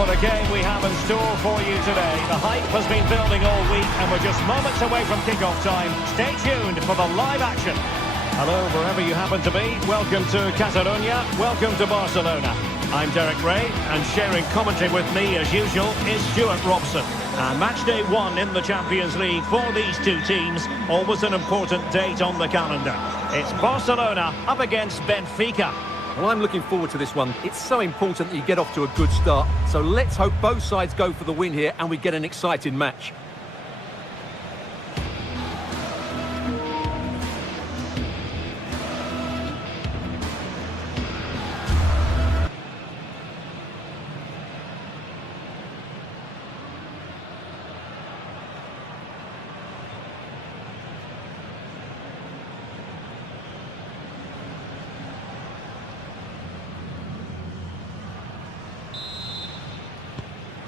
what a game we have in store for you today. The hype has been building all week and we're just moments away from kick-off time. Stay tuned for the live action. Hello, wherever you happen to be. Welcome to Catalonia. Welcome to Barcelona. I'm Derek Ray, and sharing commentary with me, as usual, is Stuart Robson. And match day 1 in the Champions League for these two teams. Always an important date on the calendar. It's Barcelona up against Benfica. Well, I'm looking forward to this one. It's so important that you get off to a good start. So let's hope both sides go for the win here and we get an exciting match.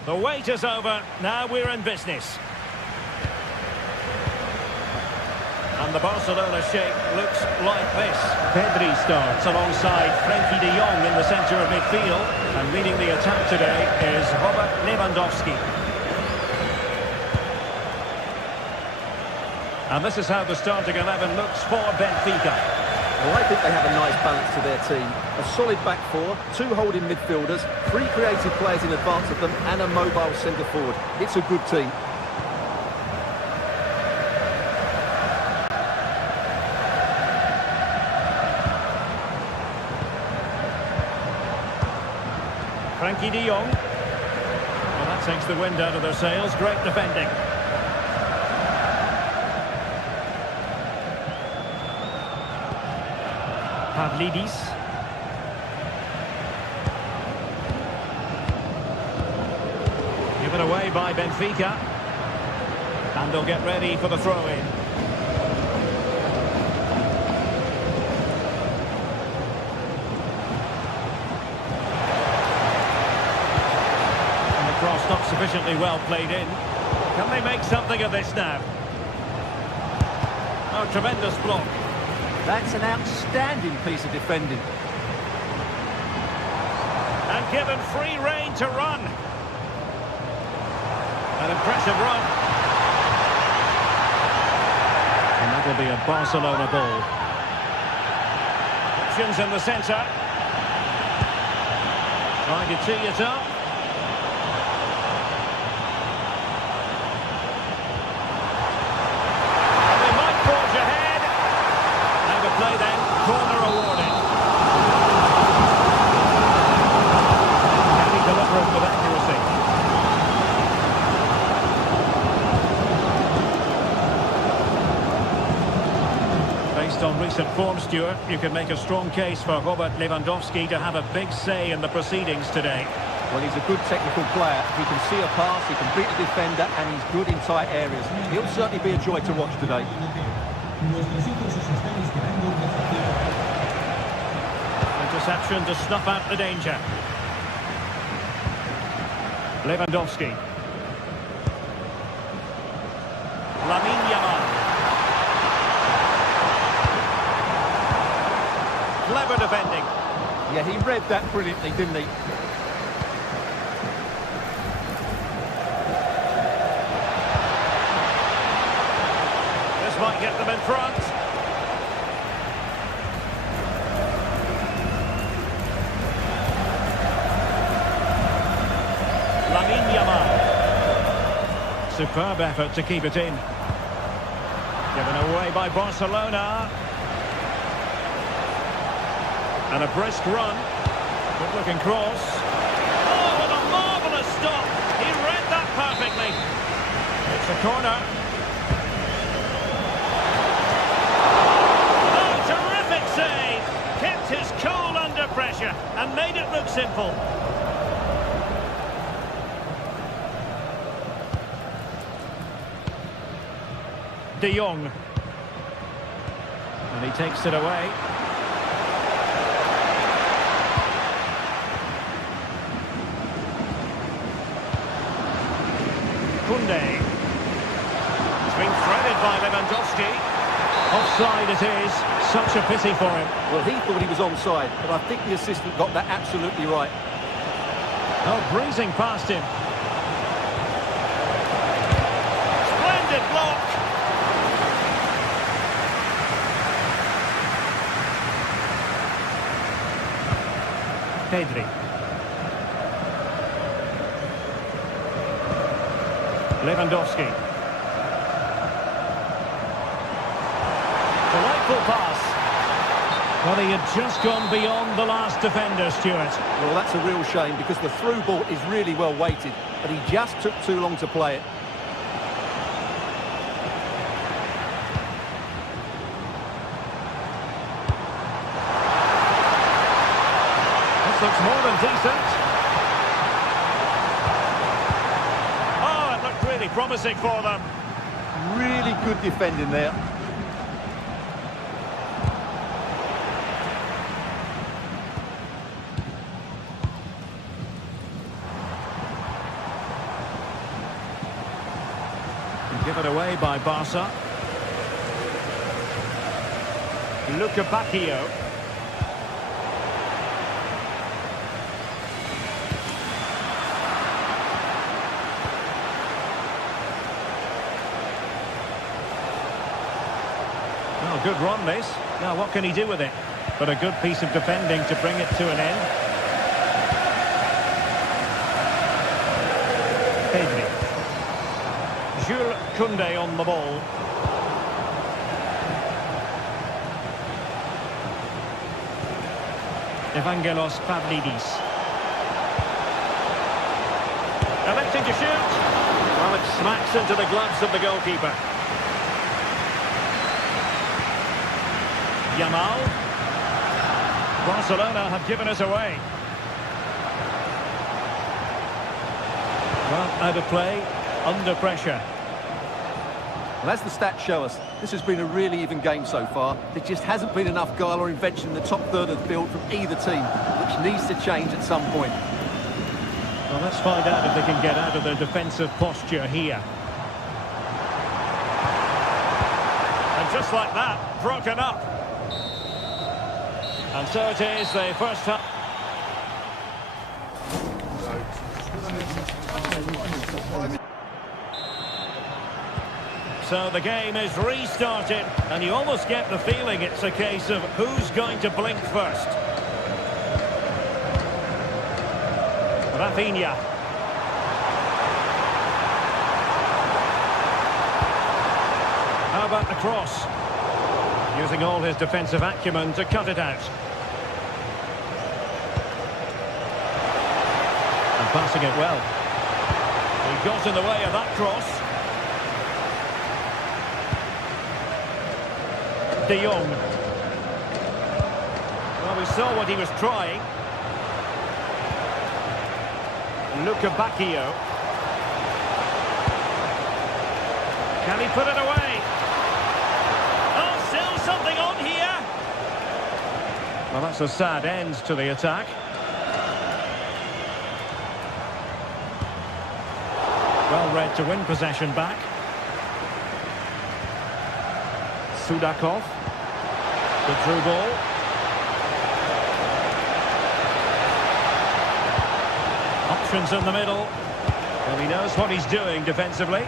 The wait is over, now we're in business. And the Barcelona shape looks like this. Pedri starts alongside Frenkie de Jong in the centre of midfield. And leading the attack today is Robert Lewandowski. And this is how the starting 11 looks for Benfica. Well, I think they have a nice balance to their team. A solid back four, 2 holding midfielders, 3 creative players in advance of them, and a mobile centre forward. It's a good team. Frenkie de Jong. Well, that takes the wind out of their sails. Great defending. Pavlidis. Given away by Benfica. And they'll get ready for the throw-in. And the cross not sufficiently well played in. Can they make something of this now? Oh, tremendous block. That's an outstanding piece of defending. And given free rein to run. An impressive run. And that will be a Barcelona ball. Options in the centre. Trying to tee it up. Play then, corner awarded. Can he deliver it with accuracy? Based on recent form, Stuart, you can make a strong case for Robert Lewandowski to have a big say in the proceedings today. Well, he's a good technical player. He can see a pass, he can beat a defender, and he's good in tight areas. He'll certainly be a joy to watch today. Interception to snuff out the danger. Lewandowski. Lamine Yamal. Clever defending. Yeah, he read that brilliantly, didn't he? This might get them in front. Lamine Yamal. Superb effort to keep it in. Given away by Barcelona. And a brisk run. Good looking cross. Oh, what a marvellous stop. He read that perfectly. It's a corner. Oh, terrific save. Kept his cool under pressure and made it look simple. De Jong. And he takes it away. Koundé. It's been threaded by Lewandowski. Offside it is. Such a pity for him. Well, he thought he was onside, but I think the assistant got that absolutely right. Oh, breezing past him. Splendid block. Pedri. Lewandowski. Delightful pass. Well, he had just gone beyond the last defender, Stuart. Well, that's a real shame because the through ball is really well weighted, but he just took too long to play it. This looks more than decent. Oh, it looked really promising for them. Really good defending there. Given away by Barca. Bacchio. Well, good run this. Now what can he do with it? But a good piece of defending to bring it to an end. Pedri. Jules Koundé on the ball. Evangelos Pavlidis. Electing to shoot. Well, it smacks into the gloves of the goalkeeper. Yamal. Barcelona have given us away. Well, out of play, under pressure. Well, as the stats show us, this has been a really even game so far. There just hasn't been enough guile or invention in the top third of the field from either team, which needs to change at some point. Well, let's find out if they can get out of their defensive posture here. And just like that, broken up. And so it is, the first half. So the game is restarted, and you almost get the feeling it's a case of who's going to blink first. Rafinha. How about the cross? Using all his defensive acumen to cut it out. And passing it well. He got in the way of that cross. De Jong. Well, we saw what he was trying. Bacchio. Can he put it away? Oh, still something on here. Well, that's a sad end to the attack. Well read to win possession back. Sudakov. Good through ball. Options in the middle. Well, he knows what he's doing defensively.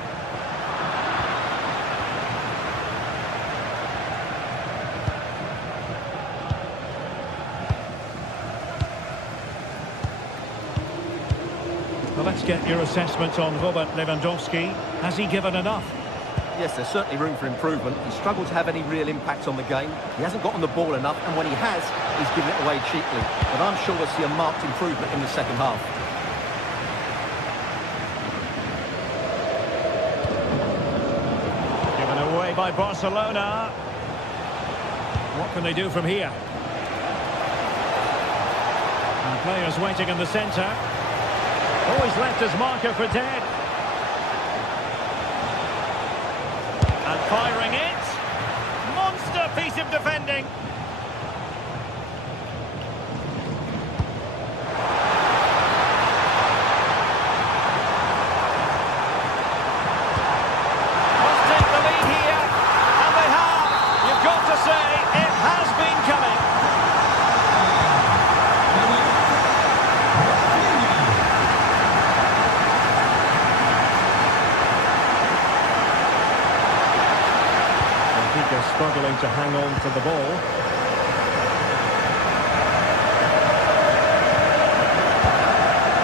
Well, let's get your assessment on Robert Lewandowski. Has he given enough? Yes, there's certainly room for improvement. He struggled to have any real impact on the game. He hasn't gotten the ball enough, and when he has, he's given it away cheaply. But I'm sure we'll see a marked improvement in the second half. Given away by Barcelona. What can they do from here? And players waiting in the centre. Always left his marker for dead. And firing it. Monster piece of defending. Must take the lead here. And they have. You've got to say, it has been coming. struggling to hang on to the ball.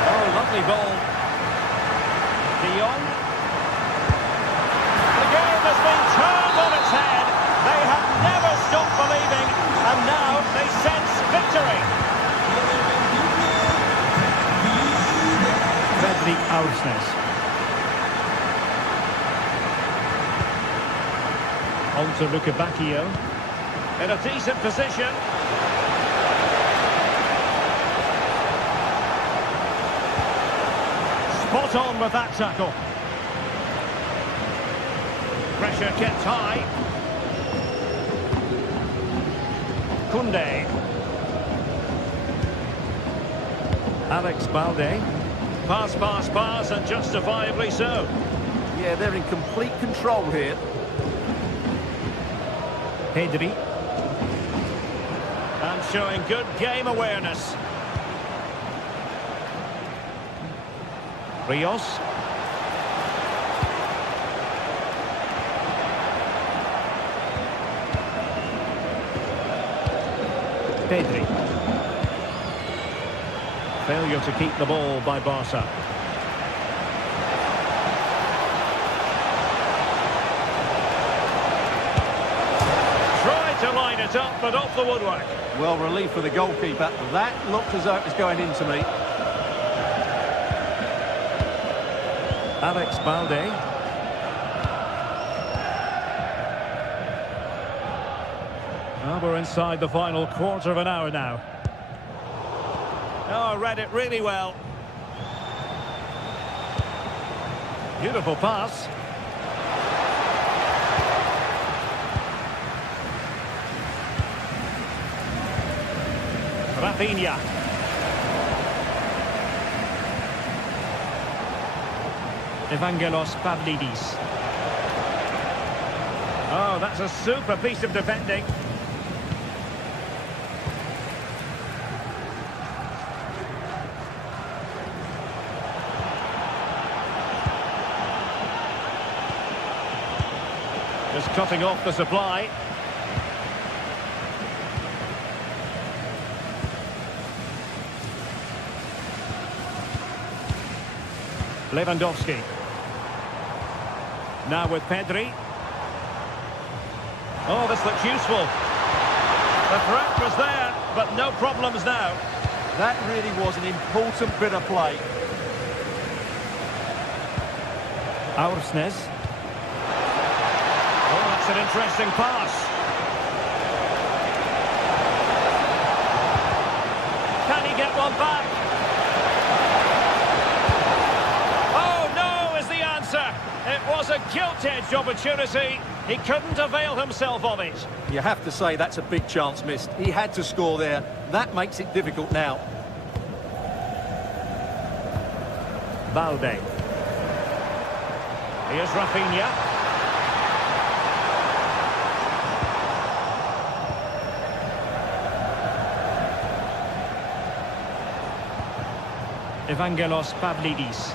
Oh, lovely ball. De Jong. The game has been turned on its head. They have never stopped believing, and now they sense victory. Fredrik Aursnes. On to Lukebakio. In a decent position. Spot on with that tackle. Pressure kept high. Koundé. Alex Balde. Pass, pass, pass, and justifiably so. Yeah, they're in complete control here. Pedri. And showing good game awareness. Rios. Pedri. Failure to keep the ball by Barca. To line it up, but off the woodwork. Well, relief for the goalkeeper. That looked as though it was going into me. Alex Balde. Well, we're inside the final quarter of an hour now. Oh, I read it really well. Beautiful pass. Rafinha. Evangelos Pavlidis. Oh, that's a super piece of defending. Just cutting off the supply. Lewandowski. Now with Pedri. Oh, this looks useful. The threat was there, but no problems now. That really was an important bit of play. Aursnes. Oh, that's an interesting pass. Can he get one back? It was a gilt-edged opportunity. He couldn't avail himself of it. You have to say that's a big chance missed. He had to score there. That makes it difficult now. Balde. Here's Rafinha. Evangelos Pavlidis.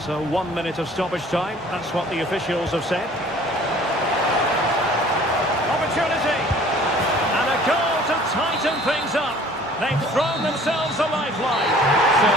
So 1 minute of stoppage time, that's what the officials have said. Opportunity! And a goal to tighten things up. They've thrown themselves a lifeline. So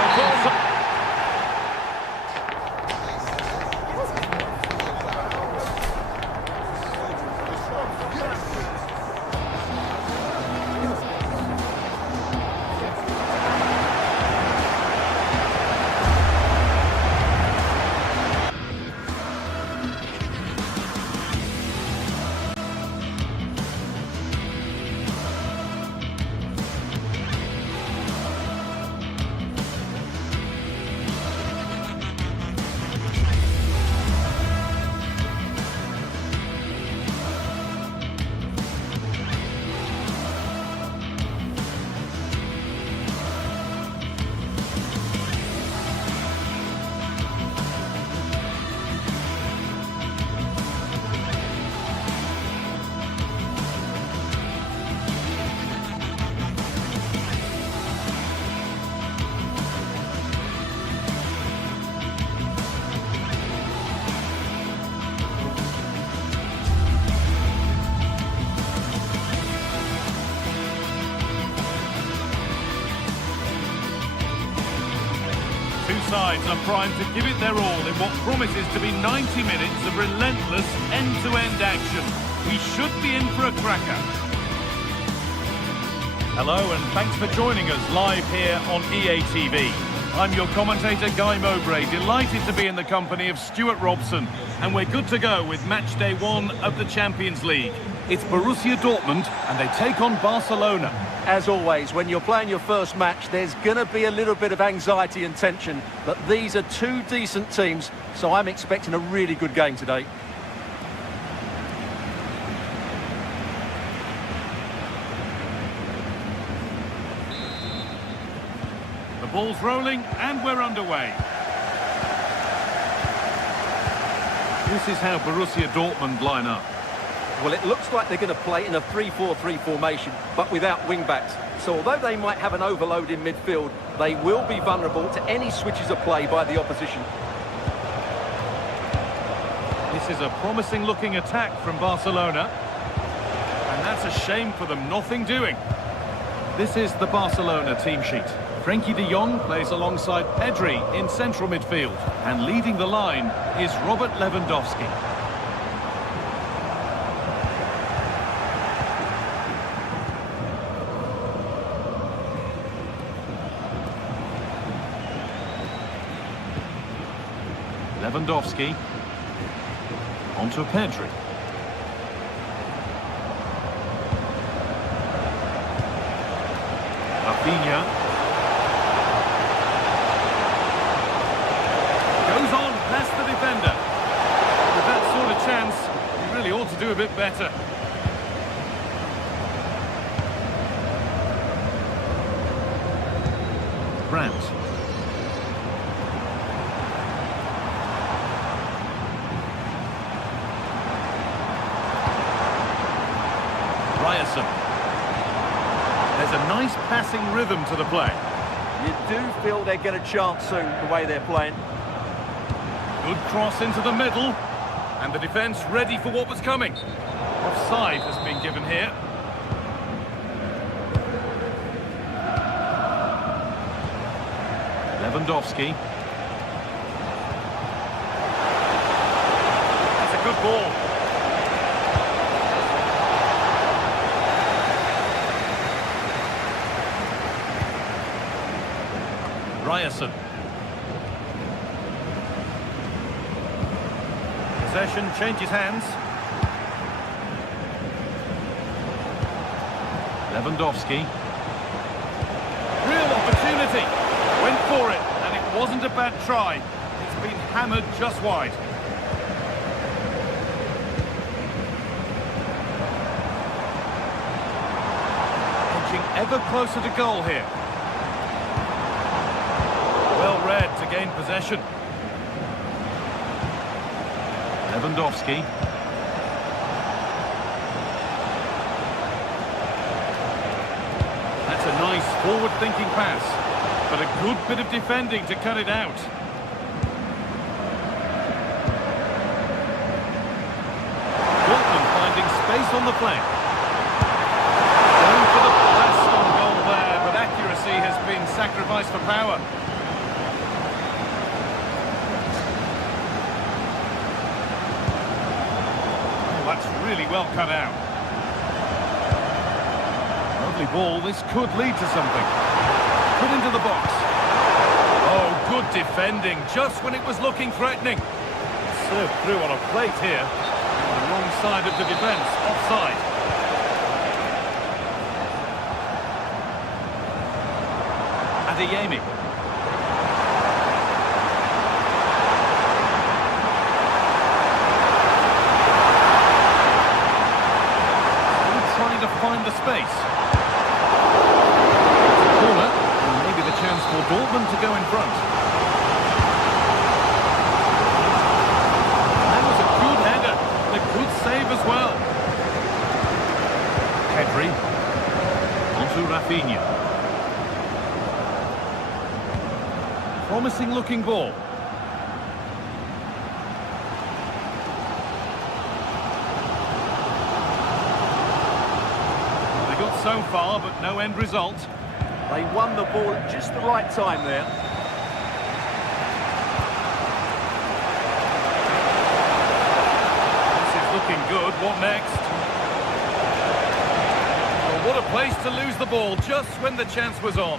sides are primed to give it their all in what promises to be 90 minutes of relentless end-to-end action. We should be in for a cracker. Hello and thanks for joining us live here on EA TV. I'm your commentator Guy Mowbray, delighted to be in the company of Stuart Robson, and we're good to go with match day 1 of the Champions League. It's Borussia Dortmund and they take on Barcelona. As always, when you're playing your first match, there's going to be a little bit of anxiety and tension, but these are two decent teams, so I'm expecting a really good game today. The ball's rolling and we're underway. This is how Borussia Dortmund line up. Well, it looks like they're going to play in a 3-4-3 formation, but without wing-backs. So although they might have an overload in midfield, they will be vulnerable to any switches of play by the opposition. This is a promising-looking attack from Barcelona. And that's a shame for them, nothing doing. This is the Barcelona team sheet. Frenkie de Jong plays alongside Pedri in central midfield. And leading the line is Robert Lewandowski. Lewandowski onto Pedri. Rafinha goes on past the defender. With that sort of chance, he really ought to do a bit better. Brandt. There's a nice passing rhythm to the play. You do feel they get a chance soon, the way they're playing. Good cross into the middle, and the defence ready for what was coming. Offside has been given here. Lewandowski. That's a good ball. Ryerson. Possession changes hands. Lewandowski. Real opportunity. Went for it, and it wasn't a bad try. It's been hammered just wide. Edging ever closer to goal here. Well read to gain possession. Lewandowski. That's a nice forward-thinking pass, but a good bit of defending to cut it out. Dortmund finding space on the flank. Going for the blast on goal there, but accuracy has been sacrificed for power. That's really well cut out. Lovely ball, this could lead to something. Put into the box. Oh, good defending, just when it was looking threatening. Served through on a plate here. On the wrong side of the defence, offside. Adeyemi. To find the space. Corner, and maybe the chance for Dortmund to go in front. That was a good header, and a good save as well. Pedri onto Rafinha. Promising looking ball. So far, but no end result. They won the ball at just the right time there. What next? Well, what a place to lose the ball just when the chance was on.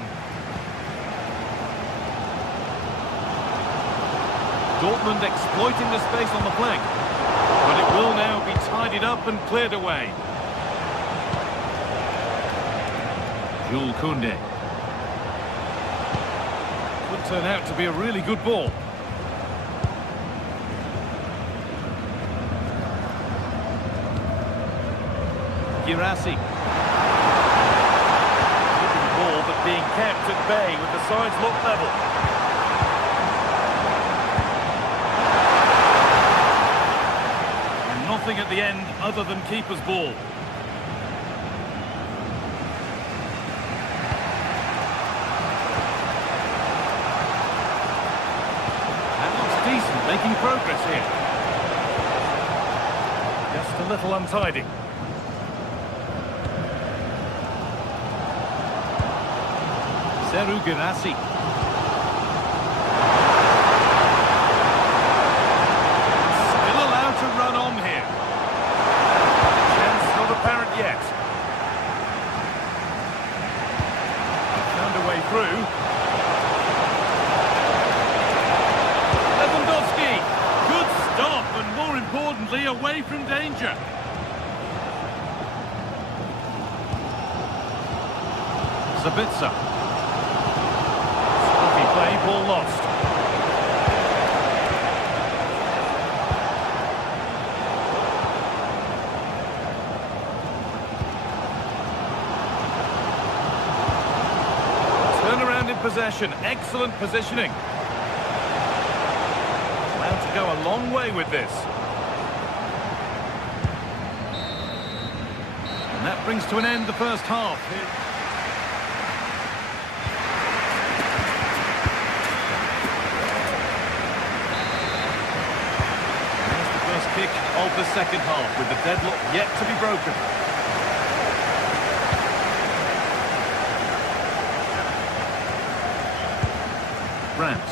Dortmund exploiting the space on the flank. But it will now be tidied up and cleared away. Jules Koundé. Could turn out to be a really good ball. Girassi. Keeping the ball but being kept at bay with the sides locked level. And nothing at the end other than keeper's ball. That looks decent, making progress here. Just a little untidy. Girassi. Still allowed to run on here. Chance not apparent yet. Found a way through. Lewandowski. Good stop and more importantly away from danger. Sabitzer. Play, ball lost. Turnaround in possession, excellent positioning. Allowed to go a long way with this. And that brings to an end the first half. Kick of the second half with the deadlock yet to be broken. Brandt.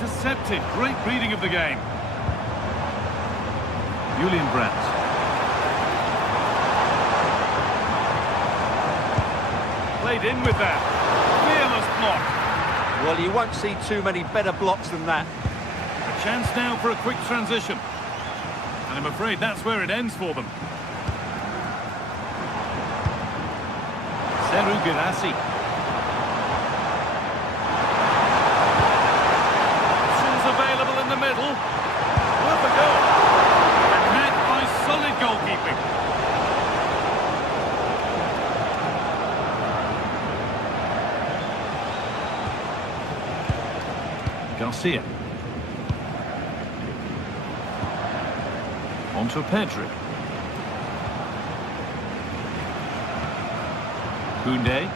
Intercepted. Great reading of the game. Julian Brandt. Played in with that. Fearless block. Well, you won't see too many better blocks than that. A chance now for a quick transition. And I'm afraid that's where it ends for them. Girassi. Options available in the middle. Worth a goal. And met by solid goalkeeping. Garcia. On to Pedri. Koundé.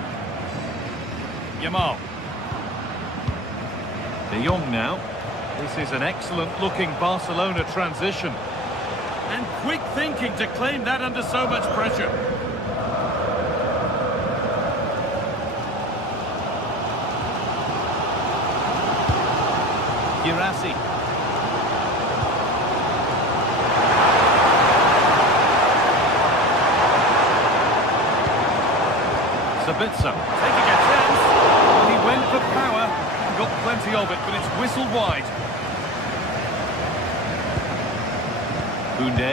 Yamal. De Jong now. This is an excellent-looking Barcelona transition. And quick thinking to claim that under so much pressure. Girassi. Sabitzer taking a chance. Well, he went for power and got plenty of it, but it's whistled wide. Koundé.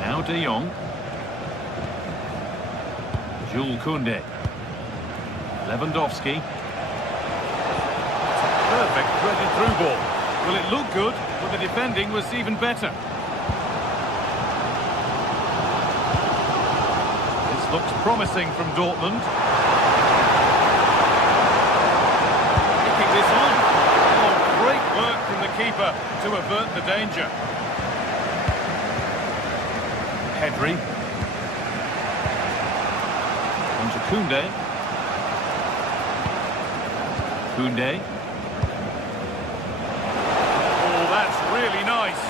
Now De Jong. Jules Koundé. Lewandowski. Perfect threaded through ball. Well, it looked good, but the defending was even better. This looks promising from Dortmund. Picking this on. Oh, great work from the keeper to avert the danger. Pedri. On to Koundé. Koundé. Really nice.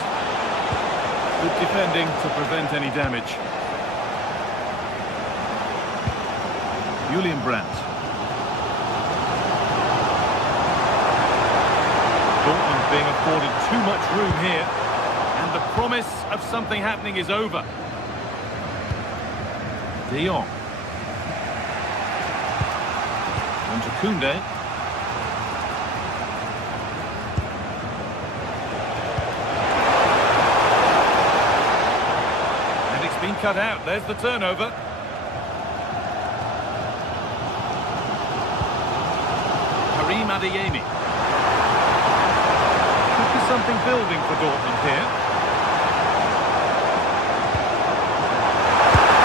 Good defending to prevent any damage. Julian Brandt. afforded too much room here. And the promise of something happening is over. De Jong. On to Koundé. And it's been cut out. There's the turnover. Karim Adeyemi. Could be something building for Dortmund here.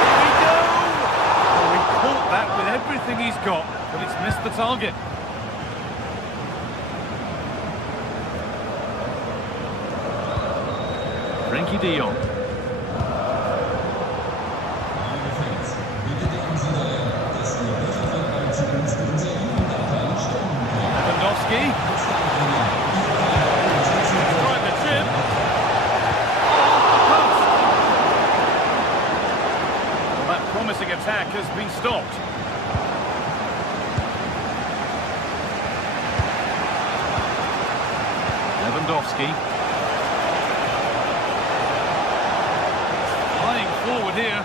Here we go! Oh, he caught that with everything he's got, but it's missed the target. Frenkie de Jong. Lewandowski. Tried the chip. Well, that promising attack has been stopped. Lewandowski. Flying forward here.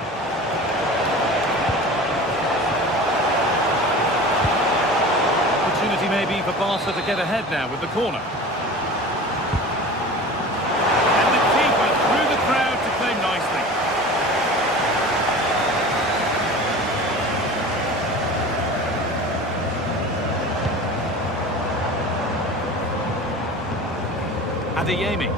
Opportunity maybe for Barca to get ahead now with the corner. And the keeper through the crowd to claim nicely. Adeyemi.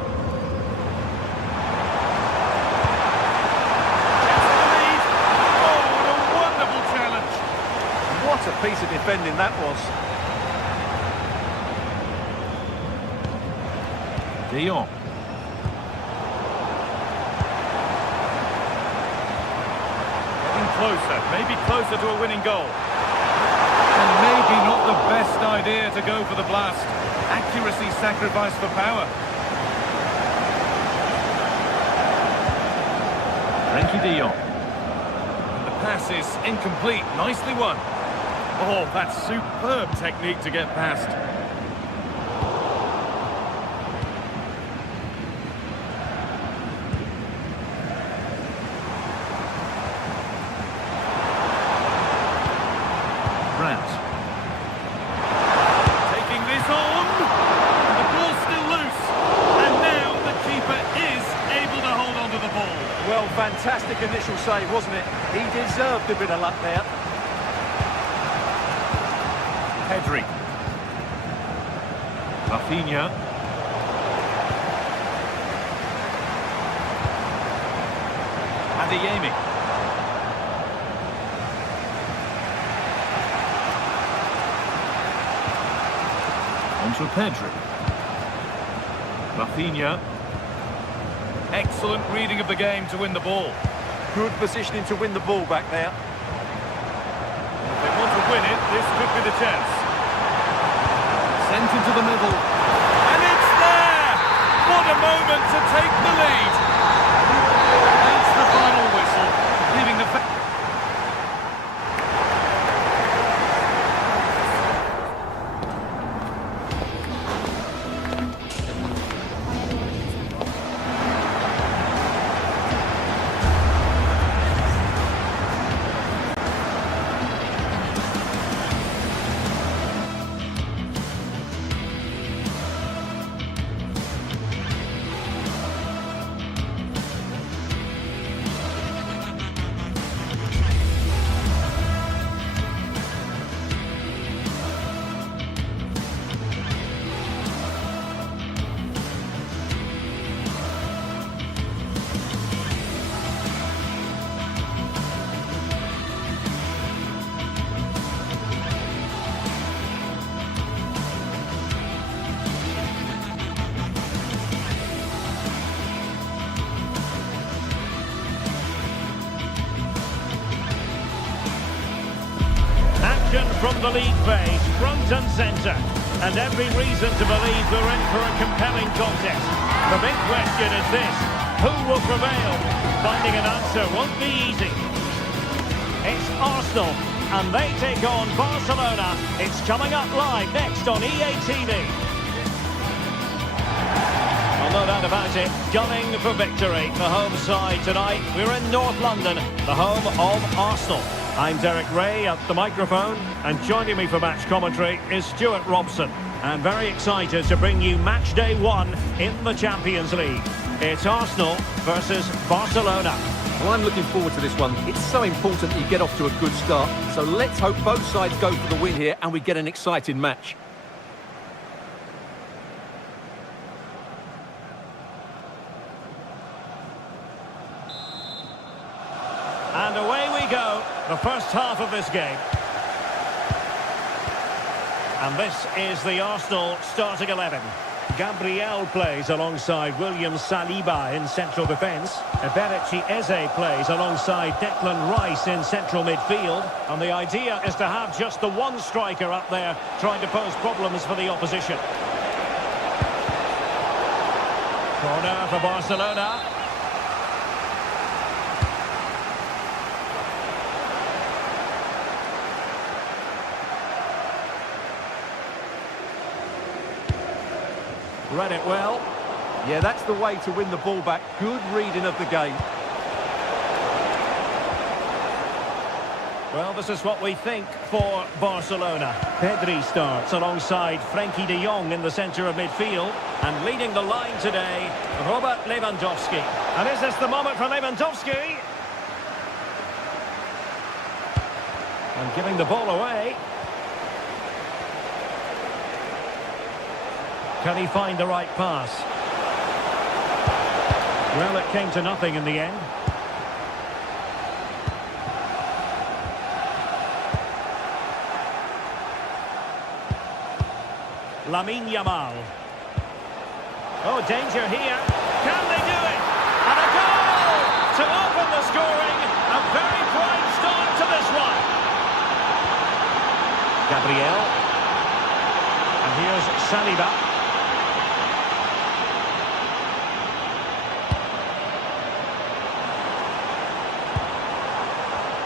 What a piece of defending that was. De Jong. Getting closer, maybe closer to a winning goal. And maybe not the best idea to go for the blast. Accuracy sacrificed for power. Frenkie de Jong. The pass is incomplete, nicely won. Oh, that's superb technique to get past. Brandt. Taking this on. The ball's still loose. And now the keeper is able to hold on to the ball. Well, fantastic initial save, wasn't it? He deserved a bit of luck there. Pedri. Rafinha. Adeyemi. On to Pedri. Rafinha. Excellent reading of the game to win the ball. Good positioning to win the ball back there. If they want to win it, this could be the chance. Sent into the middle. And it's there! What a moment to take the lead! That's the final whistle, leaving the... From the league phase, front and centre, and every reason to believe they're in for a compelling contest. The big question is this: who will prevail? Finding an answer won't be easy. It's Arsenal, and they take on Barcelona. It's coming up live next on EA TV. no doubt about it. Gunning for victory. The home side tonight. We're in North London, the home of Arsenal. I'm Derek Ray at the microphone, and joining me for match commentary is Stuart Robson. And very excited to bring you match day 1 in the Champions League. It's Arsenal versus Barcelona. Well, I'm looking forward to this one. It's so important that you get off to a good start. So let's hope both sides go for the win here and we get an exciting match. And away we go, the first half of this game. And this is the Arsenal starting 11. Gabriel plays alongside William Saliba in central defence. Eberechi Eze plays alongside Declan Rice in central midfield. And the idea is to have just the one striker up there trying to pose problems for the opposition. Corner for Barcelona. Read it well. Yeah, that's the way to win the ball back. Good reading of the game. Well, this is what we think for Barcelona. Pedri starts alongside Frenkie de Jong in the centre of midfield. And leading the line today, Robert Lewandowski. And is this the moment for Lewandowski? And giving the ball away. Can he find the right pass? Well, it came to nothing in the end. Lamine Yamal. Oh, danger here. Can they do it? And a goal to open the scoring. A very bright start to this one. Gabriel. And here's Saliba.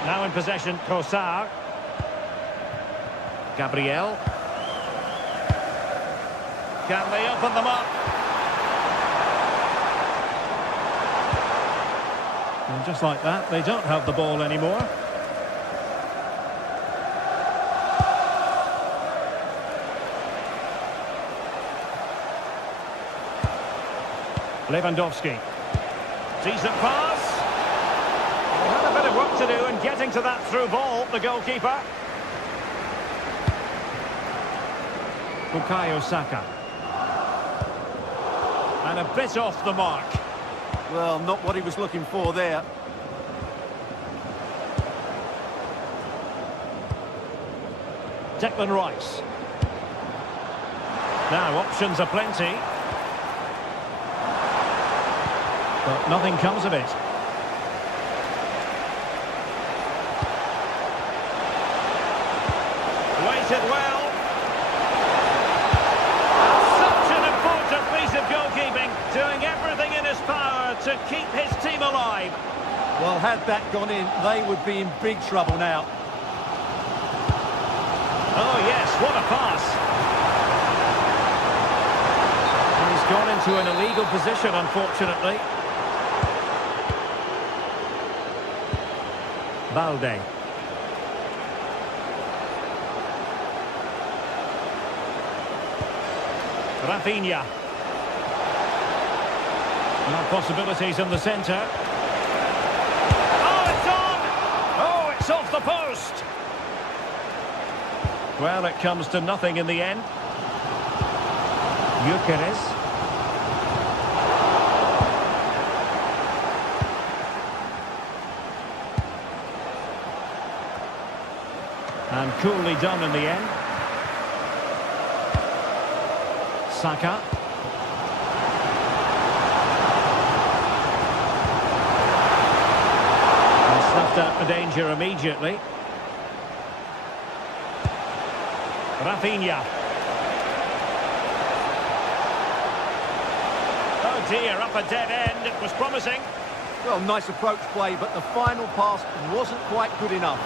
Now in possession, Trossard. Gabriel. Can they open them up? And just like that, they don't have the ball anymore. Lewandowski. Decent pass. Had a bit of work to do in getting to that through ball, the goalkeeper. Bukayo Saka. And a bit off the mark. Well, not what he was looking for there. Declan Rice. Now, options are plenty. But nothing comes of it. Waited well. Such an important piece of goalkeeping, doing everything in his power to keep his team alive. Well, had that gone in, they would be in big trouble now. Oh yes, what a pass. And he's gone into an illegal position, unfortunately. Balde. Rafinha. No possibilities in the centre. Oh, it's on! Oh, it's off the post! Well, it comes to nothing in the end. Gyökeres. And coolly done in the end. Saka. And snuffed out the danger immediately. Rafinha. Oh dear, up a dead end. It was promising. Well, nice approach play, but the final pass wasn't quite good enough.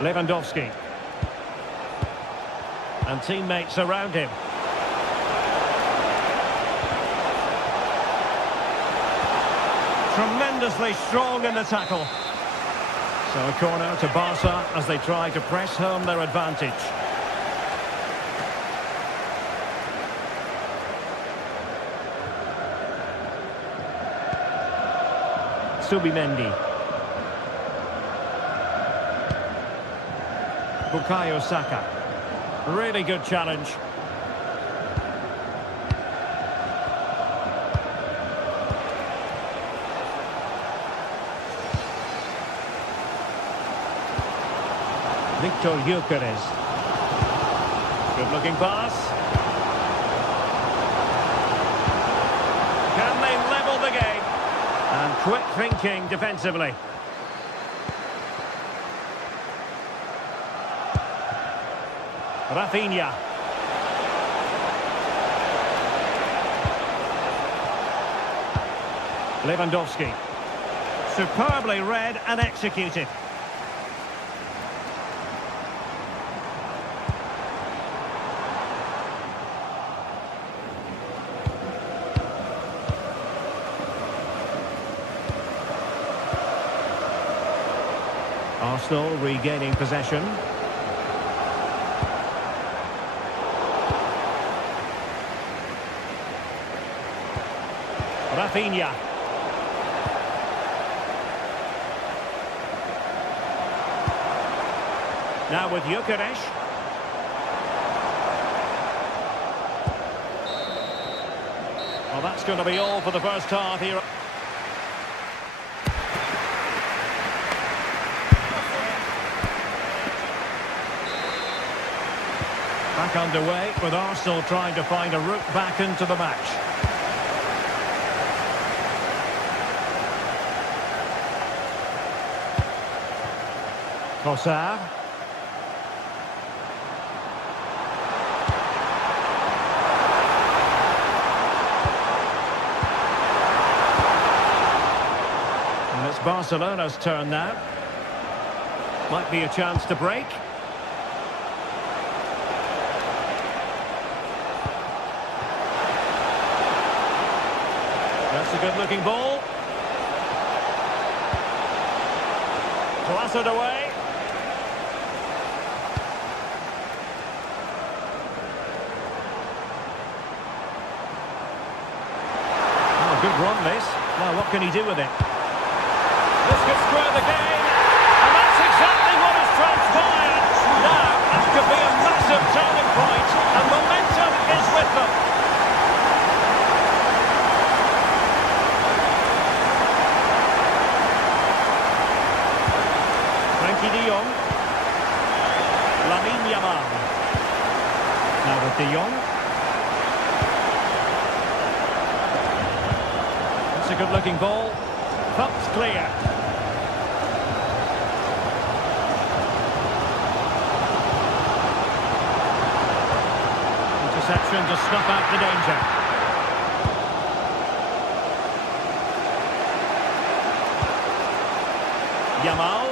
Lewandowski. And teammates around him. Tremendously strong in the tackle. So a corner to Barca as they try to press home their advantage. Subimendi. Bukayo Saka. Really good challenge. Victor Gyökeres. Good looking pass. Can they level the game? And quick thinking defensively. Rafinha. Lewandowski. Superbly read and executed. Arsenal regaining possession. Rafinha. Now with Gyökeres. Well, that's going to be all for the first half here. Back underway with Arsenal trying to find a route back into the match. Trossard. And it's Barcelona's turn now. Might be a chance to break. That's a good-looking ball. Blasted away. Oh, good run, this. Now, what can he do with it? This could square the game. And that's exactly what has transpired. Now, that could be a massive turning point. And momentum is with them. De Jong. Lamine Yamal. Now with De Jong. That's a good-looking ball. Pumped clear. Interception to snuff out the danger. Yamal.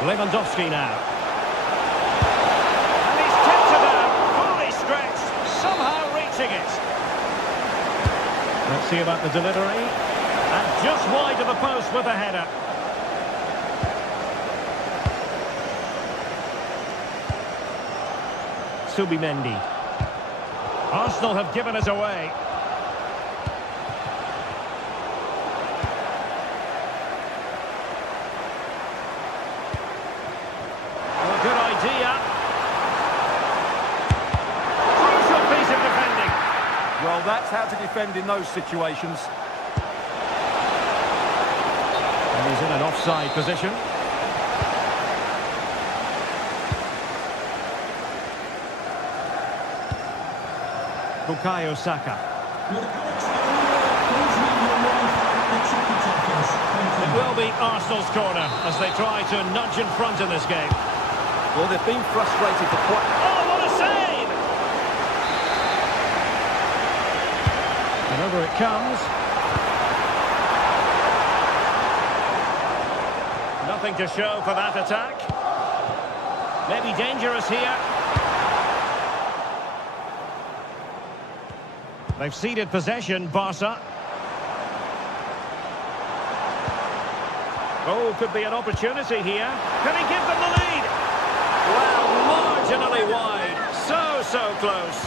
Lewandowski now. And he's tipped it out, fully stretched, somehow reaching it. Let's see about the delivery. And just wide of the post with a header. Subimendi. Arsenal have given us away. Well, that's how to defend in those situations. And he's in an offside position. Bukayo Saka. It will be Arsenal's corner as they try to nudge in front in this game. Well, they've been frustrated for quite... Oh, what a save! And over it comes. Nothing to show for that attack. Maybe dangerous here. They've ceded possession, Barca. Oh, could be an opportunity here. Can he give them the lead? Well, marginally wide. So close.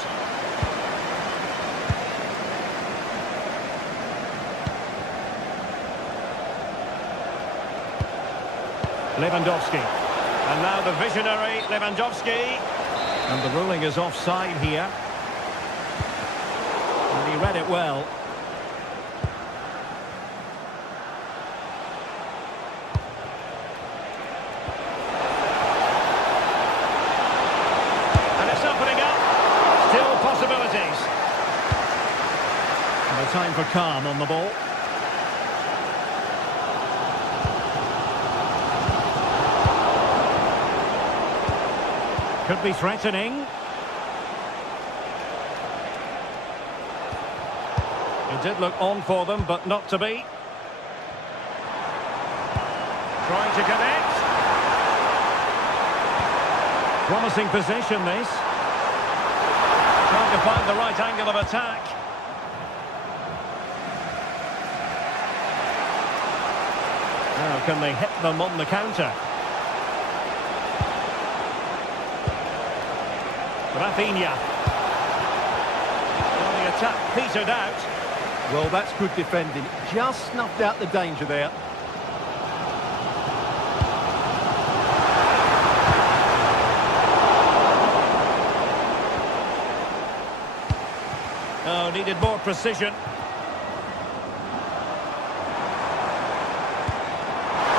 Lewandowski. And now the visionary Lewandowski. And the ruling is offside here. And he read it well. And it's opening up. Still possibilities. And a time for calm on the ball. Could be threatening. It did look on for them, but not to be. Trying to connect. Promising position, this. Trying to find the right angle of attack. Now, can they hit them on the counter? Rafinha. Well, the attack petered out. Well, that's good defending. Just snuffed out the danger there. Oh, needed more precision.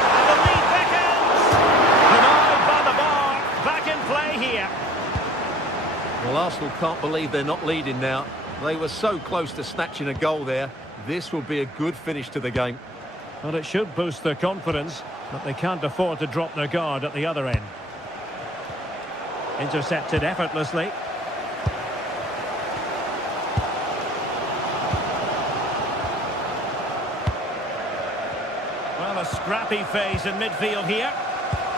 And the lead beckons! Denied by the bar. Back in play here. Well, Arsenal can't believe they're not leading now. They were so close to snatching a goal there. This will be a good finish to the game. Well, it should boost their confidence, but they can't afford to drop their guard at the other end. Intercepted effortlessly. Well, a scrappy phase in midfield here.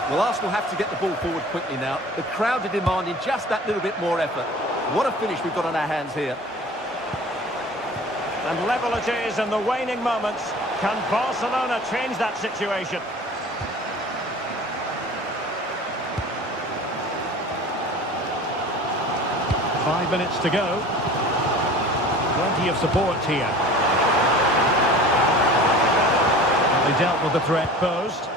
Well, Arsenal have to get the ball forward quickly now. The crowd are demanding just that little bit more effort. What a finish we've got on our hands here. And level it is in the waning moments. Can Barcelona change that situation? Five minutes to go. Plenty of support here. And they dealt with the threat posed.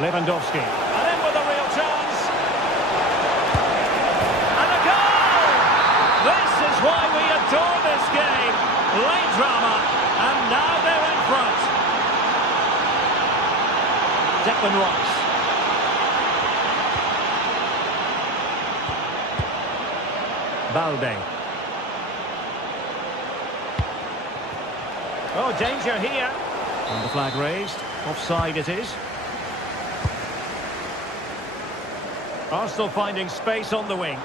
Lewandowski. And in with a real chance. And a goal! This is why we adore this game. Late drama, and now they're in front. Declan Rice. Balde. Oh, danger here. And the flag raised. Offside it is. Arsenal finding space on the wing.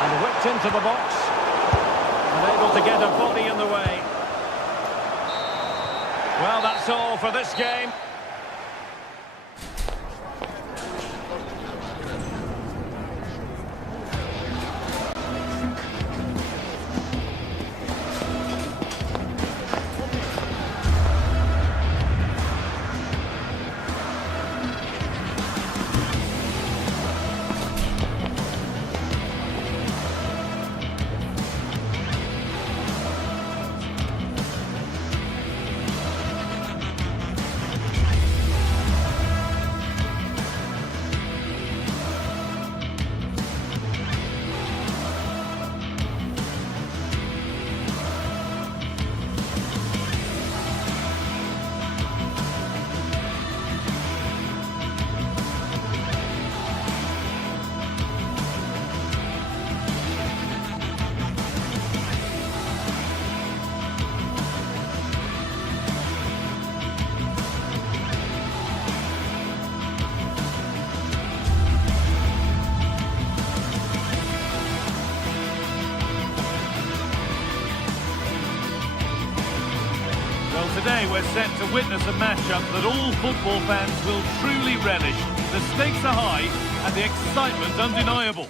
And whipped into the box. And able to get a body in the way. Well, that's all for this game. Well, today we're set to witness a matchup that all football fans will truly relish. The stakes are high and the excitement undeniable.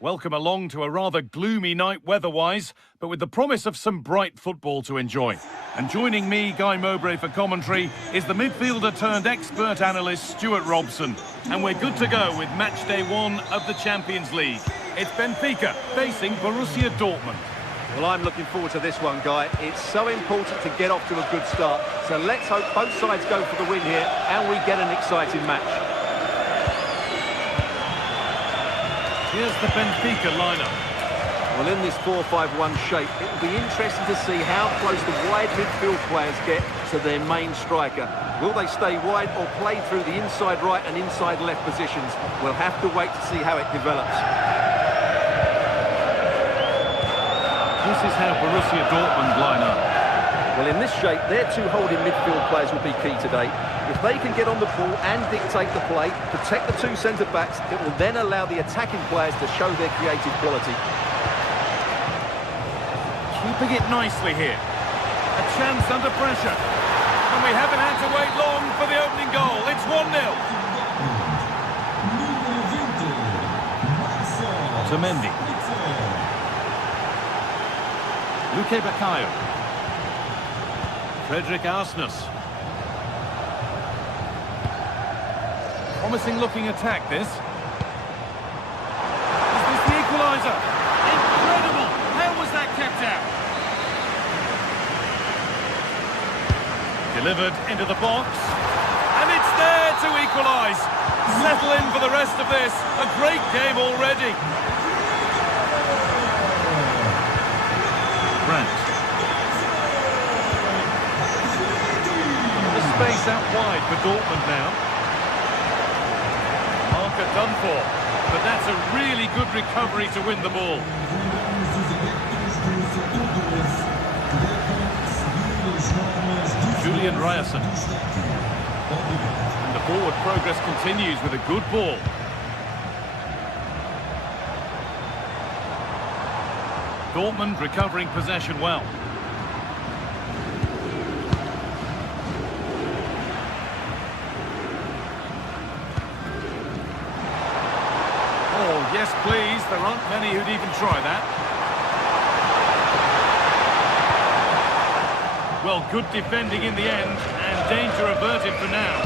Welcome along to a rather gloomy night weather-wise, but with the promise of some bright football to enjoy. And joining me, Guy Mowbray, for commentary is the midfielder-turned-expert analyst Stuart Robson. And we're good to go with match day 1 of the Champions League. It's Benfica facing Borussia Dortmund. Well, I'm looking forward to this one, Guy. It's so important to get off to a good start. So let's hope both sides go for the win here and we get an exciting match. Here's the Benfica lineup. Well, in this 4-5-1 shape, it will be interesting to see how close the wide midfield players get to their main striker. Will they stay wide or play through the inside right and inside left positions? We'll have to wait to see how it develops. This is how Borussia Dortmund line up. Well, in this shape, their two holding midfield players will be key today. If they can get on the ball and dictate the play, protect the two centre-backs, it will then allow the attacking players to show their creative quality. Keeping it nicely here. A chance under pressure. And we haven't had to wait long for the opening goal. It's 1-0. Otamendi. Luque Baccaio. Frederick Arsnes. Promising looking attack, this. Is this the equaliser? Incredible! How was that kept out? Delivered into the box. And it's there to equalise. Settle in for the rest of this. A great game already. Brandt. The space out wide for Dortmund now. Done for, but that's a really good recovery to win the ball. Julian Ryerson. And the forward progress continues with a good ball. Dortmund recovering possession well. Yes, please. There aren't many who'd even try that. Well, good defending in the end, and danger averted for now.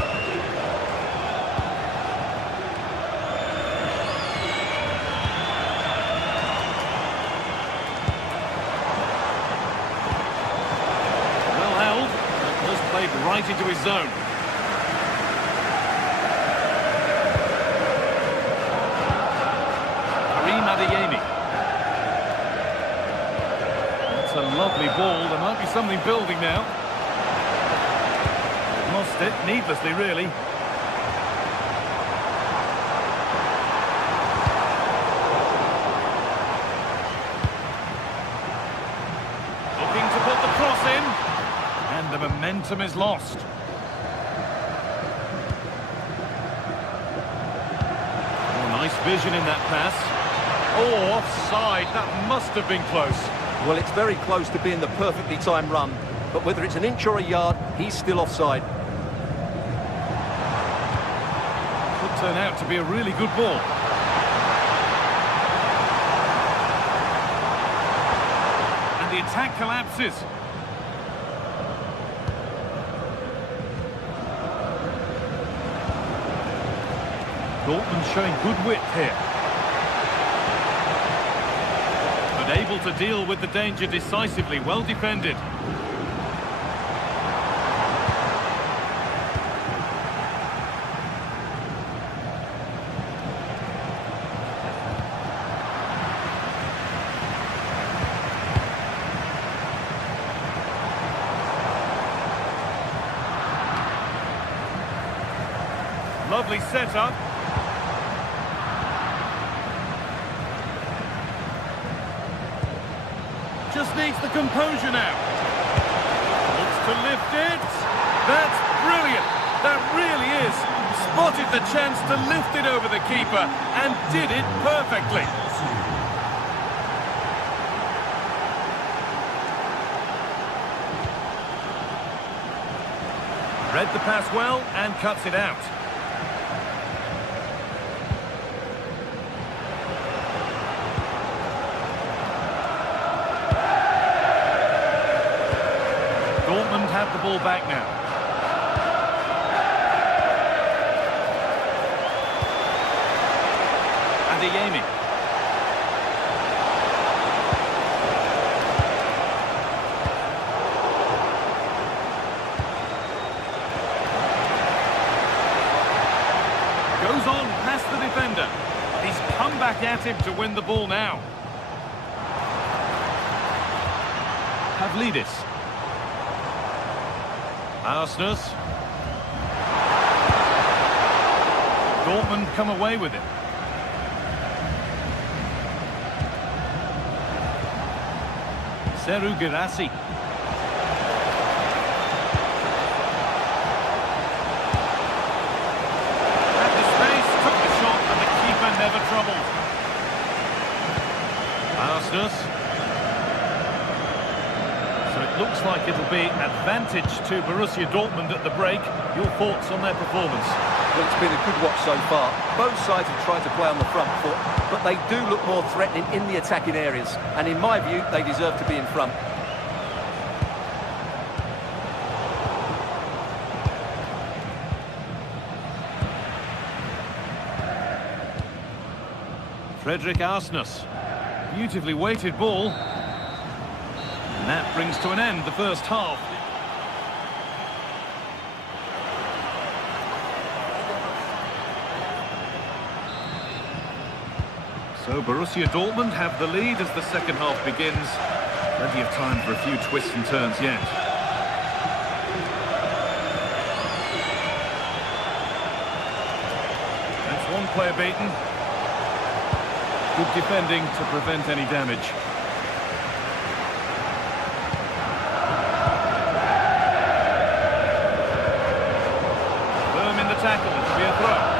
Well held. That was played right into his zone. That's a lovely ball. There might be something building now. Lost it needlessly, really. Looking to put the cross in. And the momentum is lost. Oh, nice vision in that pass. Oh, offside. That must have been close. Well, it's very close to being the perfectly timed run, but whether it's an inch or a yard, he's still offside. Could turn out to be a really good ball. And the attack collapses. Dortmund showing good width here. Able to deal with the danger decisively, well defended. Lovely setup. Just needs the composure now. Looks to lift it. That's brilliant. That really is spotted the chance to lift it over the keeper and did it perfectly. Read the pass well and cuts it out. Dortmund have the ball back now. Adeyemi. Goes on past the defender. He's come back at him to win the ball now. Pavlidis. Arsenal. Dortmund come away with it. Seru Girassi. Had the space, took the shot, and the keeper never troubled. Arsenal. So it looks like it'll be advantage to Borussia Dortmund at the break. Your thoughts on their performance? Well, it's been a good watch so far. Both sides have tried to play on the front foot, but they do look more threatening in the attacking areas. And in my view, they deserve to be in front. Frederick Arsenal. Beautifully weighted ball. And that brings to an end the first half. So Borussia Dortmund have the lead as the second half begins. Plenty of time for a few twists and turns yet. That's one player beaten. Good defending to prevent any damage. Firm in the tackle, it'll be a throw.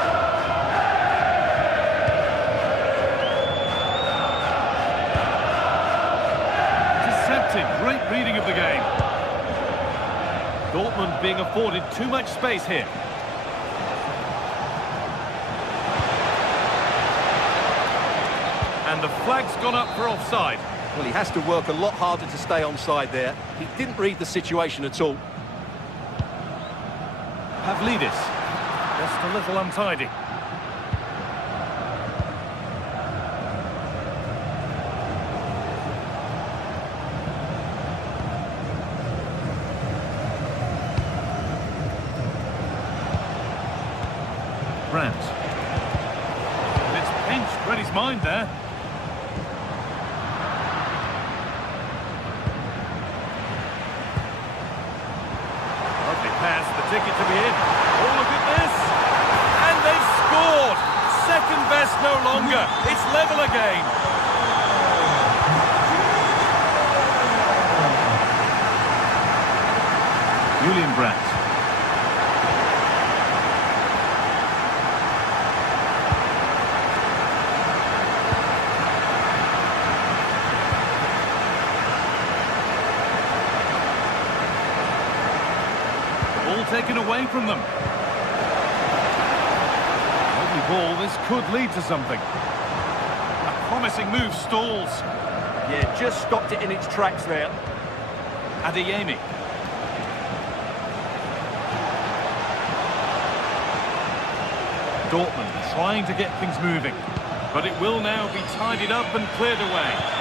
Great reading of the game. Dortmund being afforded too much space here. And the flag's gone up for offside. Well, he has to work a lot harder to stay onside there. He didn't read the situation at all. Pavlidis. Just a little untidy. It's pinched, read his mind there. Lovely pass, the ticket to be in. Oh, look at this! And they've scored! Second best no longer. It's level again. Julian Brandt. Taken away from them. Lovely ball, this could lead to something. A promising move stalls. Yeah, just stopped it in its tracks there. Adeyemi. Dortmund trying to get things moving, but it will now be tidied up and cleared away.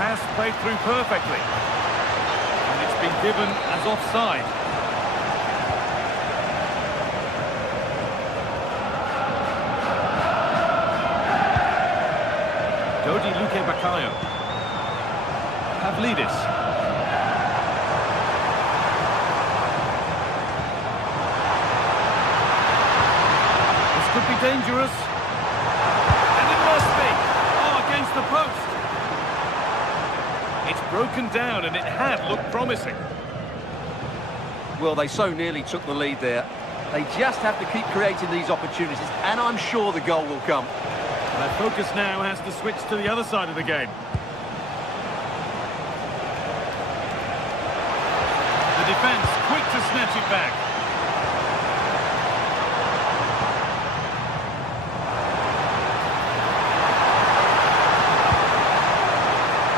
Pass played through perfectly. And it's been given as offside. Dodi Luque Bakayo. Pavlidis. This could be dangerous. And it must be. Oh, against the post. It's broken down and it had looked promising. Well, they so nearly took the lead there. They just have to keep creating these opportunities, and I'm sure the goal will come. Their focus now has to switch to the other side of the game. The defence quick to snatch it back.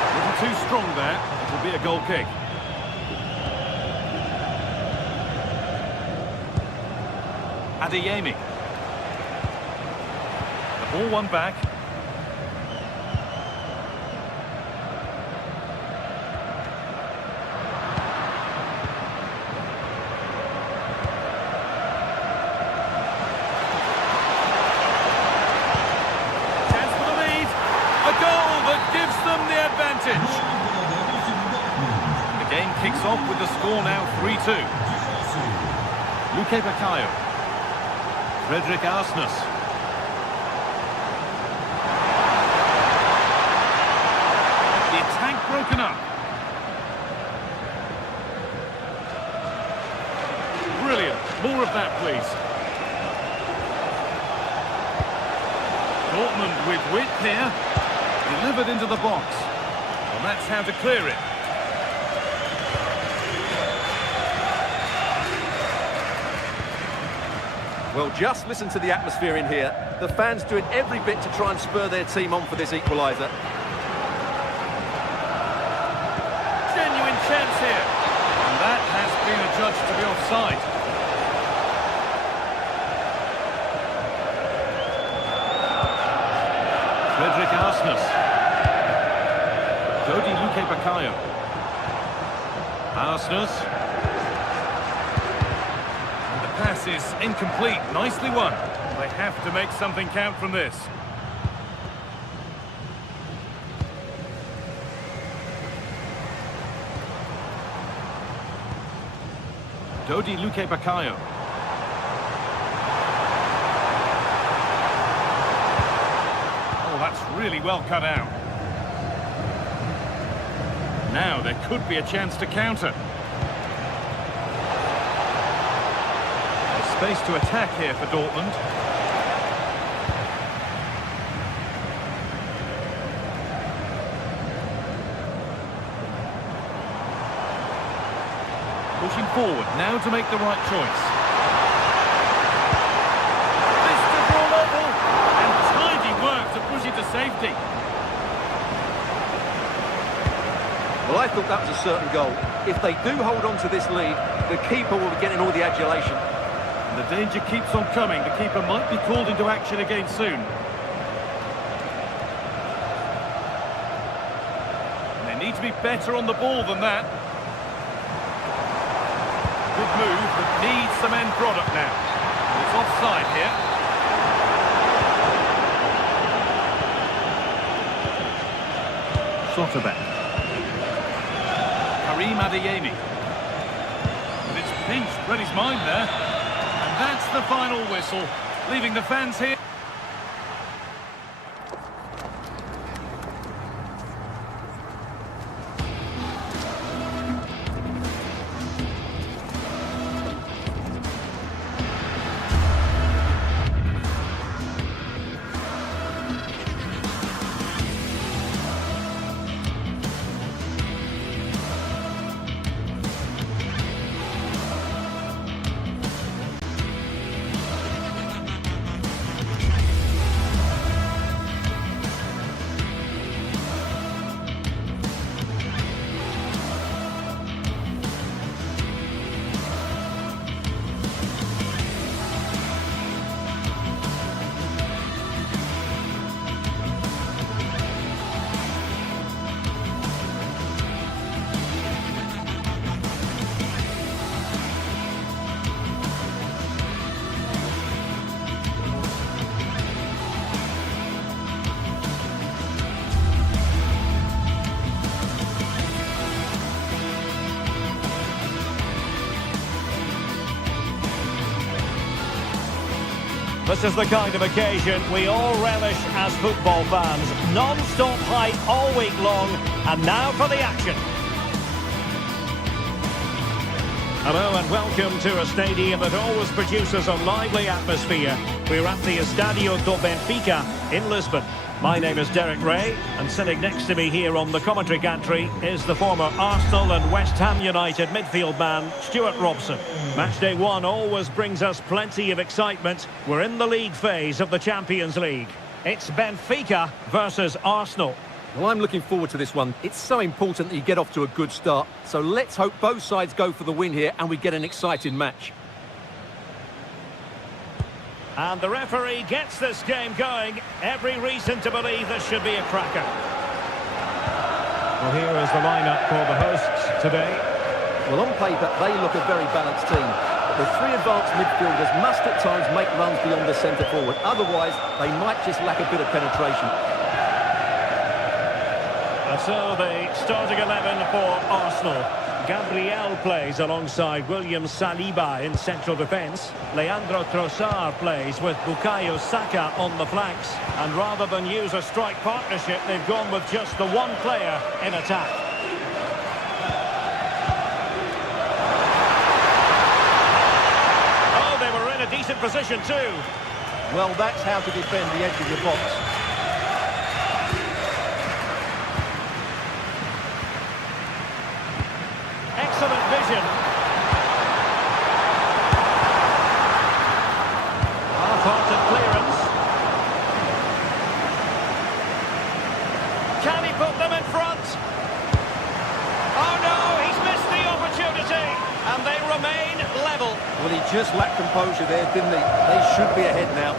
A little too strong there. It will be a goal kick. Adeyemi. The ball won back. Chance for the lead. A goal that gives them the advantage. The game kicks off with the score now 3-2. Luque Bacallo. Frederick Arsnes. The attack broken up. Brilliant. More of that, please. Dortmund with width here. Delivered into the box. And that's how to clear it. Well, just listen to the atmosphere in here. The fans doing every bit to try and spur their team on for this equaliser. Genuine chance here. And that has been adjudged to be offside. Frederick Arsnes. Dodi Luque Bacallo. Arsnes. Pass is incomplete. Nicely won. They have to make something count from this. Dodi Luque Bacallo. Oh, that's really well cut out. Now there could be a chance to counter. Space to attack here for Dortmund. Pushing forward, now to make the right choice. This to draw level, and tidy work to push it to safety. Well, I thought that was a certain goal. If they do hold on to this lead, the keeper will be getting all the adulation. And the danger keeps on coming. The keeper might be called into action again soon. And they need to be better on the ball than that. Good move, but needs some end product now. It's offside here. Schlotterbeck. Karim Adeyemi. And it's pinched, read his mind there. And that's the final whistle, leaving the fans here. This is the kind of occasion we all relish as football fans. Non-stop hype all week long, and now for the action. Hello and welcome to a stadium that always produces a lively atmosphere. We're at the Estadio do Benfica in Lisbon. My name is Derek Ray, and sitting next to me here on the commentary gantry is the former Arsenal and West Ham United midfield man, Stuart Robson. Matchday 1 always brings us plenty of excitement. We're in the league phase of the Champions League. It's Benfica versus Arsenal. Well, I'm looking forward to this one. It's so important that you get off to a good start. So let's hope both sides go for the win here and we get an exciting match. And the referee gets this game going. Every reason to believe this should be a cracker. Well, here is the lineup for the hosts today. Well, on paper, they look a very balanced team. But the three advanced midfielders must at times make runs beyond the centre forward. Otherwise, they might just lack a bit of penetration. And so the starting 11 for Arsenal. Gabriel plays alongside William Saliba in central defence. Leandro Trossard plays with Bukayo Saka on the flanks. And rather than use a strike partnership, they've gone with just the one player in attack. Oh, they were in a decent position too. Well, that's how to defend the edge of your box. Excellent vision. Half-hearted clearance. Can he put them in front? Oh no, he's missed the opportunity. And they remain level. Well, he just lacked composure there, didn't he? They should be ahead now.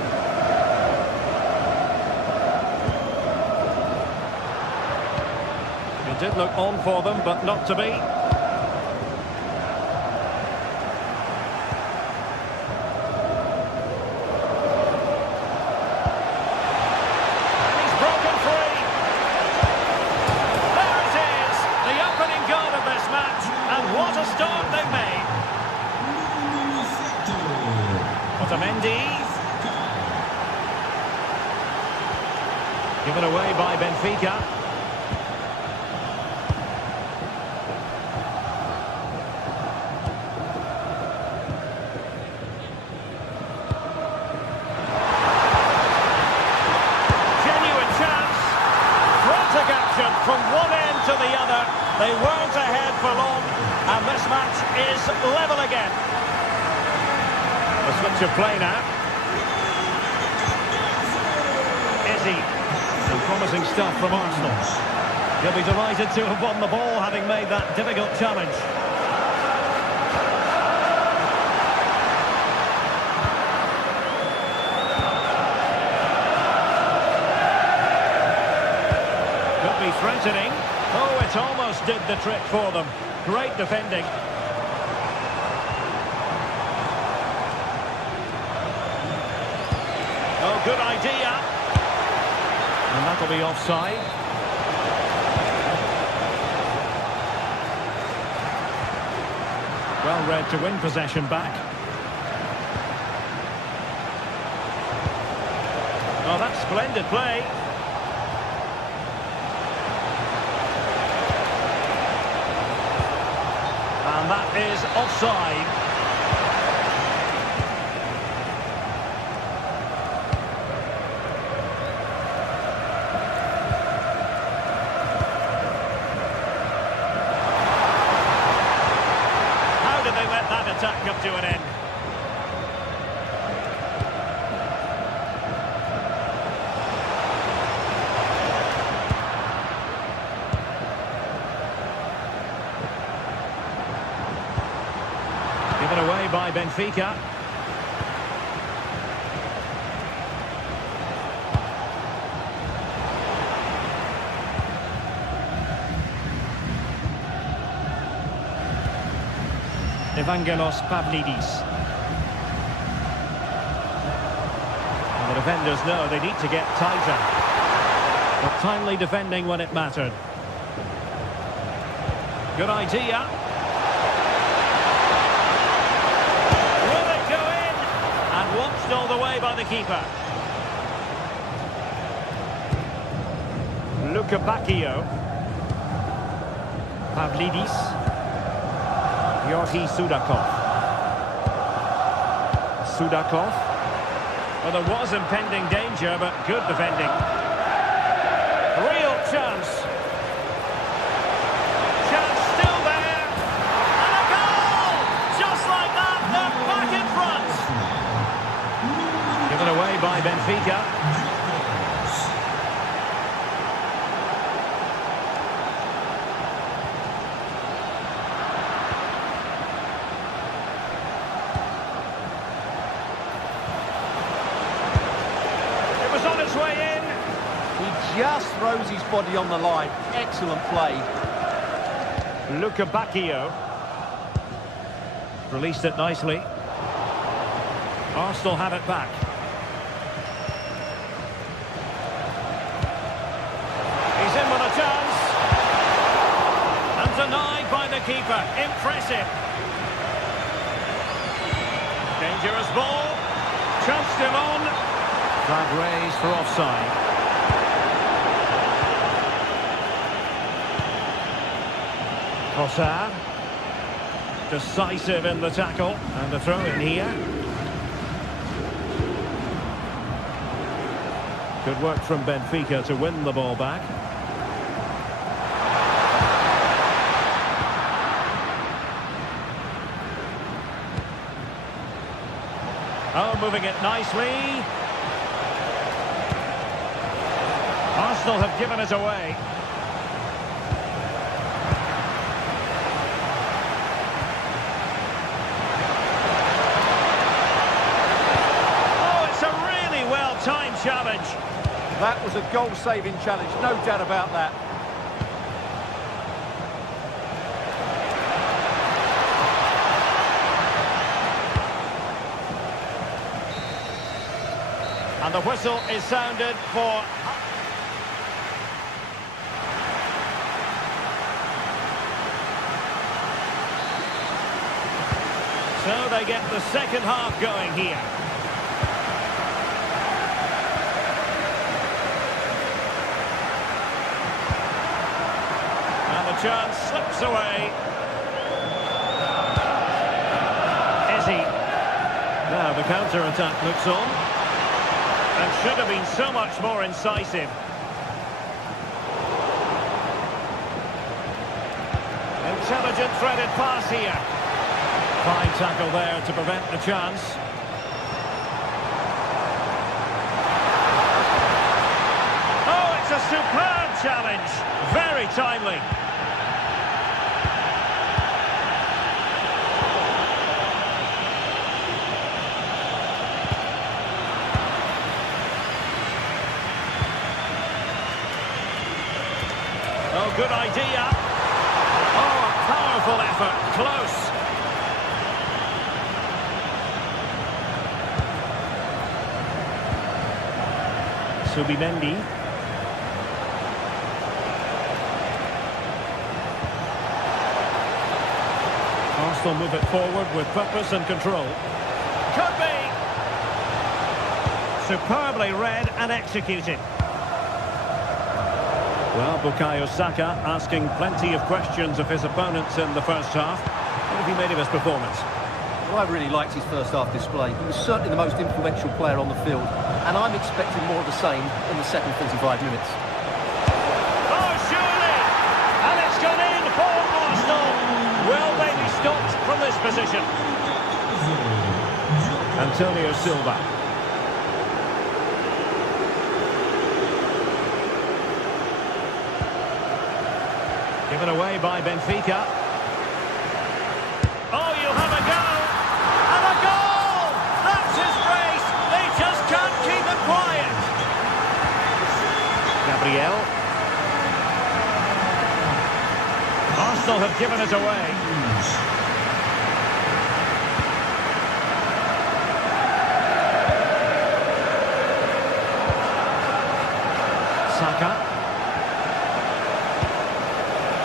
It did look on for them, but not to be. Given away by Benfica. Genuine chance. Frantic action from one end to the other. They weren't ahead for long, and this match is level again. A switch of play now. Izzy. Some promising stuff from Arsenal. He'll be delighted to have won the ball, having made that difficult challenge. Could be threatening. Oh, it almost did the trick for them. Great defending. Oh, good idea. And that'll be offside. Well read to win possession back. Oh, that's splendid play. And that is offside. Come to an end. Given away by Benfica. Evangelos Pavlidis. And the defenders know they need to get tighter. But timely defending when it mattered. Good idea. Will it go in? And watched all the way by the keeper. Luka Bacchio. Pavlidis. Yorhi Sudakov. Sudakov. Well, there was impending danger, but good defending. Real chance. Chance still there. And a goal! Just like that, they're back in front. Given away by Benfica. On its way in. He just throws his body on the line. Excellent play. Luka Bacchio. Released it nicely. Arsenal have it back. He's in with a chance. And denied by the keeper. Impressive. Dangerous ball. Chanced him on. Flag raised for offside. Trossard. Decisive in the tackle. And a throw in here. Good work from Benfica to win the ball back. Oh, moving it nicely. Arsenal have given it away. Oh, it's a really well-timed challenge. That was a goal-saving challenge, no doubt about that. And the whistle is sounded for... So they get the second half going here. And the chance slips away. Izzy. Now the counter-attack looks on. And should have been so much more incisive. Intelligent threaded pass here. Fine tackle there to prevent the chance. Oh, it's a superb challenge. Very timely. Oh, good idea. Oh, a powerful effort. Close. Subimendi. Arsenal move it forward with purpose and control. Could be! Superbly read and executed. Well, Bukayo Saka asking plenty of questions of his opponents in the first half. What have you made of his performance? Well, I really liked his first half display. He was certainly the most influential player on the field, and I'm expecting more of the same in the second 45 minutes. Oh, surely! And it's gone in for Arsenal. Will they be stopped from this position? Antonio Silva. Given away by Benfica. Oh, you'll have a go. And a goal! That's his brace. They just can't keep it quiet. Gabriel. Arsenal have given it away. Saka.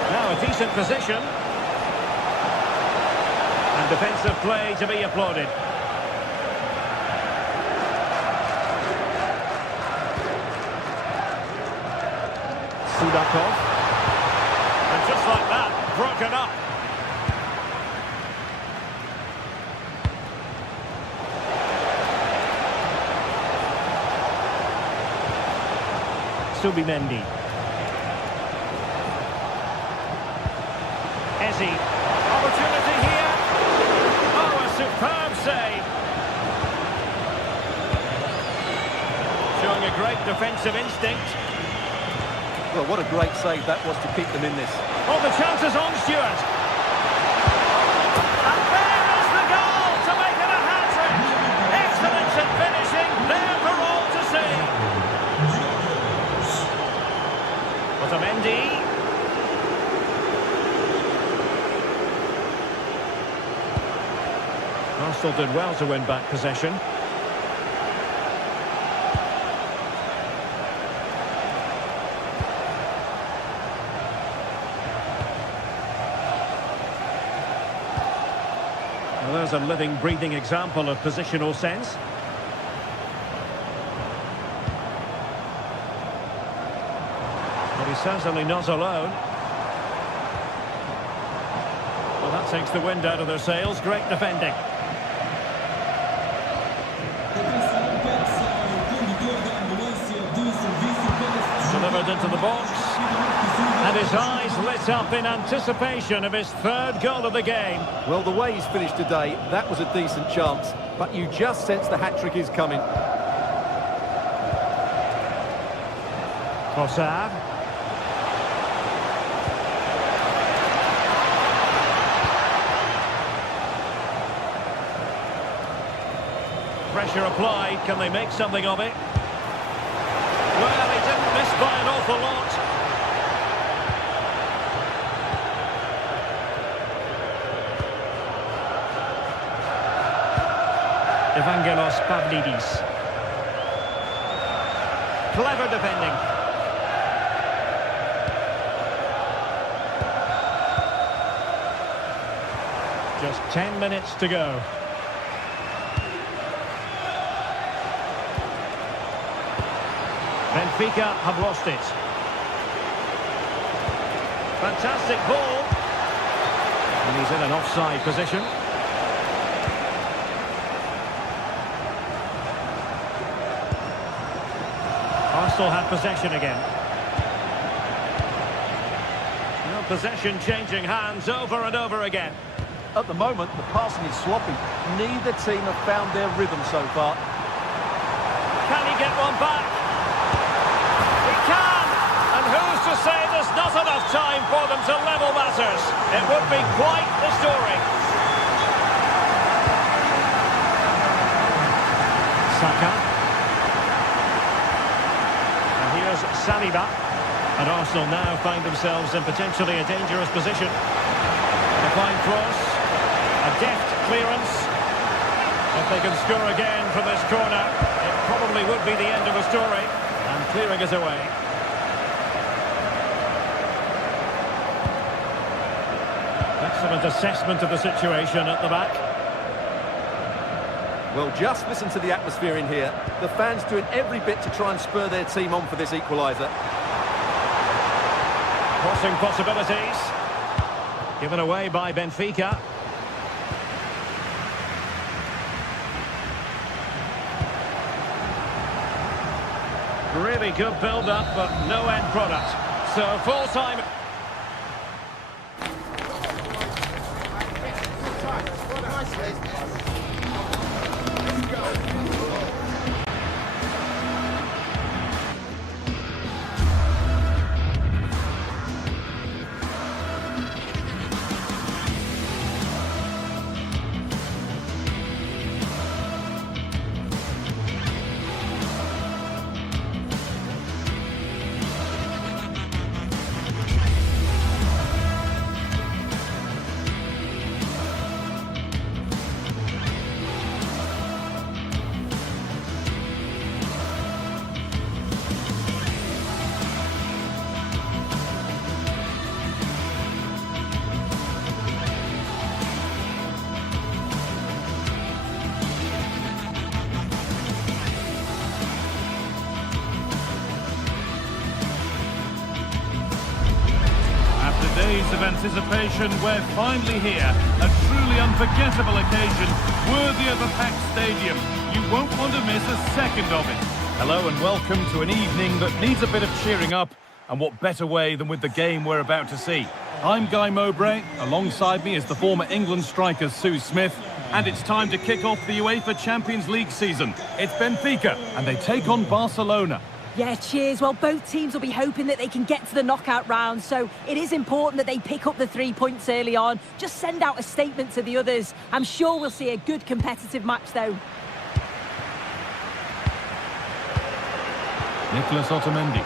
Now a decent position. And defensive play to be applauded. Sudakov. And just like that, broken up. Subimendi. Ezzi. Opportunity here. Oh, a superb save. Showing a great defensive instinct. Well, what a great save that was to keep them in this. Oh, the chance is on, Stewart. And there is the goal to make it a hat-trick. Excellence in finishing, there for all to see. Otamendi. Arsenal did well to win back possession. Well, there's a living, breathing example of positional sense. But he's certainly not alone. Well, that takes the wind out of their sails. Great defending. Delivered into the box. And his eyes lit up in anticipation of his third goal of the game. Well, the way he's finished today, that was a decent chance. But you just sense the hat-trick is coming. Trossard. Pressure applied. Can they make something of it? Well, he didn't miss by an awful lot. Evangelos Pavlidis. Clever defending. Just 10 minutes to go. Benfica have lost it. Fantastic ball. And he's in an offside position. Arsenal have possession again. Well, possession changing hands over and over again. At the moment, the passing is sloppy. Neither team have found their rhythm so far. Can he get one back? He can! And who's to say there's not enough time for them to level matters? It would be quite the story. Saka. And here's Saliba. And Arsenal now find themselves in potentially a dangerous position. A fine cross. A deft clearance. If they can score again from this corner, it probably would be the end of the story. And clearing it away. Excellent assessment of the situation at the back. Well, just listen to the atmosphere in here. The fans doing every bit to try and spur their team on for this equaliser. Crossing possibilities. Given away by Benfica. Really good build-up, but no end product. So full-time... anticipation. We're finally here. A truly unforgettable occasion, worthy of a packed stadium. You won't want to miss a second of it. Hello and welcome to an evening that needs a bit of cheering up. And what better way than with the game we're about to see. I'm Guy Mowbray. Alongside me is the former England striker Sue Smith. And it's time to kick off the UEFA Champions League season. It's Benfica, and they take on Barcelona. Yeah, cheers. Well, both teams will be hoping that they can get to the knockout round, so it is important that they pick up the 3 points early on. Just send out a statement to the others. I'm sure we'll see a good competitive match, though. Nicolas Otamendi.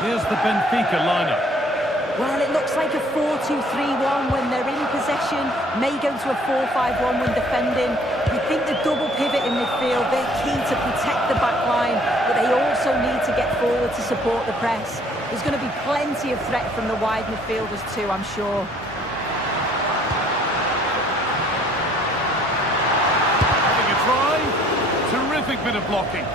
Here's the Benfica lineup. Well, it looks like a 4-2-3-1 when they're in possession. May go to a 4-5-1 when defending. We think the double pivot in midfield, they're key to protect the back line, but they also need to get forward to support the press. There's going to be plenty of threat from the wide midfielders too, I'm sure. Having a try. Terrific bit of blocking.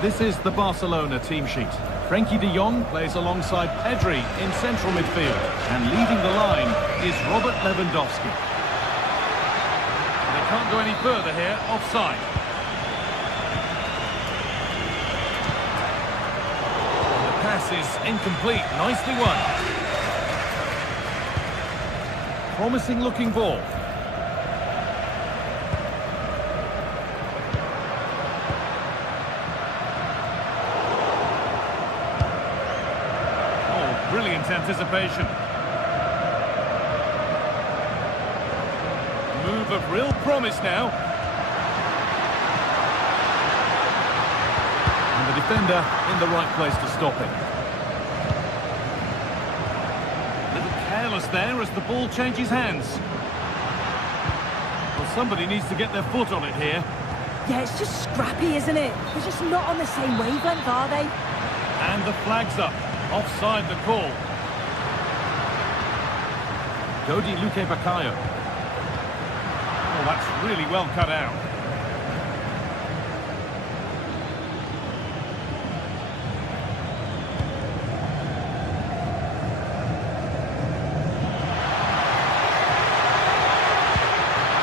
This is the Barcelona team sheet. Frenkie de Jong plays alongside Pedri in central midfield. And leading the line is Robert Lewandowski. They can't go any further here, offside. The pass is incomplete, nicely won. Promising looking ball. Brilliant anticipation. Move of real promise now. And the defender in the right place to stop it. A little careless there as the ball changes hands. Well, somebody needs to get their foot on it here. Yeah, it's just scrappy, isn't it? They're just not on the same wavelength, are they? And the flag's up. Offside the call. Dodi Luque Baccaio. Oh, that's really well cut out.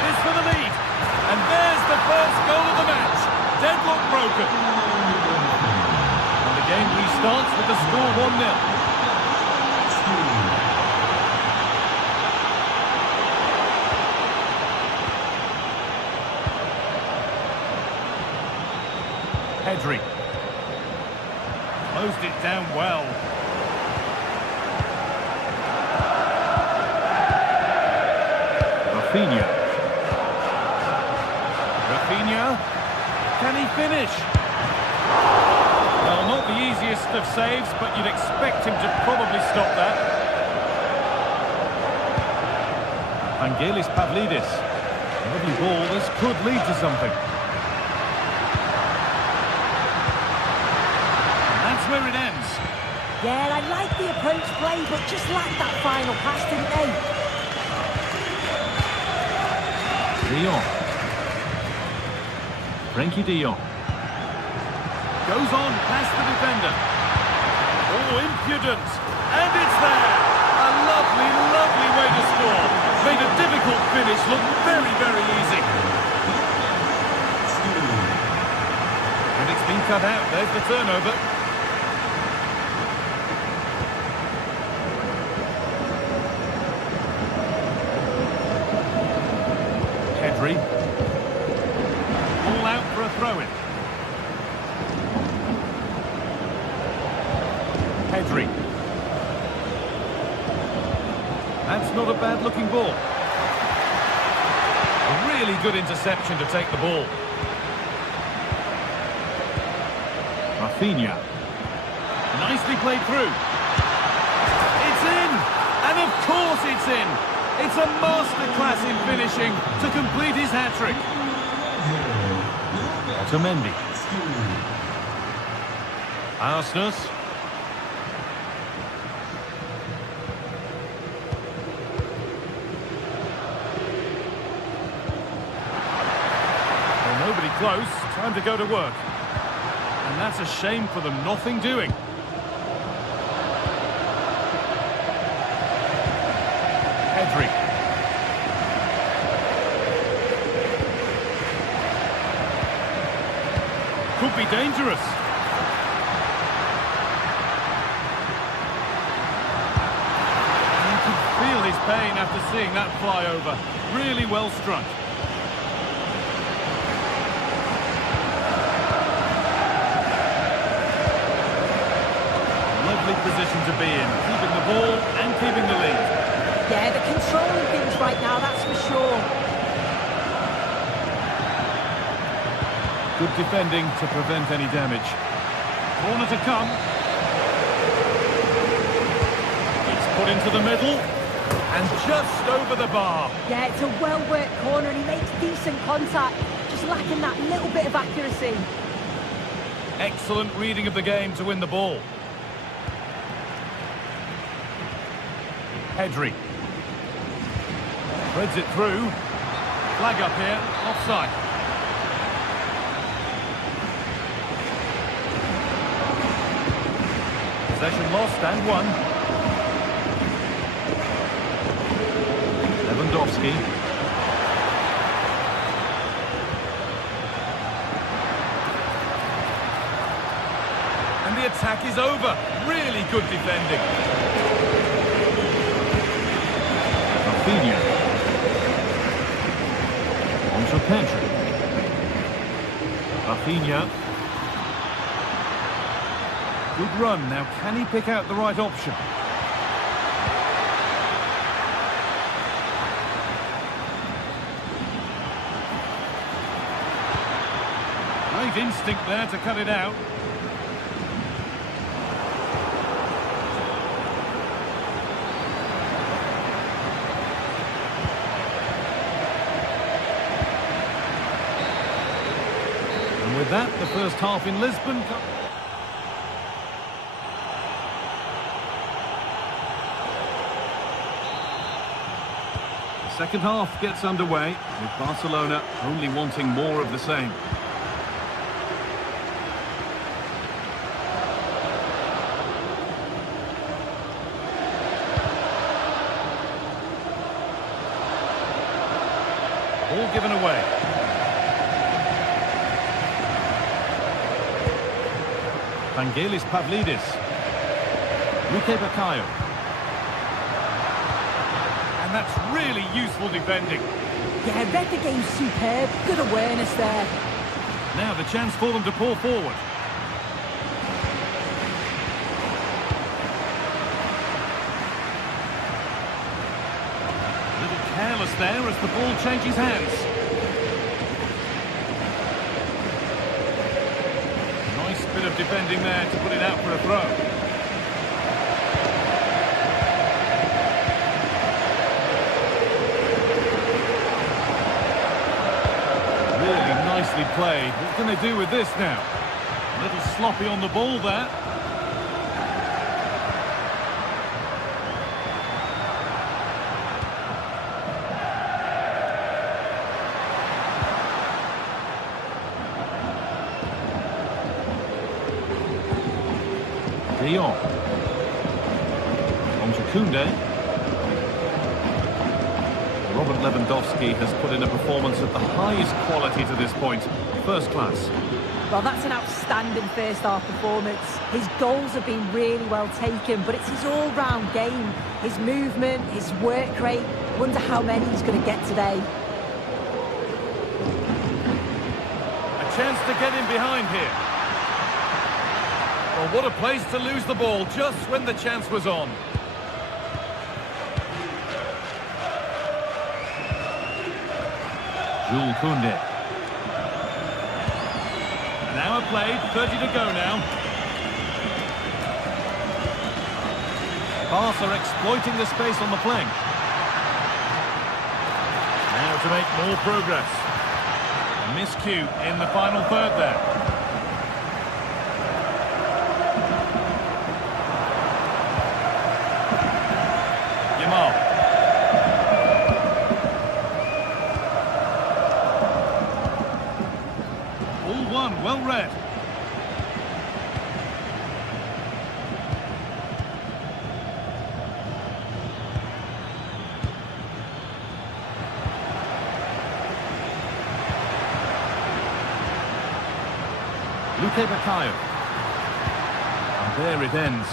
It's for the lead. And there's the first goal of the match. Deadlock broken. The game restarts with the score 1-0. Pedri. Closed it down well. Rafinha. Rafinha. Can he finish? Well, not the easiest of saves, but you'd expect him to probably stop that. Vangelis Pavlidis. Lovely ball, this could lead to something. And that's where it ends. Yeah, I like the approach play, but just lacked that final pass, didn't they? De Jong. Frenkie de Jong. Goes on past the defender. Oh, impudent. And it's there. A lovely, lovely way to score. Made a difficult finish look very, very easy. And it's been cut out. There's the turnover. Pedri. All out for a throw-in. Pedri. That's not a bad-looking ball. A really good interception to take the ball. Rafinha. Nicely played through. It's in! And of course it's in! It's a masterclass in finishing to complete his hat-trick. Otamendi. Arsenal. Nobody close, time to go to work. And that's a shame for them, nothing doing. Pedri. Could be dangerous. You can feel his pain after seeing that fly over. Really well struck. Lovely position to be in, keeping the ball and keeping the lead. Yeah, they're controlling things right now, that's for sure. Good defending to prevent any damage. Corner to come. It's put into the middle and just over the bar. Yeah, it's a well-worked corner and he makes decent contact, just lacking that little bit of accuracy. Excellent reading of the game to win the ball. Pedri. Threads it through. Flag up here, offside. Possession lost and won. Lewandowski. And the attack is over. Really good defending. Rafinha. On to Pedri. Rafinha. Good run. Now, can he pick out the right option? Great instinct there to cut it out. And with that, the first half in Lisbon. Second half gets underway, with Barcelona only wanting more of the same. Ball given away. Vangelis Pavlidis. Luke Bakayo. And that's really useful defending. Yeah, read the game superb. Good awareness there. Now the chance for them to pull forward. A little careless there as the ball changes hands. Nice bit of defending there to put it out for a throw. Nicely played. What can they do with this now? A little sloppy on the ball there. De Jong. On to Koundé. Robert Lewandowski has put in a performance of the highest quality to this point. First class. Well, that's an outstanding first half performance. His goals have been really well taken, but it's his all-round game. His movement, his work rate. Wonder how many he's going to get today. A chance to get in behind here. Well, what a place to lose the ball just when the chance was on. Jules Koundé. An hour played, 30 to go now. Barca exploiting the space on the flank. Now to make more progress. Miscue in the final third there. Yamal. Well read. Luque Baccaio. And there it ends.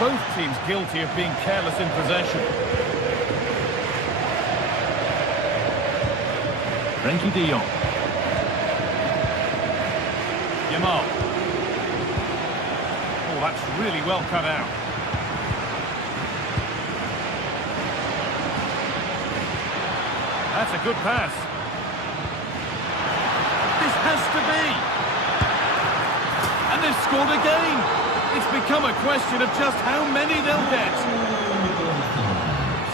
Both teams guilty of being careless in possession. Frenkie de Jong. Yamal. Oh, that's really well cut out. That's a good pass. This has to be. And they've scored again. It's become a question of just how many they'll get.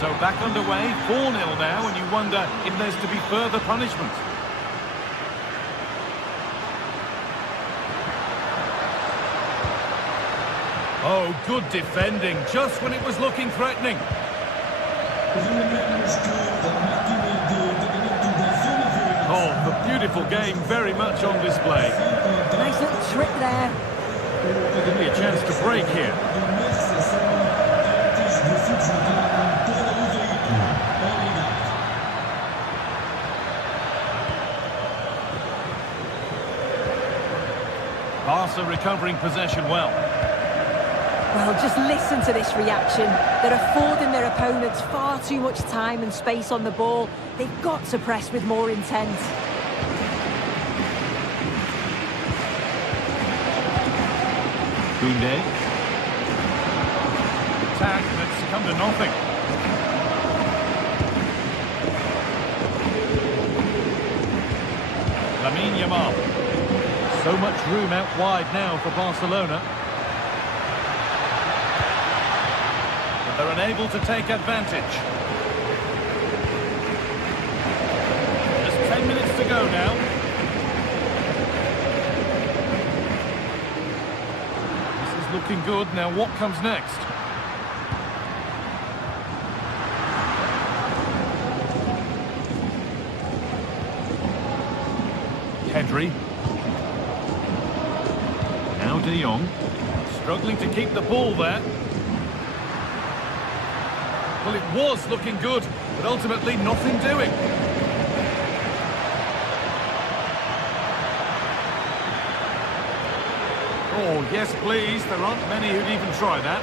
So back underway, 4-0 now, and you wonder if there's to be further punishment. Oh, good defending, just when it was looking threatening. Oh, the beautiful game very much on display. Nice little trick there. Give me a chance to break here. Barca recovering possession well. Well, just listen to this reaction. They're affording their opponents far too much time and space on the ball. They've got to press with more intent. Koundé. Attack that's come to nothing. Lamine Yamal. So much room out wide now for Barcelona. But they're unable to take advantage. Just 10 minutes to go now. Looking good. Now what comes next? Pedri. Now De Jong. Struggling to keep the ball there. Well, it was looking good, but ultimately nothing doing. Oh, yes, please. There aren't many who'd even try that.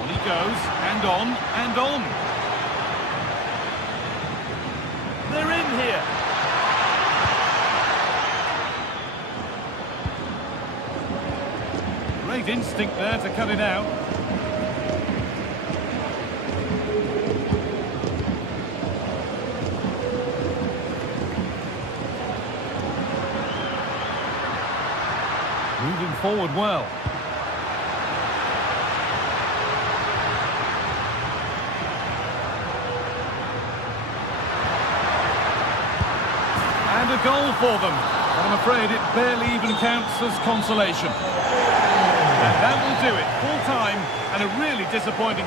On he goes, and on, and on. They're in here. Great instinct there to cut it out. Moving forward well. And a goal for them. But I'm afraid it barely even counts as consolation. And that will do it. Full time and a really disappointing...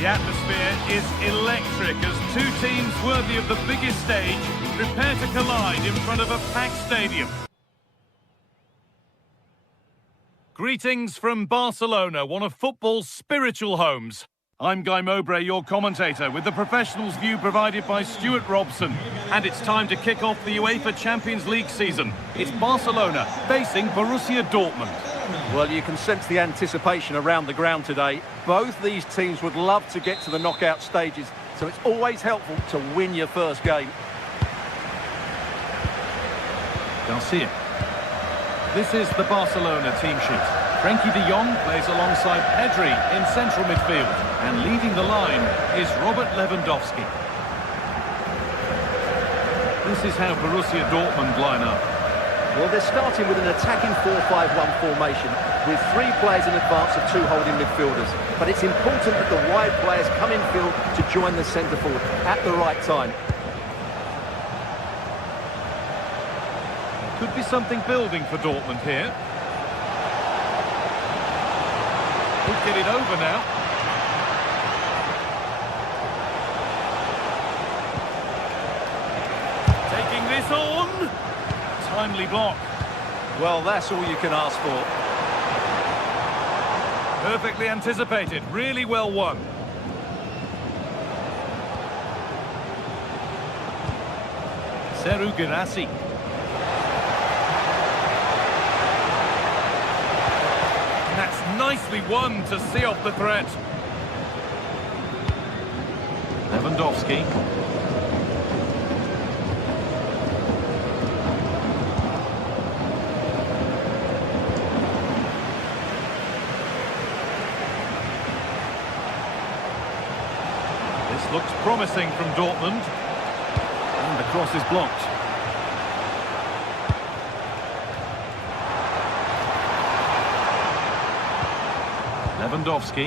The atmosphere is electric as two teams worthy of the biggest stage prepare to collide in front of a packed stadium. Greetings from Barcelona, one of football's spiritual homes. I'm Guy Mowbray, your commentator, with the professionals' view provided by Stuart Robson. And it's time to kick off the UEFA Champions League season. It's Barcelona facing Borussia Dortmund. Well, you can sense the anticipation around the ground today. Both these teams would love to get to the knockout stages, so it's always helpful to win your first game. Garcia. This is the Barcelona team sheet. Frenkie de Jong plays alongside Pedri in central midfield. And leading the line is Robert Lewandowski. This is how Borussia Dortmund line up. Well, they're starting with an attacking 4-5-1 formation with 3 players in advance of 2 holding midfielders. But it's important that the wide players come in field to join the centre forward at the right time. Could be something building for Dortmund here. Could get it over now. Taking this on. Timely block. Well, that's all you can ask for. Perfectly anticipated. Really well won. Serhou Guirassy. That's nicely won to see off the threat. Lewandowski. This looks promising from Dortmund. And the cross is blocked. Lewandowski.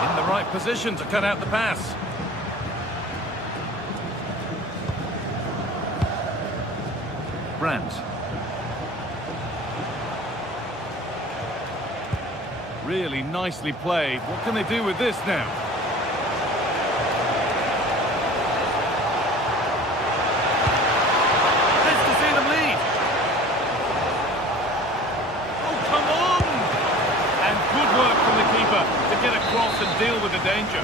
In the right position to cut out the pass. Brandt. Really nicely played. What can they do with this now? Nice to see them lead. To get across and deal with the danger.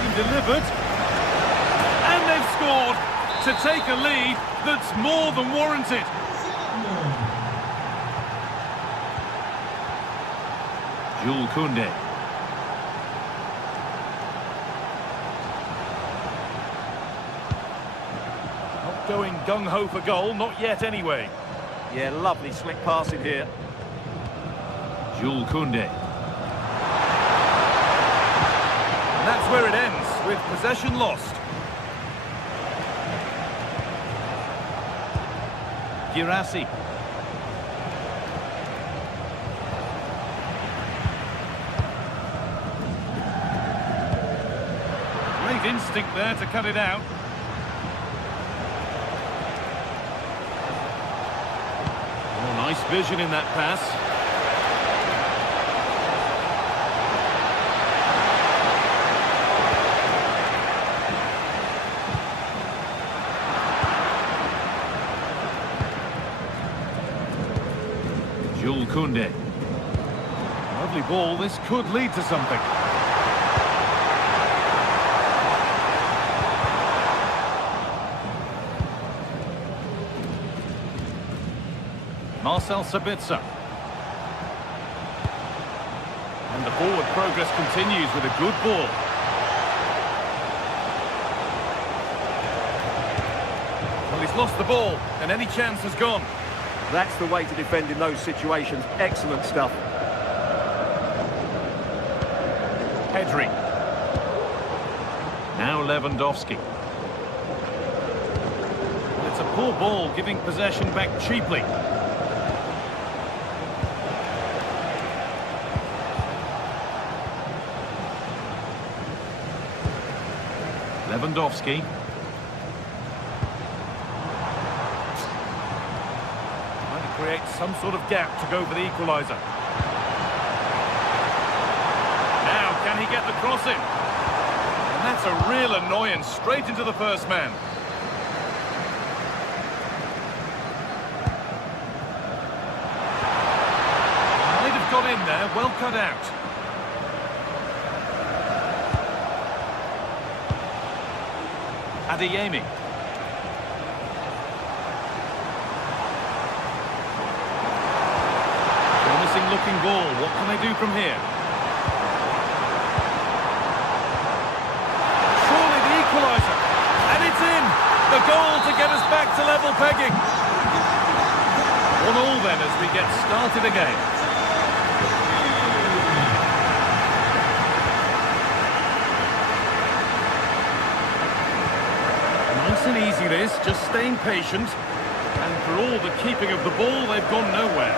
Being delivered. And they've scored to take a lead that's more than warranted. Jules Koundé. Not going gung-ho for goal, not yet anyway. Yeah, lovely slick passing here. Jules Koundé. And that's where it ends, with possession lost. Guirassy. Great instinct there to cut it out. Oh, nice vision in that pass. Jules Koundé. Lovely ball, this could lead to something. Marcel Sabitzer. And the forward progress continues with a good ball. Well, he's lost the ball, and any chance has gone. That's the way to defend in those situations. Excellent stuff. Pedri. Now Lewandowski. Well, it's a poor ball, giving possession back cheaply. Lewandowski. Trying to create some sort of gap to go for the equaliser. Now, can he get the cross in? And that's a real annoyance, straight into the first man. Might have got in there, well cut out. Adeyemi. Promising looking ball. What can they do from here? Surely the equaliser. And it's in. The goal to get us back to level pegging. 1-1 then as we get started again. Nice and easy this, just staying patient. And for all the keeping of the ball, they've gone nowhere.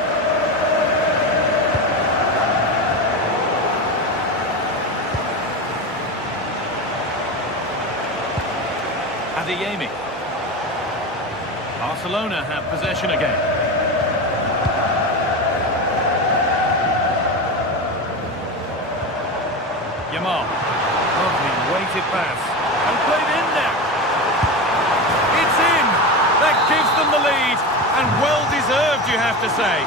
Adeyemi. Barcelona have possession again. Yamal. Lovely weighted pass. And played in now. It's in. That gives them the lead. And well deserved, you have to say.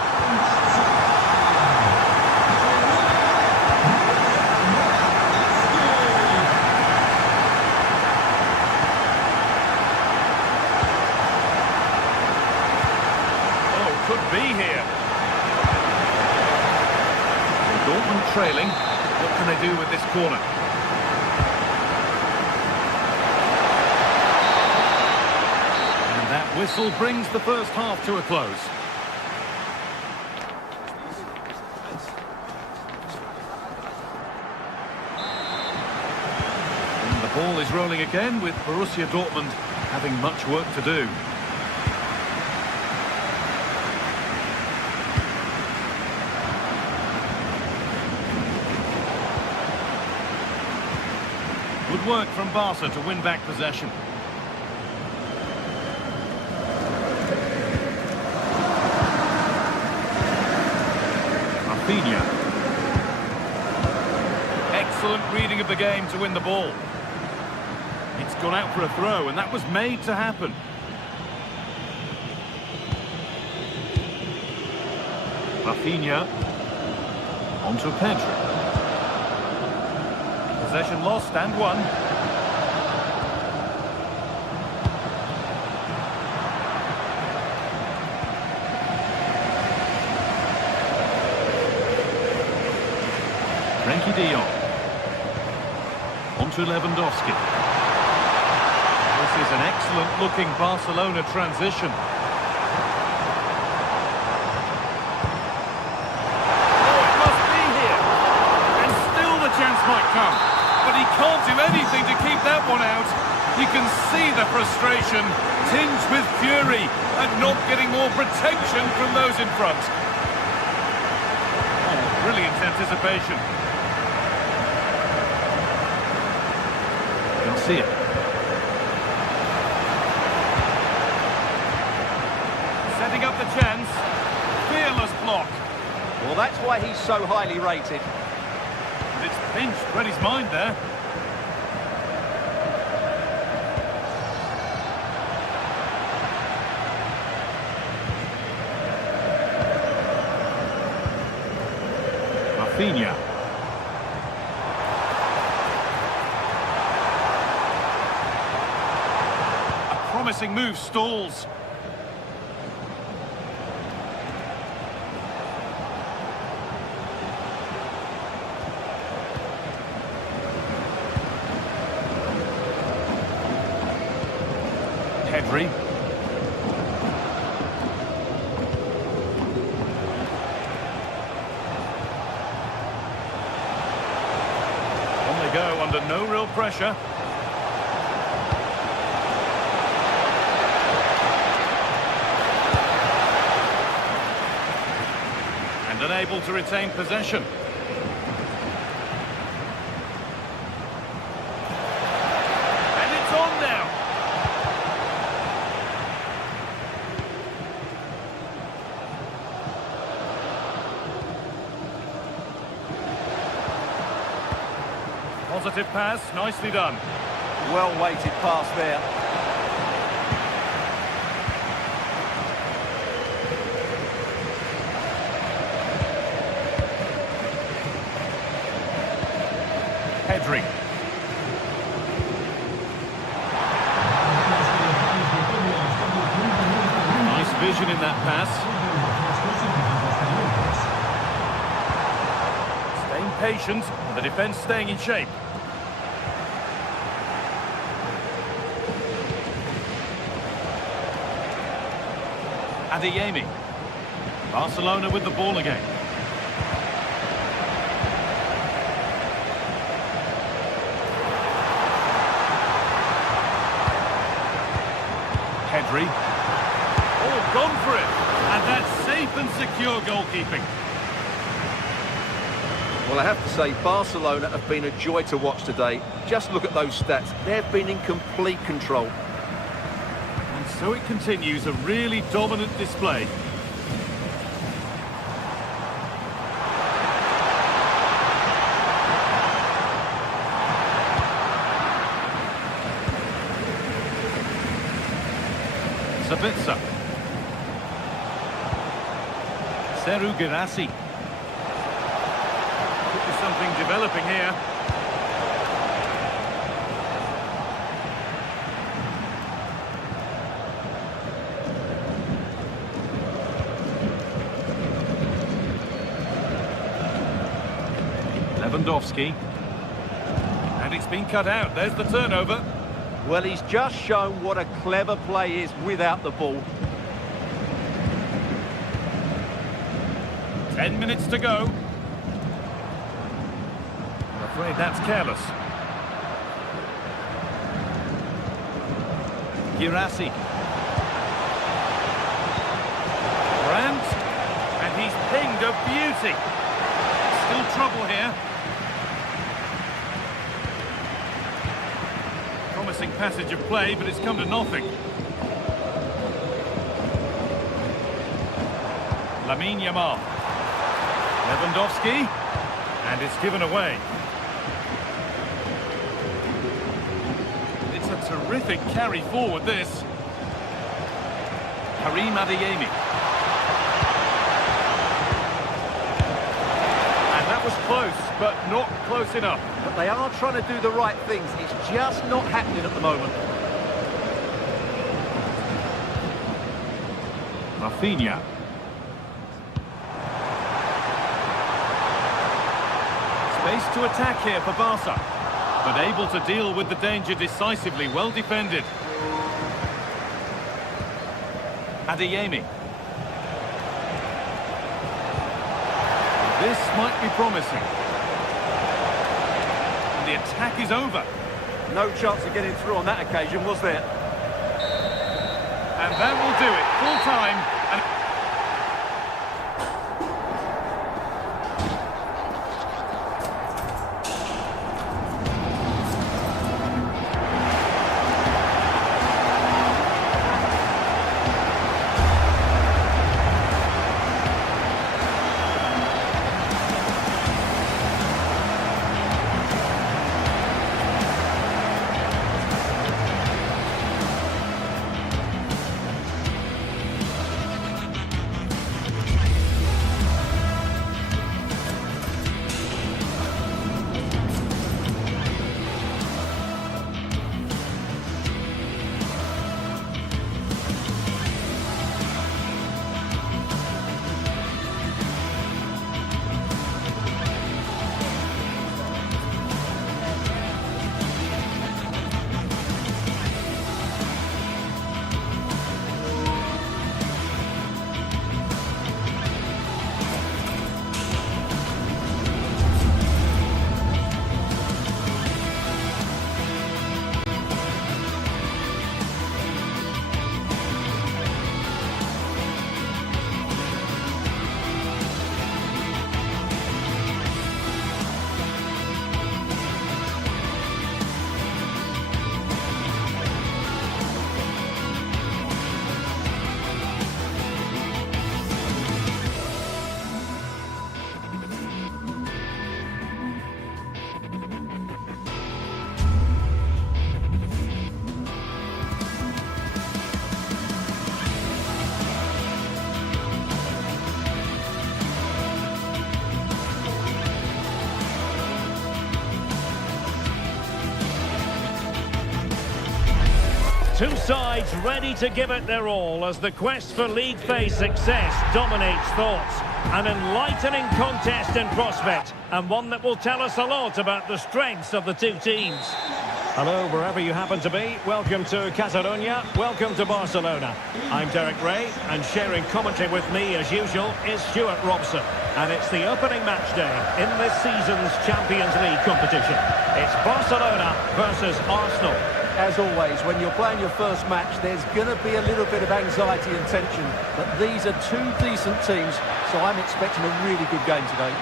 Could be here. Dortmund trailing. What can they do with this corner? And that whistle brings the first half to a close. And the ball is rolling again with Borussia Dortmund having much work to do. Good work from Barca to win back possession. Rafinha. Excellent reading of the game to win the ball. It's gone out for a throw, and that was made to happen. Rafinha. On to Pedri. Possession lost and won. Frenkie de Jong. On to Lewandowski. This is an excellent looking Barcelona transition. Oh, it must be here. And still the chance might come. But he can't do anything to keep that one out. You can see the frustration, tinged with fury, at not getting more protection from those in front. Oh, brilliant anticipation. You can see it. Setting up the chance. Fearless block. Well, that's why he's so highly rated. It's pinched, read his mind there. Rafinha. A promising move stalls. Pedri. On they go under no real pressure. And unable to retain possession. And it's on now. Positive pass, nicely done. Well-weighted pass there. Pedri. Nice vision in that pass. Staying patient, and the defence staying in shape. Adeyemi. Barcelona with the ball again. Pedri. Oh, gone for it. And that's safe and secure goalkeeping. Well, I have to say, Barcelona have been a joy to watch today. Just look at those stats. They've been in complete control. And so it continues, a really dominant display. Sabitzer. Seru Girassi. Could be something developing here. Lewandowski. And it's been cut out. There's the turnover. Well, he's just shown what a clever play is without the ball. 10 minutes to go. I'm afraid that's careless. Girassi. Brandt. And he's pinged a beauty. Still trouble here. Promising passage of play, but it's come to nothing. Lamine Yamal. Lewandowski. And it's given away. It's a terrific carry forward, this. Karim Adeyemi. And that was close, but not close enough. But they are trying to do the right things. It's just not happening at the moment. Rafinha. Space to attack here for Barca, but able to deal with the danger decisively. Well defended. Adeyemi. This might be promising. And the attack is over. No chance of getting through on that occasion, was there? And that will do it. Full time. And Two sides ready to give it their all as the quest for league phase success dominates thoughts. An enlightening contest in prospect, and one that will tell us a lot about the strengths of the two teams. Hello, wherever you happen to be. Welcome to Catalonia. Welcome to Barcelona. I'm Derek Ray, and sharing commentary with me, as usual, is Stuart Robson. And it's the opening match day in this season's Champions League competition. It's Barcelona versus Arsenal. As always, when you're playing your first match, there's going to be a little bit of anxiety and tension. But these are two decent teams, so I'm expecting a really good game today.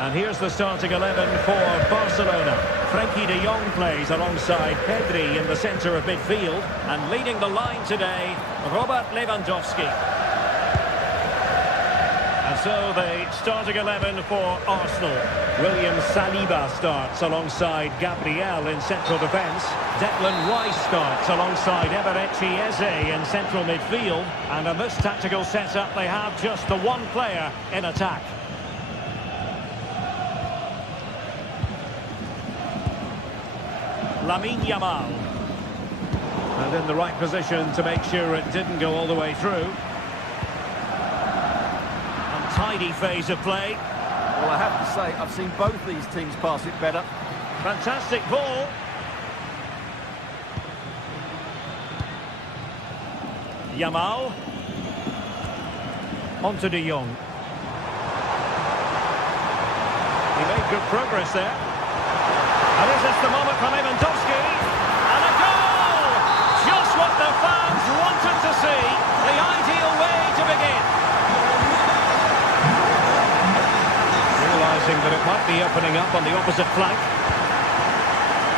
And here's the starting 11 for Barcelona. Frenkie de Jong plays alongside Pedri in the centre of midfield. And leading the line today, Robert Lewandowski. And so the starting 11 for Arsenal. William Saliba starts alongside Gabriel in central defence. Declan Rice starts alongside Eberechi Eze in central midfield. And in this tactical setup, they have just the one player in attack. Lamine Yamal. And in the right position to make sure it didn't go all the way through. Untidy phase of play. Well, I have to say, I've seen both these teams pass it better. Fantastic ball. Yamal. On to de Jong. He made good progress there. And this is the moment for Lewandowski. And a goal! Just what the fans wanted to see. The ideal way to begin. Realising that it might be opening up on the opposite flank.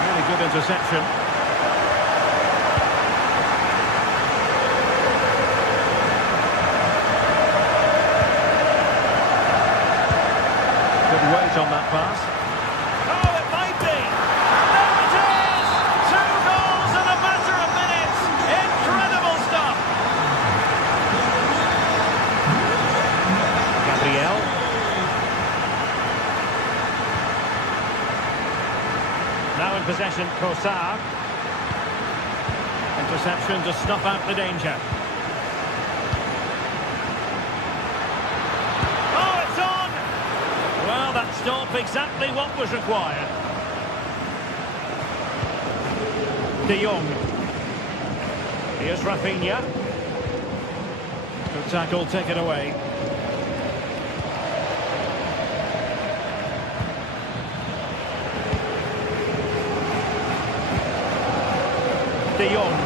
Really good interception. Good weight on that pass. Now in possession, Kossar. Interception to snuff out the danger. Oh, it's on! Well, that stopped exactly what was required. De Jong. Here's Rafinha. Good tackle, taken away. De Jong.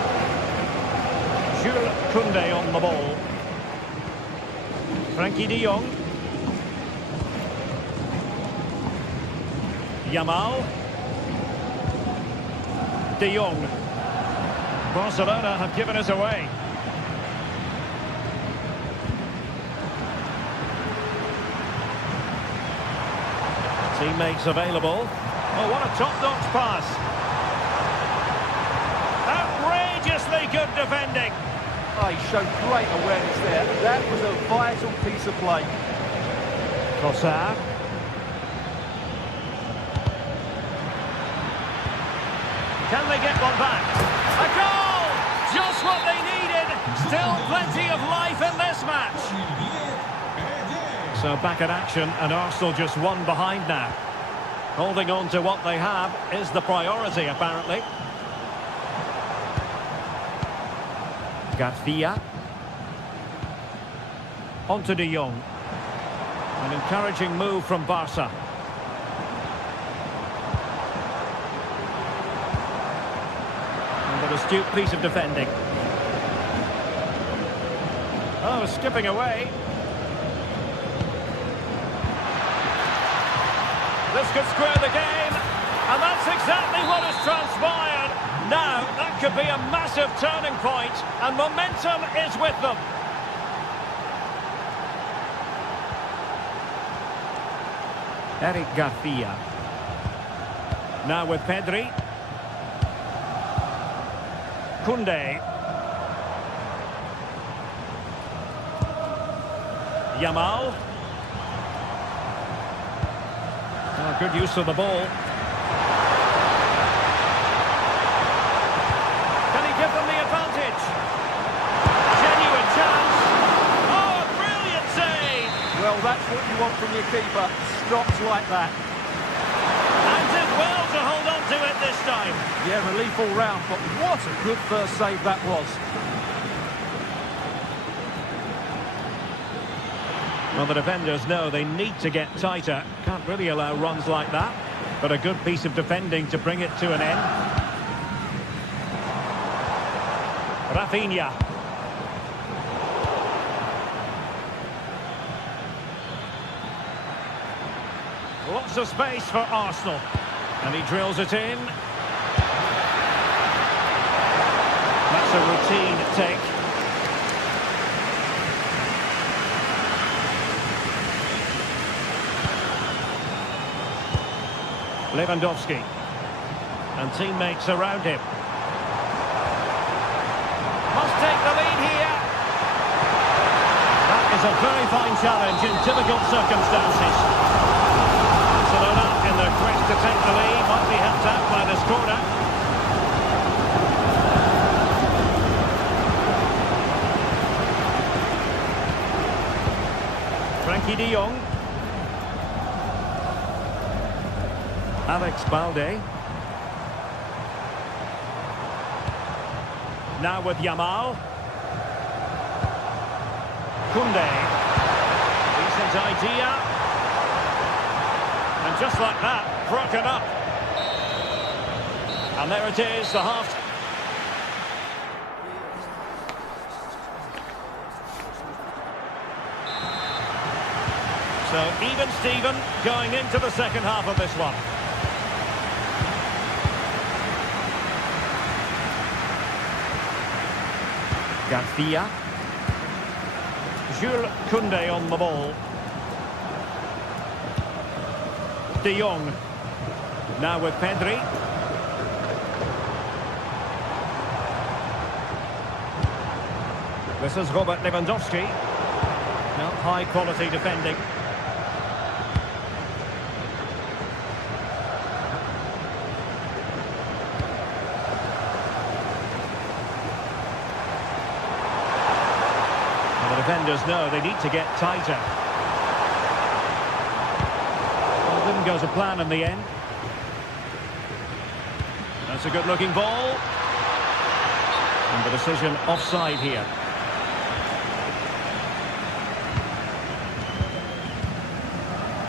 Jules Koundé on the ball. Frenkie de Jong. Yamal. De Jong. Barcelona have given us away. Teammates available. Oh, what a top-notch pass. Outrageously good defending. Oh, he showed great awareness there. That was a vital piece of play. Kossar. Can they get one back? A goal! Just what they needed. Still plenty of life in this match. So back in action, and Arsenal just one behind now. Holding on to what they have is the priority, apparently. Garcia. On to de Jong. An encouraging move from Barca. And an astute piece of defending. Oh, skipping away. This could square the game. And that's exactly what has transpired. Now, that could be a massive turning point, and momentum is with them. Eric Garcia. Now with Pedri. Koundé. Yamal. Oh, good use of the ball. advantage. Genuine chance. Oh, a brilliant save. Well, that's what you want from your keeper. Stops like that. And did well to hold on to it this time. Yeah, relief all round, but what a good first save that was. Well, the defenders know they need to get tighter. Can't really allow runs like that. But a good piece of defending to bring it to an end. Rafinha. Lots of space for Arsenal. And he drills it in. That's a routine take. Lewandowski. And teammates around him. Must take the lead here. That is a very fine challenge in difficult circumstances. Barcelona in their quest to take the lead might be helped out by this corner. Frankie de Jong. Alex Balde. Now with Yamal. Koundé. Decent idea. And just like that, broken up. And there it is, the half. So even Steven going into the second half of this one. Garcia. Jules Koundé on the ball. De Jong. Now with Pedri. This is Robert Lewandowski. Now high quality defending. Defenders know they need to get tighter. Well, it didn't go to plan in the end. That's a good-looking ball. And the decision offside here.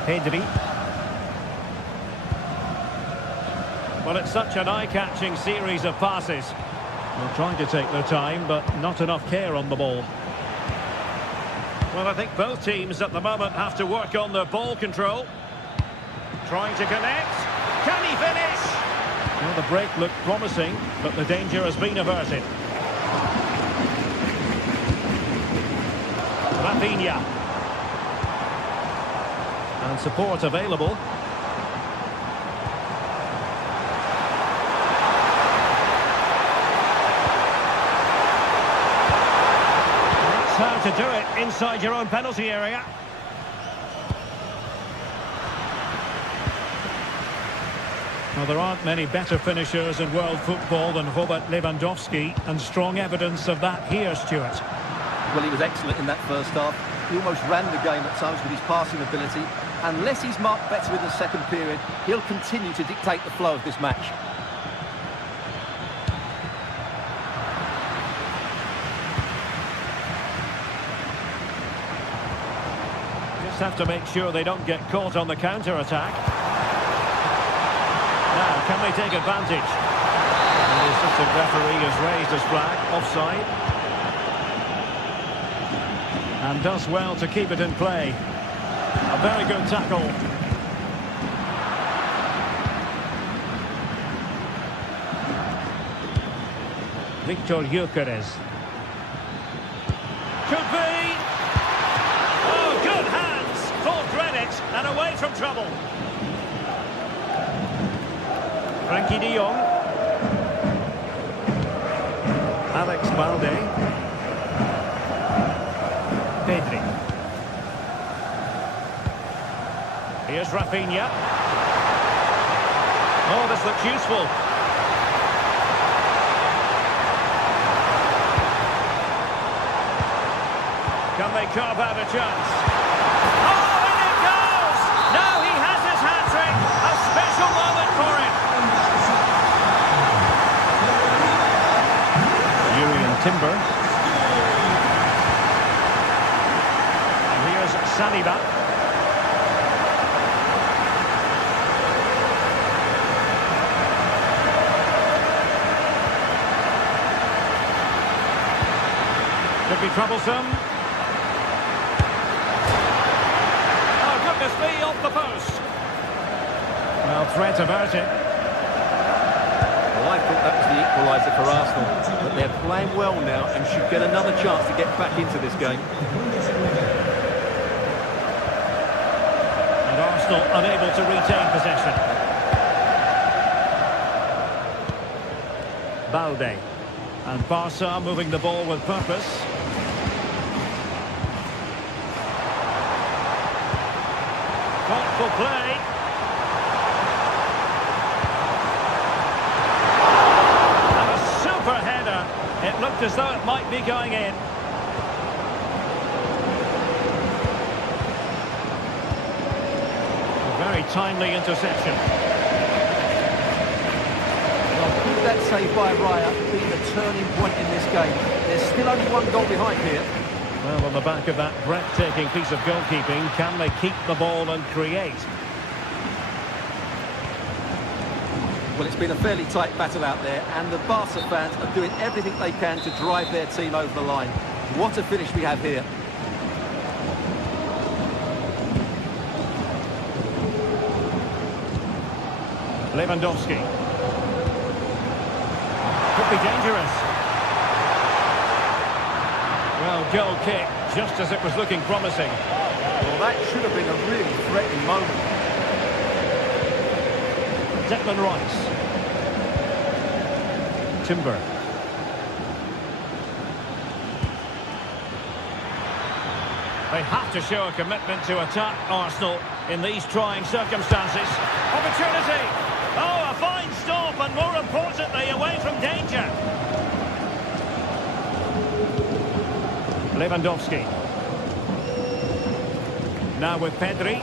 Pedri. Well, it's such an eye-catching series of passes. They're trying to take their time, but not enough care on the ball. Well, I think both teams at the moment have to work on their ball control. Trying to connect. Can he finish? Well, the break looked promising, but the danger has been averted. Rafinha. And support available. How to do it inside your own penalty area. Well, there aren't many better finishers in world football than Robert Lewandowski, and strong evidence of that here, Stuart. Well, he was excellent in that first half. He almost ran the game at times with his passing ability. Unless he's marked better in the second period, he'll continue to dictate the flow of this match. Have to make sure they don't get caught on the counter-attack. Now, can they take advantage? And the assistant referee has raised his flag, offside. And does well to keep it in play. A very good tackle. Victor Gyökeres. Could be! And away from trouble. Frankie de Jong. Alex Balde. Pedri. Here's Rafinha. Oh, this looks useful. they carve out a chance. Oh, in it goes! Now he has his hat-trick. A special moment for him. Timber. And here's Saliba. Could be troublesome. Oh, goodness me, off the post. Well, threat averted. Well, I thought that was the equaliser for Arsenal, but they're playing well now and should get another chance to get back into this game. And Arsenal unable to retain possession. Balde. And Barca moving the ball with purpose. Thoughtful play. It looked as though it might be going in. A very timely interception. Well, could that save by Raya be the turning point in this game? There's still only one goal behind here. Well, on the back of that breathtaking piece of goalkeeping, can they keep the ball and create? Well, it's been a fairly tight battle out there, and the Barca fans are doing everything they can to drive their team over the line. What a finish we have here. Lewandowski. Could be dangerous. Well, goal kick, just as it was looking promising. Well, that should have been a really threatening moment. Declan Rice. Timber. They have to show a commitment to attack Arsenal in these trying circumstances. Opportunity! Oh, a fine stop, and more importantly, away from danger. Lewandowski. Now with Pedri.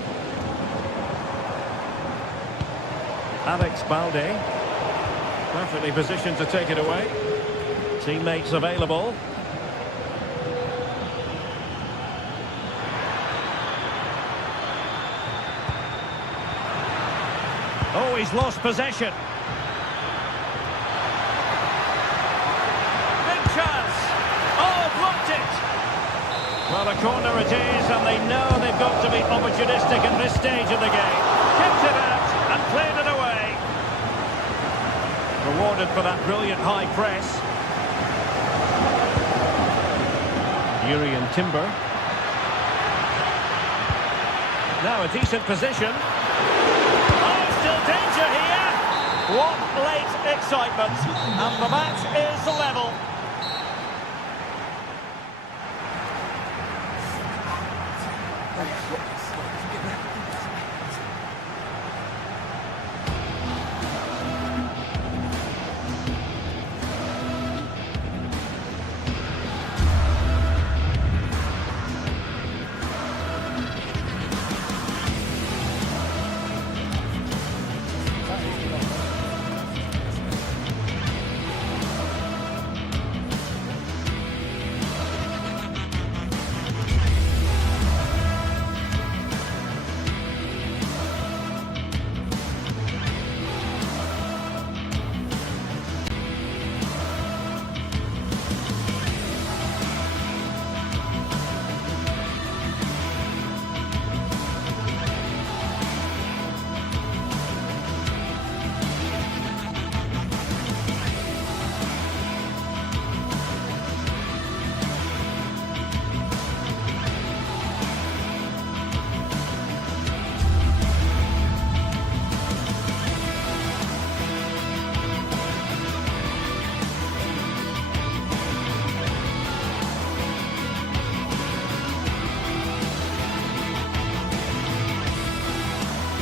Alex Balde. Perfectly positioned to take it away. Teammates available. Oh, he's lost possession. Big chance. Oh, blocked it. Well, a corner it is, and they know they've got to be opportunistic at this stage of the game. Kept it out and cleared it away. Rewarded for that brilliant high press. Urian Timber. Now a decent position. Oh, still danger here. What late excitement. And the match is level.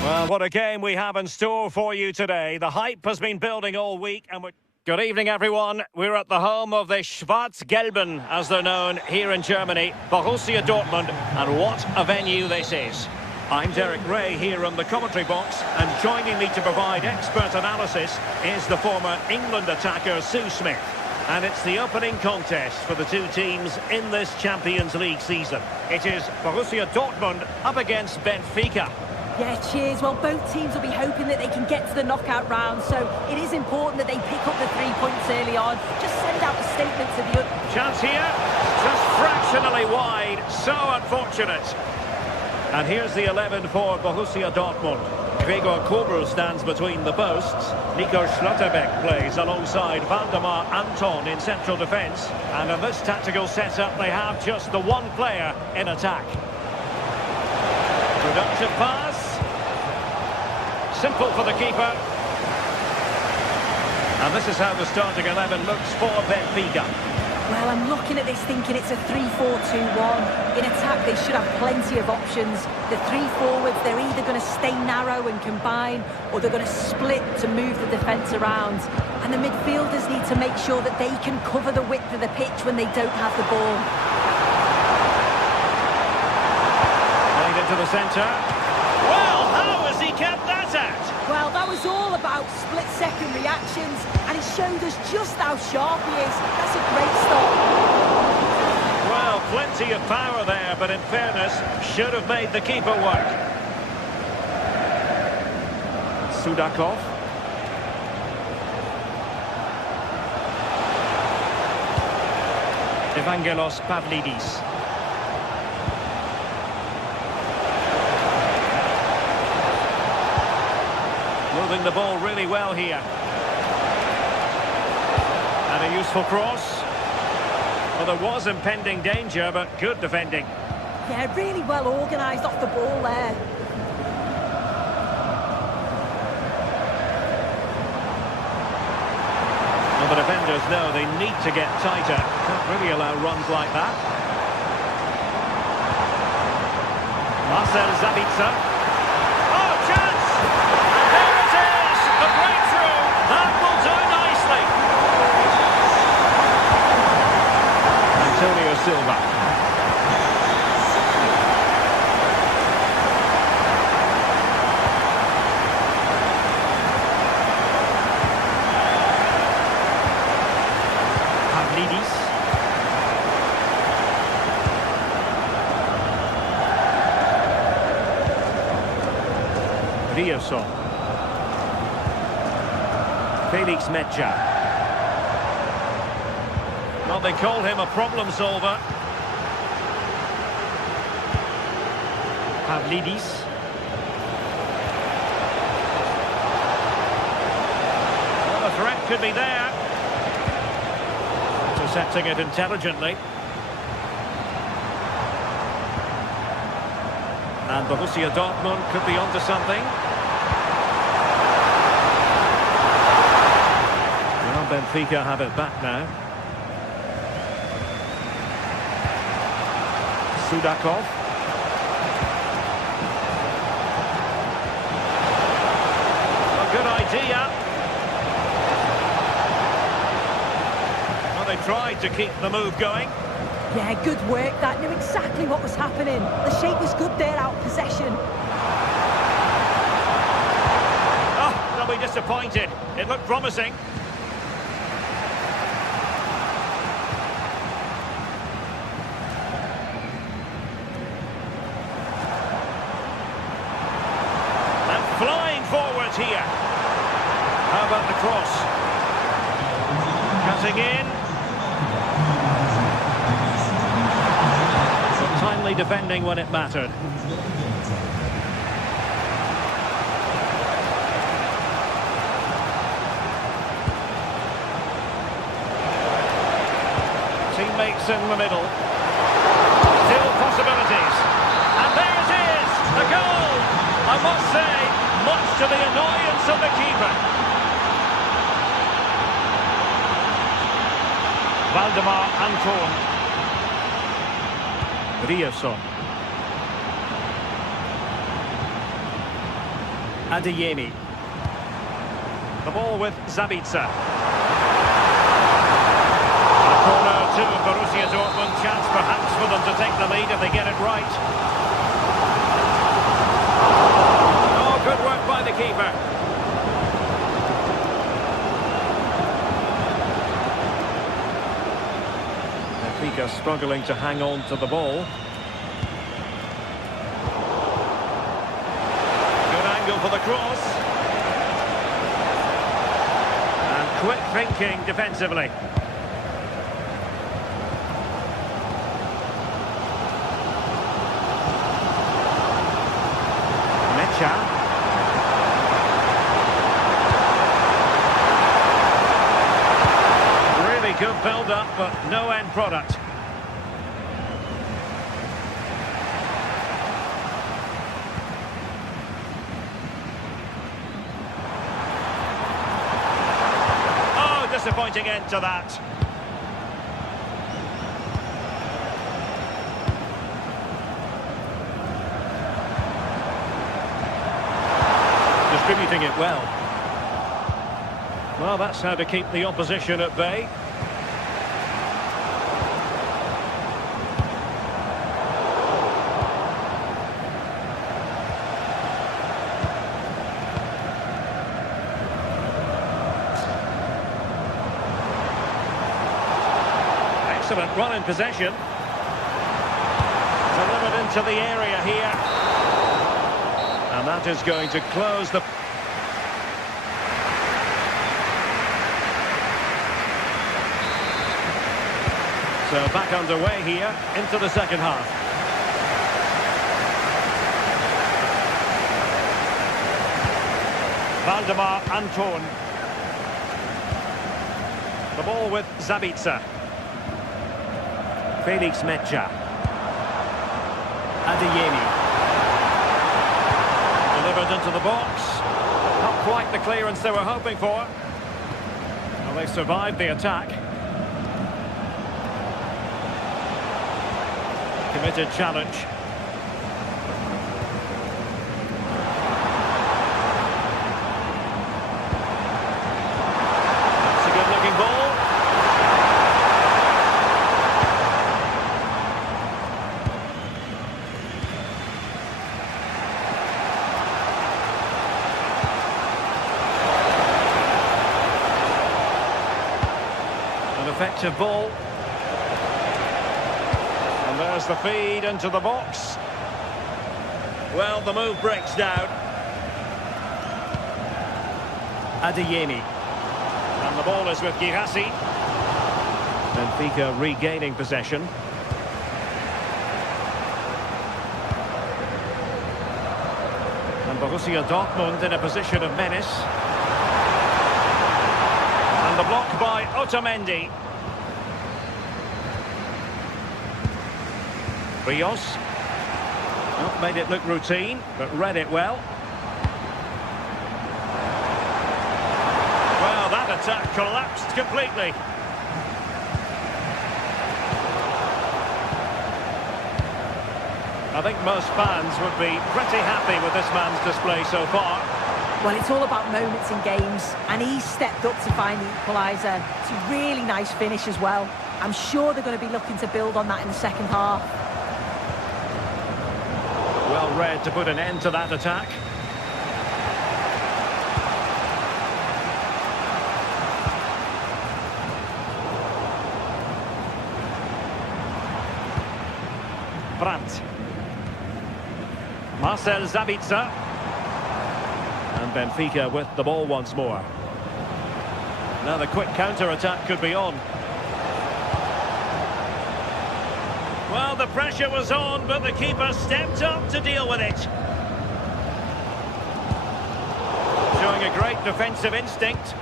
Well, what a game we have in store for you today. The hype has been building all week, and we're... Good evening, everyone. We're at the home of the Schwarz-Gelben, as they're known here in Germany, Borussia Dortmund, and what a venue this is. I'm Derek Ray here on the commentary box, and joining me to provide expert analysis is the former England attacker Sue Smith. And it's the opening contest for the two teams in this Champions League season. It is Borussia Dortmund up against Benfica. Yeah, cheers. Well, both teams will be hoping that they can get to the knockout round, so it is important that they pick up the 3 points early on. Just send out a statement to the... Chance here, just fractionally wide, so unfortunate. And here's the 11 for Borussia Dortmund. Gregor Kobel stands between the posts. Nico Schlotterbeck plays alongside Valdemar Anton in central defence. And in this tactical setup, they have just the one player in attack. Productive pass. Simple for the keeper. And this is how the starting 11 looks for Benfica. Well, I'm looking at this thinking it's a 3-4-2-1. In attack, they should have plenty of options. The three forwards, they're either going to stay narrow and combine, or they're going to split to move the defence around. And the midfielders need to make sure that they can cover the width of the pitch when they don't have the ball. Played into the centre. Well, how has he kept that out? Well, that was all about split-second reactions, and it showed us just how sharp he is. That's a great stop. Well, plenty of power there, but in fairness, should have made the keeper work. Sudakov. Evangelos Pavlidis. Moving the ball really well here. And a useful cross. Well, there was impending danger, but good defending. Yeah, really well organised off the ball there. Well, the defenders know they need to get tighter. Can't really allow runs like that. Marcel Sabitzer. Oh, chance! There it is! A breakthrough! That will do nicely. Antonio Silva. Pavlidis. Rioson. Felix Medja. Well, they call him a problem solver. Pavlidis. Well, the threat could be there. Intercepting it intelligently. And Borussia Dortmund could be onto something. Well, Benfica have it back now. Sudakov. A good idea. Well, they tried to keep the move going. Yeah, good work. That knew exactly what was happening. The shape was good there, out of possession. Oh, they'll be disappointed. It looked promising. Flying forwards here. How about the cross? Cutting in. But timely defending when it mattered. Teammates in the middle. Still possibilities. And there it is! A goal! I must say, much to the annoyance of the keeper. Valdemar Anton. Rioson. Adeyemi. The ball with Sabitzer. to Borussia Dortmund. Chance perhaps for them to take the lead if they get it right. Oh, good work by the keeper. Benfica struggling to hang on to the ball. Good angle for the cross. And quick thinking defensively. Really good build-up, but no end product. Oh, disappointing end to that. Distributing it well. Well, that's how to keep the opposition at bay. Excellent run in possession. Delivered into the area here. And that is going to close the... So back underway here into the second half. Valdemar Anton. The ball with Zabitzer. Felix Mecha. Adeyemi. Delivered into the box. Not quite the clearance they were hoping for. Well, they survived the attack. Committed challenge. That's a good-looking ball. An effective ball. And there's the feed into the box. Well, the move breaks down. Adeyemi. And the ball is with Girassi. Benfica regaining possession. And Borussia Dortmund in a position of menace. And the block by Otamendi. Rios. Not made it look routine, but read it well. Well, that attack collapsed completely. I think most fans would be pretty happy with this man's display so far. Well, it's all about moments in games, and he stepped up to find the equaliser. It's a really nice finish as well. I'm sure they're going to be looking to build on that in the second half. Well read to put an end to that attack. Brandt. Marcel Zabitzer. And Benfica with the ball once more. Now the quick counter-attack could be on. Well, the pressure was on, but the keeper stepped up to deal with it. Showing a great defensive instinct.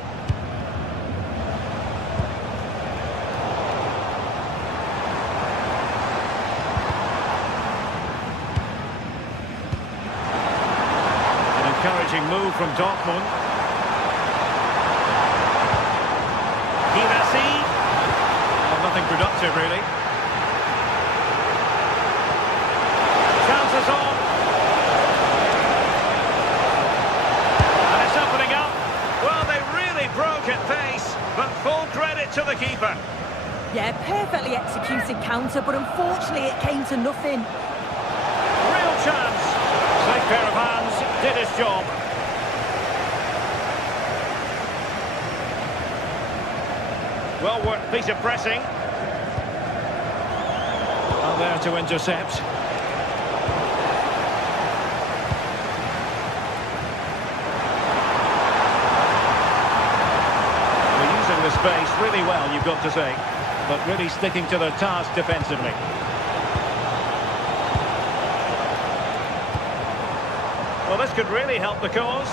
An encouraging move from Dortmund. Girassi. Well, nothing productive, really. Chances on. And it's opening up. Well, they really broke at pace, but full credit to the keeper. Yeah, perfectly executed counter, but unfortunately it came to nothing. Real chance. Safe pair of hands, did his job. Well worked piece of pressing. And there to intercept. They're using the space really well, you've got to say. But really sticking to their task defensively. Well, this could really help the cause.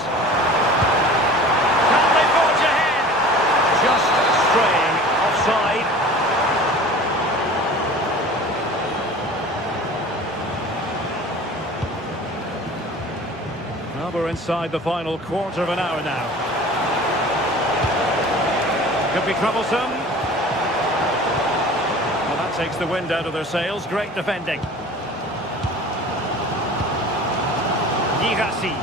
Can they forge ahead? Just straying offside. Well, we're inside the final quarter of an hour now. Could be troublesome. Well, that takes the wind out of their sails. Great defending. Girassi.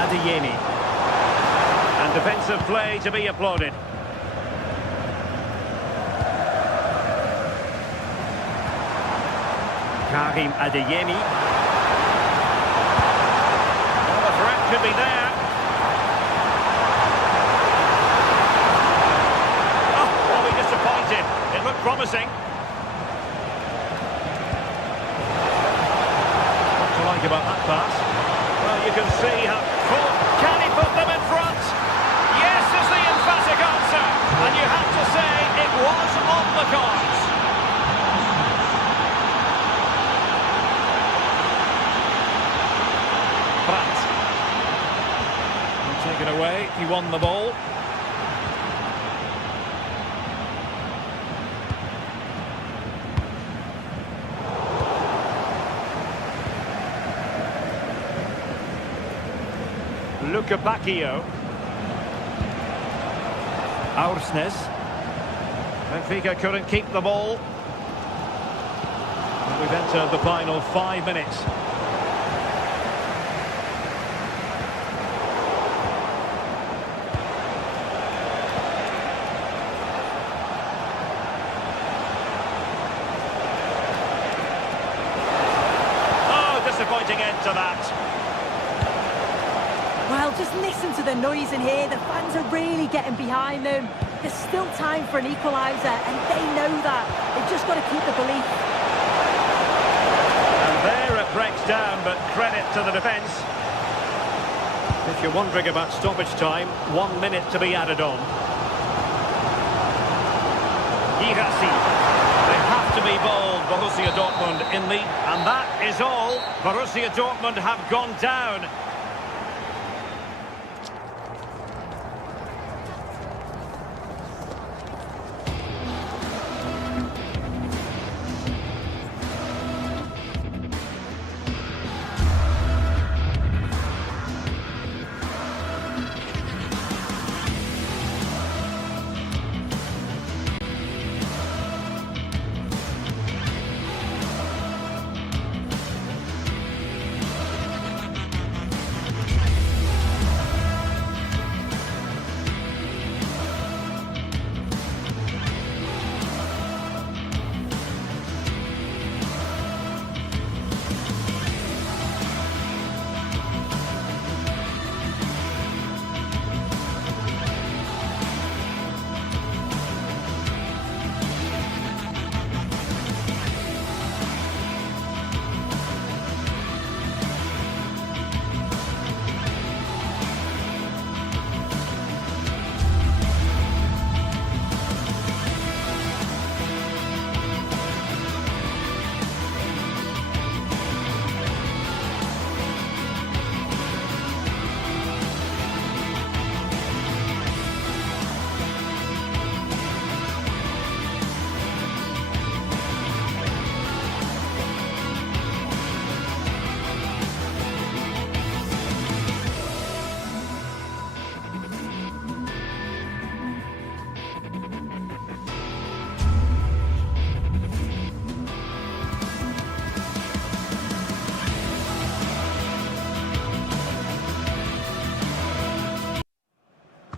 Adeyemi. And defensive play to be applauded. Karim Adeyemi. Well, the threat could be there. Oh, will be disappointed. It looked promising. About that pass. Well, you can see how... Oh, can he put them in front? Yes is the emphatic answer. And you have to say it was on the cards. Pratt. Taken away. He won the ball. Luca Bacchio. Aursnes. Benfica couldn't keep the ball. And we've entered the final 5 minutes. Oh, disappointing end to that. Well, just listen to the noise in here. The fans are really getting behind them. There's still time for an equaliser, and they know that. They've just got to keep the belief. And there it breaks down, but credit to the defence. If you're wondering about stoppage time, 1 minute to be added on. Girassi. They have to be bold, Borussia Dortmund, in the... And that is all. Borussia Dortmund have gone down.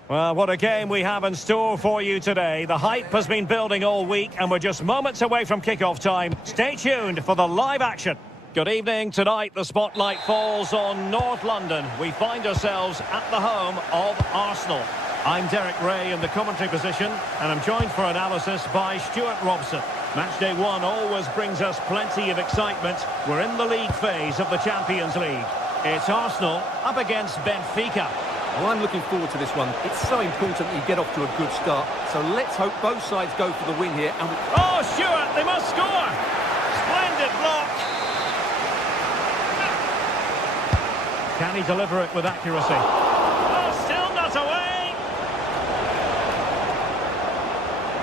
Well, what a game we have in store for you today. The hype has been building all week and we're just moments away from kick-off time. Stay tuned for the live action. Good evening. Tonight the spotlight falls on North London. We find ourselves at the home of Arsenal. I'm Derek Ray in the commentary position and I'm joined for analysis by Stuart Robson. Matchday 1 always brings us plenty of excitement. We're in the league phase of the Champions League. It's Arsenal up against Benfica. Well, I'm looking forward to this one. It's so important that you get off to a good start. So let's hope both sides go for the win here. And oh, Stuart, they must score! Splendid block! Can he deliver it with accuracy? Oh, still not away!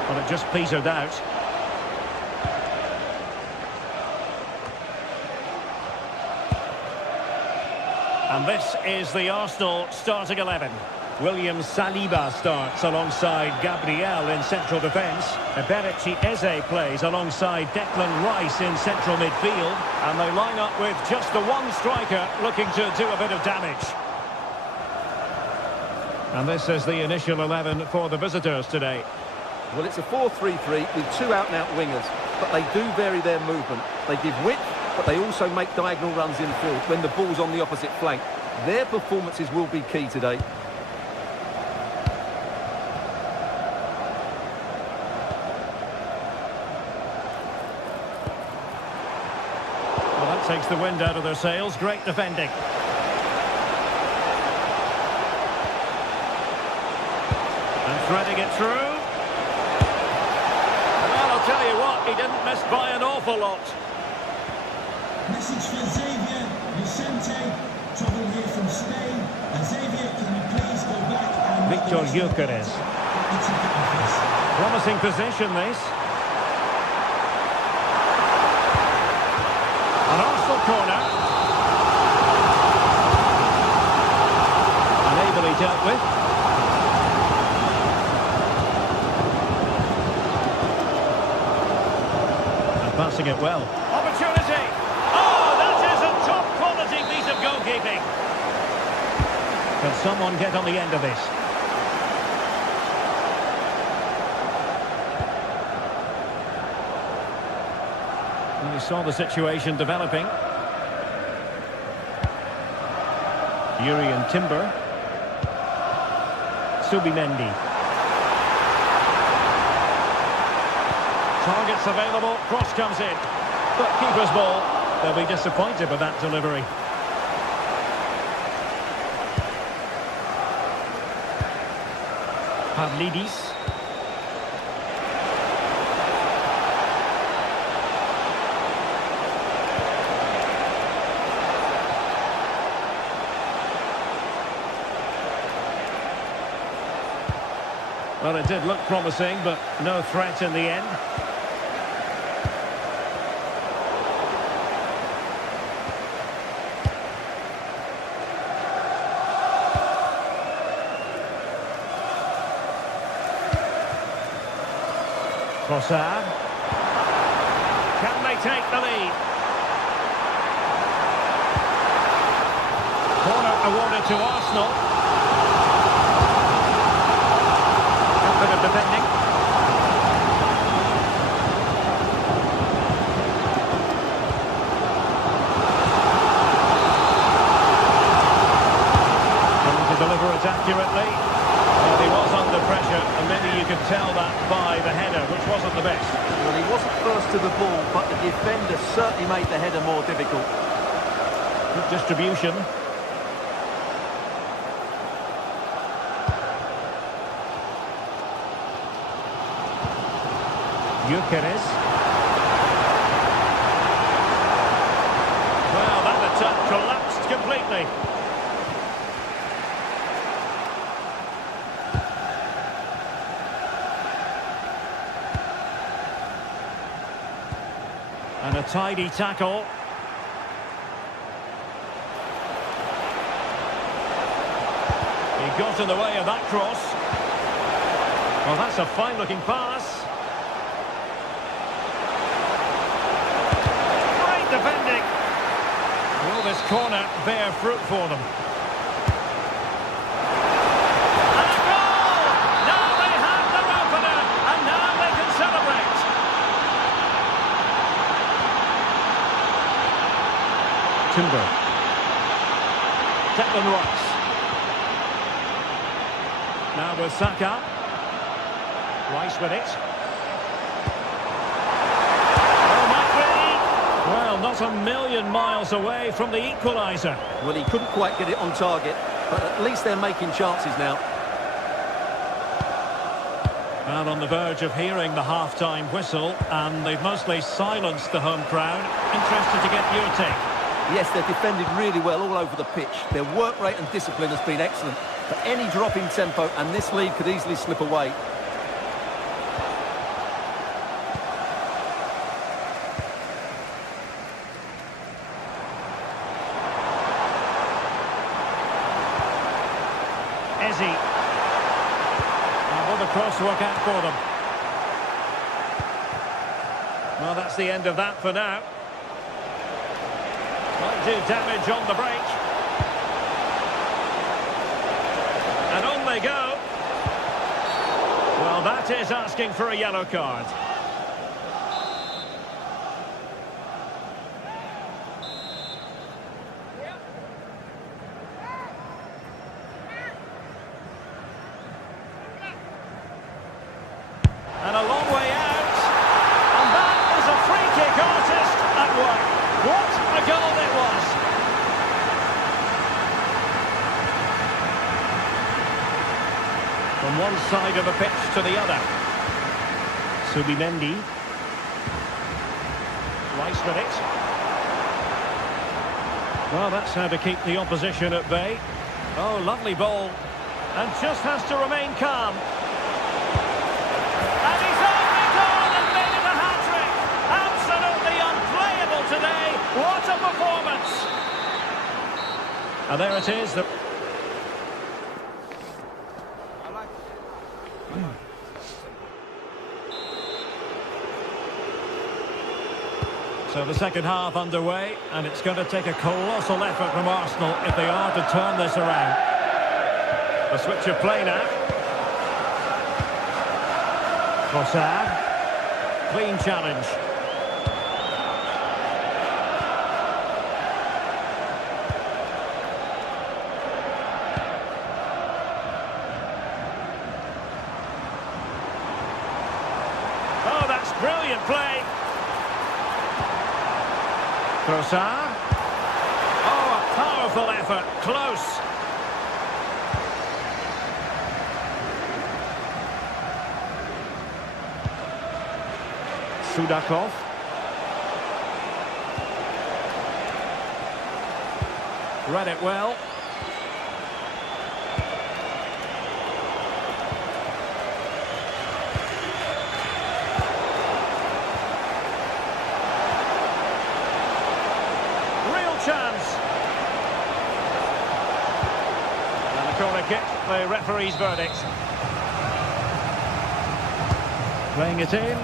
Well, it just petered out. And this is the Arsenal starting 11. William Saliba starts alongside Gabriel in central defence. Eberechi Eze plays alongside Declan Rice in central midfield. And they line up with just the one striker looking to do a bit of damage. And this is the initial 11 for the visitors today. Well, it's a 4-3-3 with two out-and-out wingers. But they do vary their movement. They give width, but they also make diagonal runs infield when the ball's on the opposite flank. Their performances will be key today. Well, that takes the wind out of their sails. Great defending. And threading it through. Well, I'll tell you what, he didn't miss by an awful lot. Message for Xavier Vicente, trouble here from Spain. Xavier, can you please go back and... Victor Gyökeres. Promising position, this. An Arsenal corner. Unably dealt with. And passing it well. Opportunity! Goalkeeping. Can someone get on the end of this? And we saw the situation developing. Urian Timber. Subimendi. Targets available. Cross comes in. But keeper's ball. They'll be disappointed with that delivery. Pavlidis. Well, it did look promising, but no threat in the end. Trossard. Can they take the lead? Corner awarded to Arsenal. A bit of defending. Trying to deliver it accurately. Well, he was under pressure, and maybe you could tell that by the header, which wasn't the best. Well, he wasn't first to the ball, but the defender certainly made the header more difficult. Good distribution. Gyökeres. Well, that attack collapsed completely. And a tidy tackle. He got in the way of that cross. Well, that's a fine-looking pass. Great defending. Will this corner bear fruit for them? And a goal! Timber. Declan Rice. Now with Saka. Rice with it. Oh, might be. Well, not a million miles away from the equaliser. Well, he couldn't quite get it on target, but at least they're making chances now. And on the verge of hearing the half-time whistle, and they've mostly silenced the home crowd. Interested to get your take. Yes, they've defended really well all over the pitch. Their work rate and discipline has been excellent. But any drop in tempo and this lead could easily slip away. Ezzy. And will the cross work out for them? Well, that's the end of that for now. Might do damage on the break. And on they go. Well, that is asking for a yellow card. And a long way out. And that is a free kick artist at work. What a goal it was. From one side of the pitch to the other. Subimendi. Rice with it. Well, that's how to keep the opposition at bay. Oh, lovely ball. And just has to remain calm. And he's only gone and made it a hat-trick. Absolutely unplayable today. What a performance. And there it is. So the second half underway, and it's going to take a colossal effort from Arsenal if they are to turn this around. A switch of play now. Trossard. Clean challenge. Oh, that's brilliant play. Trossard. Oh, a powerful effort. Close. Sudakov. Read it well. Chance. And a corner kick, the referee's verdict. Playing it in.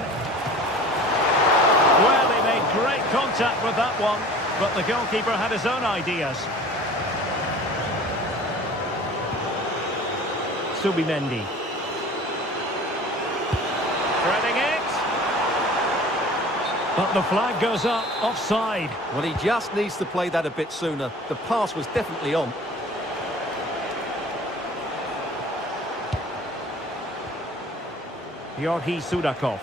Well, he made great contact with that one, but the goalkeeper had his own ideas. Subimendi. Threading it. But the flag goes up, offside. Well, he just needs to play that a bit sooner. The pass was definitely on. Georgi Sudakov.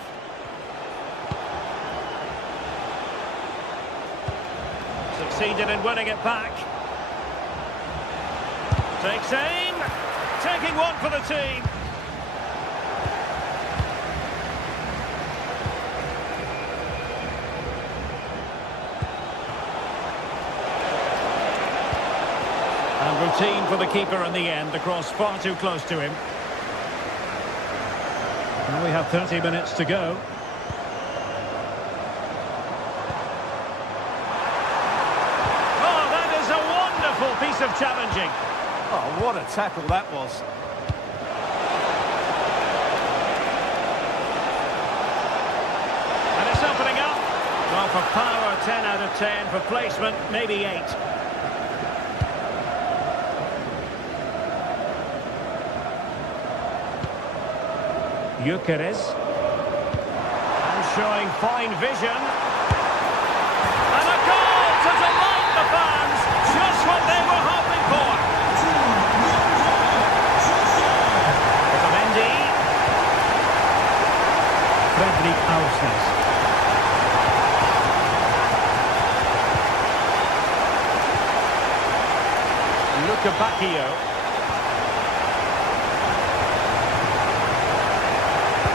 Succeeded in winning it back. Takes aim. Taking one for the team. And routine for the keeper in the end. The cross far too close to him. And we have 30 minutes to go. Oh, that is a wonderful piece of challenging. Oh, what a tackle that was. And it's opening up. Well, for power, 10 out of 10. For placement, maybe 8. Gyökeres. And showing fine vision. And a goal to delight the fans.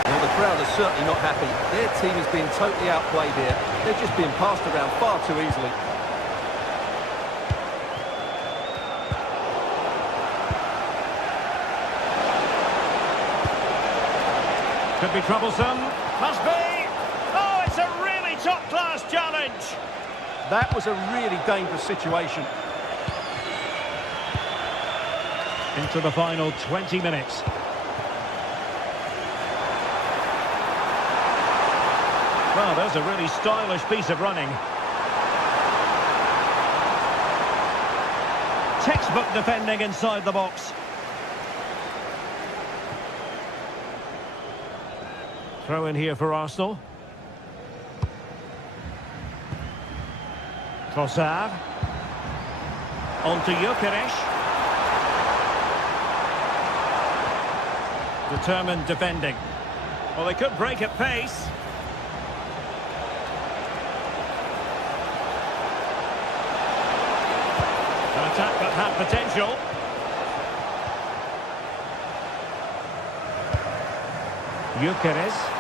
Well, the crowd are certainly not happy. Their team is being totally outplayed here. They're just being passed around far too easily. Could be troublesome. Must be. Oh, it's a really top-class challenge. That was a really dangerous situation. Into the final 20 minutes. Well, there's a really stylish piece of running. Textbook defending inside the box. Throw in here for Arsenal. Trossard. On to Gyökeres. Determined defending. Well, they could break at pace. An attack that had potential. Gyökeres.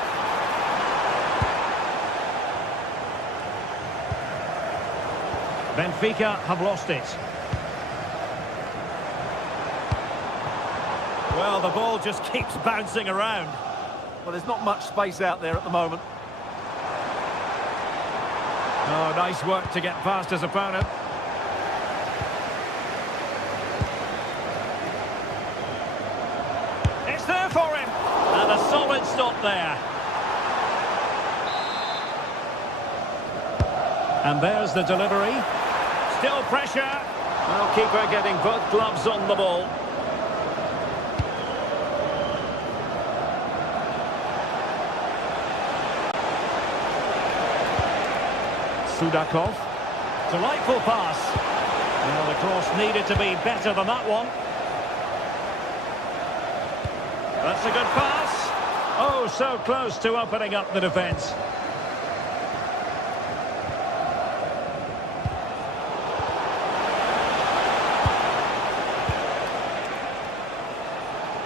Benfica have lost it. Well, the ball just keeps bouncing around. Well, there's not much space out there at the moment. Oh, nice work to get past his opponent. It's there for him. And a solid stop there. And there's the delivery. Still pressure. Well, keeper getting both gloves on the ball. Sudakov. Delightful pass. Well, the cross needed to be better than that one. That's a good pass. Oh, so close to opening up the defence.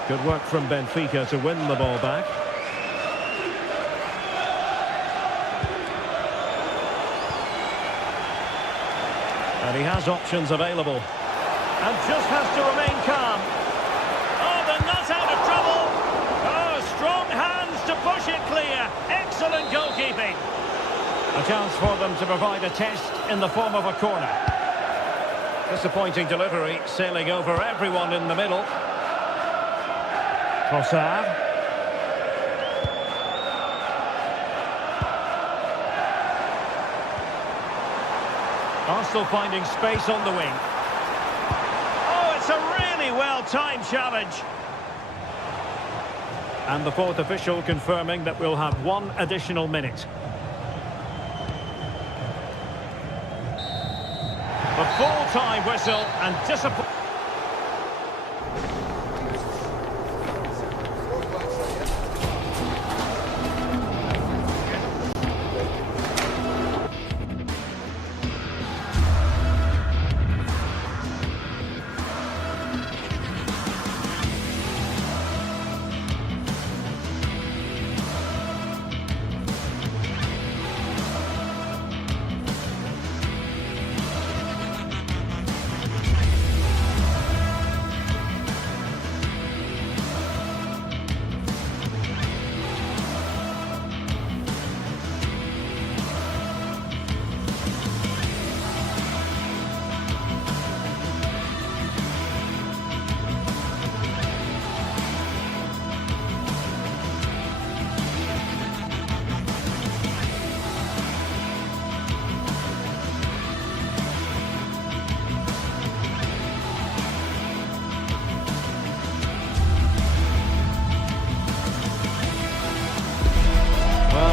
Good work from Benfica to win the ball back. And he has options available. And just has to remain calm. Oh, they're not out of trouble. Oh, strong hands to push it clear. Excellent goalkeeping. A chance for them to provide a test in the form of a corner. Disappointing delivery, sailing over everyone in the middle. Trossard. Arsenal finding space on the wing. Oh, it's a really well-timed challenge. And the fourth official confirming that we'll have one additional minute. The full-time whistle and disappointment.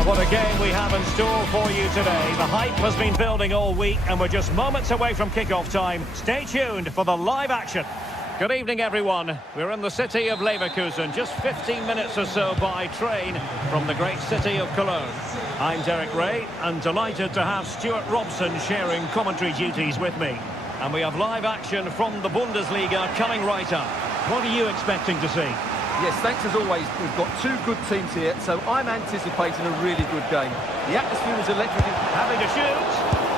What a game we have in store for you today. The hype has been building all week and we're just moments away from kick-off time. Stay tuned for the live action. Good evening, everyone. We're in the city of Leverkusen, just 15 minutes or so by train from the great city of Cologne. I'm Derek Ray and delighted to have Stuart Robson sharing commentary duties with me. And we have live action from the Bundesliga coming right up. What are you expecting to see? Yes, thanks as always. We've got two good teams here, so I'm anticipating a really good game. The atmosphere is electric. Having to shoot.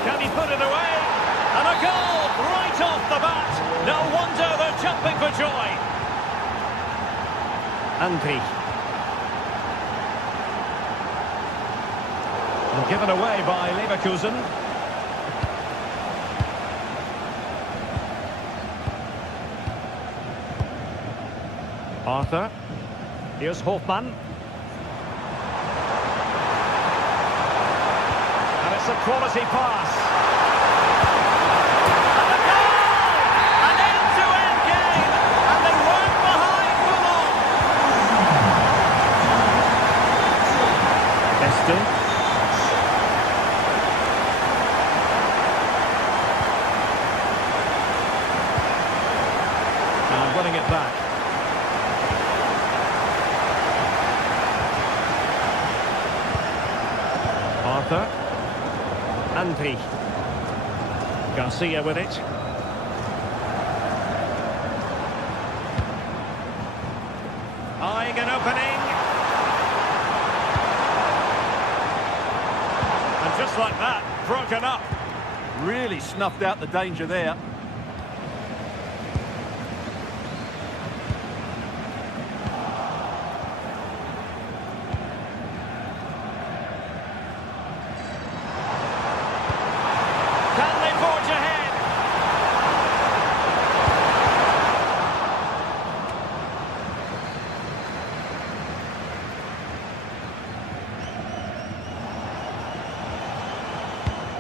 Can he put it away? And a goal right off the bat. No wonder they're jumping for joy. Antti. And given away by Leverkusen. Arthur. Here's Hofmann. And it's a quality pass. And a goal! An end-to-end game. And they weren't behind for long. Eston. And winning it back. Arthur. Antti. Garcia with it. Eyeing an opening. And just like that, broken up. Really snuffed out the danger there.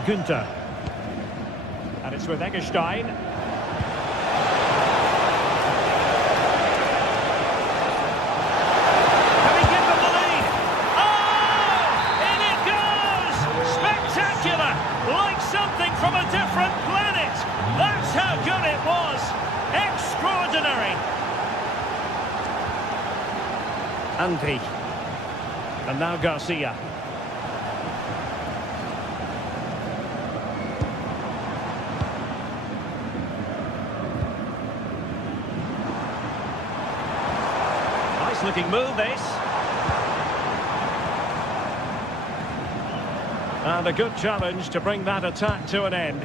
Günther. And it's with Eggestein. Can he give them the lead? Oh! In it goes! Spectacular! Like something from a different planet! That's how good it was! Extraordinary! Antti. And now Garcia. Looking move this. And a good challenge to bring that attack to an end.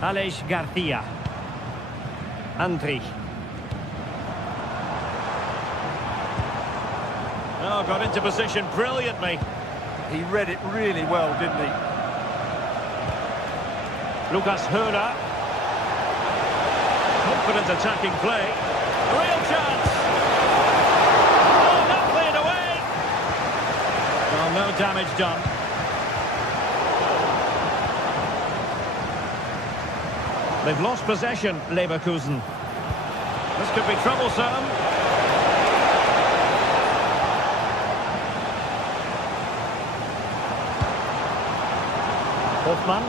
Alex Garcia. Antti. Oh, got into position brilliantly. He read it really well, didn't he? Lucas Höhner. Confident attacking play. A real chance. Oh, not cleared away. Well, no damage done. They've lost possession, Leverkusen. This could be troublesome. Hofmann.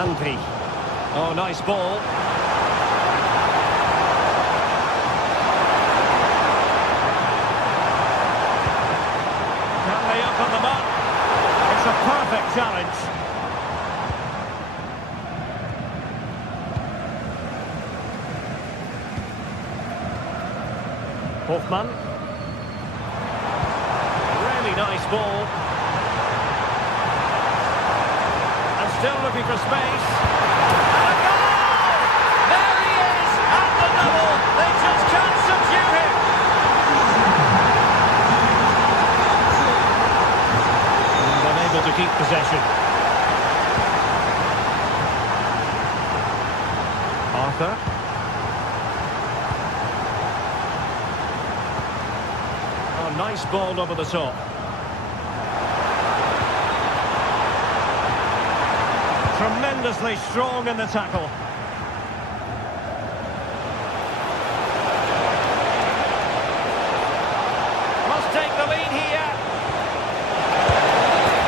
Antti. Oh, nice ball. Can they open them up? It's a perfect challenge. Hofmann. Really nice ball. Still looking for space. And a goal! There he is at the double. They just can't subdue him. And unable to keep possession. Arthur. Oh, nice ball over the top. Tremendously strong in the tackle. Must take the lead here.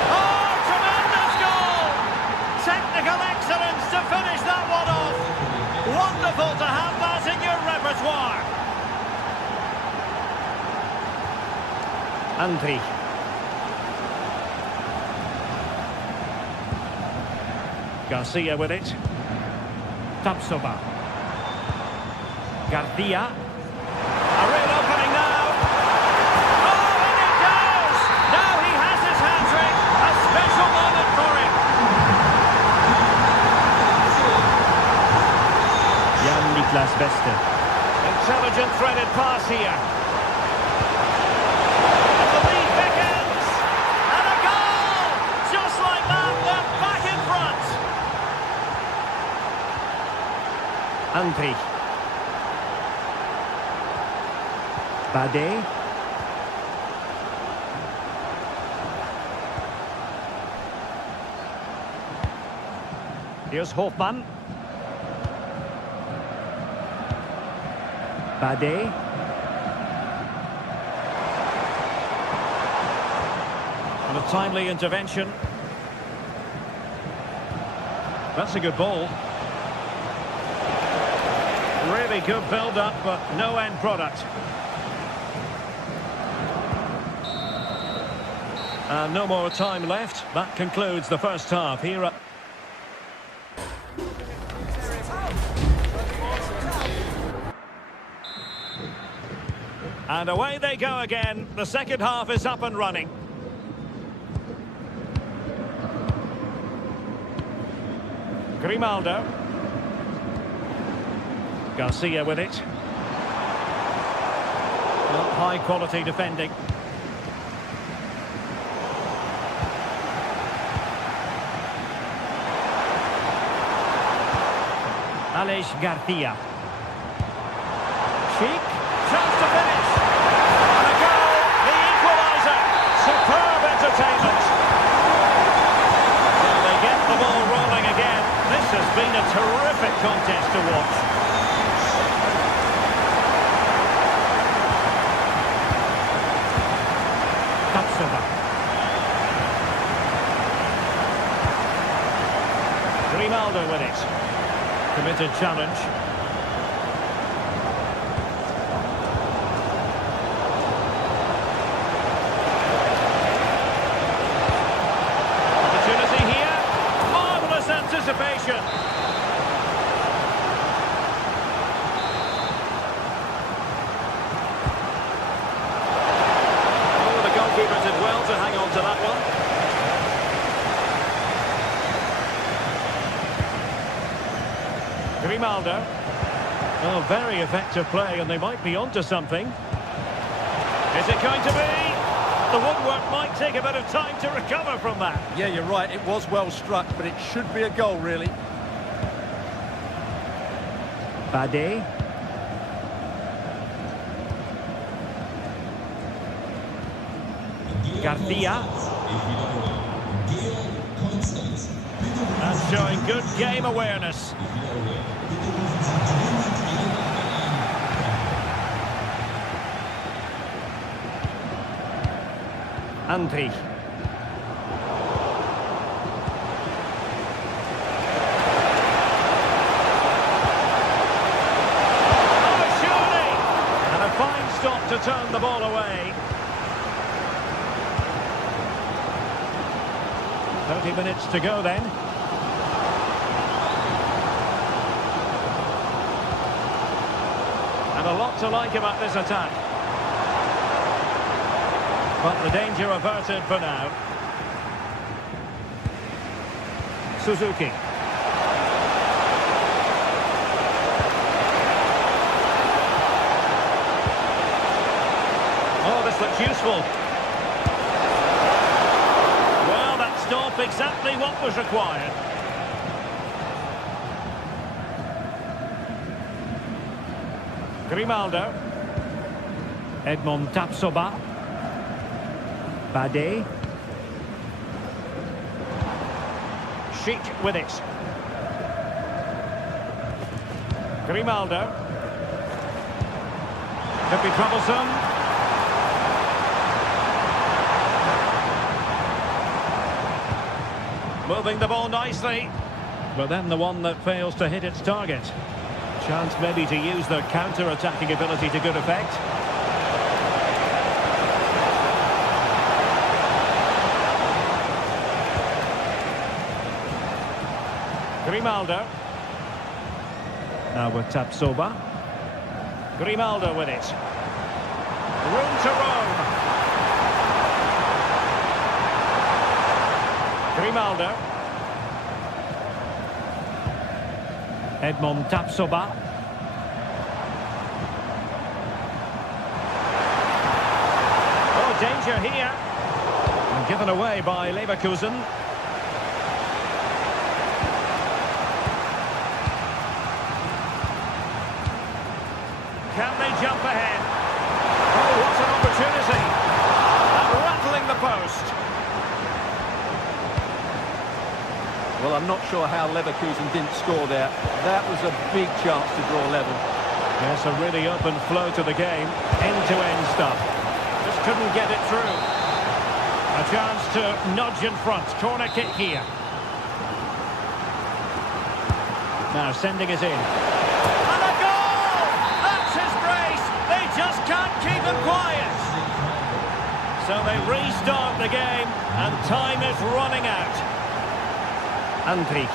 Oh, tremendous goal! Technical excellence to finish that one off. Wonderful to have that in your repertoire. Andri. Garcia with it. Tapsoba. Garcia. A real opening now. Oh, in it goes! Now he has his hat-trick. A special moment for him. Jan-Niklas Beste. Intelligent threaded pass here. And the lead beckons. And a goal! Just like that, they're back in front. Andri. Bade. Here's Hofmann. Bade. And a timely intervention. That's a good ball. Really good build-up, but no end product. And no more time left. That concludes the first half here at... And away they go again. The second half is up and running. Grimaldo. Garcia with it. Well, high quality defending. Aleix Garcia. Chic. Chance to finish. And a goal. The equaliser. Superb entertainment. Well, they get the ball rolling again. This has been a terrific contest to watch. Tapsoba. Grimaldo with it. Committed challenge. Opportunity here. Marvellous anticipation. Oh, the goalkeeper did well to hang on to that one. Grimaldo. Oh, very effective play, and they might be onto something. Is it going to be? The woodwork might take a bit of time to recover from that. Yeah, you're right. It was well struck, but it should be a goal, really. Bade. Garcia. And showing good game awareness. Andri. Oh, surely! And a fine stop to turn the ball away. 30 minutes to go then. And a lot to like about this attack. But the danger averted for now. Suzuki. Oh, this looks useful. Well, that stopped exactly what was required. Grimaldo. Edmond Tapsoba. Bade. Chic with it. Grimaldo. Could be troublesome. Moving the ball nicely. But then the one that fails to hit its target. Chance maybe to use their counter-attacking ability to good effect. Grimaldo. Now with Tapsoba. Grimaldo with it. Room to roam. Grimaldo. Edmond Tapsoba. Oh, danger here. And given away by Leverkusen. Can they jump ahead? Oh, what an opportunity. And rattling the post. Well, I'm not sure how Leverkusen didn't score there. That was a big chance to draw level. Yes, a really open flow to the game. End-to-end stuff. Just couldn't get it through. A chance to nudge in front. Corner kick here. Now sending it in. And a goal! That's his brace. They just can't keep him quiet. So they restart the game and time is running out. Andri.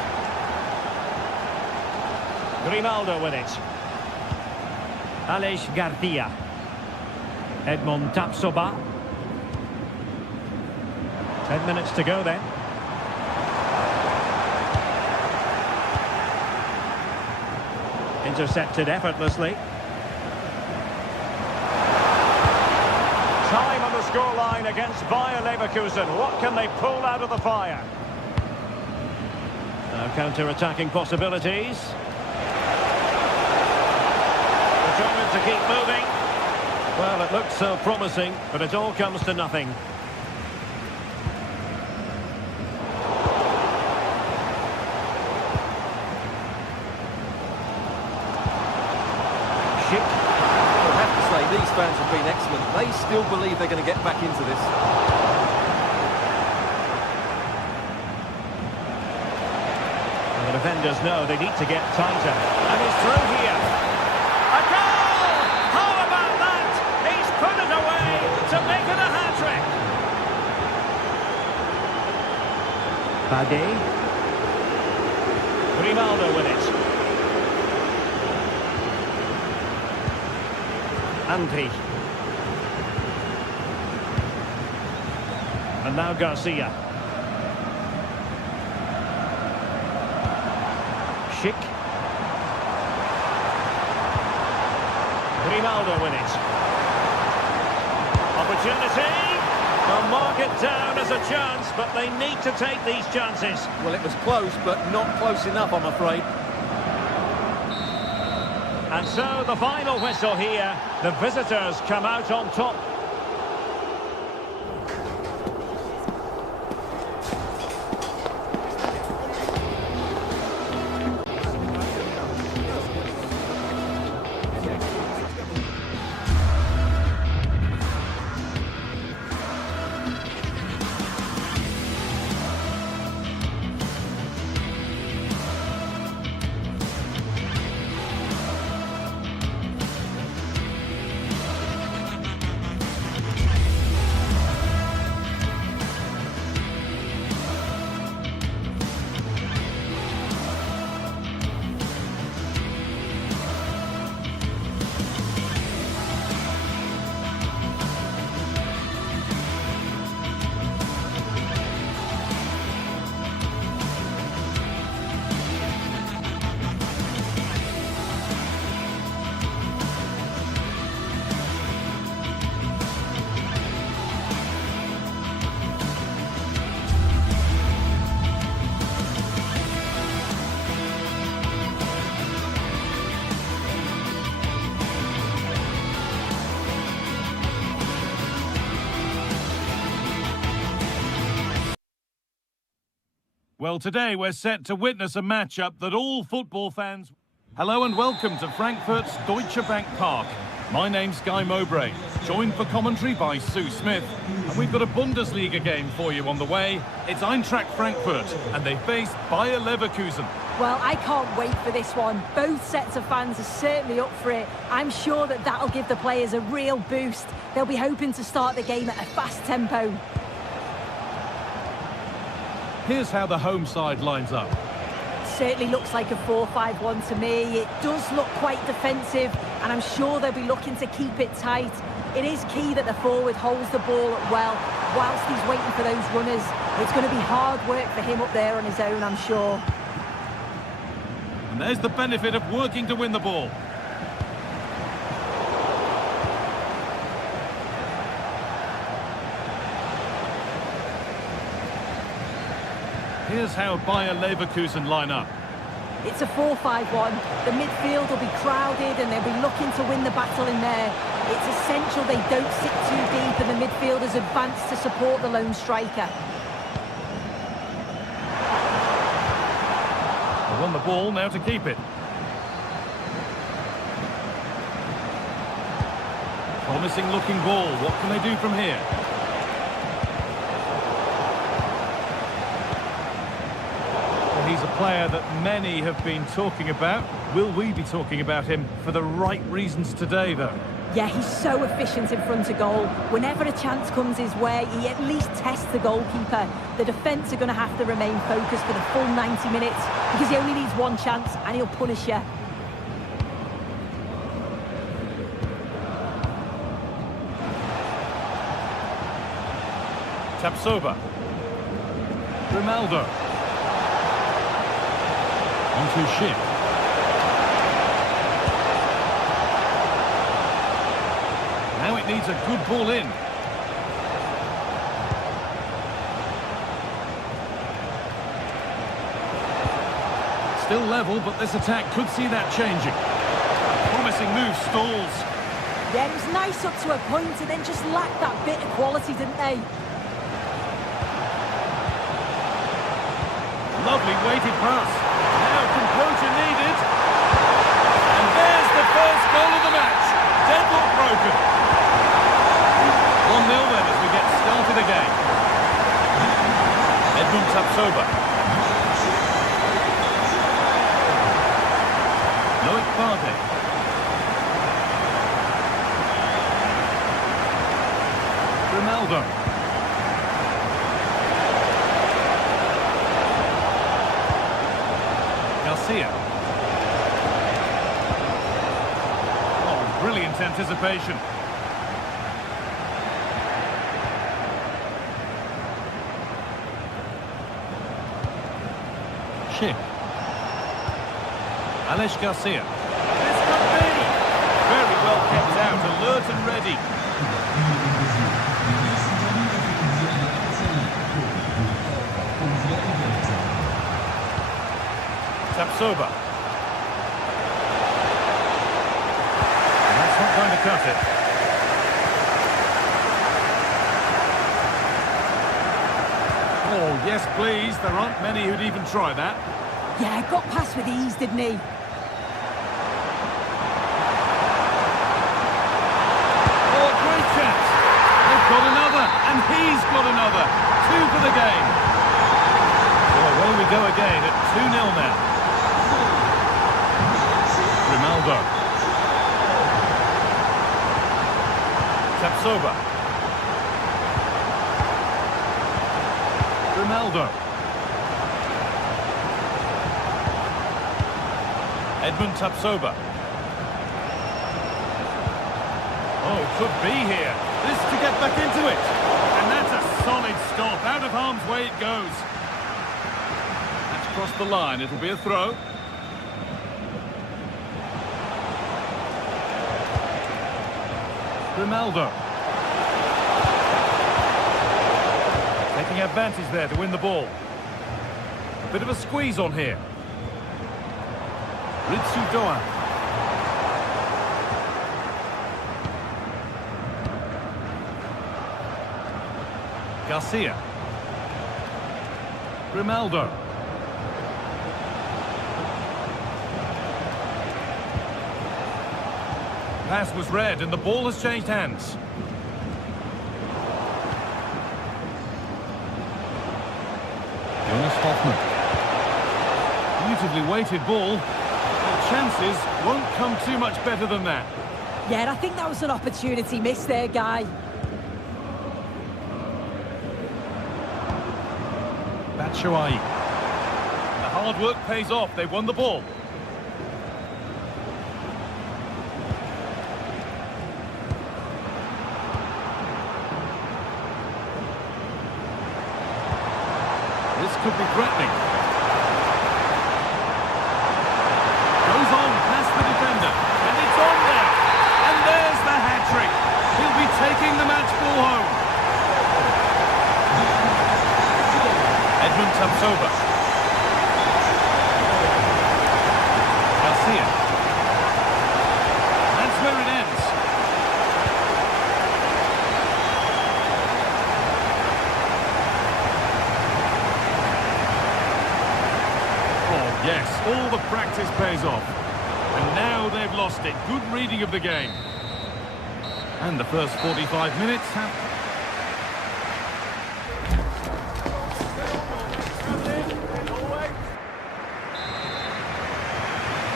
Grimaldo with it. Aleix Garcia. Edmond Tapsoba. 10 minutes to go then. Intercepted effortlessly. Time on the scoreline against Bayer Leverkusen. What can they pull out of the fire? Now counter-attacking possibilities. Determined to keep moving. Well, it looked so promising, but it all comes to nothing. Schick. I have to say, these fans have been excellent. They still believe they're going to get back into this. The defenders know they need to get tighter. And he's through here. A goal! How about that? He's put it away to make it a hat-trick. Bade. Grimaldo with it. Andri. And now Garcia. Schick. Grimaldo with it. Opportunity. They'll mark it down as a chance, but they need to take these chances. Well, it was close, but not close enough, I'm afraid. And so the final whistle here. The visitors come out on top. Well, today we're set to witness a matchup that all football fans... Hello and welcome to Frankfurt's Deutsche Bank Park. My name's Guy Mowbray, joined for commentary by Sue Smith. And we've got a Bundesliga game for you on the way. It's Eintracht Frankfurt, and they face Bayer Leverkusen. Well, I can't wait for this one. Both sets of fans are certainly up for it. I'm sure that that'll give the players a real boost. They'll be hoping to start the game at a fast tempo. Here's how the home side lines up. Certainly looks like a 4-5-1 to me. It does look quite defensive, and I'm sure they'll be looking to keep it tight. It is key that the forward holds the ball up well whilst he's waiting for those runners. It's going to be hard work for him up there on his own, I'm sure. And there's the benefit of working to win the ball. Here's how Bayer Leverkusen line up. It's a 4-5-1. The midfield will be crowded and they'll be looking to win the battle in there. It's essential they don't sit too deep and the midfielders advance to support the lone striker. They won the ball, now to keep it. Promising looking ball. What can they do from here? Well, he's a player that many have been talking about. Will we be talking about him for the right reasons today, though? Yeah, he's so efficient in front of goal. Whenever a chance comes his way, he at least tests the goalkeeper. The defence are going to have to remain focused for the full 90 minutes because he only needs one chance and he'll punish you. Tapsoba. Grimaldo. Onto Schick. Now it needs a good ball in. Still level, but this attack could see that changing. A promising move stalls. Yeah, it was nice up to a point and then just lacked that bit of quality, didn't they? Lovely weighted pass. Now composure needed. And there's the first goal of the match. Deadlock broken. 1-0 then as we get started again. Edmund Tapsoba. Loic Bardet. Grimaldo. Garcia. Oh, brilliant anticipation. Schick. Aleix Garcia. This could be! Very well kept out, alert and ready. Tapsoba. And that's not going to cut it. Oh, yes, please. There aren't many who'd even try that. Yeah, got past with ease, didn't he? Oh, great chance. They've got another, and he's got another. 2 for the game. Well, away we go again at 2-0 now. Grimaldo. Tapsoba. Grimaldo. Edmund Tapsoba. Oh, could be here. This to get back into it. And that's a solid stop. Out of harm's way it goes. That's crossed the line. It'll be a throw. Grimaldo. Taking advantage there to win the ball. Bit of a squeeze on here. Ritsu Doan. Garcia. Grimaldo. Pass was read and the ball has changed hands. Jonas Hoffman. Beautifully weighted ball. The chances won't come too much better than that. Yeah, and I think that was an opportunity missed there, Guy. Batshuayi. The hard work pays off. They've won the ball. This could be threatening. Goes on past the defender. And it's on there. And there's the hat-trick. He'll be taking the match ball home. Edmund Tapsoba. Garcia. That's where it ends. Oh, yes, all the practice pays off. And now they've lost it. Good reading of the game. And the first 45 minutes have...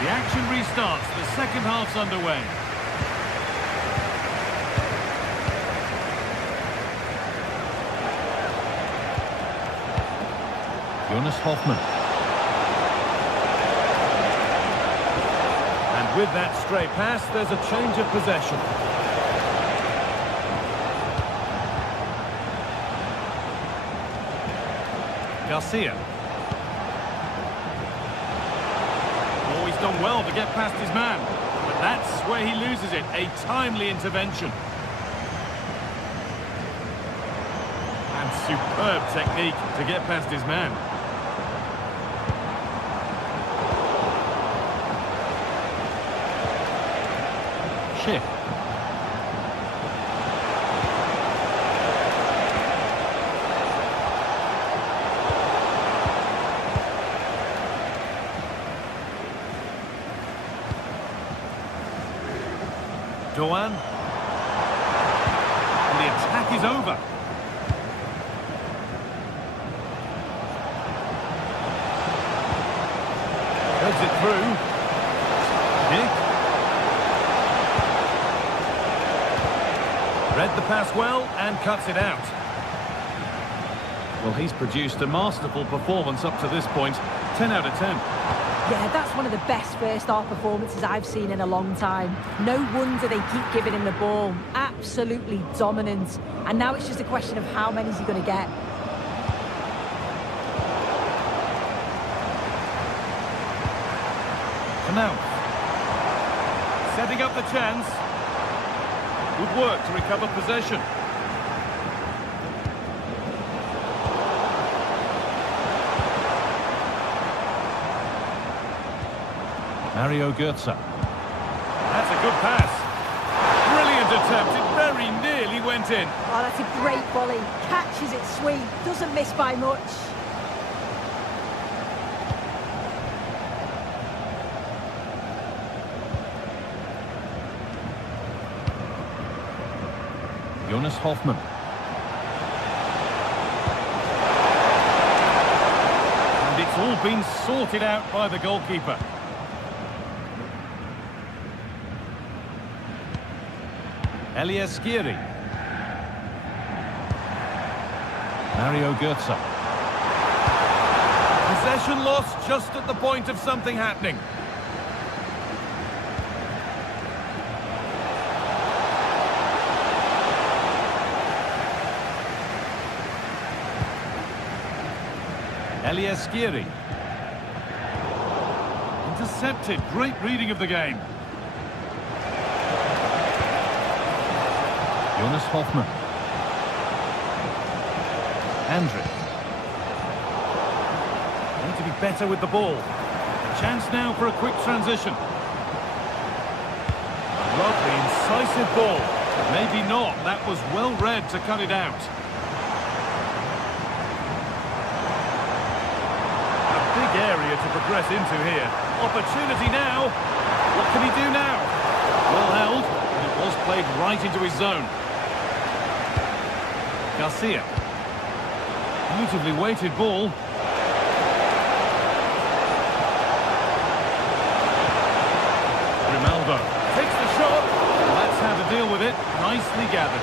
The action restarts. The second half's underway. Jonas Hoffmann. And with that stray pass, there's a change of possession. Garcia. Oh, he's done well to get past his man. But that's where he loses it. A timely intervention. And superb technique to get past his man. Schick. Doan. And the attack is over. Curves it through. Nick. Read the pass well and cuts it out. Well, he's produced a masterful performance up to this point. 10 out of 10. Yeah, that's one of the best first-half performances I've seen in a long time. No wonder they keep giving him the ball. Absolutely dominant. And now it's just a question of how many is he going to get. Now, setting up the chance. Good work to recover possession. Mario Götze. That's a good pass. Brilliant attempt. It very nearly went in. Oh, that's a great volley. Catches it sweet. Doesn't miss by much. Jonas Hoffmann. And it's all been sorted out by the goalkeeper. Elias Giri. Mario Götze. Possession lost just at the point of something happening. Elias Giri. Intercepted. Great reading of the game. Jonas Hoffmann. Andrić. Need to be better with the ball. A chance now for a quick transition. Lovely, incisive ball. Maybe not. That was well read to cut it out. A big area to progress into here. Opportunity now. What can he do now? Well held, and it was played right into his zone. Garcia. Beautifully weighted ball. to deal with it. Nicely gathered.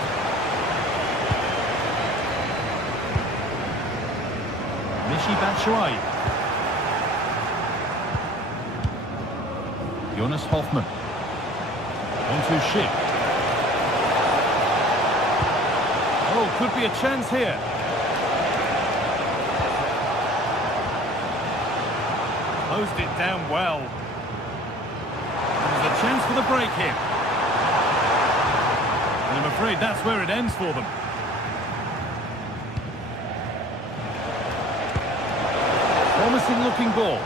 Michy Batshuayi. Jonas Hoffmann. Onto Schick. Oh, could be a chance here. Closed it down well. There's a chance for the break here. And I'm afraid that's where it ends for them. Promising looking ball.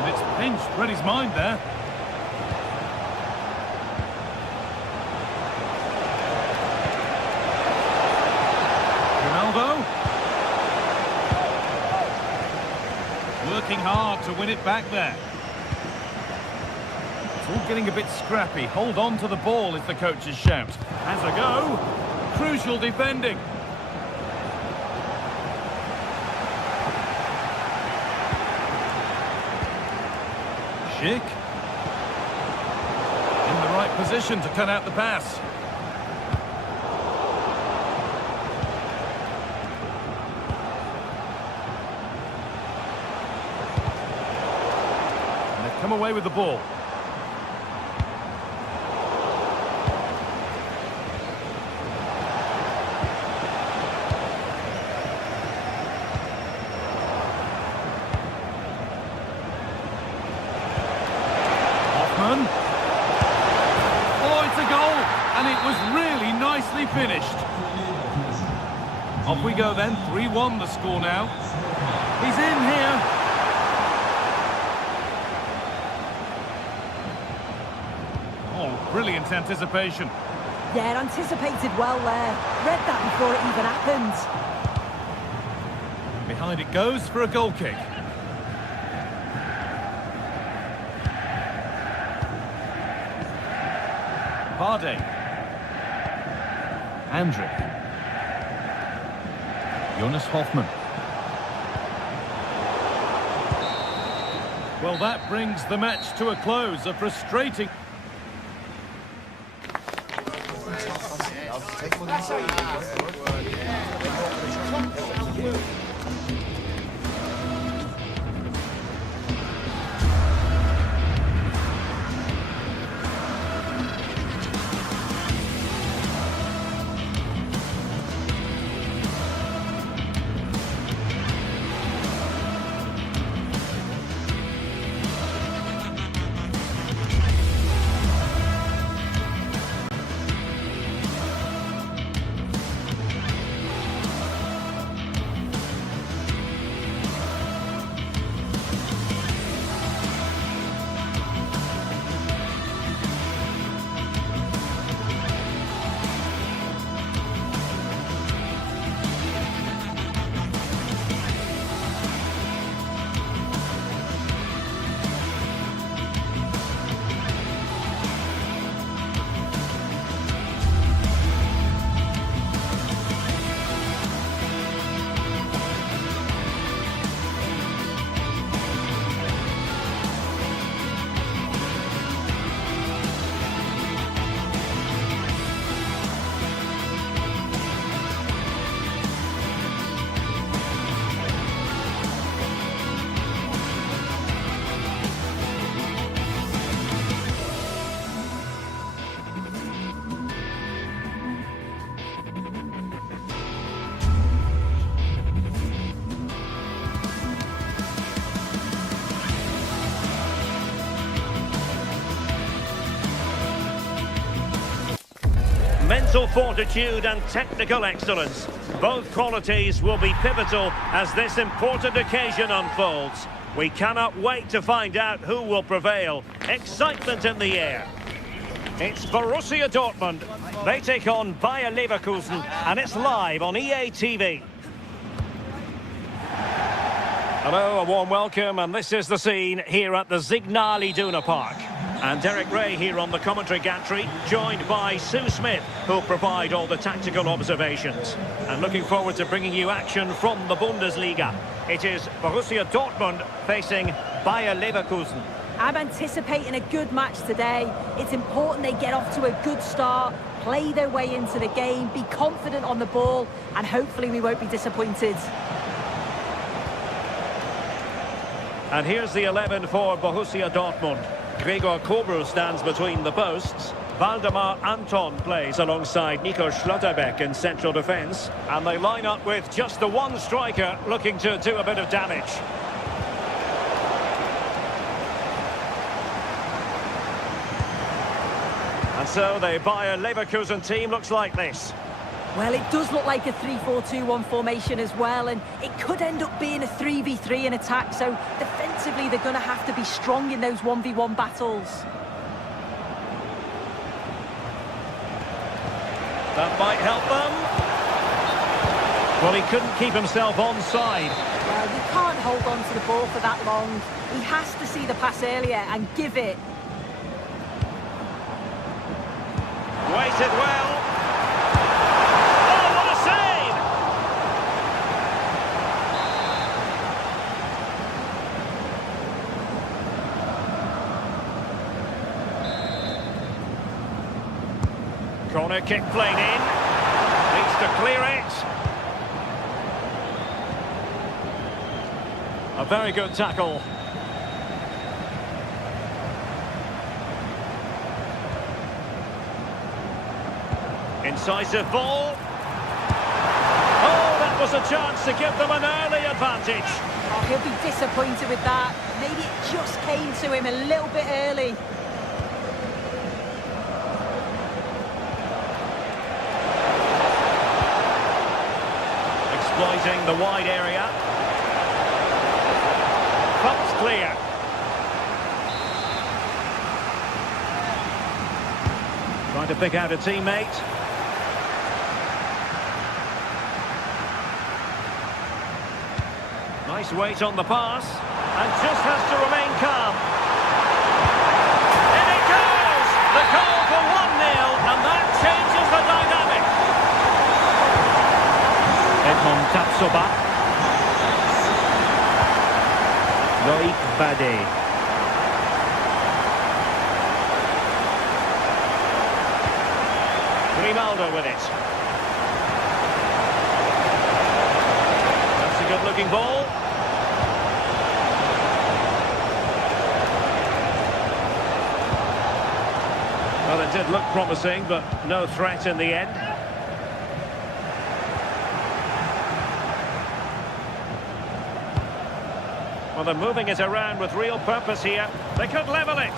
And it's pinched, read his mind there. Ronaldo. Working hard to win it back there. It's all getting a bit scrappy. Hold on to the ball is the coach's shout. Has a go. Crucial defending. Schick. In the right position to cut out the pass. And they've come away with the ball. Oh, it's a goal, and it was really nicely finished. Off we go then, 3-1 the score now. He's in here. Oh, brilliant anticipation. Yeah, anticipated well there. Read that before it even happened. Behind it goes for a goal kick. Vardy. Andrick. Jonas Hoffmann. Well, that brings the match to a close. A frustrating... Mental fortitude and technical excellence. Both qualities will be pivotal as this important occasion unfolds. We cannot wait to find out who will prevail. Excitement in the air. It's Borussia Dortmund. They take on Bayer Leverkusen, and it's live on EA TV. Hello, a warm welcome, and this is the scene here at the Signal Iduna Park. And Derek Ray here on the commentary gantry, joined by Sue Smith, who'll provide all the tactical observations. And looking forward to bringing you action from the Bundesliga. It is Borussia Dortmund facing Bayer Leverkusen. I'm anticipating a good match today. It's important they get off to a good start, play their way into the game, be confident on the ball, and hopefully we won't be disappointed. And here's the 11 for Borussia Dortmund. Gregor Kobel stands between the posts. Waldemar Anton plays alongside Nico Schlotterbeck in central defence. And they line up with just the one striker looking to do a bit of damage. And so the Bayer Leverkusen team looks like this. Well, it does look like a 3-4-2-1 formation as well, and it could end up being a 3v3 in attack, so defensively they're going to have to be strong in those 1v1 battles. That might help them. Well, he couldn't keep himself onside. Well, you can't hold on to the ball for that long. He has to see the pass earlier and give it. Waited well. Corner kick played in. Needs to clear it. A very good tackle. Incisive ball. Oh, that was a chance to give them an early advantage. Oh, he'll be disappointed with that. Maybe it just came to him a little bit early. Exploiting the wide area. Pump's clear. Trying to pick out a teammate. Nice weight on the pass. And just has to remain calm. In it goes! The goal for 1-0, and that changes the dynamic. Edmond Tapsoba. Loïc Badé. Grimaldo with it. That's a good-looking ball. Well, it did look promising, but no threat in the end. Well, they're moving it around with real purpose here. They could level it.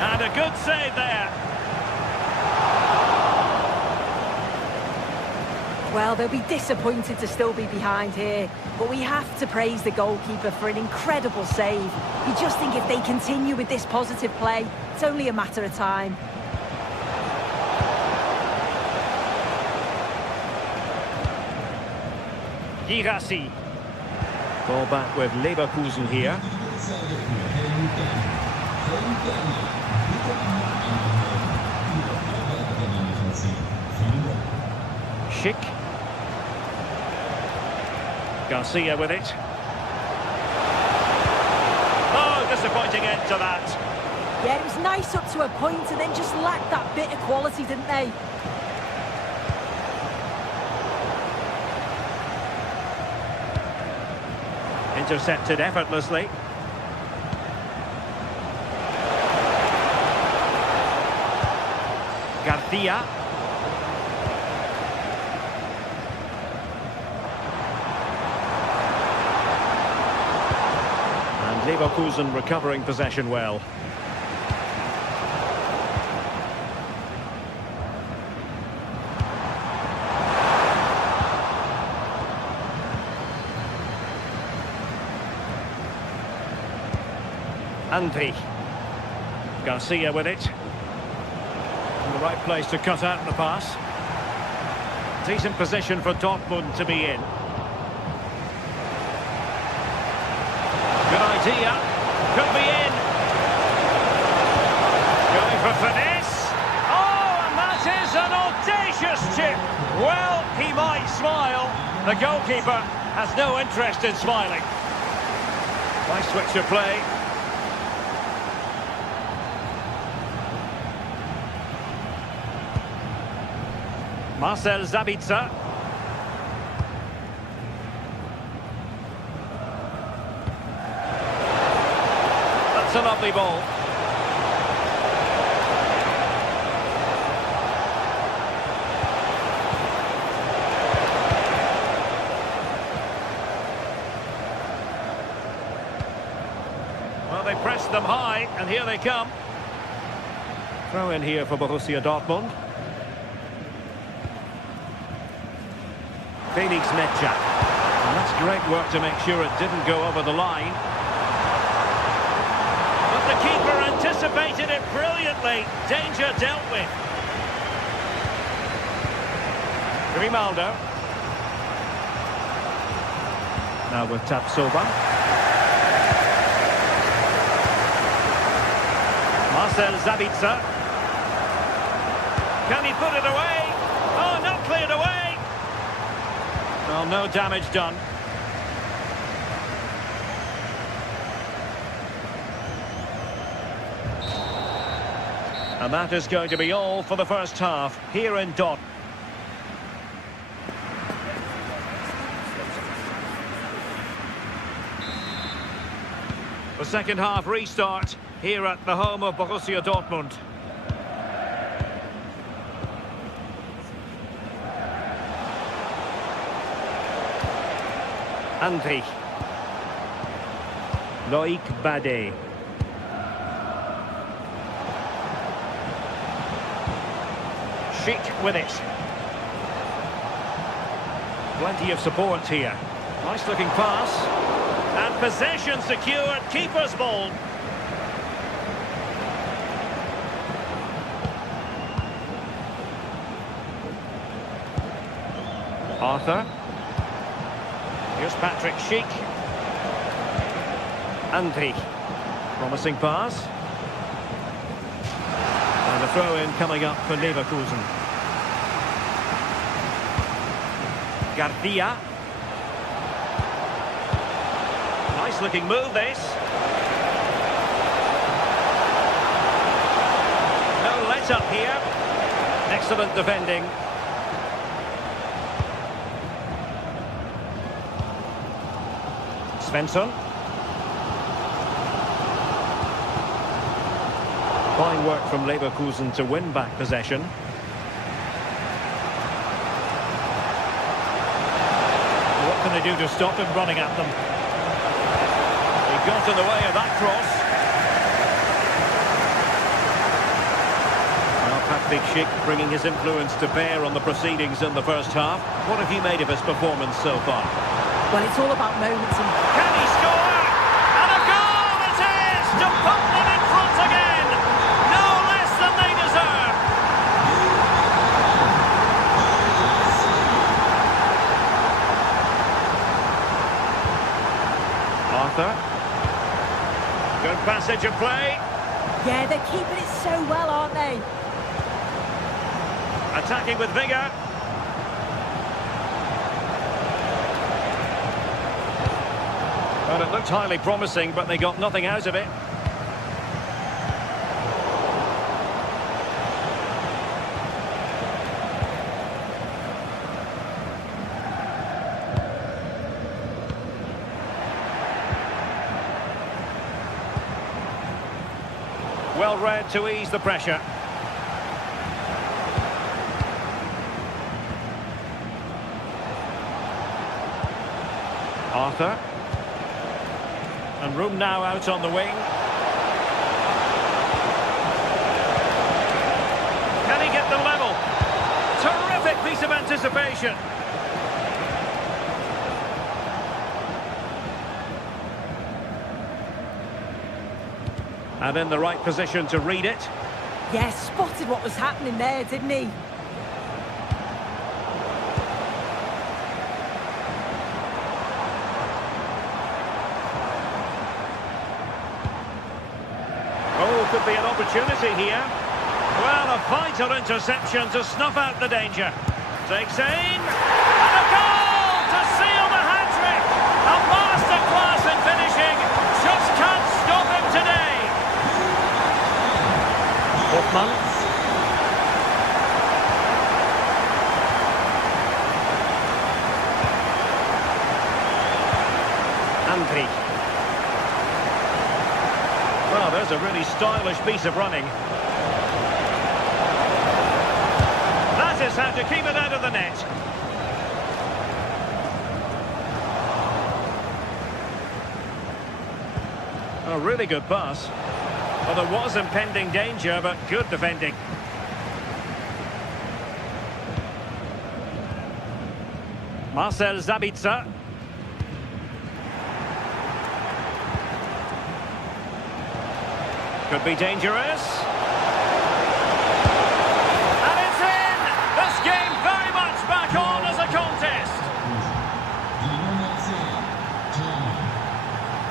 And a good save there. Well, they'll be disappointed to still be behind here, but we have to praise the goalkeeper for an incredible save. You just think if they continue with this positive play, it's only a matter of time. Girassi. Ball back with Leverkusen here. Schick. Garcia with it. Oh, disappointing end to that. Yeah, it was nice up to a point and then just lacked that bit of quality, didn't they? Intercepted effortlessly. Garcia. And Leverkusen recovering possession well. Andri. Garcia with it. In the right place to cut out the pass. Decent position for Dortmund to be in. Good idea. Could be in. finesse. Oh, and that is an audacious chip. Well, he might smile. The goalkeeper has no interest in smiling. Nice switch of play. Marcel Sabitzer. That's a lovely ball. Well, they pressed them high, and here they come. Throw in here for Borussia Dortmund. Felix Metja. And that's great work to make sure it didn't go over the line. But the keeper anticipated it brilliantly. Danger dealt with. Grimaldo. Now with Tapsoba. Marcel Sabitzer. Can he put it away? Oh, not cleared away. Well, no damage done. And that is going to be all for the first half here in Dortmund. The second half restart here at the home of Borussia Dortmund. Andri. Loïc Badet. Schick with it. Plenty of support here. Nice looking pass. And possession secured. Keeper's ball. Arthur. Here's Patrick Schick. Andri. Promising pass. And the throw-in coming up for Leverkusen. Garcia. Nice looking move, this. No let-up here. Excellent defending. Svensson. Fine work from Leverkusen to win back possession. What can they do to stop him running at them? He got in the way of that cross. Well, Patrick Schick bringing his influence to bear on the proceedings in the first half. What have you made of his performance so far? Well, it's all about moments. Can he score? And a goal it is to put them in front again. No less than they deserve. Arthur. Good passage of play. Yeah, they're keeping it so well, aren't they? Attacking with vigour. Well, it looked highly promising, but they got nothing out of it. Well read to ease the pressure. Arthur. And room now out on the wing. Can he get them level? Terrific piece of anticipation. And in the right position to read it. Yeah, spotted what was happening there, didn't he? Oh, could be an opportunity here. Well, a vital interception to snuff out the danger. Takes aim, and a goal to seal the hat-trick. A masterclass in finishing. Just can't stop him today. Hoffmann. Andri. Well, there's a really stylish piece of running. That is how to keep it out of the net. A really good pass. Well, there was impending danger, but good defending. Marcel Sabitzer. Could be dangerous. And it's in! This game very much back on as a contest.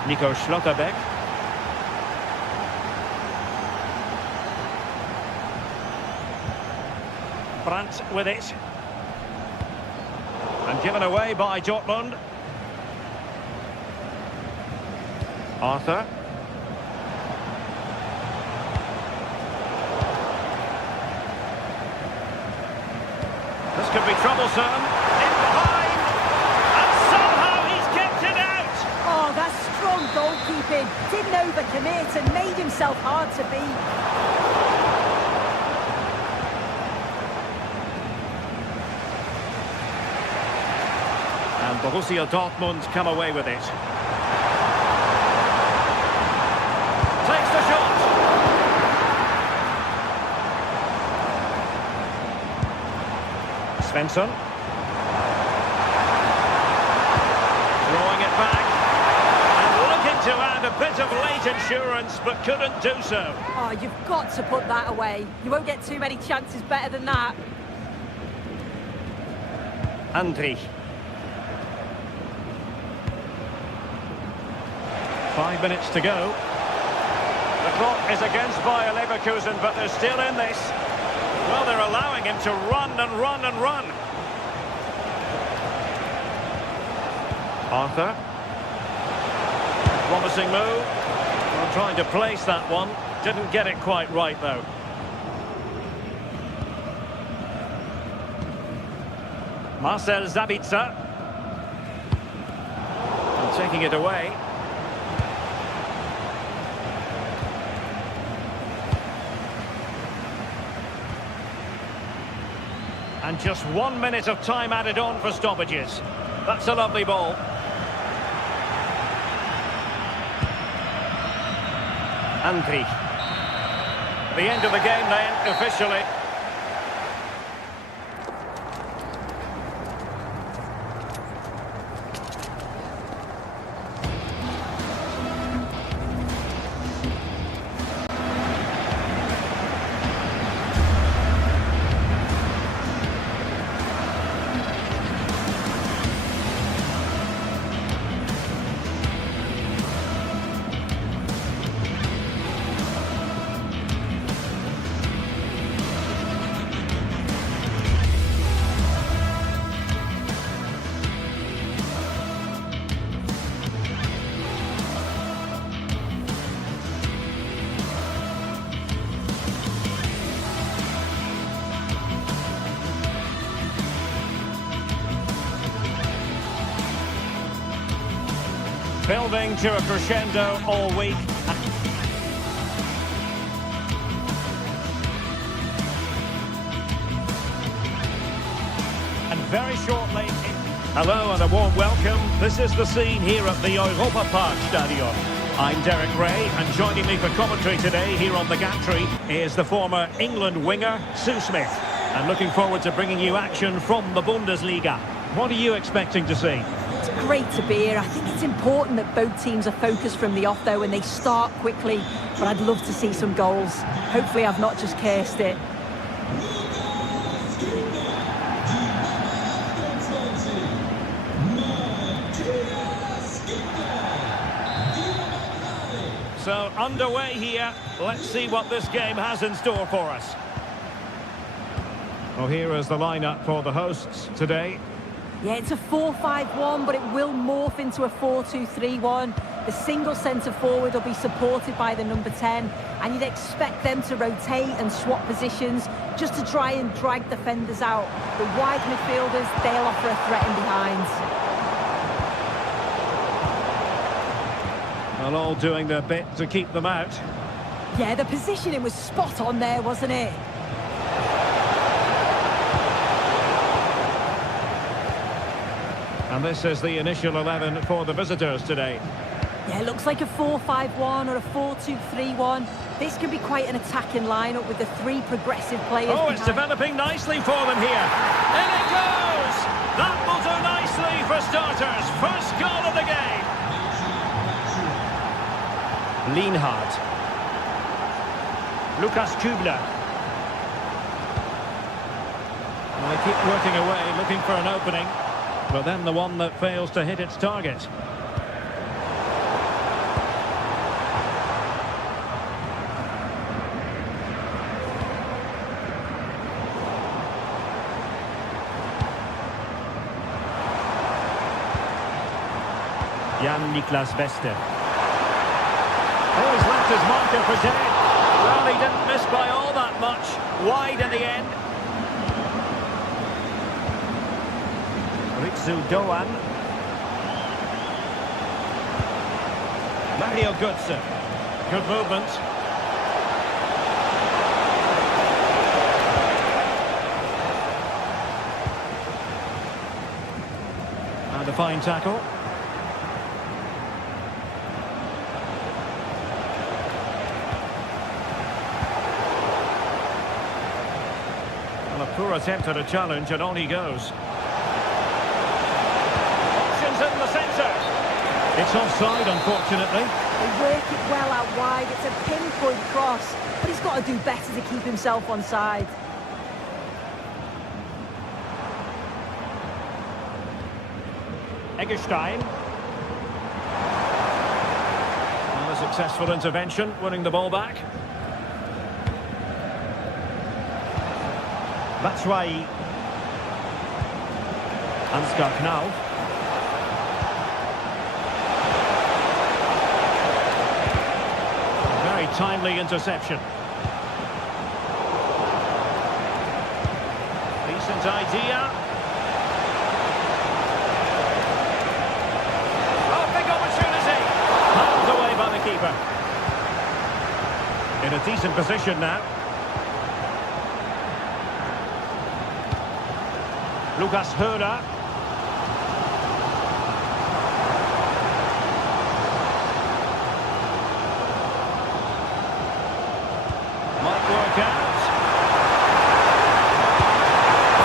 Nico Schlotterbeck. Brandt with it. And given away by Dortmund. Arthur. This could be troublesome. In behind. And somehow he's kept it out. Oh, that's strong goalkeeping. Didn't overcommit and made himself hard to beat. And Borussia Dortmund come away with it. Takes the shot. Svensson. Throwing it back. And looking to add a bit of late insurance, but couldn't do so. Oh, you've got to put that away. You won't get too many chances better than that. Andri. 5 minutes to go. The clock is against Bayer Leverkusen, but they're still in this. Well, they're allowing him to run and run and run. Arthur. Promising move. Well, trying to place that one. Didn't get it quite right, though. Marcel Sabitzer. And taking it away. And just 1 minute of time added on for stoppages. That's a lovely ball. Andri. The end of the game then, officially. Building to a crescendo all week. And very shortly... Hello and a warm welcome. This is the scene here at the Europa Park Stadion. I'm Derek Ray, and joining me for commentary today here on the gantry is the former England winger, Sue Smith. And looking forward to bringing you action from the Bundesliga. What are you expecting to see? It's great to be here. I think it's important that both teams are focused from the off, though, and they start quickly. But I'd love to see some goals. Hopefully I've not just cursed it. So underway here. Let's see what this game has in store for us. Well, here is the lineup for the hosts today. Yeah, it's a 4-5-1, but it will morph into a 4-2-3-1. The single centre-forward will be supported by the number 10, and you'd expect them to rotate and swap positions just to try and drag defenders out. The wide midfielders, they'll offer a threat in behind. Well, all doing their bit to keep them out. Yeah, the positioning was spot on there, wasn't it? And this is the initial 11 for the visitors today. Yeah, it looks like a 4-5-1 or a 4-2-3-1. This could be quite an attacking lineup with the three progressive players Oh, it's behind. developing nicely for them here. In it goes! That will do nicely for starters. First goal of the game. Lienhardt. Lukas Kübler. Well, they keep working away, looking for an opening. But then the one that fails to hit its target. Jan-Niklas Beste. Oh, he's left his marker for dead. Well, he didn't miss by all that much. Wide in the end. Ritsu Doan. Mario Götze. Good movement. And a fine tackle. Well, a poor attempt at a challenge, and on he goes. In the centre. It's offside, unfortunately. They work it well out wide. It's a pinpoint cross, but he's got to do better to keep himself onside. Eggestein. And a successful intervention, winning the ball back. Batshuayi. Ansgar Knauf. Timely interception. Decent idea. Oh, big opportunity. Held away by the keeper. In a decent position now. Lucas Höder. Work out.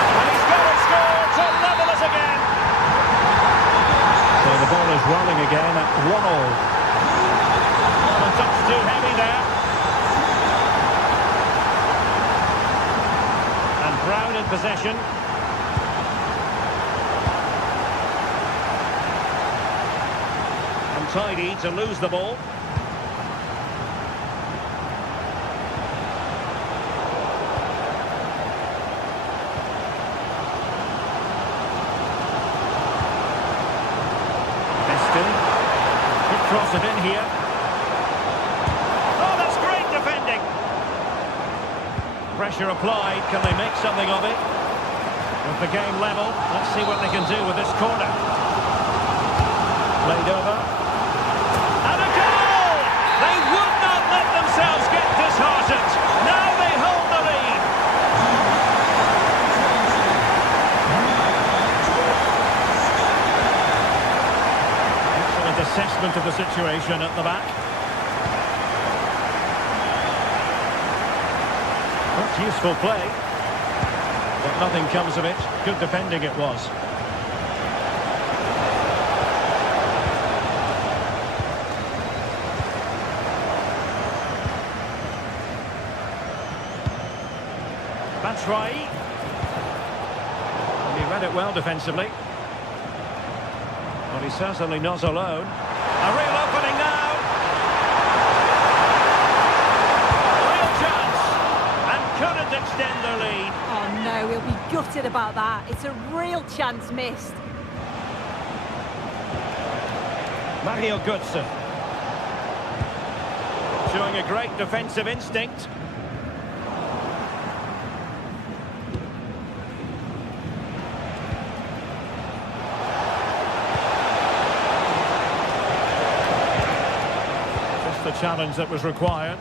And he's got to score to level us again. So the ball is rolling again at 1-1. A touch too heavy there. And Brown in possession. Untidy to lose the ball. Cross it in here. Oh, that's great defending. Pressure applied. Can they make something of it? With the game level, let's see what they can do with this corner. Played over. And a goal! They would not let themselves get disheartened. Now they hold the lead. Assessment of the situation at the back. That's useful play, but nothing comes of it. Good defending it was. Batshuayi. He read it well defensively. Well, he's certainly not alone. A real opening now. Real chance. And couldn't extend the lead. Oh no, he'll It's a real chance missed. Mario Götze. Showing a great defensive instinct. Just the challenge that was required.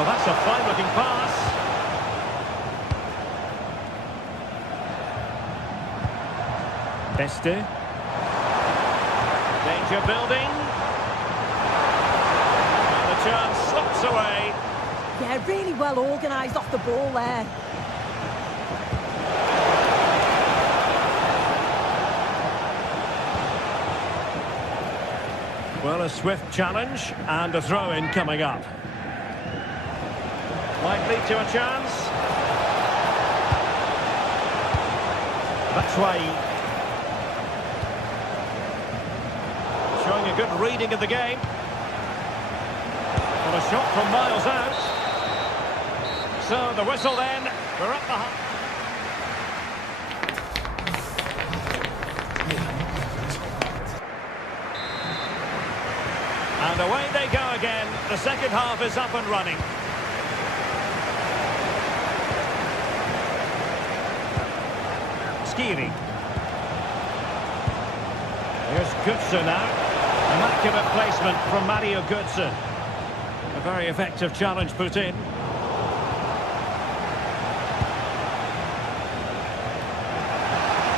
Oh, that's a fine-looking pass. Beste. Danger building. And the chance slips away. Yeah, really well organised off the ball there. Well, a swift challenge and a throw-in coming up. Might lead to a chance. That's why. Showing a good reading of the game. But a shot from miles out. So the whistle then. We're up the half. And away they go again. The second half is up and running. Skiri. Here's Götze now. Immaculate placement from Mario Götze. A very effective challenge put in.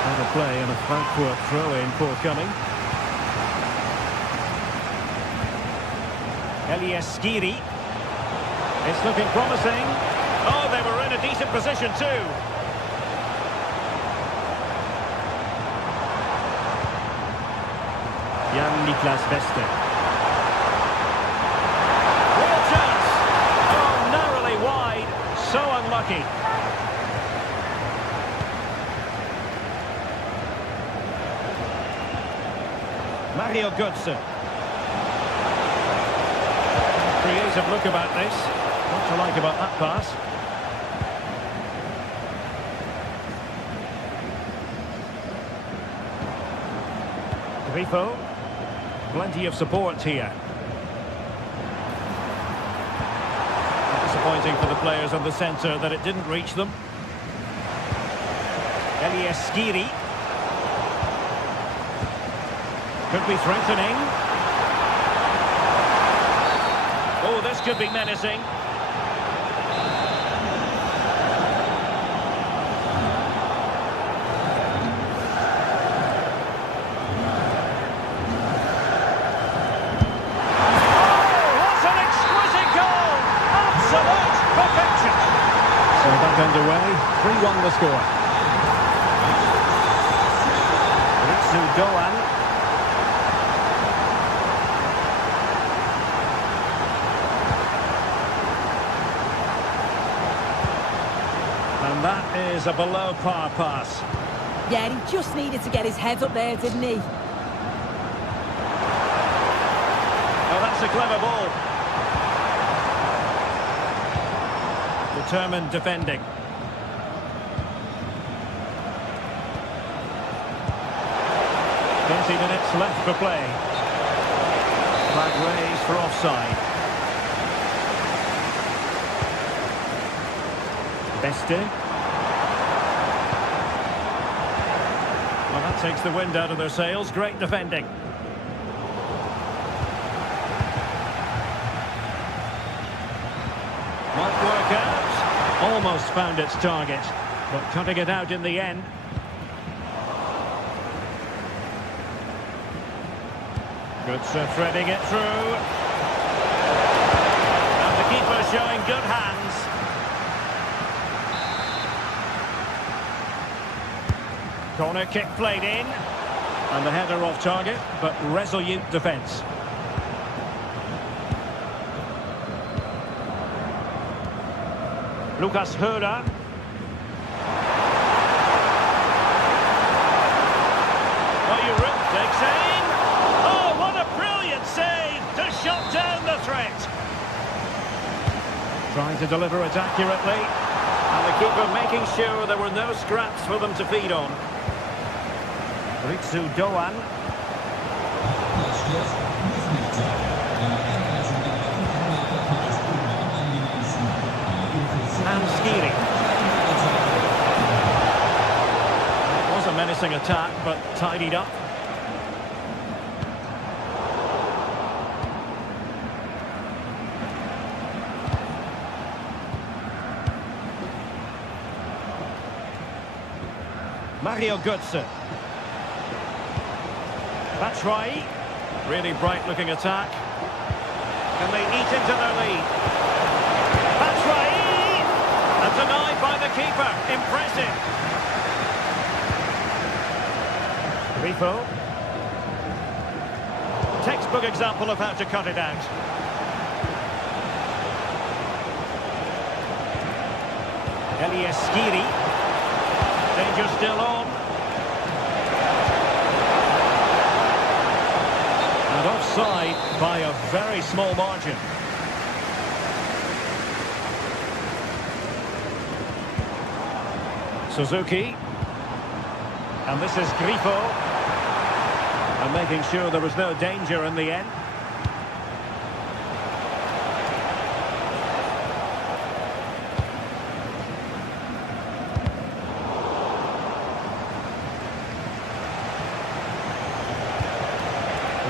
Another play and a Frankfurt throw-in forthcoming. Skiri. It's looking promising. Oh, they were in a decent position too. Jan-Niklas Beste. Real chance. Oh, narrowly wide. So unlucky. Mario Götze. Creative look about this. What to like about that pass? Grifo. Plenty of support here. Disappointing for the players on the centre that it didn't reach them. Skiri. Could be threatening. Oh, this could be menacing. Underway, 3-1 the score. Ritsu Doan. And that is a below par pass. Yeah, he just needed to get his head up there, didn't he? Oh, that's a clever ball. Determined defending. 20 minutes left for play. Flag raised for offside. Beste. Well, that takes the wind out of their sails. Great defending. Might work out. Almost found its target, but cutting it out in the end. Götze threading it through. And the keeper showing good hands. Corner kick played in. And the header off target, but resolute defence. Lucas Höder. Oh, you takes aim. Oh, what a brilliant save to shot down the threat. Trying to deliver it accurately. And the keeper making sure there were no scraps for them to feed on. Ritsu Doan. And Skiri. It was a menacing attack, but tidied up. Mario Götze. That's right. Really bright-looking attack. Can they eat into their lead? That's right. And denied by the keeper. Impressive. Grifo. Textbook example of how to cut it out. Elias Skiri. Danger still on. And offside by a very small margin. Suzuki. And this is Grifo. And making sure there was no danger in the end.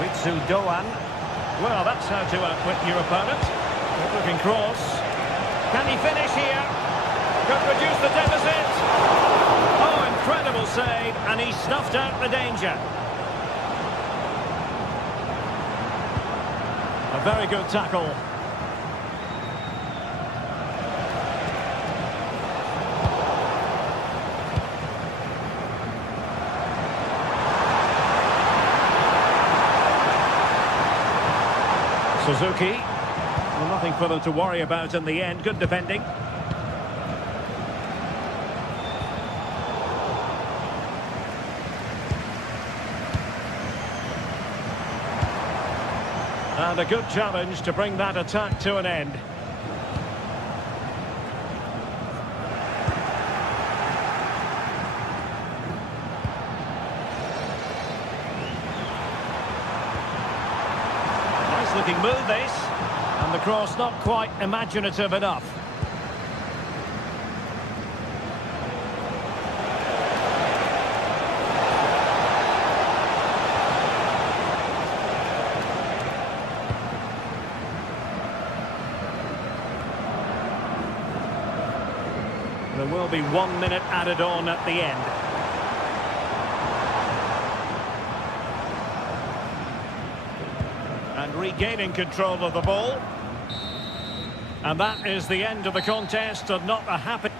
Ritsu Doan. Well, that's how to outwit your opponent. Good looking cross. Can he finish here? Could reduce the deficit. Oh, incredible save, and he snuffed out the danger. A very good tackle. Suzuki. Well, nothing for them to worry about in the end. Good defending. And a good challenge to bring that attack to an end. Nice looking move this. And the cross not quite imaginative enough. There will be 1 minute added on at the end. And regaining control of the ball. And that is the end of the contest, and not a happy...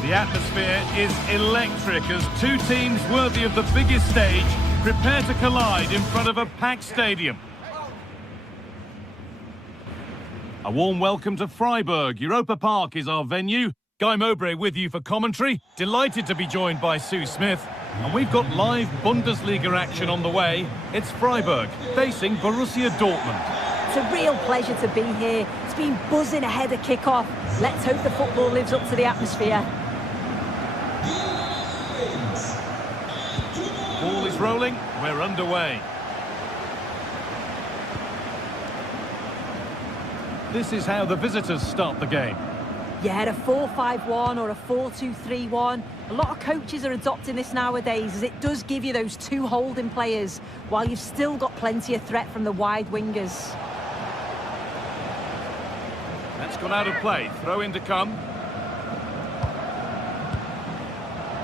The atmosphere is electric as two teams worthy of the biggest stage prepare to collide in front of a packed stadium. A warm welcome to Freiburg. Europa Park is our venue. Guy Mowbray with you for commentary. Delighted to be joined by Sue Smith. And we've got live Bundesliga action on the way. It's Freiburg facing Borussia Dortmund. It's a real pleasure to be here. It's been buzzing ahead of kick-off. Let's hope the football lives up to the atmosphere. Ball is rolling. We're underway. This is how the visitors start the game. Yeah, a 4-5-1 or a 4-2-3-1. A lot of coaches are adopting this nowadays, as it does give you those two holding players, while you've still got plenty of threat from the wide wingers. That's gone out of play. Throw in to come.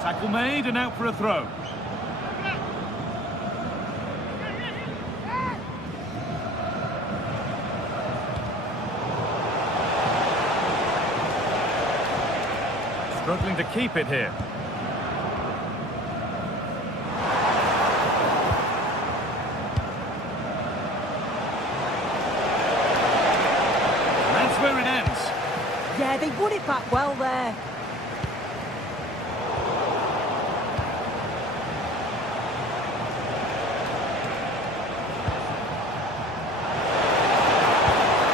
Tackle made and out for a throw. Struggling to keep it here. And that's where it ends. Yeah, they won it back well there.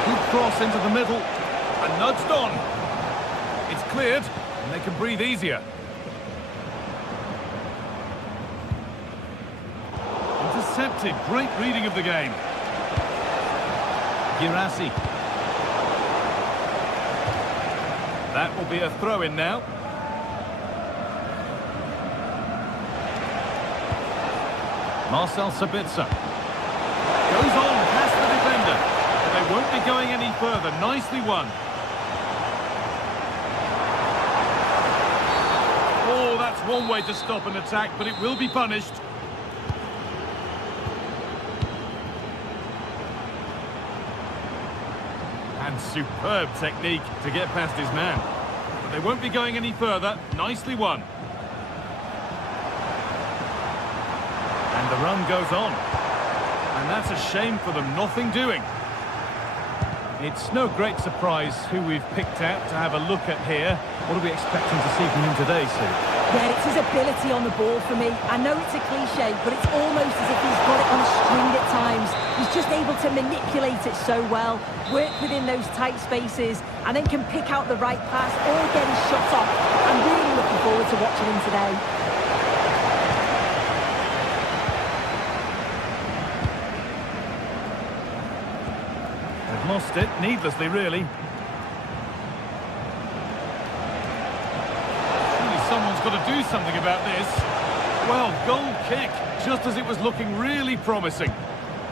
Good cross into the middle and nudged on. It's cleared. And they can breathe easier. Intercepted. Great reading of the game. Girassi. That will be a throw-in now. Marcel Sabitzer. Goes on past the defender. But they won't be going any further. Nicely won. Oh, that's one way to stop an attack, but it will be punished. And superb technique to get past his man. But they won't be going any further. Nicely won. And the run goes on. And that's a shame for them. Nothing doing. It's no great surprise who we've picked out to have a look at here. What are we expecting to see from him today, Sue? Yeah, it's his ability on the ball for me. I know it's a cliche, but it's almost as if he's got it on a string at times. He's just able to manipulate it so well, work within those tight spaces, and then can pick out the right pass or get his shot off. I'm really looking forward to watching him today. Lost it, needlessly really. Surely someone's got to do something about this. Well, goal kick, just as it was looking really promising.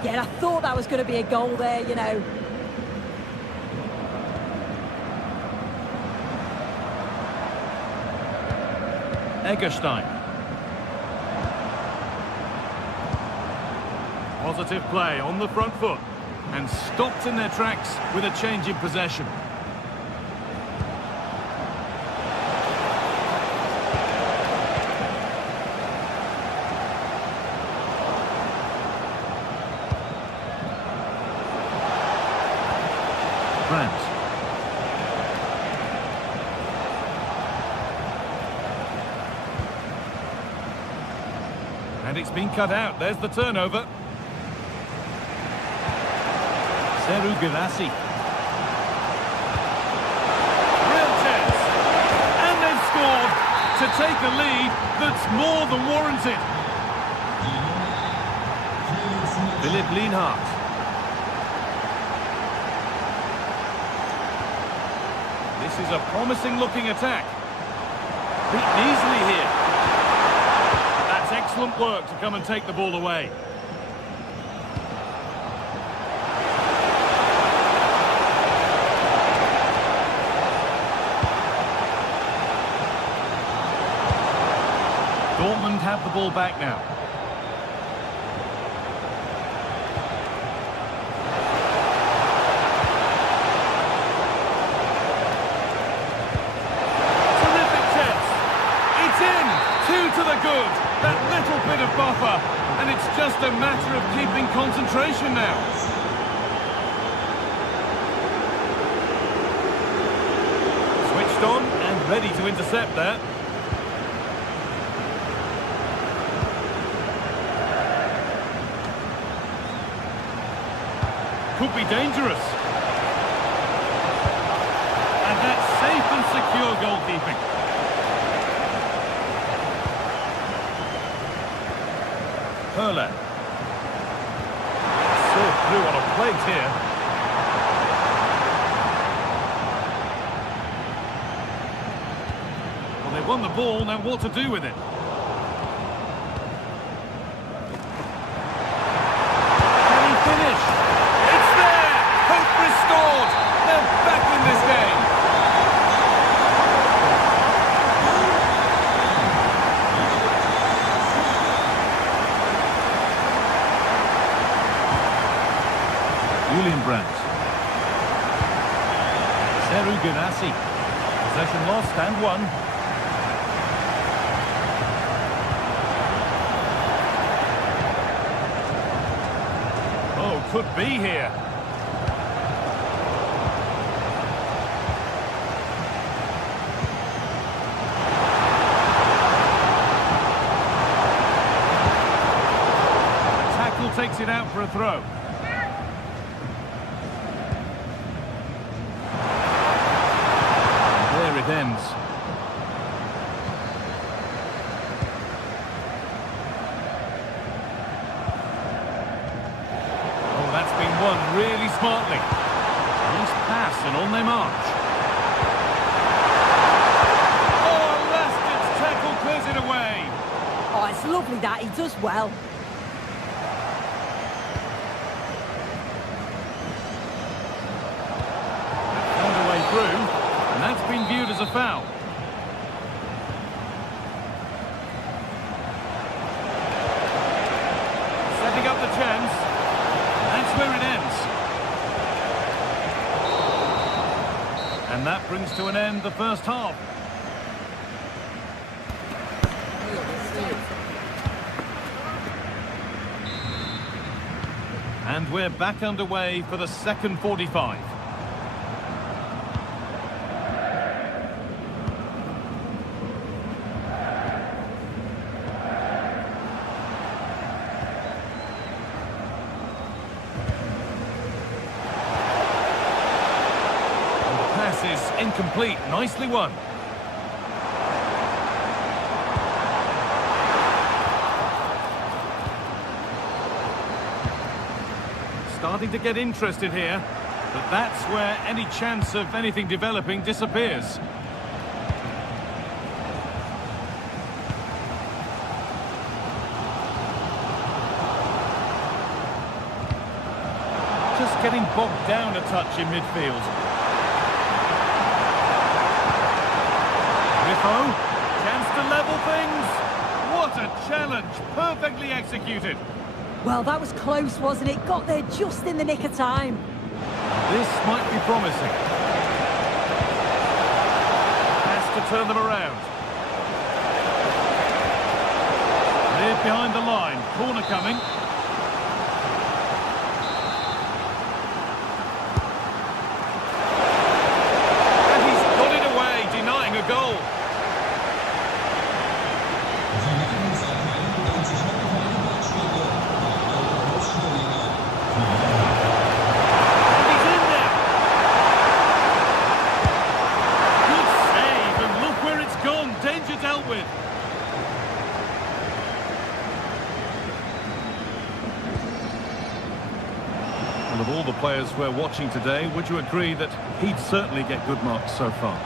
Yeah, I thought that was going to be a goal there, you know. Egerstein. Positive play on the front foot. And stopped in their tracks with a change in possession. Brandt. And it's been cut out. There's the turnover. Girassi. Real chance. And they've scored to take a lead that's more than warranted. Philipp Lienhardt. This is a promising looking attack. Beaten easily here. That's excellent work to come and take the ball away. Dortmund have the ball back now. Terrific chance. It's in. 2 to the good. That little bit of buffer. And it's just a matter of keeping concentration now. Switched on and ready to intercept there. Could be dangerous. And that's safe and secure goalkeeping. Hurler. So through on a plate here. on the ball, now what to do with it? Can he finish? It's there! Hope restored! They're back in this game! Julian Brandt. Seru Ganassi. Possession lost and won. Oh, could be here. The tackle takes it out for a throw. Ends. Oh, that's been won really smartly. Nice pass and on they march. Oh, Lastic's tackle clears it away. Oh, it's lovely that. He does well. Found a way through. And that's been viewed as a foul. Setting up the chance. That's where it ends. And that brings to an end the first half. And we're back underway for the second 45. Is incomplete. Nicely won. Starting to get interested here, but that's where any chance of anything developing disappears. Just getting bogged down a touch in midfield. Chance to level things. What a challenge. Perfectly executed. Well, that was close, wasn't it? Got there just in the nick of time. This might be promising. Has to turn them around. Cleared behind the line. Corner coming. And he's got it away, denying a goal. With. Well, of all the players we're watching today, would you agree that he'd certainly get good marks so far?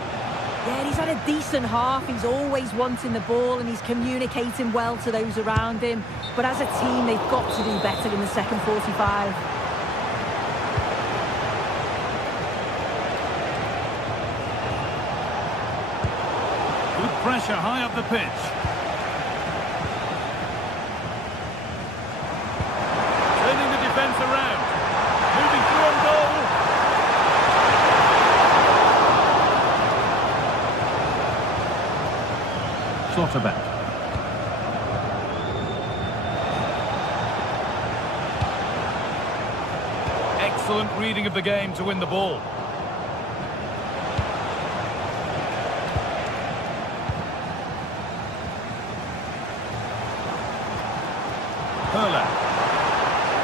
Yeah, he's had a decent half. He's always wanting the ball and he's communicating well to those around him. But as a team, they've got to do better in the second 45. Pressure high up the pitch. Turning the defence around. Moving through on goal. Schlotterbeck. Excellent reading of the game to win the ball.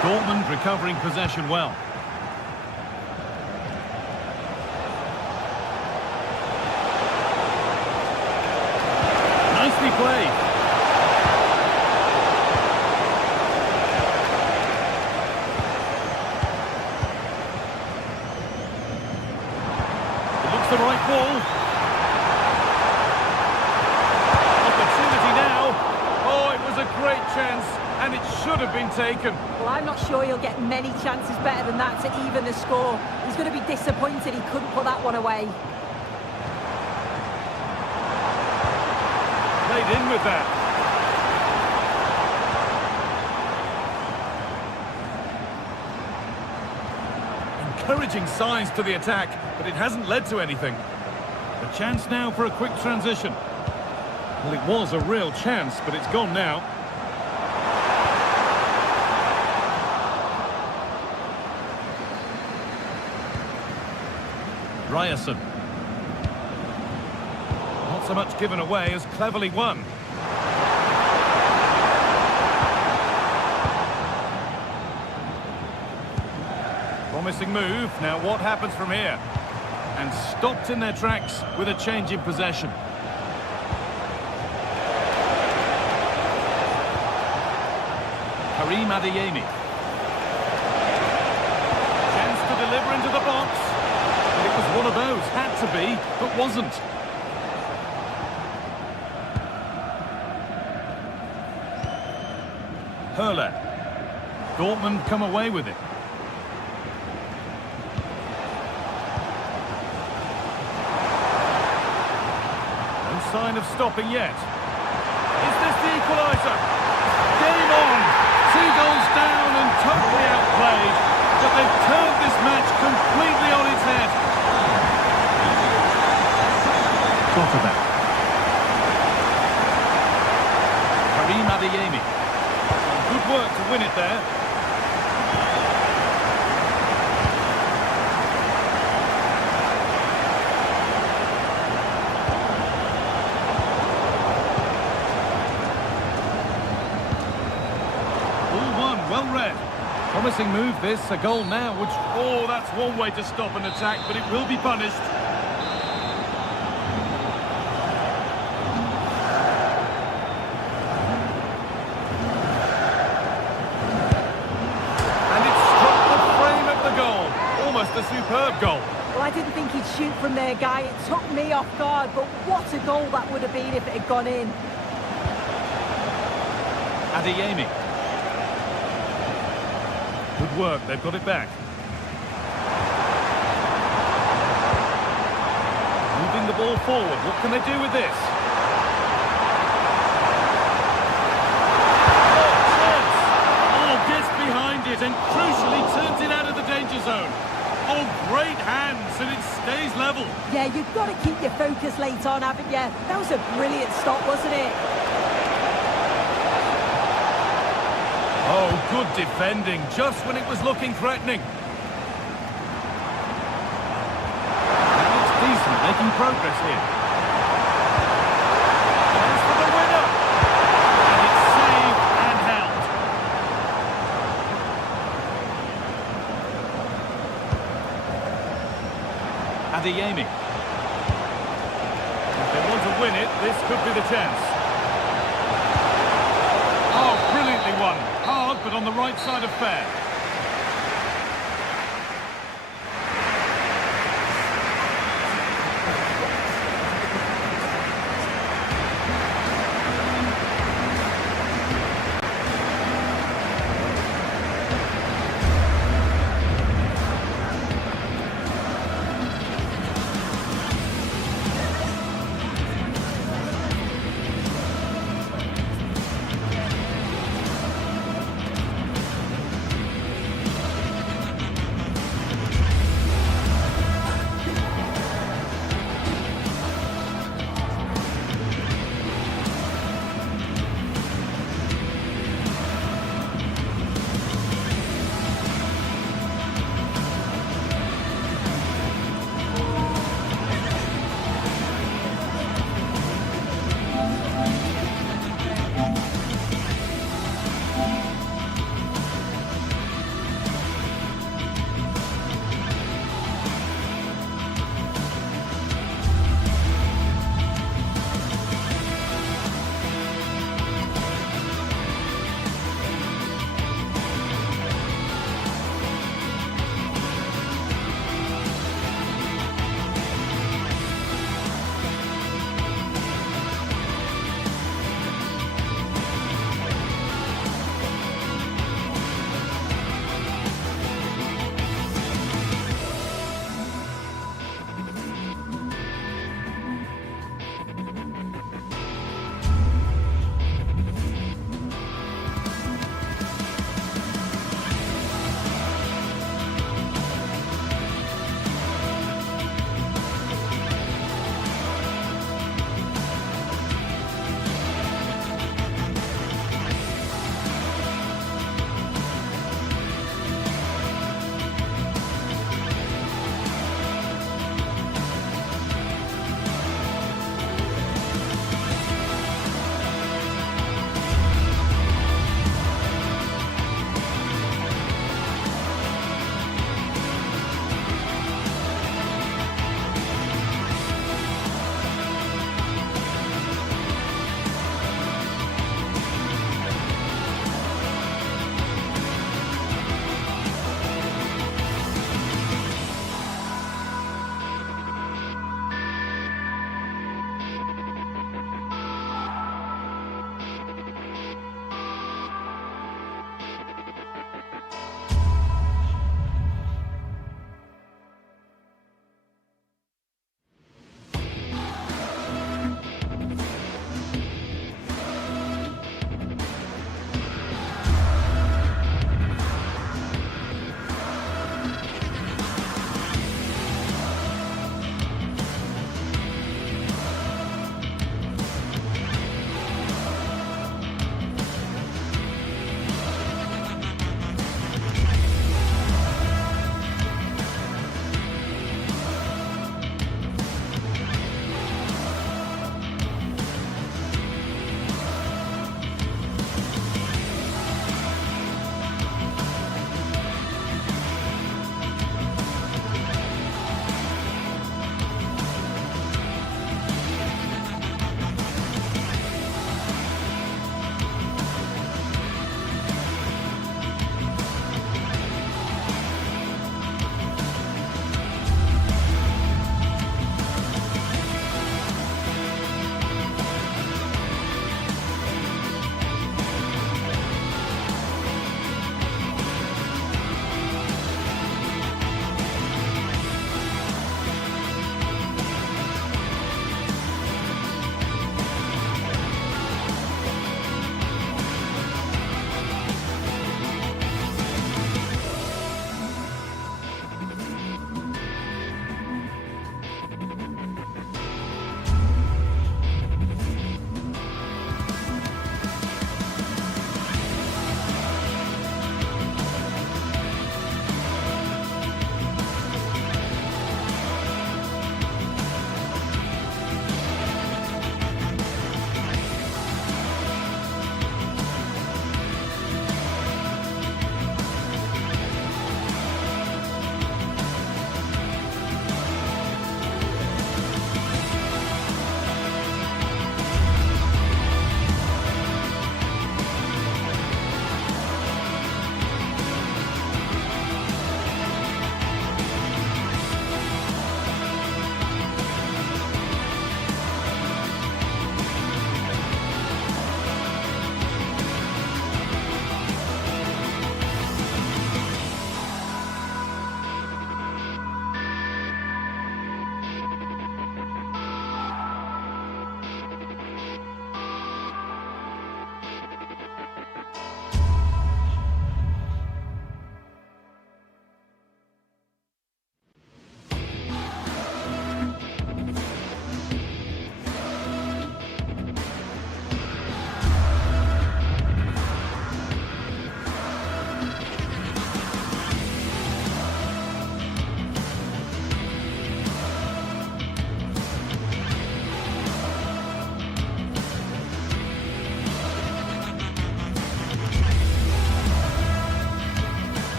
Dortmund recovering possession well. Nicely played. It looks the right ball. should have been taken. Well, I'm not sure he'll get many chances better than that to even the score. He's going to be disappointed he couldn't put that one away. Played in with that. Encouraging signs to the attack, but it hasn't led to anything. A chance now for a quick transition. Well, it was a real chance, but it's gone now. Ryerson. Not so much given away as cleverly won. Promising move. Now what happens from here? And stopped in their tracks with a change in possession. Karim Adeyemi. Chance to deliver into the box. And it was one of those. Had to be, but wasn't. Hurler. Dortmund come away with it. Sign of stopping yet. Is this the equaliser? Game on! 2 goals down and totally outplayed, but they've turned this match completely on its head. Quarterback. Karim Adeyemi. Good work to win it there. Well read. Promising move this, a goal now, which, oh, that's one way to stop an attack, but it will be punished. And it struck the frame of the goal. Almost a superb goal. Well, I didn't think he'd shoot from there, Guy. It took me off guard, but what a goal that would have been if it had gone in. Adeyemi. Good work, they've got it back. Moving the ball forward, what can they do with this? Oh, chance! Oh, gets behind it and crucially turns it out of the danger zone. Oh, great hands, and it stays level. Yeah, you've got to keep your focus late on, haven't you? That was a brilliant stop, wasn't it? Oh, good defending, just when it was looking threatening. That looks decent, making progress here. Chance for the winner! And it's saved and held. Adeyemi. If they want to win it, this could be the chance. Oh, brilliantly won. Hard, but on the right side of fair.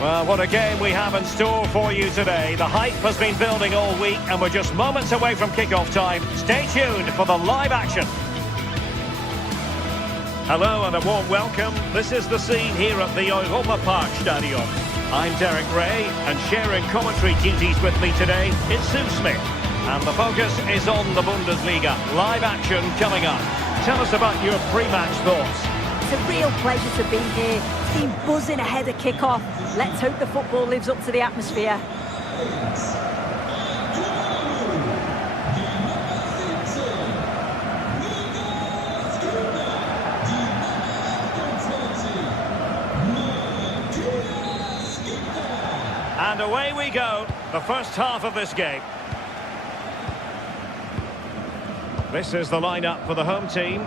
Well, what a game we have in store for you today. The hype has been building all week and we're just moments away from kick-off time. Stay tuned for the live action. Hello and a warm welcome. This is the scene here at the Europa Park Stadium. I'm Derek Ray, and sharing commentary duties with me today is Sue Smith. And the focus is on the Bundesliga. Live action coming up. Tell us about your pre-match thoughts. It's a real pleasure to be here. It's been buzzing ahead of kick-off. Let's hope the football lives up to the atmosphere. And away we go, the first half of this game. This is the lineup for the home team.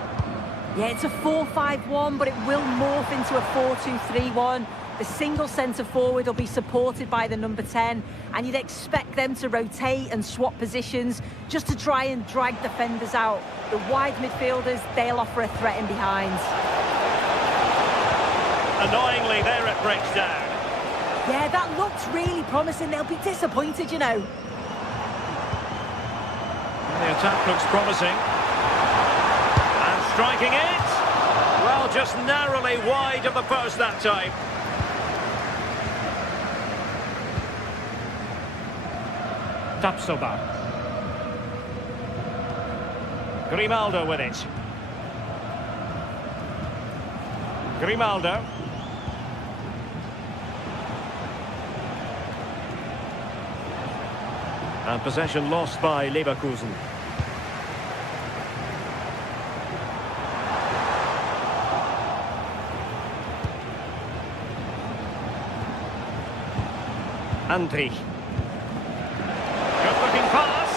Yeah, it's a 4-5-1, but it will morph into a 4-2-3-1. The single centre-forward will be supported by the number 10, and you'd expect them to rotate and swap positions just to try and drag defenders out. The wide midfielders, they'll offer a threat in behind. Annoyingly, there it breaks down. Yeah, that looked really promising. They'll be disappointed, you know. The attack looks promising. And striking it. Well, just narrowly wide of the post that time. Tapsoba. Grimaldo with it. Grimaldo. And possession lost by Leverkusen. Andri. Good looking pass.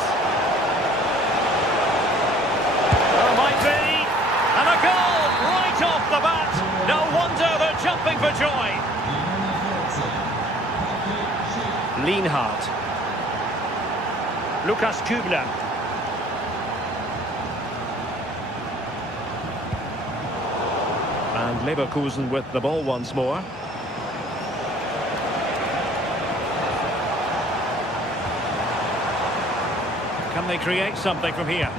Oh, might be. And a goal right off the bat. No wonder they're jumping for joy. Lienhardt. Lukas Kübler. And Leverkusen with the ball once more. Can they create something from here?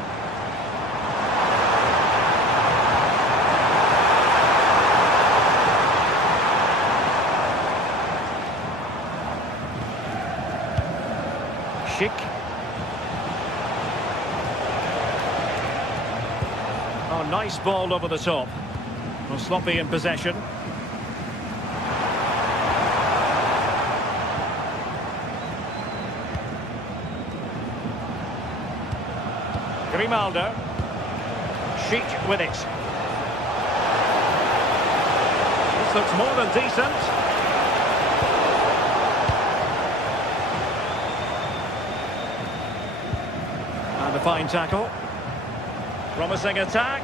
Schick. Oh, nice ball over the top. Well, sloppy in possession. Grimaldo. Schick with it. This looks more than decent. And a fine tackle. Promising attack.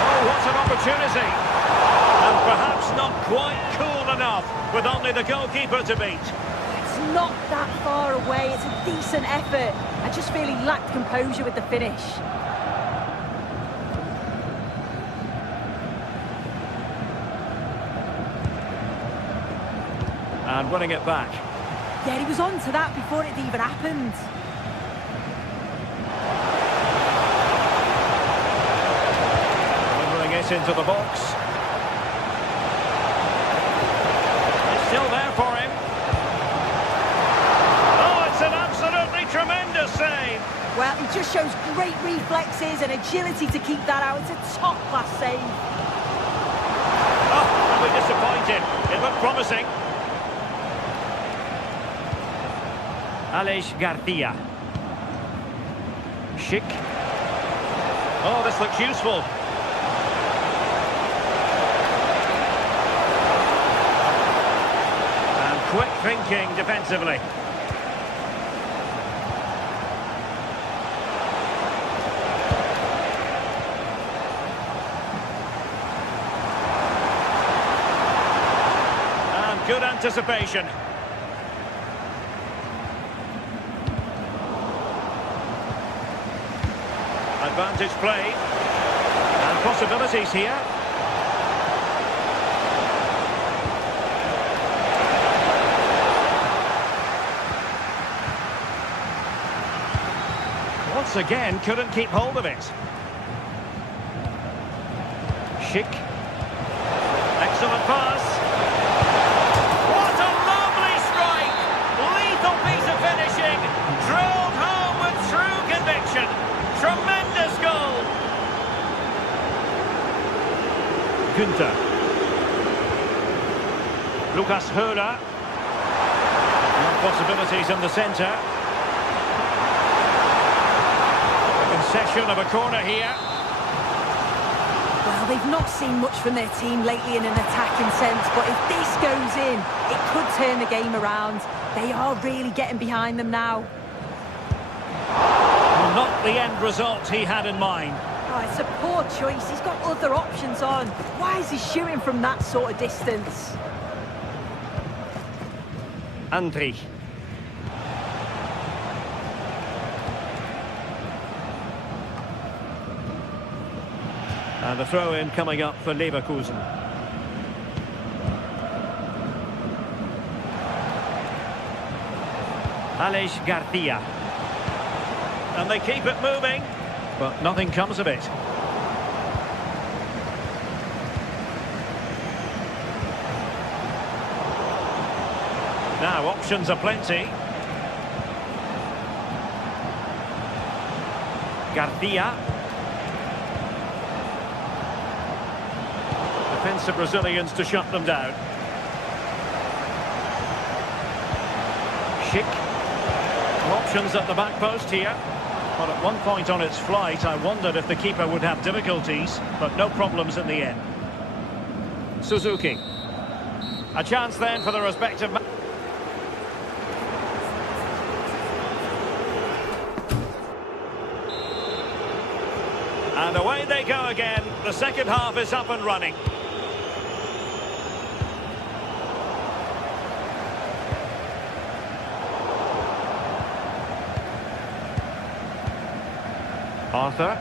Oh, what an opportunity. And perhaps not quite cool enough with only the goalkeeper to beat. It's not that far away. It's a decent effort. I just feel he lacked composure with the finish. And running it back. Yeah, he was on to that before it even happened. Delivering it into the box. It's still there for him. Oh, it's an absolutely tremendous save. Well, he just shows great reflexes and agility to keep that out. It's a top-class save. Oh, and we're disappointed. It looked promising. Aleix Garcia. Schick. Oh, this looks useful. And quick thinking defensively. And good anticipation. Advantage played. And possibilities here. Once again, couldn't keep hold of it. Schick. Excellent pass. What a lovely strike! Lethal piece of finishing. Drilled home with true conviction. Tremendous goal. Günther. Lucas Höhler. Possibilities in the centre. Concession of a corner here. Well, they've not seen much from their team lately in an attacking sense, but if this goes in, it could turn the game around. They are really getting behind them now. Well, not the end result he had in mind. Oh, it's a poor choice. He's got other options on. Why is he shooting from that sort of distance? Andri. And the throw-in coming up for Leverkusen. Aleix Garcia. And they keep it moving, but nothing comes of it. Now, options are plenty. Garcia. Defensive Brazilians to shut them down. Schick. Options at the back post here. But at one point on its flight, I wondered if the keeper would have difficulties, but no problems in the end. Suzuki. A chance then for the respective... And away they go again. The second half is up and running. Arthur.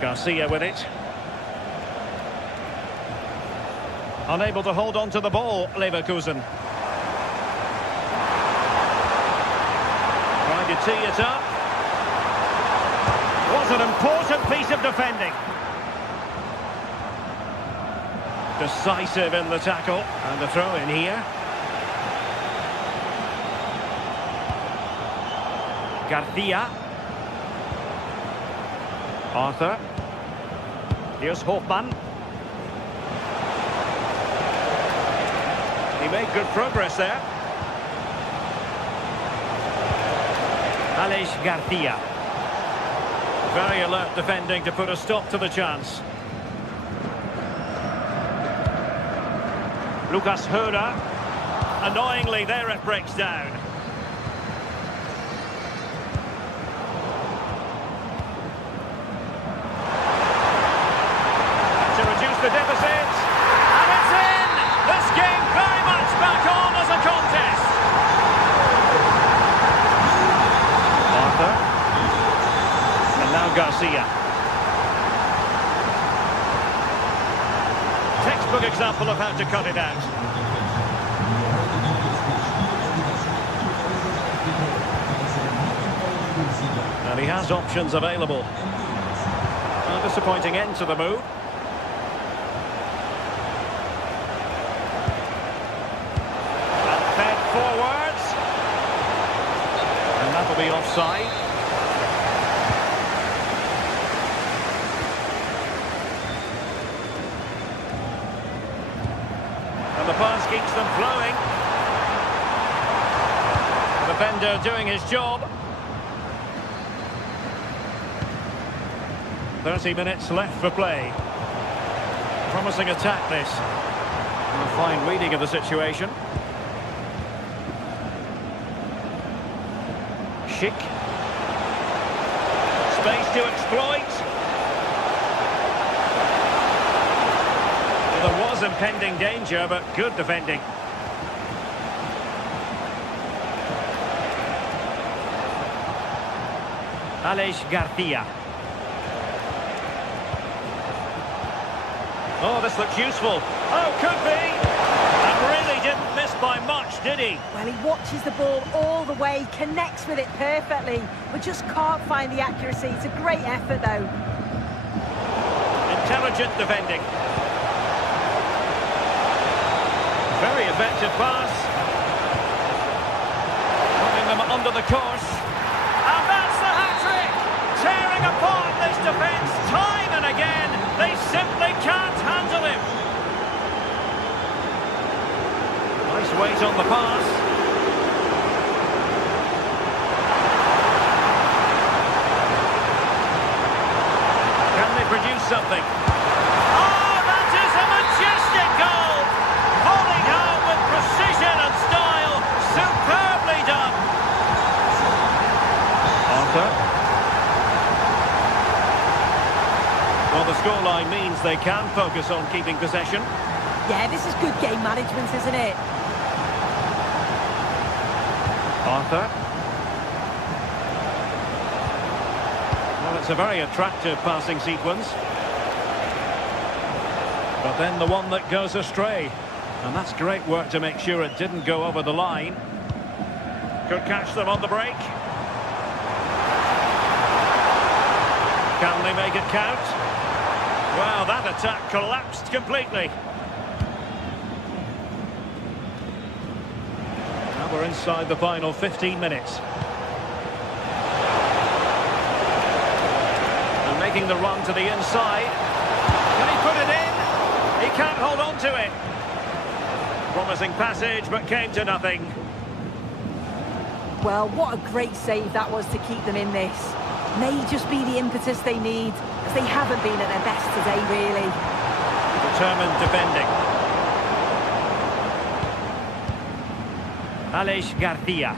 Garcia with it. Unable to hold on to the ball, Leverkusen. Trying to tee it up. Was an important piece of defending. Decisive in the tackle. And the throw in here. Garcia. Arthur. Here's Hofmann. He made good progress there. Aleix Garcia. Very alert defending to put a stop to the chance. Lucas Höhler. Annoyingly, there it breaks down. To reduce the deficit. And it's in! This game very much back on as a contest. Arthur. And now Garcia. Textbook example of how to cut it out. And he has options available. A disappointing end to the move. And fed forwards. And that'll be offside. And the pass keeps them flowing. The defender doing his job. 30 minutes left for play. Promising attack this. And a fine reading of the situation. Schick. Space to exploit. Well, there was impending danger, but good defending. Garcia. Oh, this looks useful. Oh, could be. And really didn't miss by much, did he? Well, he watches the ball all the way, connects with it perfectly, but just can't find the accuracy. It's a great effort, though. Intelligent defending. Very effective pass. Putting them under the course. And that's the hat-trick! Tearing apart this defence time and again. They simply can't handle him. Nice weight on the pass. Can they produce something? Oh, that is a majestic goal! Falling home with precision and style. Superbly done. Arthur. Well, the scoreline means they can focus on keeping possession. Yeah, this is good game management, isn't it? Arthur. Well, it's a very attractive passing sequence. But then the one that goes astray. And that's great work to make sure it didn't go over the line. Could catch them on the break. Can they make it count? Well, that attack collapsed completely. Now we're inside the final 15 minutes. And making the run to the inside. Can he put it in? He can't hold on to it. Promising passage, but came to nothing. Well, what a great save that was to keep them in this. May just be the impetus they need, as they haven't been at their best today, really. Determined defending. Garcia.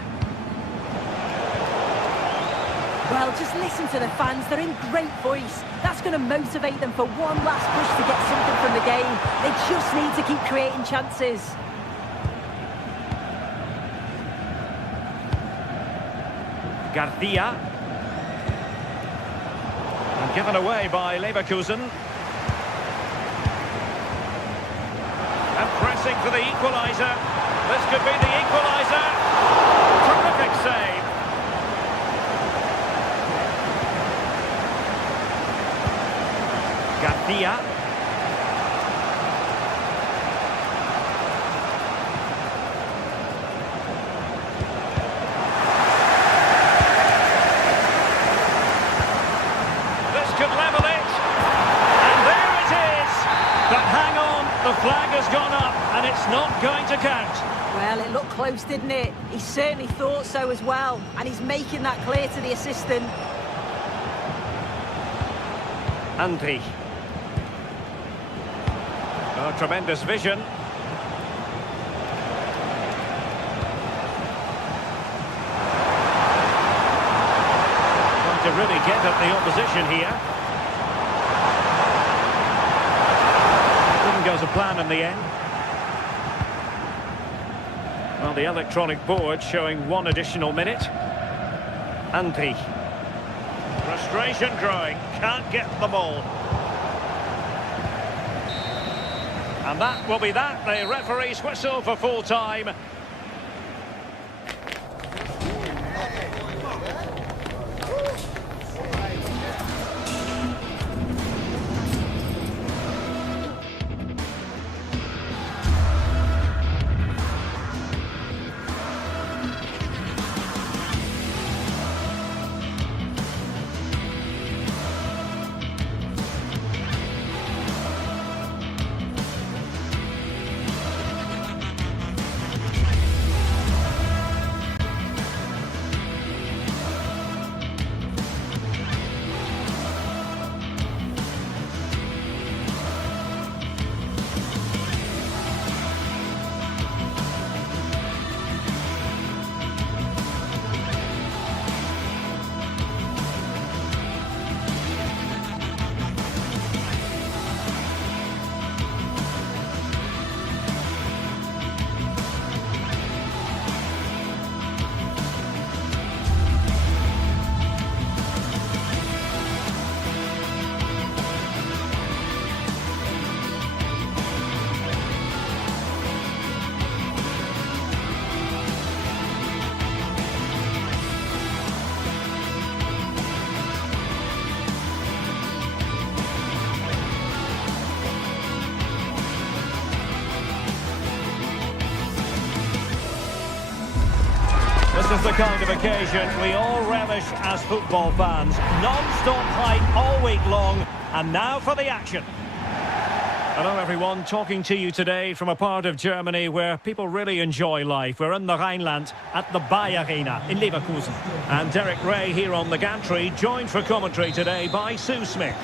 Well, just listen to the fans. They're in great voice. That's going to motivate them for one last push to get something from the game. They just need to keep creating chances. Garcia. And given away by Leverkusen. And pressing for the equaliser. This could be the equaliser. Terrific save. Garcia. The flag has gone up, and it's not going to count. Well, it looked close, didn't it? He certainly thought so as well, and he's making that clear to the assistant. Andri. Oh, tremendous vision. Trying to really get at the opposition here. Goes a plan in the end. Well, the electronic board showing one additional minute. Andri. Frustration growing. Can't get the ball. And that will be that. The referee's whistle for full time. the kind of occasion we all relish as football fans. Non-stop hype all week long, and now for the action. Hello everyone, talking to you today from a part of Germany where people really enjoy life. We're in the Rhineland at the Bayer Arena in Leverkusen. And Derek Ray here on the gantry, joined for commentary today by Sue Smith.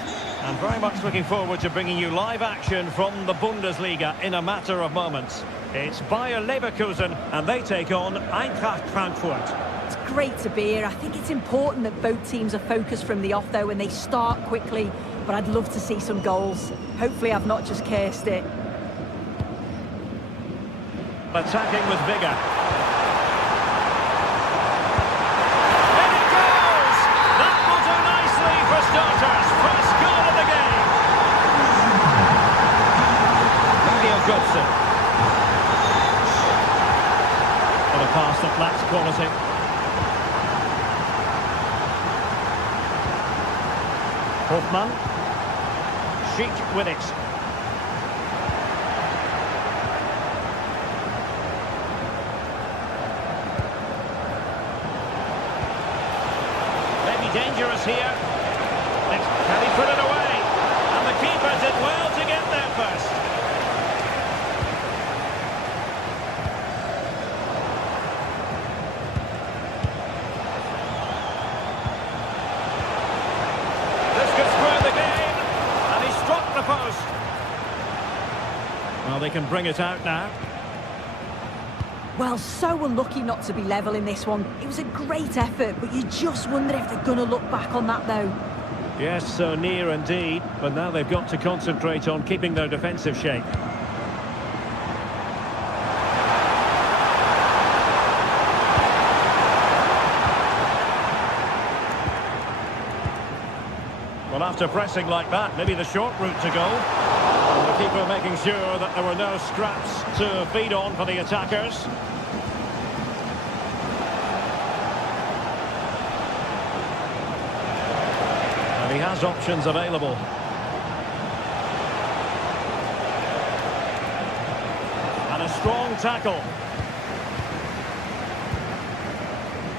And very much looking forward to bringing you live action from the Bundesliga in a matter of moments. It's Bayer Leverkusen and they take on Eintracht Frankfurt. It's great to be here. I think it's important that both teams are focused from the off though and they start quickly. But I'd love to see some goals. Hopefully I've not just cursed it. Attacking with vigour. And it goes! That will do nicely for starters. First goal of the game. Mario Götze. And a pass that lacks quality. Hofmann. Sheik with it. Maybe dangerous here. Can he put it away? And the keeper did well to get there first. This could spur the game. Struck the post. Well, they can bring it out now. Well, so unlucky not to be level in this one. It was a great effort, but you just wonder if they're going to look back on that, though. Yes, so near indeed. But now they've got to concentrate on keeping their defensive shape. Well, after pressing like that, maybe the short route to goal. And the keeper making sure that there were no scraps to feed on for the attackers. And he has options available. And a strong tackle.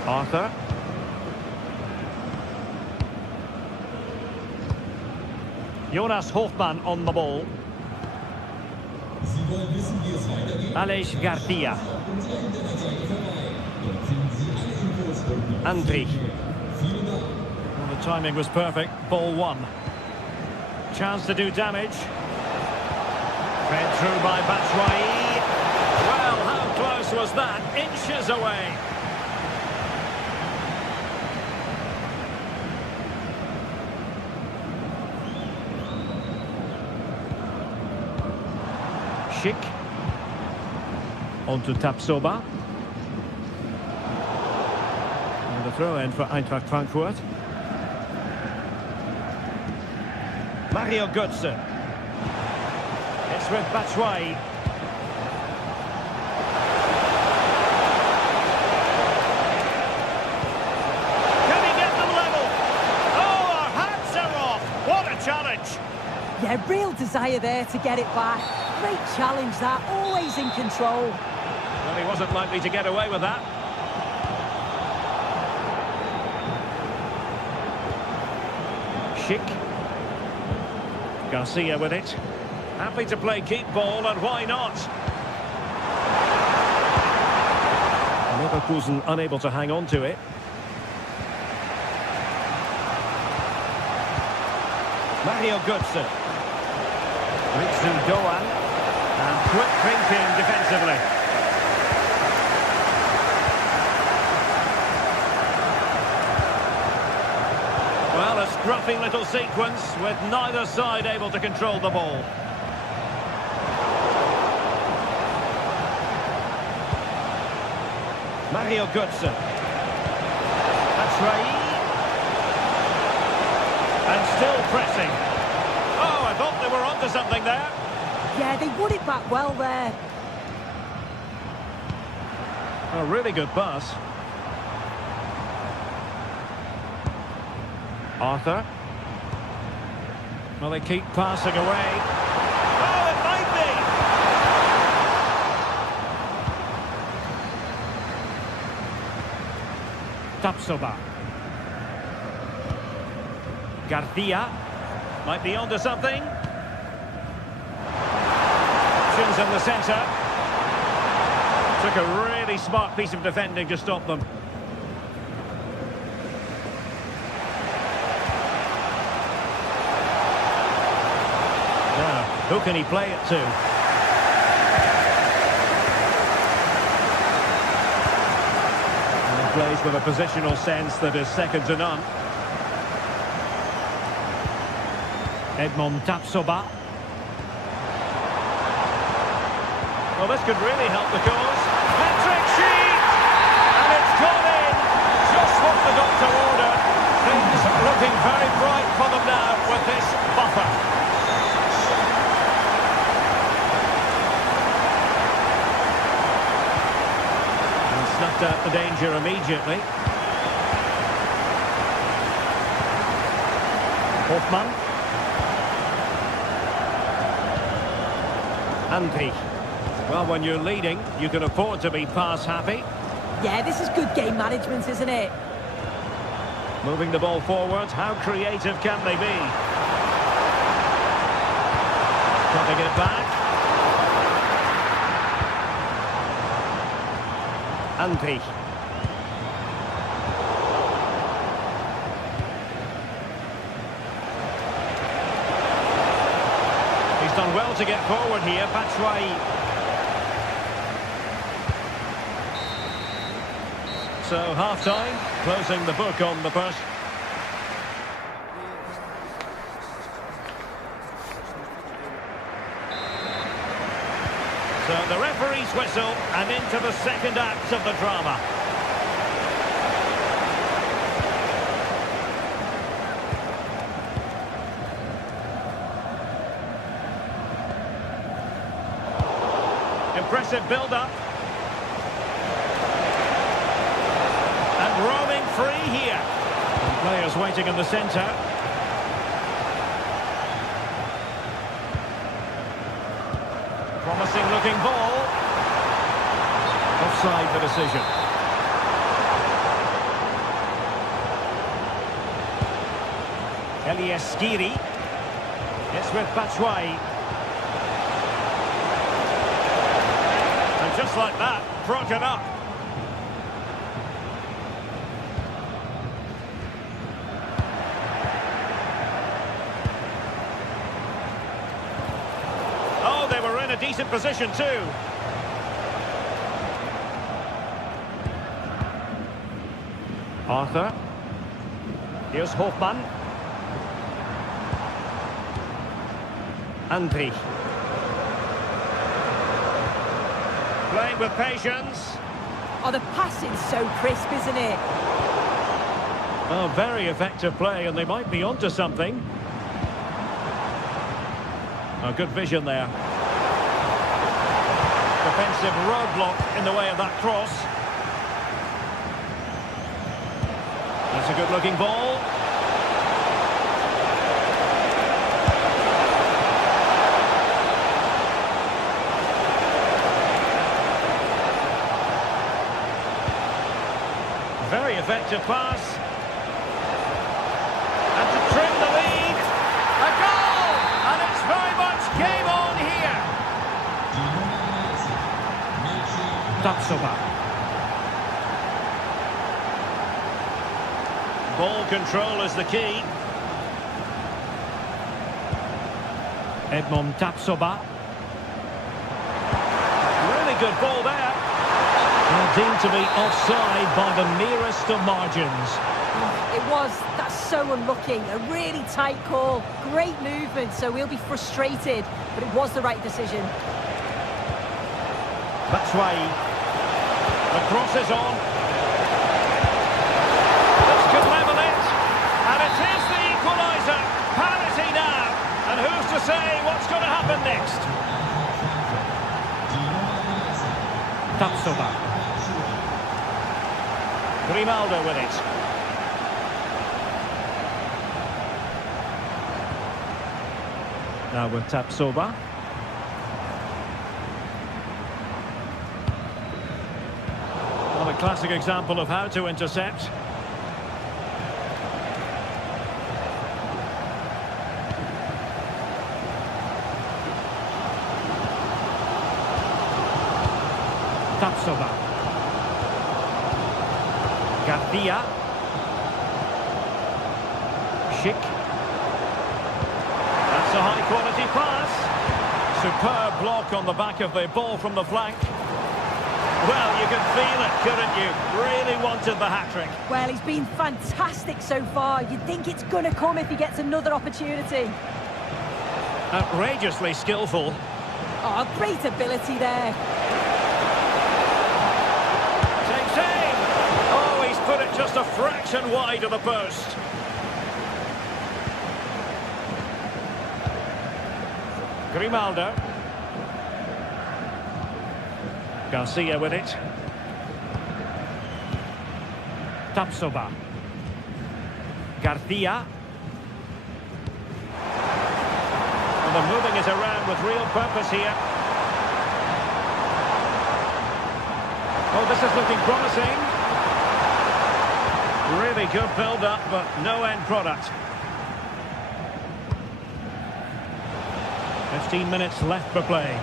Arthur. Jonas Hofmann on the ball. Aleix Garcia. Andri. Well, the timing was perfect. Ball one. Chance to do damage. Fed through by Batshuayi. Well, how close was that? Inches away. Sheik. On to Tapsoba. And the throw-in for Eintracht Frankfurt. Mario Götze. It's with Batshuayi. Can he get them level? Oh, our hats are off. What a challenge. Yeah, real desire there to get it back. Great challenge that, always in control. Well, he wasn't likely to get away with that. Sheik. Garcia with it. Happy to play keep ball, and why not? Leverkusen unable to hang on to it. Mario Götze. Ritsu Doan. And quick thinking defensively. Well, a scruffy little sequence with neither side able to control the ball. Mario Götze. Batshuayi. And still pressing. Oh, I thought they were onto something there. Yeah, they won it back well there. A really good pass. Arthur. Well, they keep passing away. Oh, it might be! Tapsoba. Garcia. Might be onto something. Options in the centre. Took a really smart piece of defending to stop them. Now, who can he play it to? And he plays with a positional sense that is second to none. Edmond Tapsoba. Well, this could really help the cause. Patrick Sheet! And it's gone in! Just what the doctor ordered. Things looking very bright for them now with this buffer. And snuffed out the danger immediately. Hoffmann. Antti. Well, when you're leading, you can afford to be pass happy. Yeah, this is good game management, isn't it? Moving the ball forward, how creative can they be? Cutting it back. Antti. He's done well to get forward here, Batshuayi. So, half-time, closing the book on the first. So, the referee's whistle, and into the second act of the drama. Impressive build-up. Roaming free here. And players waiting in the centre. Promising looking ball. Offside the decision. Elias Skiri. It's with Batshuayi. And just like that, broken up. In a decent position too. Arthur. Here's Hoffmann. Antti. Playing with patience. Oh, the passing's so crisp, isn't it? Oh, very effective play, and they might be onto something. Oh, good vision there. Defensive roadblock in the way of that cross. That's a good-looking ball. Very effective pass. And to trim the lead. A goal! And it's very much game on here. Tapsoba. Ball control is the key. Edmond Tapsoba. Really good ball there. And deemed to be offside by the merest of margins. It was. That's so unlucky. A really tight call. Great movement, so we'll be frustrated. But it was the right decision. Batshuayi. The cross is on. This could level it. And it is the equaliser. Parity now. And who's to say what's going to happen next? Tapsoba. Grimaldo with it. Now with Tapsoba. Well, a classic example of how to intercept. Tapsoba. Garcia. Schick. That's a high-quality pass. Superb block on the back of the ball from the flank. Well, you could feel it, couldn't you? Really wanted the hat-trick. Well, he's been fantastic so far. You'd think it's going to come if he gets another opportunity. Outrageously skillful. Oh, great ability there. Takes aim. Oh, he's put it just a fraction wide of the post. Grimaldo. Garcia with it. Tapsoba. Garcia. And they're moving it around with real purpose here. Oh, this is looking promising. Really good build-up, but no end product. 15 minutes left for play.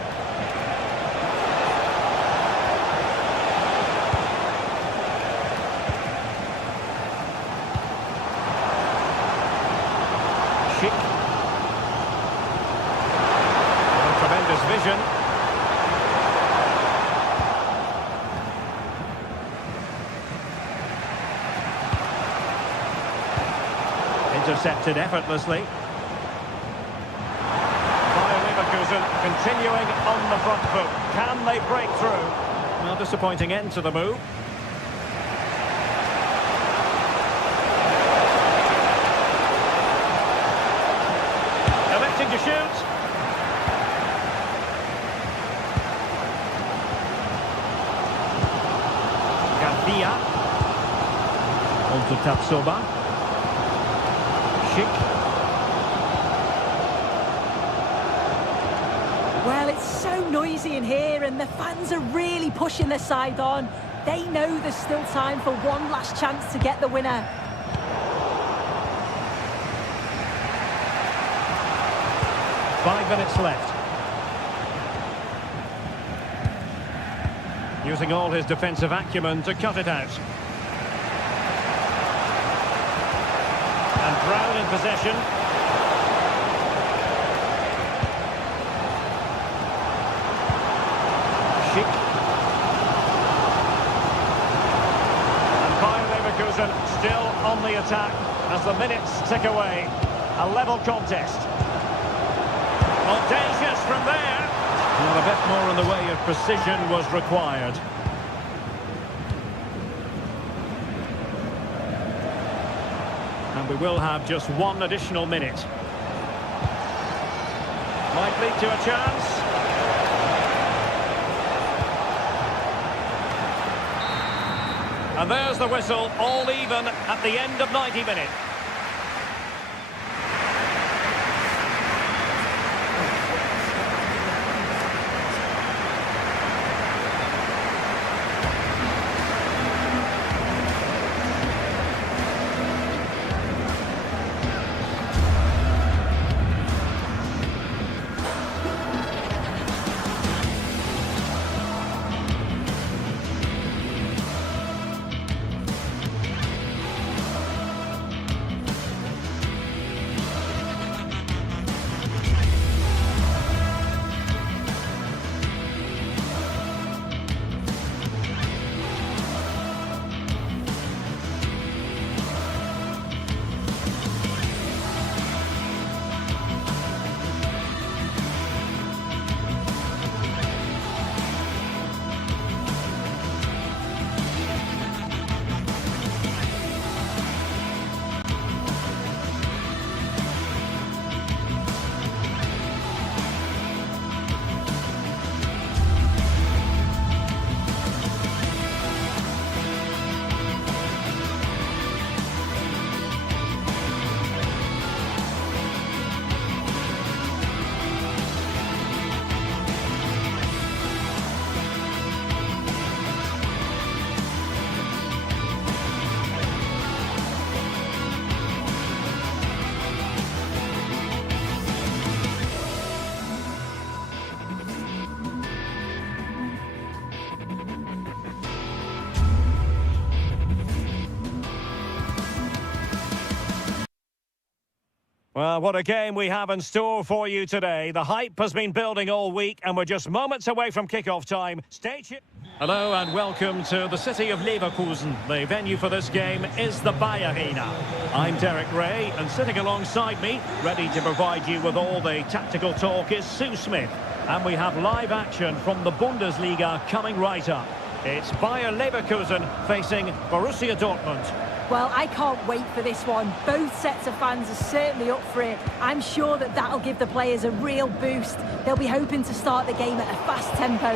Schick. Tremendous vision. Intercepted effortlessly. Continuing on the front foot. Can they break through? Well, disappointing end to the move. Electing to shoot. Garcia. On to Tapsoba. Schick. Well, it's so noisy in here and the fans are really pushing their side on. They know there's still time for one last chance to get the winner. Five minutes left. Using all his defensive acumen to cut it out. And Brown in possession. Still on the attack as the minutes tick away. A level contest. Audacious from there. Well, a bit more in the way of precision was required. And we will have just one additional minute. Might lead to a chance. And there's the whistle, all even at the end of 90 minutes. Well, what a game we have in store for you today. The hype has been building all week and we're just moments away from kick-off time. Stay tuned. Hello and welcome to the city of Leverkusen. The venue for this game is the Bayer Arena. I'm Derek Ray and sitting alongside me, ready to provide you with all the tactical talk, is Sue Smith. And we have live action from the Bundesliga coming right up. It's Bayer Leverkusen facing Borussia Dortmund. Well, I can't wait for this one. Both sets of fans are certainly up for it. I'm sure that that'll give the players a real boost. They'll be hoping to start the game at a fast tempo.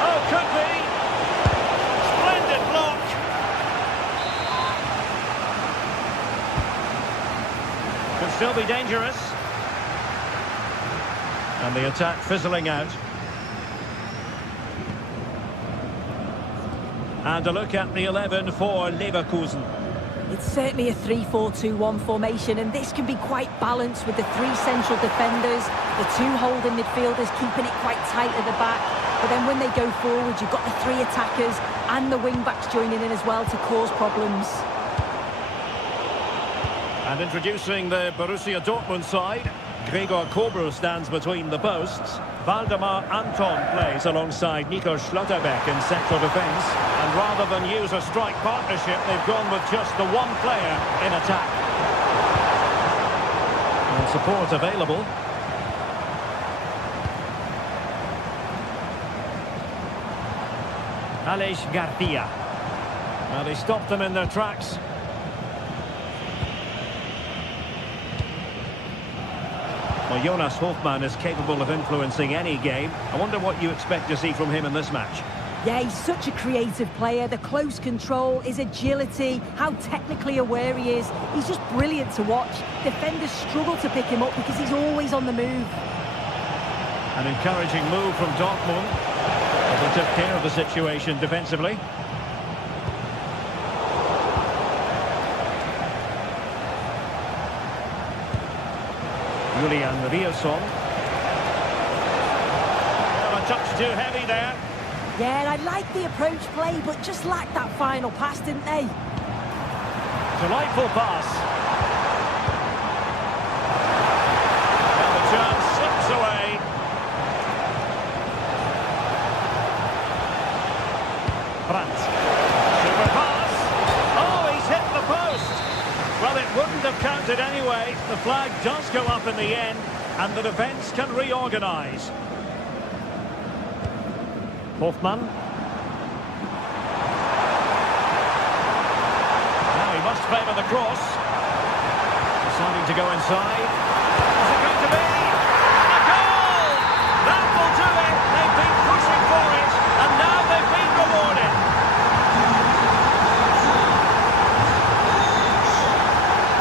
Oh, could be. Splendid block. Could still be dangerous. And the attack fizzling out. And a look at the 11 for Leverkusen. It's certainly a 3-4-2-1 formation, and this can be quite balanced with the three central defenders, the two holding midfielders keeping it quite tight at the back. But then when they go forward, you've got the three attackers and the wing-backs joining in as well to cause problems. And introducing the Borussia Dortmund side, Gregor Kobel stands between the posts. Waldemar Anton plays alongside Nico Schlotterbeck in central defence. And rather than use a strike partnership, they've gone with just the one player in attack. And support available. Aleix Garcia. Well, they stopped them in their tracks. Well, Jonas Hofmann is capable of influencing any game. I wonder what you expect to see from him in this match. Yeah, he's such a creative player. The close control, his agility, how technically aware he is. He's just brilliant to watch. Defenders struggle to pick him up because he's always on the move. An encouraging move from Dortmund. They took care of the situation defensively. Julian Rierson. Well, a touch too heavy there. Yeah, and I like the approach play, but just lacked that final pass, didn't they? Delightful pass. And the chance slips away. Brandt. Super pass. Oh, he's hit the post. Well, it wouldn't have counted anyway. The flag does go up in the end, and the defence can reorganise. Hofmann. Now he must favour the cross. Deciding to go inside. Is it going to be? A goal! That will do it. They've been pushing for it, and now they've been rewarded.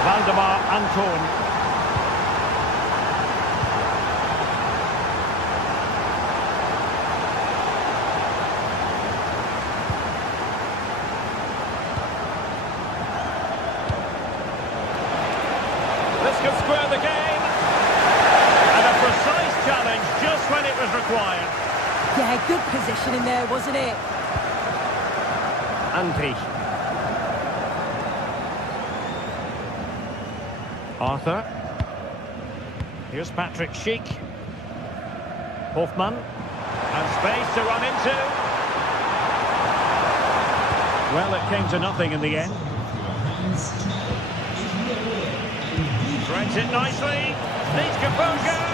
Waldemar Anton. This could square the game. And a precise challenge just when it was required. Yeah, good positioning there, wasn't it? Andrich. Arthur. Here's Patrick Schick. Hofmann. And space to run into. Well, it came to nothing in the end. Threads it nicely. Needs composure.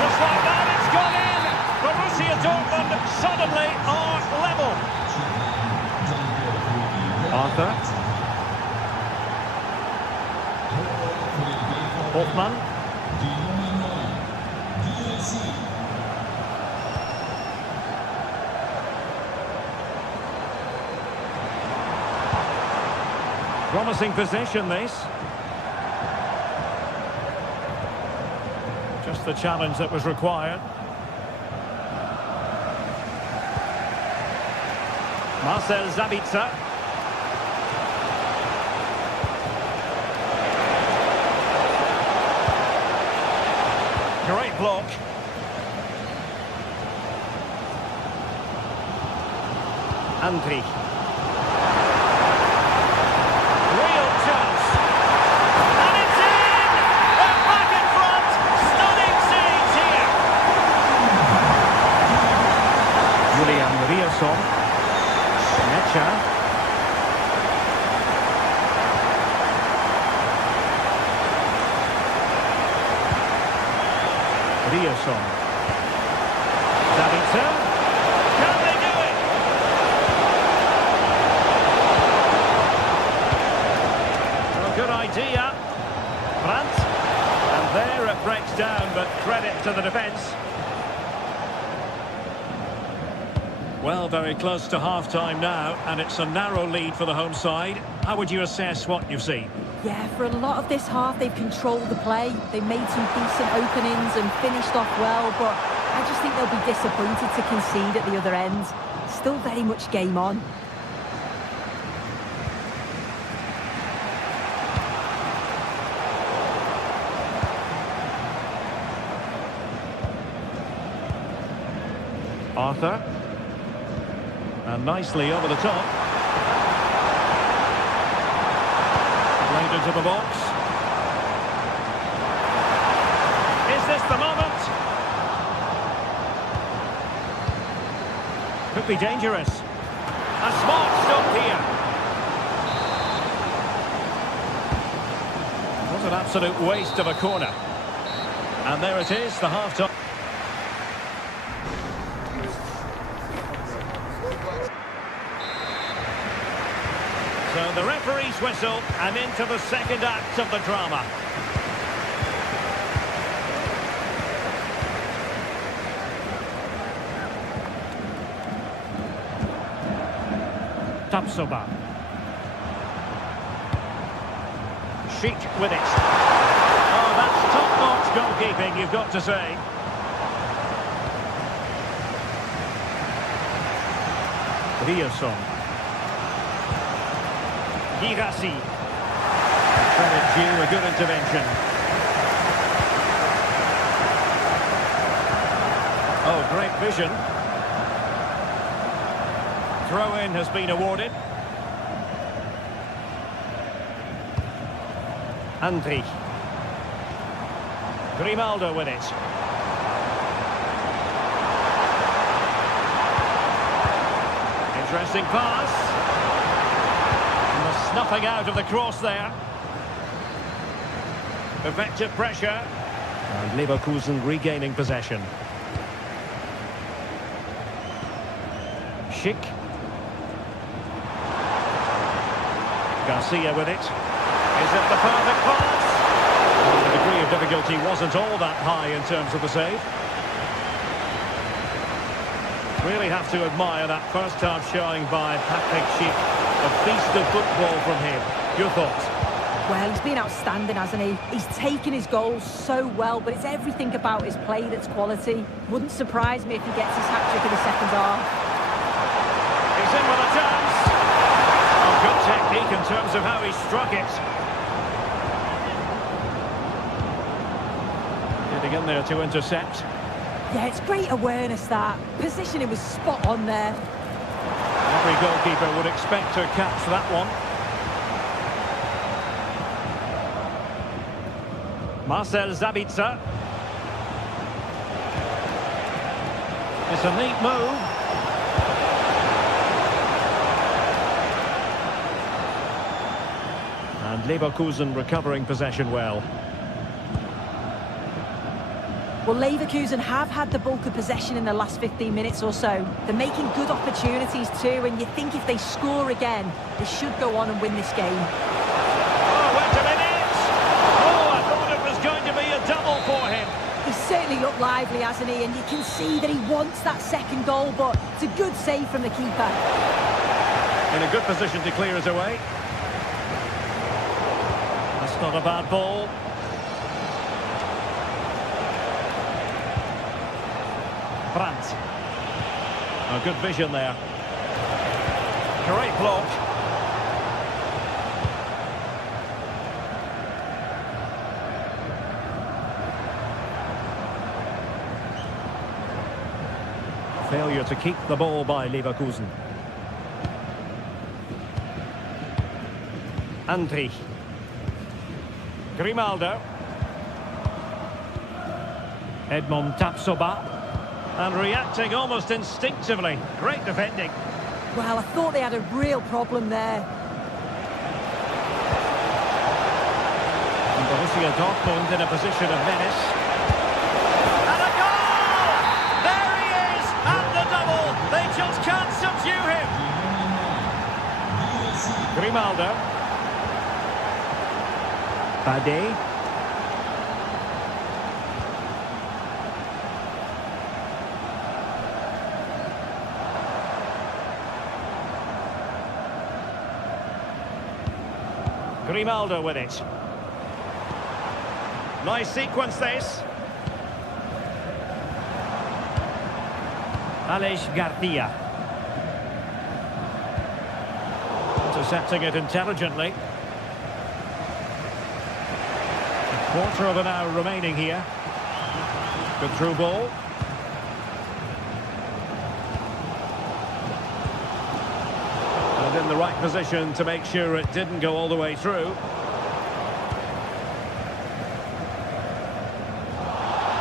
Just like that, it's gone in. Borussia Dortmund suddenly are level. Arthur. Hofmann. Promising possession, this. Just the challenge that was required. Marcel Sabitzer. Great block. Andrich. Real Sabitzer. Can they do it? Well, good idea. Brandt. And there it breaks down, but credit to the defence. Well, very close to half-time now, and it's a narrow lead for the home side. How would you assess what you've seen? Yeah, for a lot of this half, they've controlled the play. They made some decent openings and finished off well, but I just think they'll be disappointed to concede at the other end. Still very much game on. Arthur. And nicely over the top. Played into the box. Is this the moment? Could be dangerous. A smart stop here. What an absolute waste of a corner. And there it is, the half-time. So the referee's whistle, and into the second act of the drama. Tapsoba. Sheik with it. Oh, that's top-notch goalkeeping, you've got to say. Riosson. Girassi. Credit due, a good intervention. Oh, great vision. Throw-in has been awarded. Andri. Grimaldo with it. Interesting pass. Snuffing out of the cross there. Effective pressure. And Leverkusen regaining possession. Schick. Garcia with it. Is it the perfect pass? Well, the degree of difficulty wasn't all that high in terms of the save. Really have to admire that first half showing by Patrick Schick. A feast of football from him. Your thoughts? Well, he's been outstanding, hasn't he? He's taken his goals so well, but it's everything about his play that's quality. Wouldn't surprise me if he gets his hat-trick in the second half. He's in with a chance. Oh, good technique in terms of how he struck it. Getting in there to intercept. Yeah, it's great awareness, that. Positioning was spot on there. Every goalkeeper would expect to catch that one. Marcel Sabitzer. It's a neat move. And Leverkusen recovering possession well. Well, Leverkusen have had the bulk of possession in the last 15 minutes or so. They're making good opportunities too, and you think if they score again, they should go on and win this game. Oh, wait a minute! Oh, I thought it was going to be a double for him. He's certainly looked lively, hasn't he? And you can see that he wants that second goal, but it's a good save from the keeper. In a good position to clear it away. That's not a bad ball. Brandt. A good vision there. Great block. Failure to keep the ball by Leverkusen. Andri. Grimaldo. Edmond Tapsoba. And reacting almost instinctively. Great defending. Well, I thought they had a real problem there. And Borussia Dortmund in a position of menace. And a Grimaldo. Bade. Grimaldo with it. Nice sequence this. Aleix Garcia. Intercepting it intelligently. A quarter of an hour remaining here. Good through ball. And in the right position to make sure it didn't go all the way through.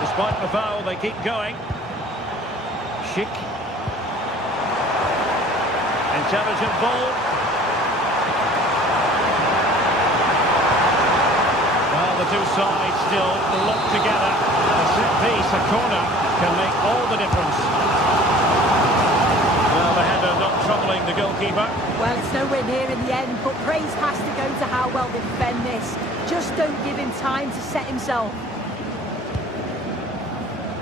Despite the foul, they keep going. Schick. Intelligent ball. Well, the two sides still locked together. A set piece, a corner, can make all the difference. Well, the header not troubling the goalkeeper. Well, it's nowhere near in the end, but praise has to go to how well they defend this. Just don't give him time to set himself.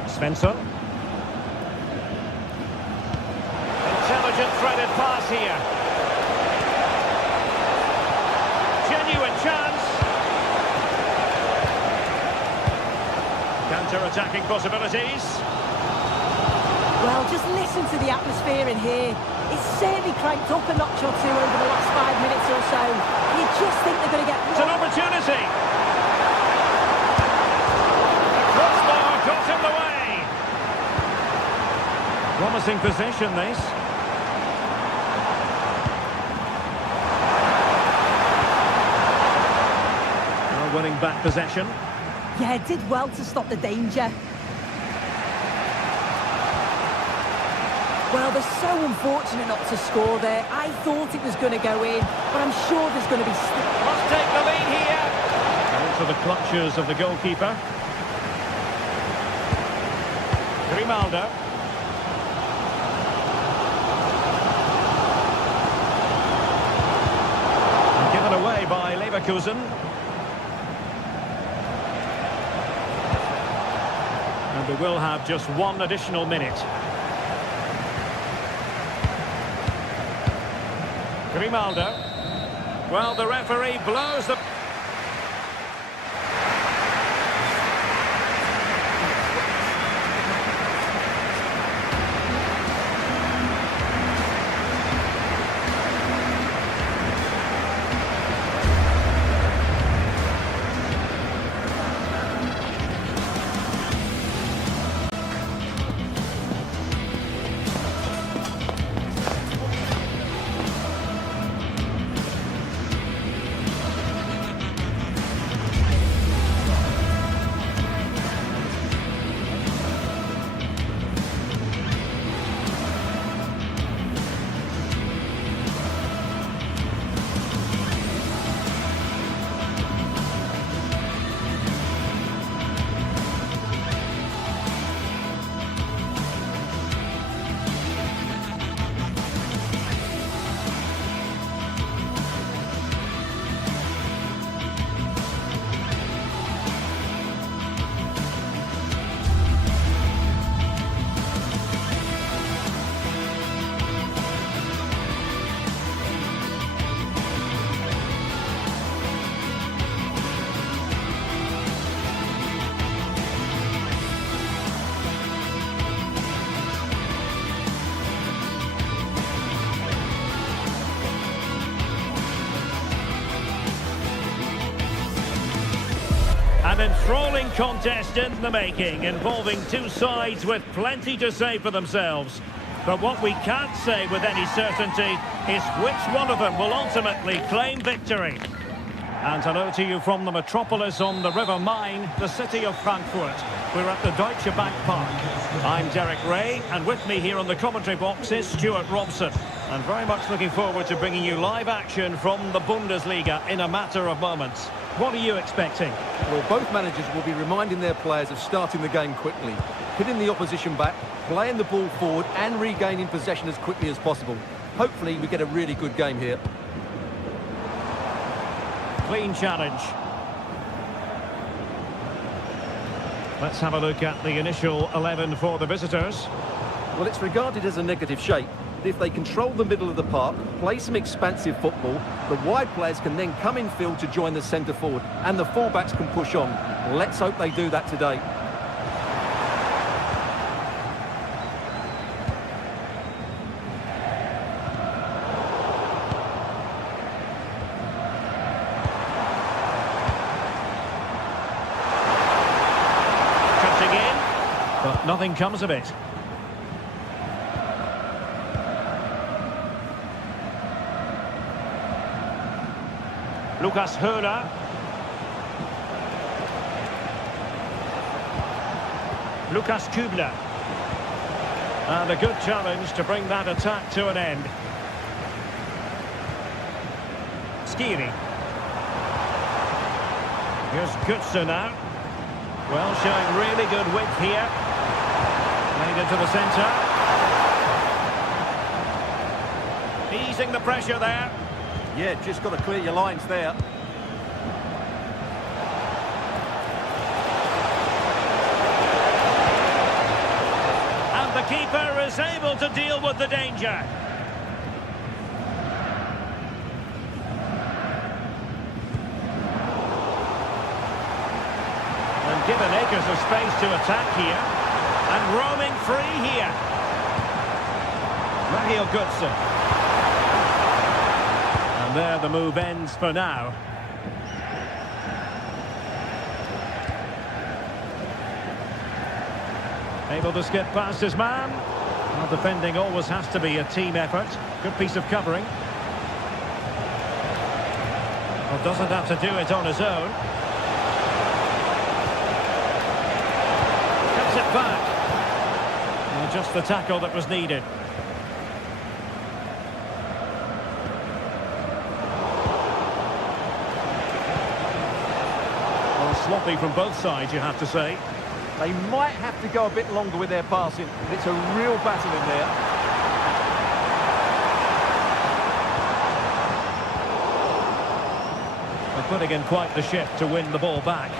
Svensson. Intelligent threaded pass here. Genuine chance. Counter-attacking possibilities. Well, just listen to the atmosphere in here. It's certainly cranked up a notch or two over the last 5 minutes or so. You just think they're going to get... It's an opportunity. The crossbar got in the way. Promising position, this. Now winning back possession. Yeah, did well to stop the danger. Well, they're so unfortunate not to score there. I thought it was going to go in, but I'm sure there's going to be... Must take the lead here. Into the clutches of the goalkeeper. Grimaldo. Given away by Leverkusen. And we will have just one additional minute. Grimaldo. Well, the referee blows the... An enthralling contest in the making, involving two sides with plenty to say for themselves. But what we can't say with any certainty is which one of them will ultimately claim victory. And hello to you from the metropolis on the River Main, the city of Frankfurt. We're at the Deutsche Bank Park. I'm Derek Ray, and with me here on the commentary box is Stuart Robson. And very much looking forward to bringing you live action from the Bundesliga in a matter of moments. What are you expecting? Well, both managers will be reminding their players of starting the game quickly, hitting the opposition back, playing the ball forward and regaining possession as quickly as possible. Hopefully we get a really good game here. clean challenge. Let's have a look at the initial 11 for the visitors. Well, it's regarded as a negative shape. If they control the middle of the park, play some expansive football, the wide players can then come in field to join the centre forward, and the fullbacks can push on. Let's hope they do that today. Cutting in, but nothing comes of it. Lucas Höhler. Lucas Kübler. And a good challenge to bring that attack to an end. Skiri. Here's Götze now. Well, showing really good width here. Made into the centre. Easing the pressure there. Yeah, just got to clear your lines there. And the keeper is able to deal with the danger. And given acres of space to attack here. And roaming free here. Mario Götze. And there the move ends for now. Able to skip past his man. Well, defending always has to be a team effort. Good piece of covering. Well, doesn't have to do it on his own. Cuts it back. Well, just the tackle that was needed. Sloppy from both sides, you have to say. They might have to go a bit longer with their passing, but it's a real battle in there. They're putting in quite the shift to win the ball back.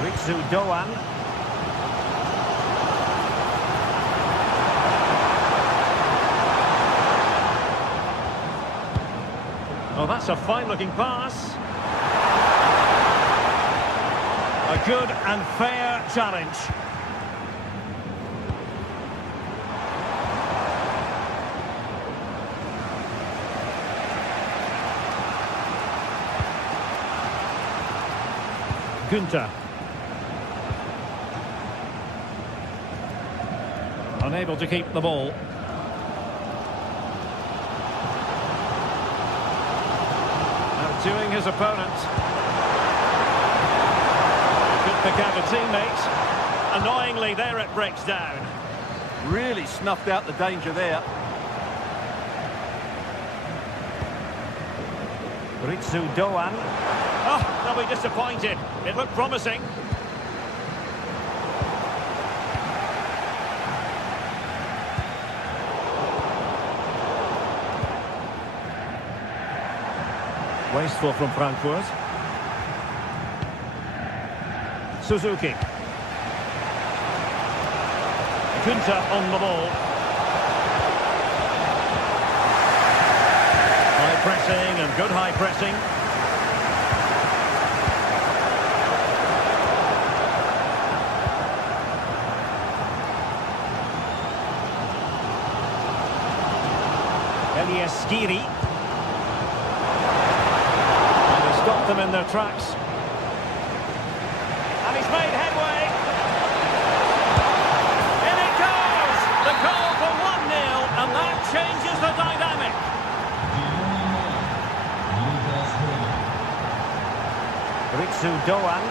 Ritsu Doan. Oh, that's a fine-looking pass. A good and fair challenge. Günther. Unable to keep the ball. Outdoing his opponent. Could pick out a teammate. Annoyingly, there it breaks down. Really snuffed out the danger there. Ritsu Doan. Oh, they'll be disappointed. It looked promising. Wasteful from Frankfurt. Suzuki. Günther on the ball. High pressing and good high pressing. Skiri. And he stopped them in their tracks. And he's made headway. In it goes! The goal for 1-0, and that changes the dynamic. Ritsu Doan.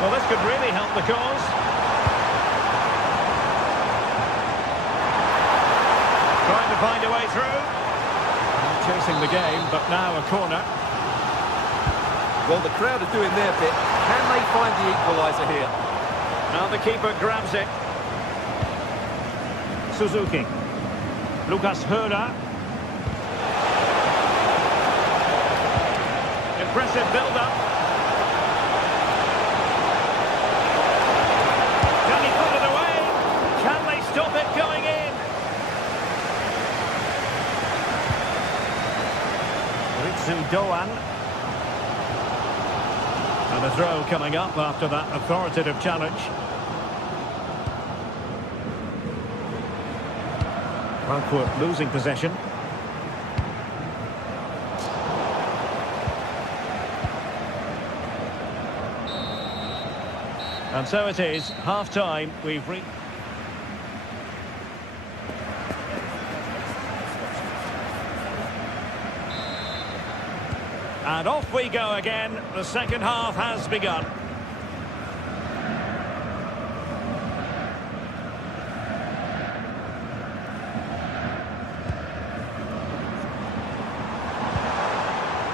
Well, this could really help the cause. Trying to find a way through. Chasing the game, but now a corner. Well, the crowd are doing their bit. Can they find the equaliser here? Now the keeper grabs it. Suzuki. Lucas Herrera. Impressive build-up. Can he put it away? Can they stop it going in? Ritsu Doan. And a throw coming up after that authoritative challenge. Frankfurt losing possession. And so it is, half-time, we've reached... And off we go again, the second half has begun.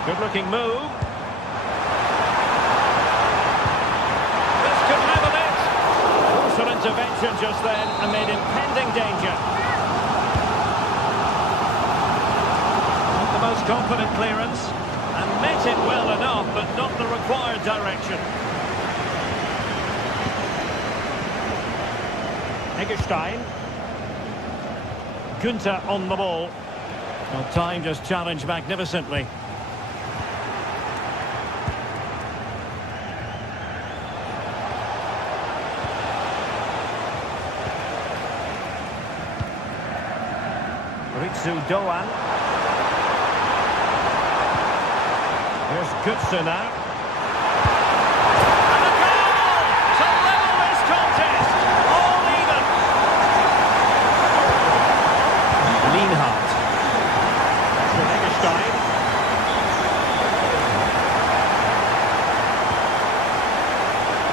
Good-looking move. This could level it. Crucial intervention just then amid impending danger. Not the most confident clearance. And met it well enough, but not the required direction. Eggestein. Günther on the ball. Well, time just challenged magnificently. Ritsu Doan. Here's Götze now. And a goal to level this contest. All even. Lienhardt. With Eggestein.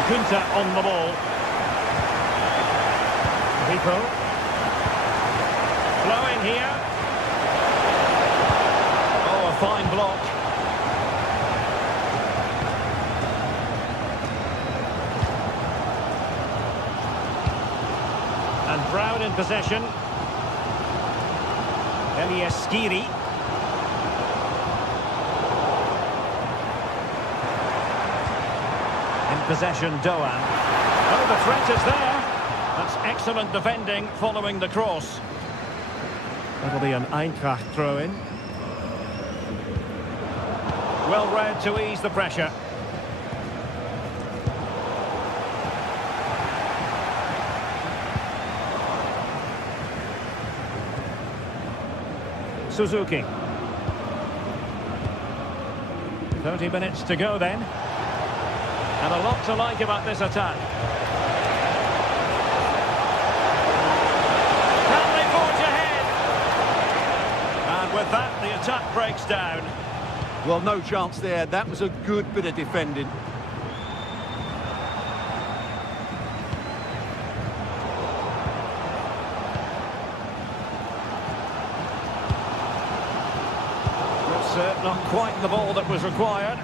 Günther on the ball. Rico. Flowing here. Oh, a fine block. And Brown in possession. Elieskiri. In possession, Doan. Oh, the threat is there. That's excellent defending following the cross. That'll be an Eintracht throw-in. Well read to ease the pressure. Suzuki. 30 minutes to go then. And a lot to like about this attack. Can they forge ahead? And with that, the attack breaks down. Well, no chance there. That was a good bit of defending. Not quite the ball that was required.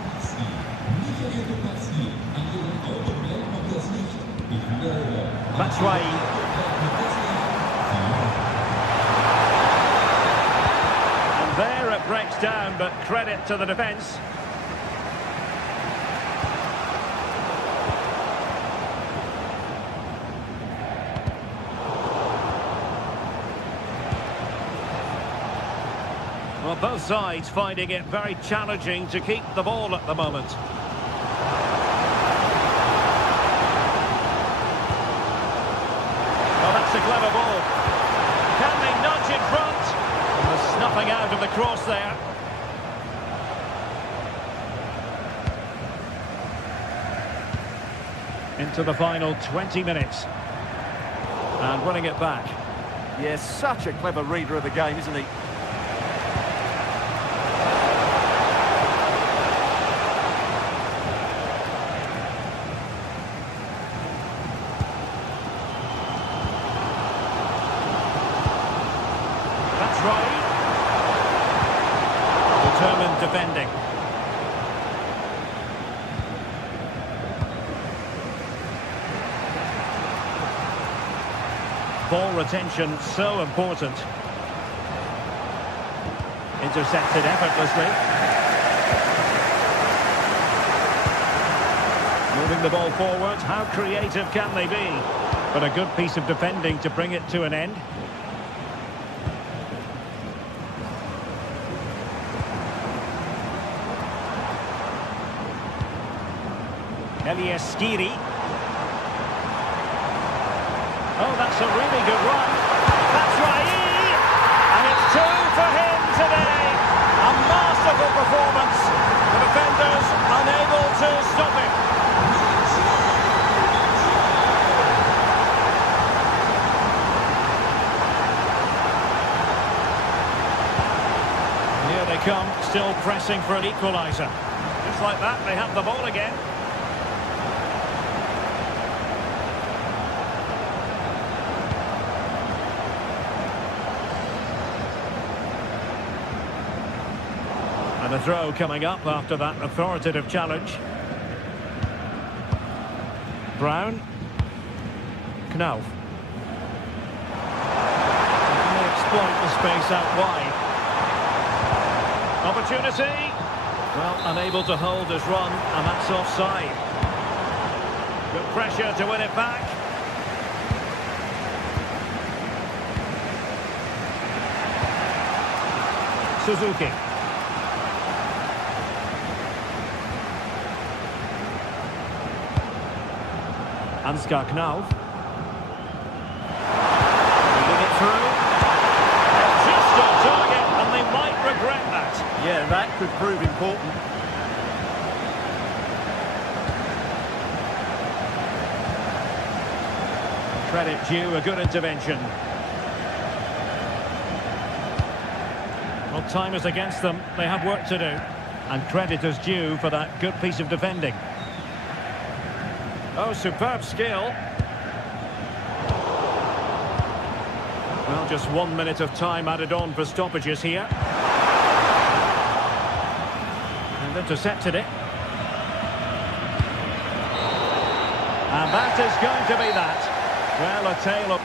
Batshuayi. And there it breaks down, but credit to the defence. Well, both sides finding it very challenging to keep the ball at the moment. Well, that's a clever ball. Can they nudge in front? And the snuffing out of the cross there. Into the final 20 minutes. And winning it back. Yes, such a clever reader of the game, isn't he? Determined defending. ball retention so important. Intercepted effortlessly. Moving the ball forward, how creative can they be? But a good piece of defending to bring it to an end. Skiri. Oh, that's a really good run. That's Rai. And it's 2 for him today. A masterful performance. The defenders unable to stop him. Here they come, still pressing for an equaliser. Just like that, they have the ball again. And a throw coming up after that authoritative challenge. Brown. Knauf. Can they exploit the space out wide? Opportunity. Well, unable to hold his run, and that's offside. Good pressure to win it back. Suzuki. Ansgar Knauf. Leading it through. Just on target, and they might regret that. Yeah, that could prove important. Credit due, a good intervention. Well, time is against them. They have work to do. And credit is due for that good piece of defending. Oh, superb skill. Well, just 1 minute of time added on for stoppages here. And intercepted it. And that is going to be that. Well, a tale of...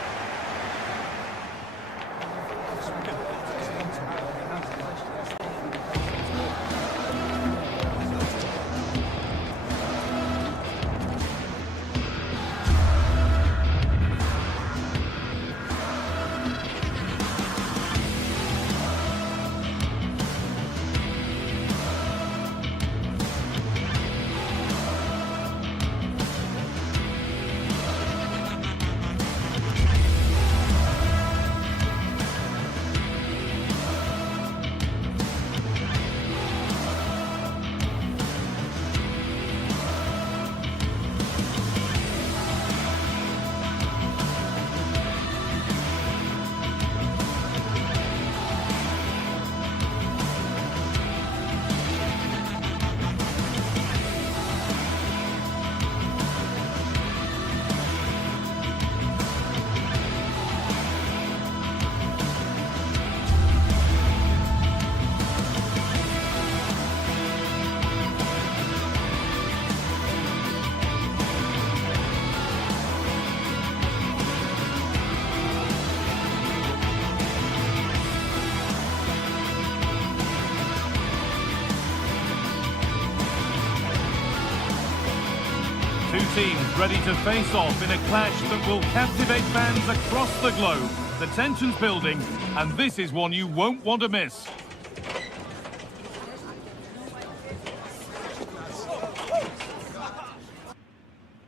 Two teams ready to face off in a clash that will captivate fans across the globe. The tension's building, and this is one you won't want to miss.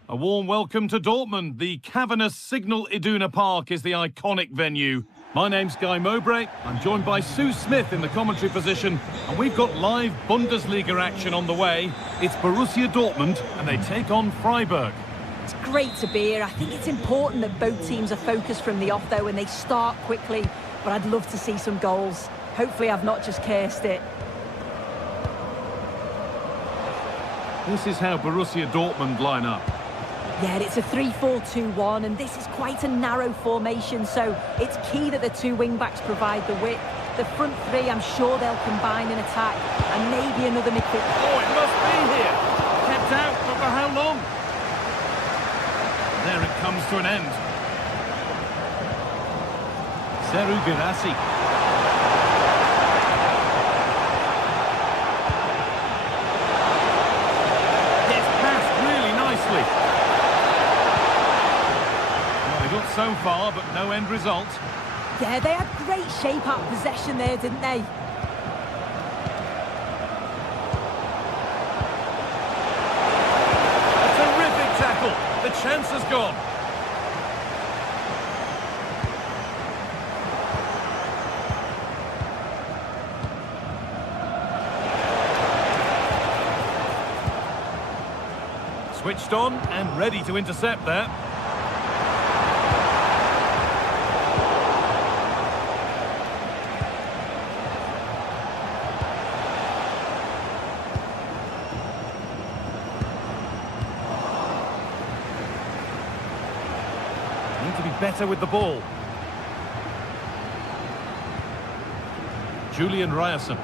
A warm welcome to Dortmund. The cavernous Signal Iduna Park is the iconic venue. My name's Guy Mowbray. I'm joined by Sue Smith in the commentary position, and we've got live Bundesliga action on the way. It's Borussia Dortmund, and they take on Freiburg. It's great to be here. I think it's important that both teams are focused from the off, though, and they start quickly. But I'd love to see some goals. Hopefully I've not just cursed it. This is how Borussia Dortmund line up. Yeah, it's a 3-4-2-1, and this is quite a narrow formation, so it's key that the two wing-backs provide the width. The front three, I'm sure they'll combine in attack, and maybe another midfield. Oh, it must be here. Kept out, but for how long? There it comes to an end. Seru Girassi. Gets passed really nicely. Well, they got so far, but no end result. Yeah, they had great shape out of possession there, didn't they? A terrific tackle. The chance has gone. Switched on and ready to intercept there. Need to be better with the ball. Julian Ryerson.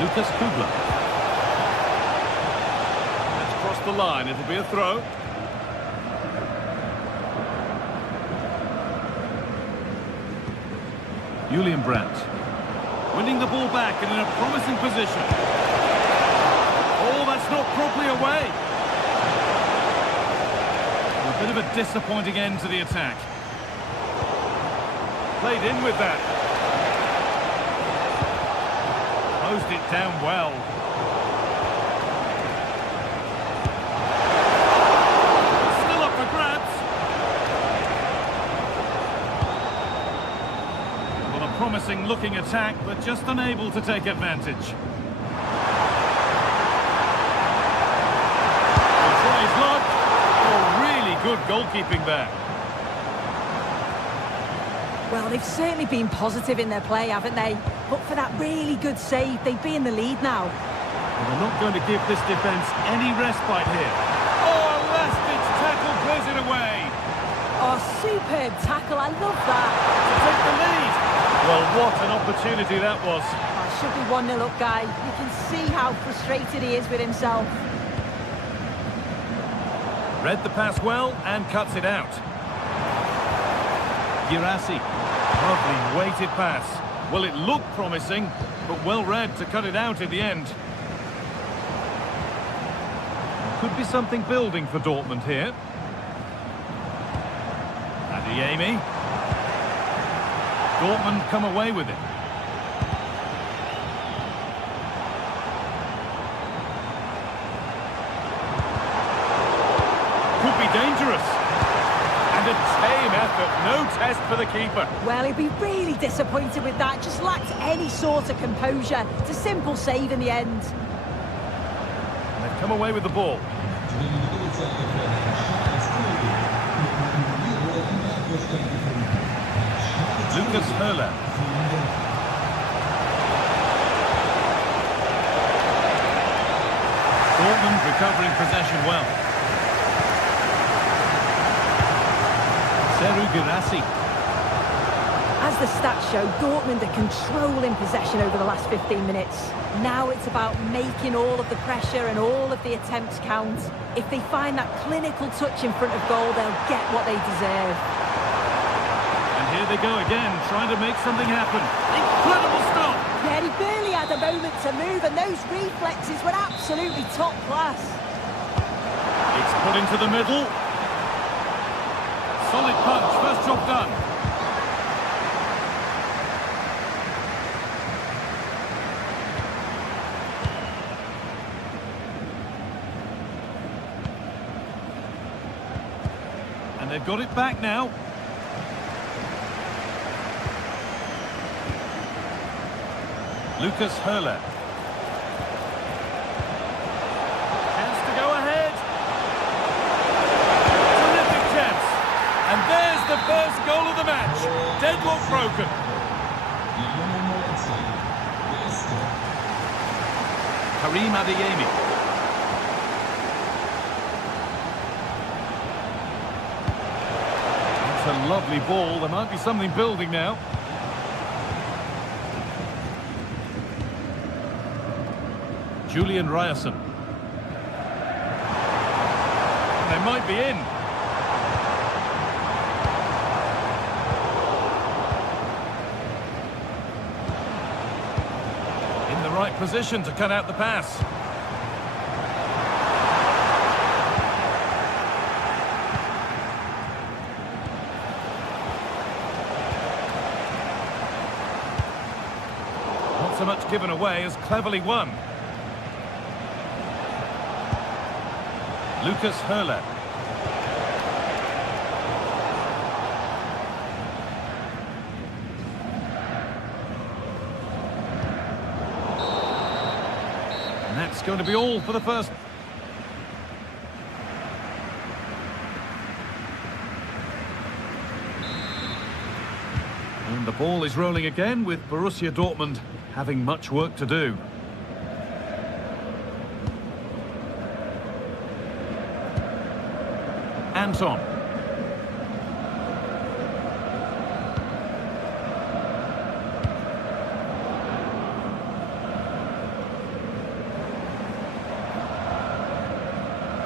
Lucas Kugler. Let's cross the line. It'll be a throw. Julian Brandt. Winning the ball back and in a promising position. Oh, that's not properly away. A bit of a disappointing end to the attack. Played in with that. Closed it down well. Still up for grabs. Well, a promising looking attack, but just unable to take advantage. He'll try his luck. Oh, really good goalkeeping there. Well, they've certainly been positive in their play, haven't they? But for that really good save, they'd be in the lead now. Well, they're not going to give this defence any respite here. Oh, a last-ditch tackle clears it away. Oh, superb tackle, I love that. To take the lead. Well, what an opportunity that was. Oh, it should be 1-0 up, guy. You can see how frustrated he is with himself. Read the pass well and cuts it out. Girassi. Lovely weighted pass. Well, it looked promising, but well read to cut it out in the end. Could be something building for Dortmund here. Adeyemi. Dortmund come away with it. Could be dangerous. And a tame effort, no test for the keeper. Well, he'd be really disappointed with that. Just lacked any sort of composure. It's a simple save in the end. And they've come away with the ball. Lucas Höhler. Dortmund recovering possession well. Seru Girassi. As the stats show, Dortmund are controlling possession over the last 15 minutes. Now it's about making all of the pressure and all of the attempts count. If they find that clinical touch in front of goal, they'll get what they deserve. And here they go again, trying to make something happen. Incredible stop! Yeah, he barely had a moment to move, and those reflexes were absolutely top class. It's put into the middle. Solid punch, first job done. And they've got it back now. Lucas Höhler. Chance to go ahead. Terrific chance. And there's the first goal of the match. Deadlock broken. Karim Adeyemi. It's a lovely ball. There might be something building now. Julian Ryerson. They might be in. In the right position to cut out the pass. Not so much given away as cleverly won. Lucas Hurler. And that's going to be all for the first. And the ball is rolling again with Borussia Dortmund having much work to do. Anton.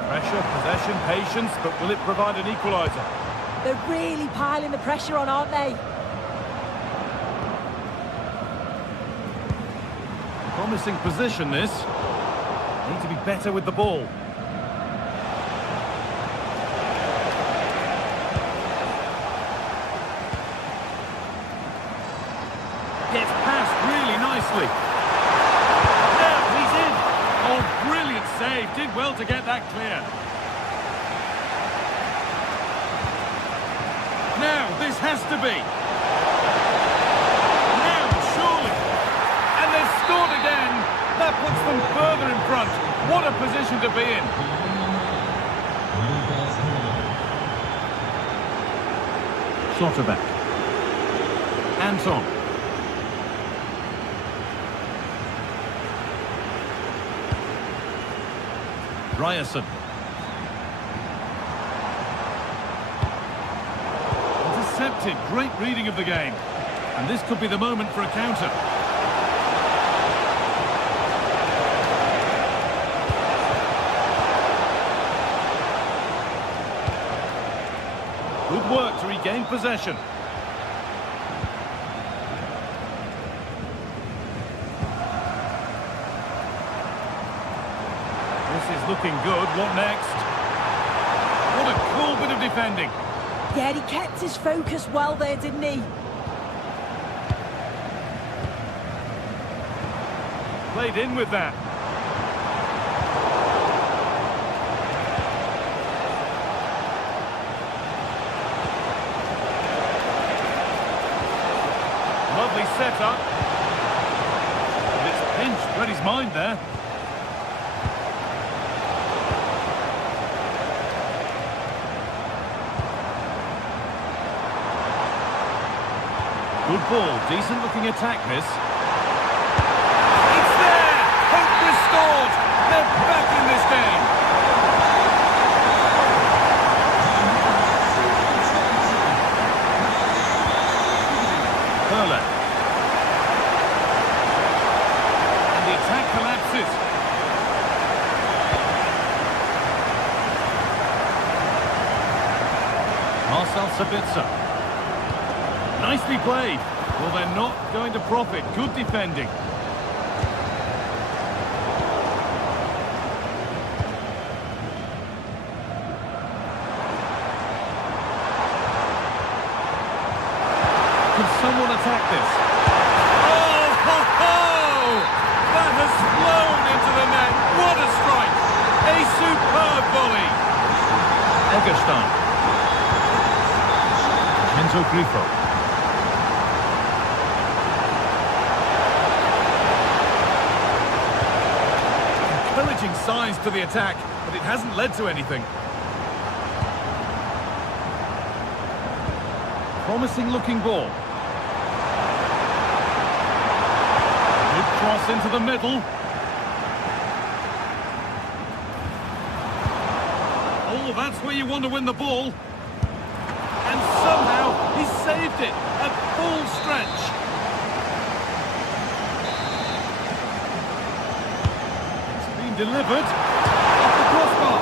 Pressure, possession, patience, but will it provide an equaliser? They're really piling the pressure on, aren't they? Promising position, this. Need to be better with the ball. Gets past really nicely. Now he's in. Oh, brilliant save. Did well to get that clear. Now, this has to be. Now, surely. And they've scored again. That puts them further in front. What a position to be in. Schlotterbeck. Anton. Ryerson. Intercepted. Great reading of the game. And this could be the moment for a counter. Good work to regain possession. This is looking good. What next? What a cool bit of defending. Yeah, he kept his focus well there, didn't he? Played in with that. Lovely setup. It's pinched, read his mind there. Good ball, decent looking attack this. It's there! Hope restored! They're back in this game! Hurler. And the attack collapses. Marcel Sabitzer. Nicely played. Well, they're not going to profit. Good defending. Can someone attack this? Oh, ho, ho! That has flown into the net. What a strike! A superb volley. Egerstein. Enzo Grifo. Encouraging signs to the attack, but it hasn't led to anything. Promising looking ball. Good cross into the middle. Oh, that's where you want to win the ball. And somehow he saved it at full stretch. delivered. Off the crossbar.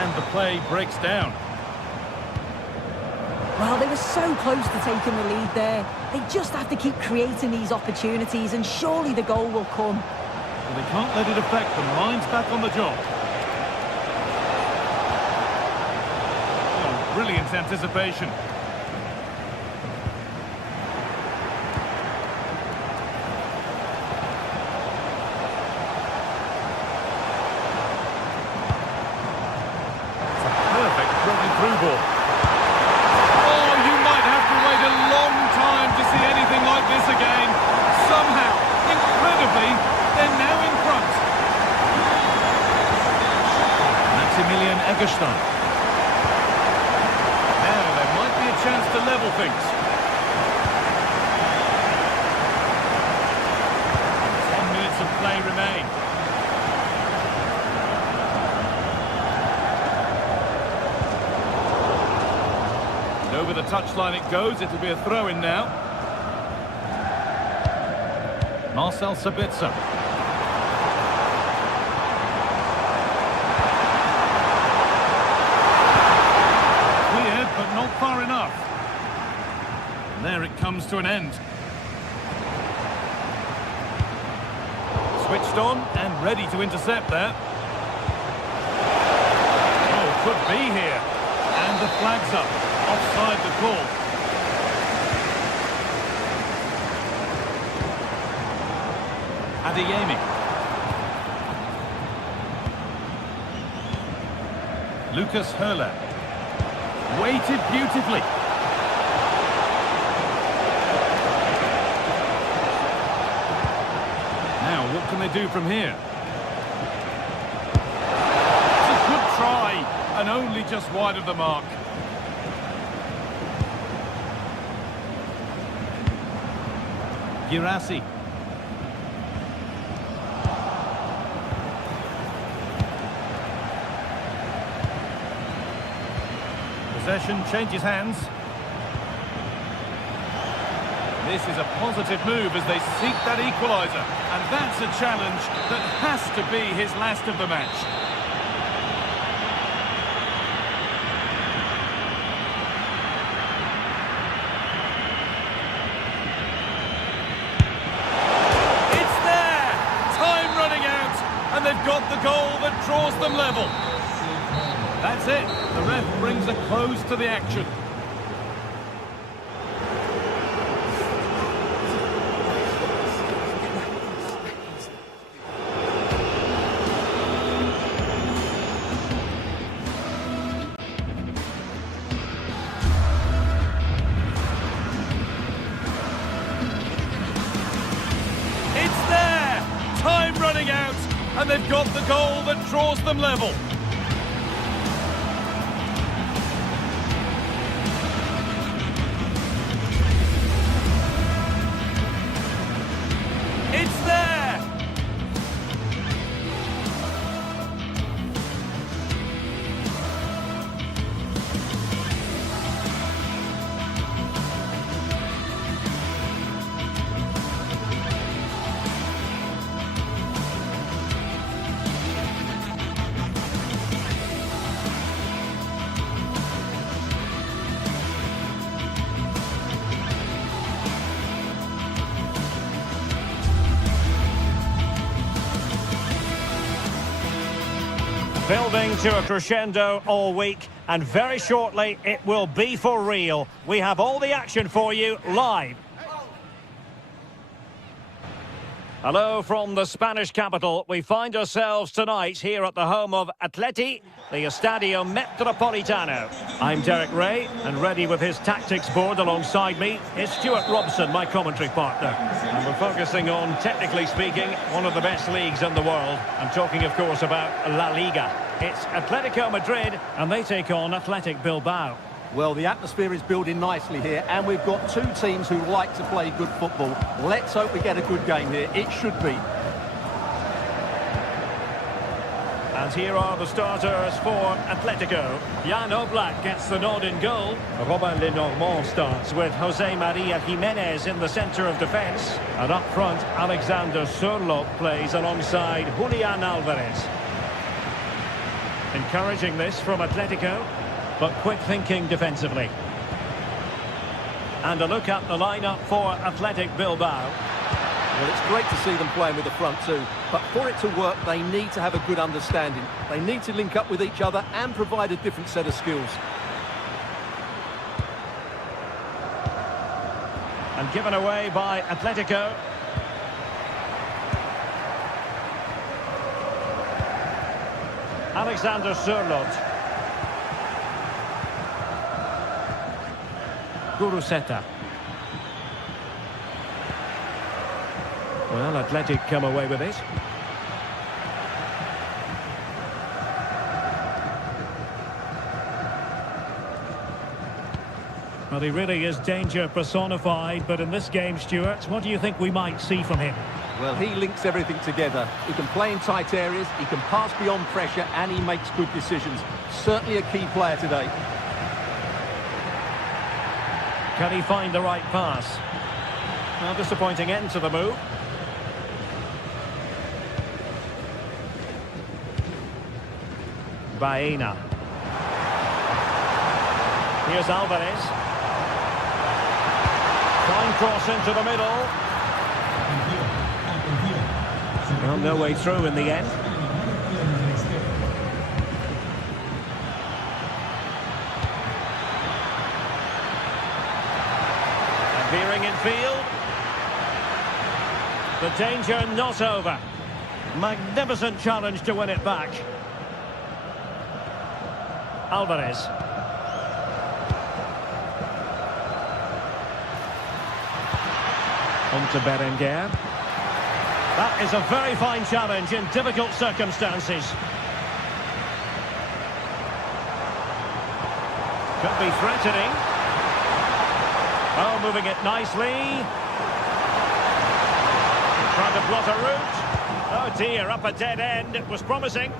And the play breaks down. Well, they were so close to taking the lead there. They just have to keep creating these opportunities, and surely the goal will come. Well, they can't let it affect them. Mind's back on the job. Oh, brilliant anticipation. It's a perfect broken through ball. To see anything like this again. Somehow, incredibly, they're now in front. Maximilian Eggestein. Now there might be a chance to level things. 10 minutes of play remain. And over the touchline it goes. It'll be a throw-in now. Marcel Sabitzer. Cleared, but not far enough. And there it comes to an end. Switched on and ready to intercept there. Oh, could be here. And the flag's up. Offside the call. Adeyemi. Lucas Hurler. Weighted beautifully. Now, what can they do from here? It's a good try, and only just wide of the mark. Girassi. Possession changes hands. This is a positive move as they seek that equaliser. And that's a challenge that has to be his last of the match. It's there! Time running out, and they've got the goal that draws them level. That's it. The ref brings a close to the action. It's there! Time running out, and they've got the goal that draws them level. It's there! Building to a crescendo all week, and very shortly it will be for real. We have all the action for you live. Hello from the Spanish capital. We find ourselves tonight here at the home of Atleti, the Estadio Metropolitano. I'm Derek Ray, and ready with his tactics board alongside me is Stuart Robson, my commentary partner. And we're focusing on, technically speaking, one of the best leagues in the world. I'm talking, of course, about La Liga. It's Atletico Madrid, and they take on Athletic Bilbao. Well, the atmosphere is building nicely here, and we've got two teams who like to play good football. Let's hope we get a good game here. It should be. And here are the starters for Atletico. Jan Oblak gets the nod in goal. Robin Lenormand starts with Jose Maria Jimenez in the centre of defence. And up front, Alexander Sørloth plays alongside Julian Alvarez. Encouraging this from Atletico, but quick thinking defensively. And a look at the lineup for Athletic Bilbao. Well, it's great to see them playing with the front two, but for it to work, they need to have a good understanding. They need to link up with each other and provide a different set of skills. And given away by Atletico. Alexander Sørloth. Guruseta. Well, Athletic come away with it. Well, he really is danger personified, but in this game, Stuart, what do you think we might see from him? Well, he links everything together. He can play in tight areas, he can pass beyond pressure, and he makes good decisions. Certainly a key player today. Can he find the right pass? Well, disappointing end to the move. Baena. Here's Alvarez. Fine cross into the middle. Well, no way through in the end. And veering in field. The danger not over. Magnificent challenge to win it back. Alvarez. On to Berenguer. That is a very fine challenge in difficult circumstances. Could be threatening. Oh, moving it nicely. Trying to plot a route. Oh dear, up a dead end. It was promising.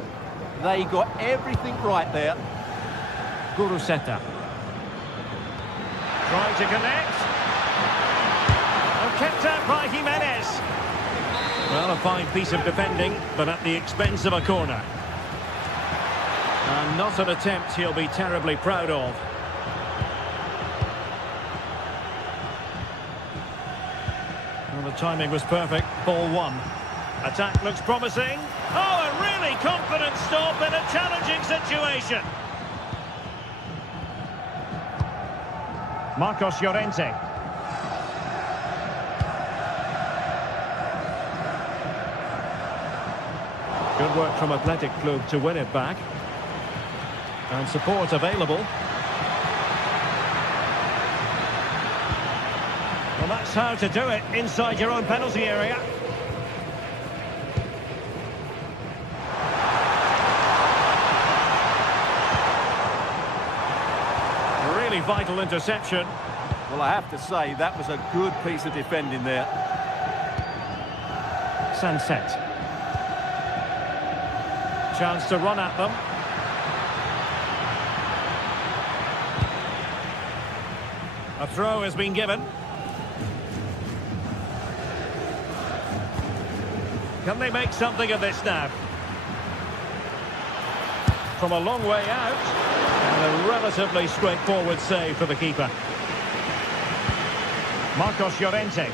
They got everything right there. Guruseta. Trying to connect. And kept out by Jimenez. Well, a fine piece of defending, but at the expense of a corner. And not an attempt he'll be terribly proud of. Well, the timing was perfect. Ball one. Attack looks promising. Oh, a really confident stop in a challenging situation. Marcos Llorente. Good work from Athletic Club to win it back. And support available. Well, that's how to do it inside your own penalty area. Really vital interception. Well, I have to say, that was a good piece of defending there. Sunset. Chance to run at them. A throw has been given. Can they make something of this now? From a long way out. And a relatively straightforward save for the keeper. Marcos Llorente.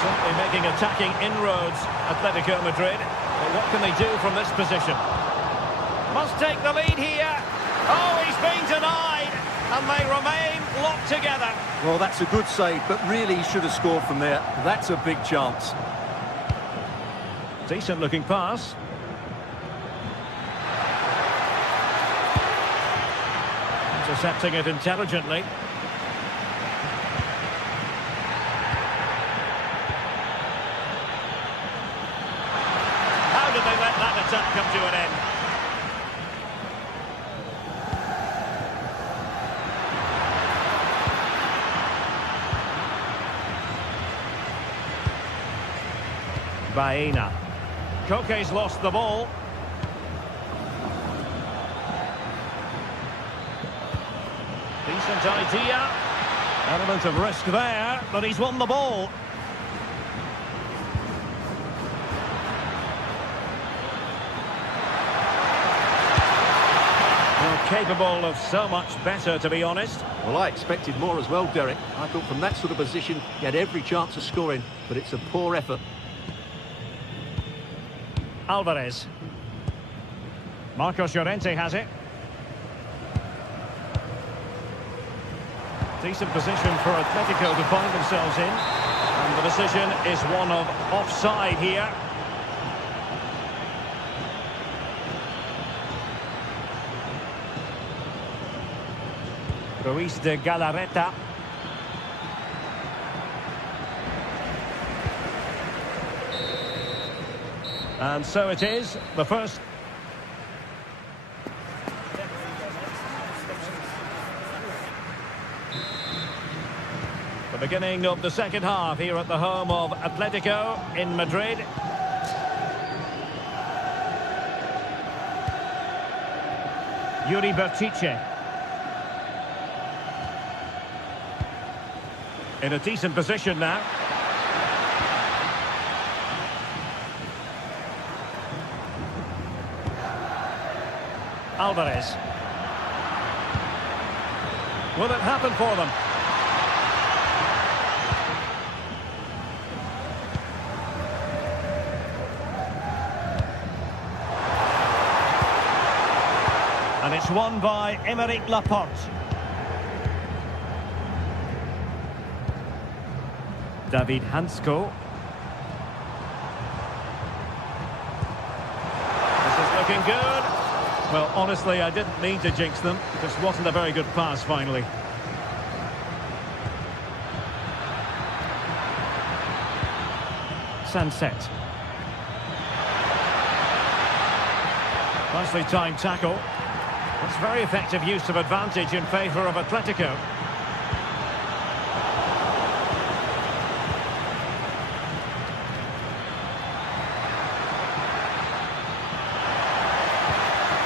Simply making attacking inroads, Atletico Madrid. But what can they do from this position? Must take the lead here. Oh, he's been denied. And they remain locked together. Well, that's a good save, but really he should have scored from there. That's a big chance. Decent looking pass. Intercepting it intelligently. How did they let that attack come to an end? Baena. Koke's lost the ball. Decent idea. Element of risk there, but he's won the ball. Well, capable of so much better, to be honest. Well, I expected more as well, Derek. I thought from that sort of position, he had every chance of scoring, but it's a poor effort. Alvarez. Marcos Llorente has it. Decent position for Atletico to find themselves in. And the decision is one of offside here. Ruiz de Galarreta. And so it is, the first. The beginning of the second half here at the home of Atletico in Madrid. Yuri Bertice. In a decent position now. Alvarez. Will it happen for them? And it's won by Aymeric Laporte. David Hansko. This is looking good. Well, honestly, I didn't mean to jinx them. Just wasn't a very good pass, finally. Sunset. Nicely timed tackle. It's very effective use of advantage in favour of Atletico.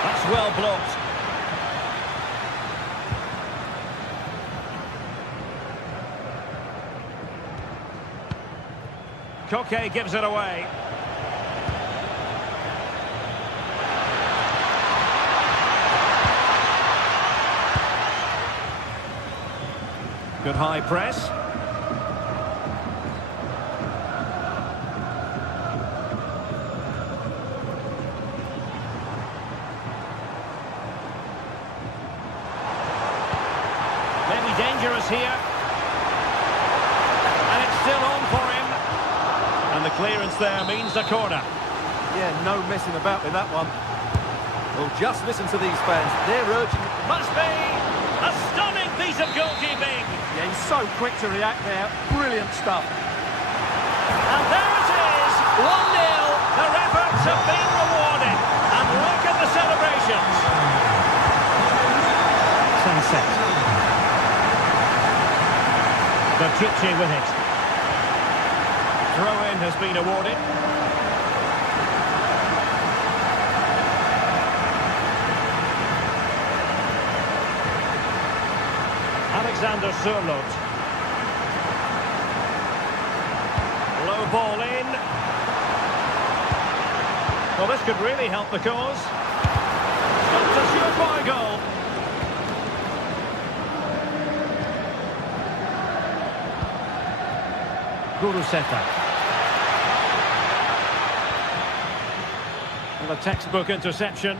That's well blocked. Koke gives it away. Good high press. Maybe dangerous here. And it's still on for him. And the clearance there means a corner. Yeah, no messing about with that one. Well, just listen to these fans. They're urging. Must be a stunning piece of goalkeeping. Yeah, he's so quick to react there. Brilliant stuff. And there it is, 1-0. Their efforts have been rewarded. And look at the celebrations. Sunset. Bertice with it. Throw-in has been awarded. Alexander Sørloth. Low ball in. Well, this could really help the cause. It's a surefire goal. Guruseta. And a textbook interception.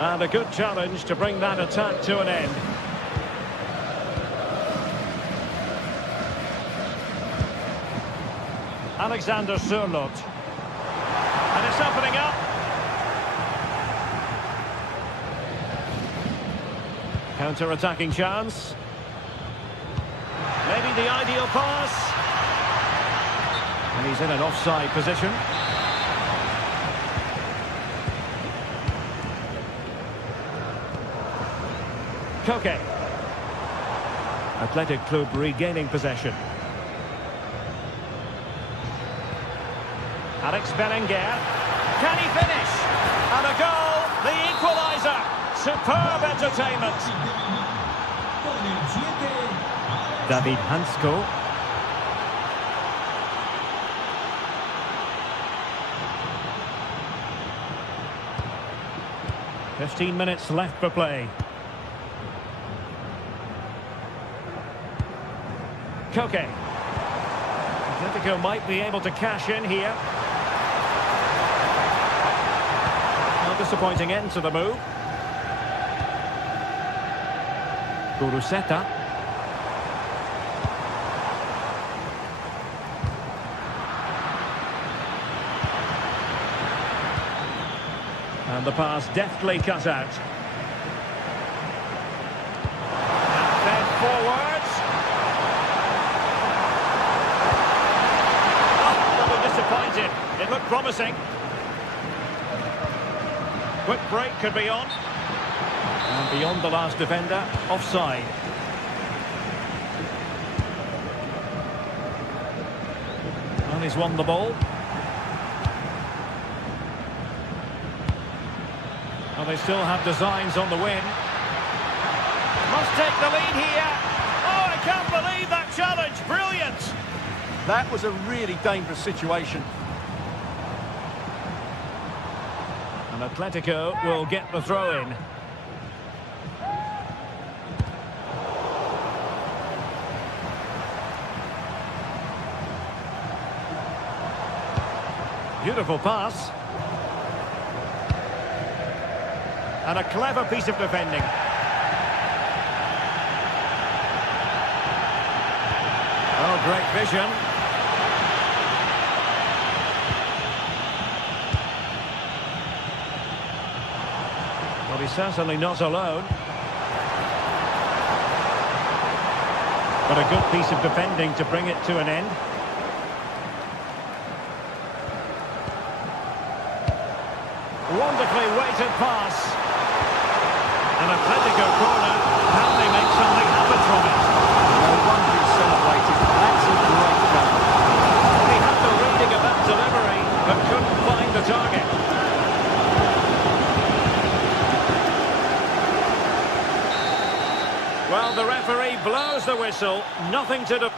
And a good challenge to bring that attack to an end. Alexander Sørloth. And it's opening up. Counter-attacking chance. Maybe the ideal pass. And he's in an offside position. Koke. Athletic Club regaining possession. Alex Berenguer. Can he finish? And a goal, the equaliser. Superb entertainment. David Hansko. "15 minutes left for play. Koke. Atletico might be able to cash in here. A disappointing end to the move. Guruseta. And the pass deftly cut out. And then forwards. Oh, a little disappointed. It looked promising. Quick break could be on. And beyond the last defender, offside. And he's won the ball. Well, they still have designs on the win. Must take the lead here. Oh, I can't believe that challenge. Brilliant. That was a really dangerous situation. And Atletico will get the throw in. Beautiful pass. And a clever piece of defending. Oh, great vision. Well, he's certainly not alone. But a good piece of defending to bring it to an end. Wonderfully weighted pass. An Atletico corner. Can they make something happen from it? No wonder he's celebrated. That's a great goal. He had the reading of that delivery, but couldn't find the target. Well, the referee blows the whistle. Nothing to do.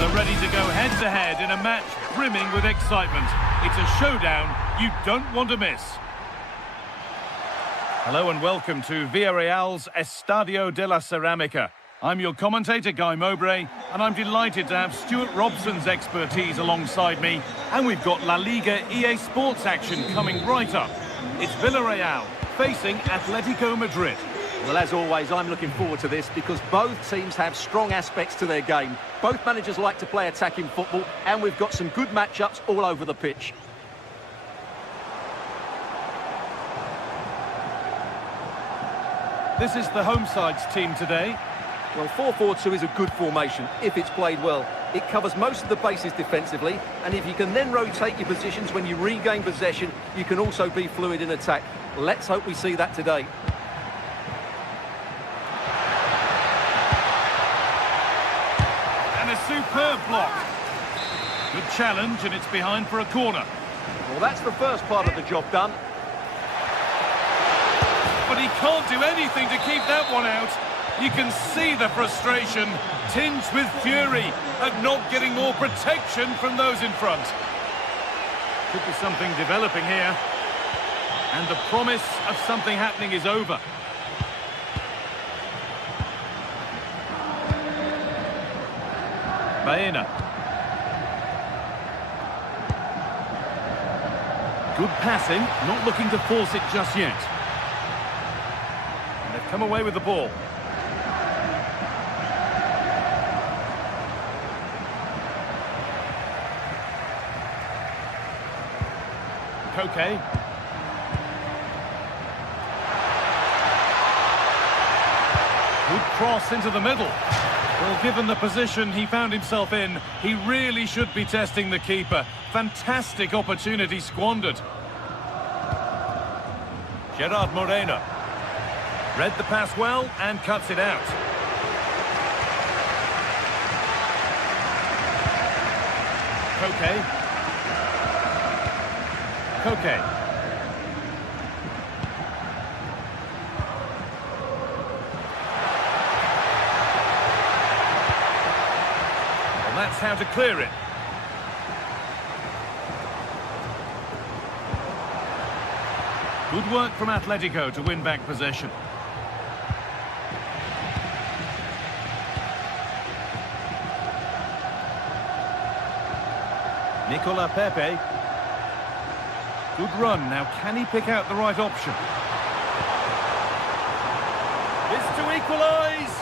Are ready to go head-to-head in a match brimming with excitement. It's a showdown you don't want to miss. Hello and welcome to Villarreal's Estadio de la Ceramica. I'm your commentator, Guy Mowbray, and I'm delighted to have Stuart Robson's expertise alongside me. And we've got La Liga EA Sports action coming right up. It's Villarreal facing Atletico Madrid. Well, as always, I'm looking forward to this because both teams have strong aspects to their game. Both managers like to play attacking football, and we've got some good matchups all over the pitch. This is the home side's team today. Well, 4-4-2 is a good formation if it's played well. It covers most of the bases defensively, and if you can then rotate your positions when you regain possession, you can also be fluid in attack. Let's hope we see that today. And a superb block. Good challenge, and it's behind for a corner. Well, that's the first part of the job done. But he can't do anything to keep that one out. You can see the frustration, tinged with fury at not getting more protection from those in front. Could be something developing here. And the promise of something happening is over. Baena. Good passing, not looking to force it just yet. And they've come away with the ball. Koke. Good cross into the middle. Well, given the position he found himself in, he really should be testing the keeper. Fantastic opportunity squandered. Gerard Moreno. Read the pass well and cuts it out. Koke. Koke. Well, that's how to clear it. Good work from Atletico to win back possession. Nicola Pepe. Good run. Now, can he pick out the right option? This to equalise.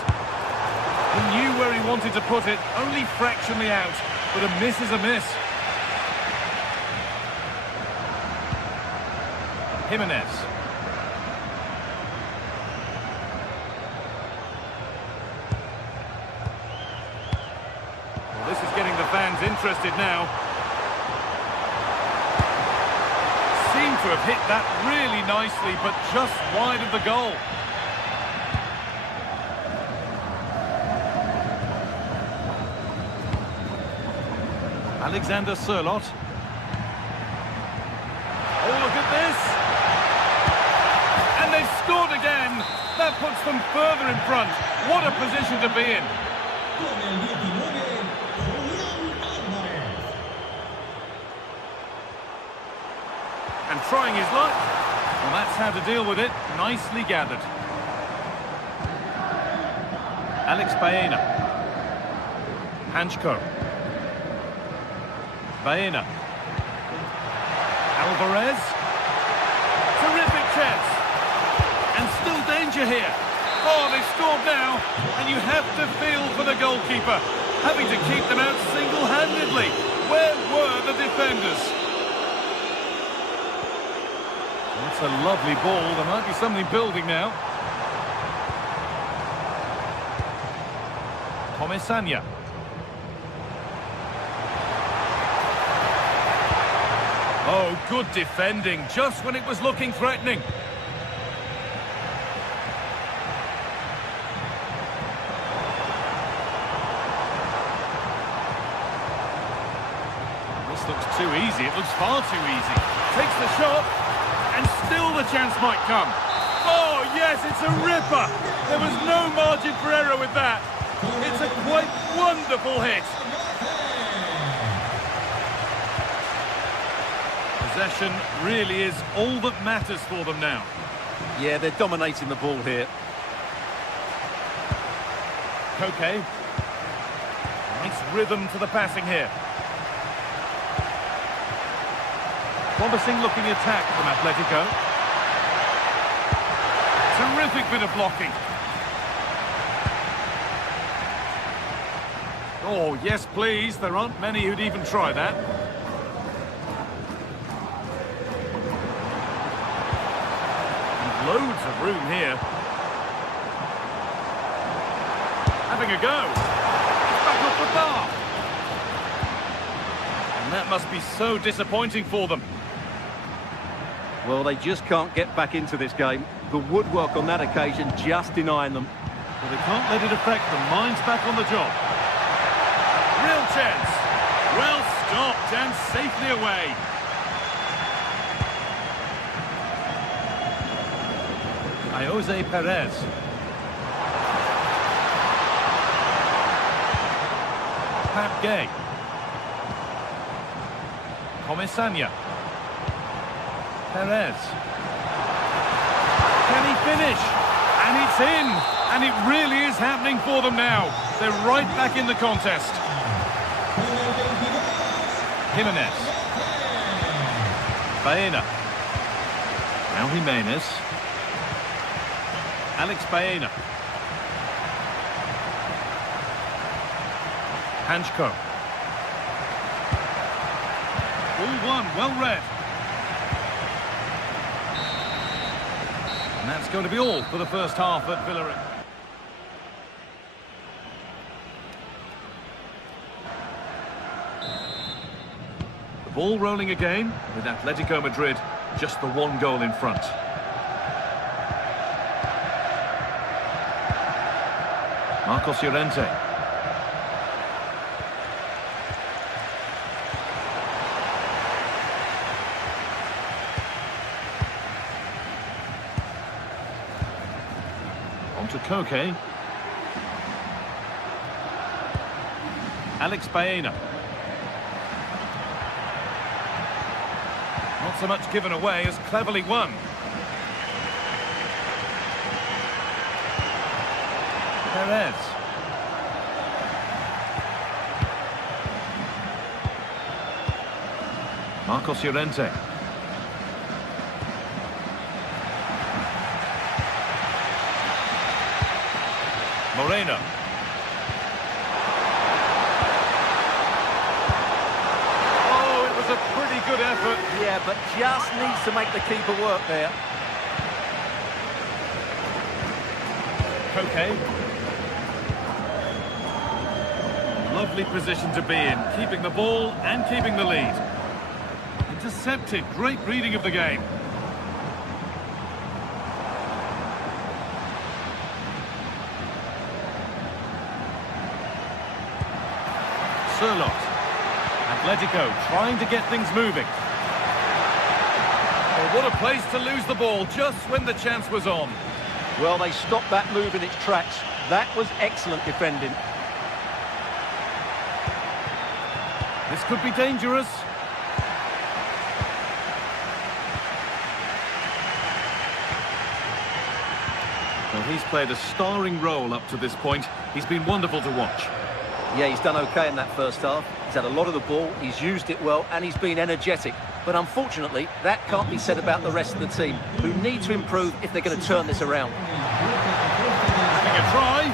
He knew where he wanted to put it, only fractionally out, but a miss is a miss. Jimenez. Well, this is getting the fans interested now. Seemed to have hit that really nicely, but just wide of the goal. Alexander Sørloth. Oh, look at this! And they've scored again! That puts them further in front. What a position to be in. And trying his luck. Well, that's how to deal with it. Nicely gathered. Alex Baena. Hanchko. Baena. Alvarez. Terrific chance. And still danger here. Oh, they've scored now. And you have to feel for the goalkeeper. Having to keep them out single-handedly. Where were the defenders? That's a lovely ball. There might be something building now. Comesaña. Oh, good defending, just when it was looking threatening. This looks too easy. It looks far too easy. Takes the shot. And still the chance might come. Oh, yes, it's a ripper. There was no margin for error with that. It's a quite wonderful hit. Possession really is all that matters for them now. Yeah, they're dominating the ball here. Koke. Nice rhythm to the passing here. Promising looking attack from Atletico. Terrific bit of blocking. Oh, yes, please. There aren't many who'd even try that. And loads of room here. having a go. Back off the bar. And that must be so disappointing for them. Well, they just can't get back into this game. The woodwork on that occasion just denying them. Well, they can't let it affect them. Mind's back on the job. Real chance. Well stopped and safely away. Jose Perez. Pat Gay. Comisania. Perez. Can he finish? And it's in! And it really is happening for them now. They're right back in the contest. Jimenez. Baena. Now Jimenez. Alex Baena. Hanchko. All one, well read. And that's going to be all for the first half at Villarreal. The ball rolling again with Atletico Madrid just the one goal in front. Marcos Llorente. On to Koke. Alex Baena. Not so much given away as cleverly won. Perez. Marcos Llorente. Moreno. Oh, it was a pretty good effort. Yeah, but just needs to make the keeper work there. Koke. Lovely position to be in, keeping the ball and keeping the lead. Intercepted, great reading of the game. Sirlot. Atletico trying to get things moving. Oh, what a place to lose the ball just when the chance was on. Well, they stopped that move in its tracks. That was excellent defending. This could be dangerous. Well, he's played a starring role up to this point. He's been wonderful to watch. Yeah, he's done okay in that first half. He's had a lot of the ball, he's used it well, and he's been energetic. But unfortunately, that can't be said about the rest of the team, who need to improve if they're going to turn this around. Having a try.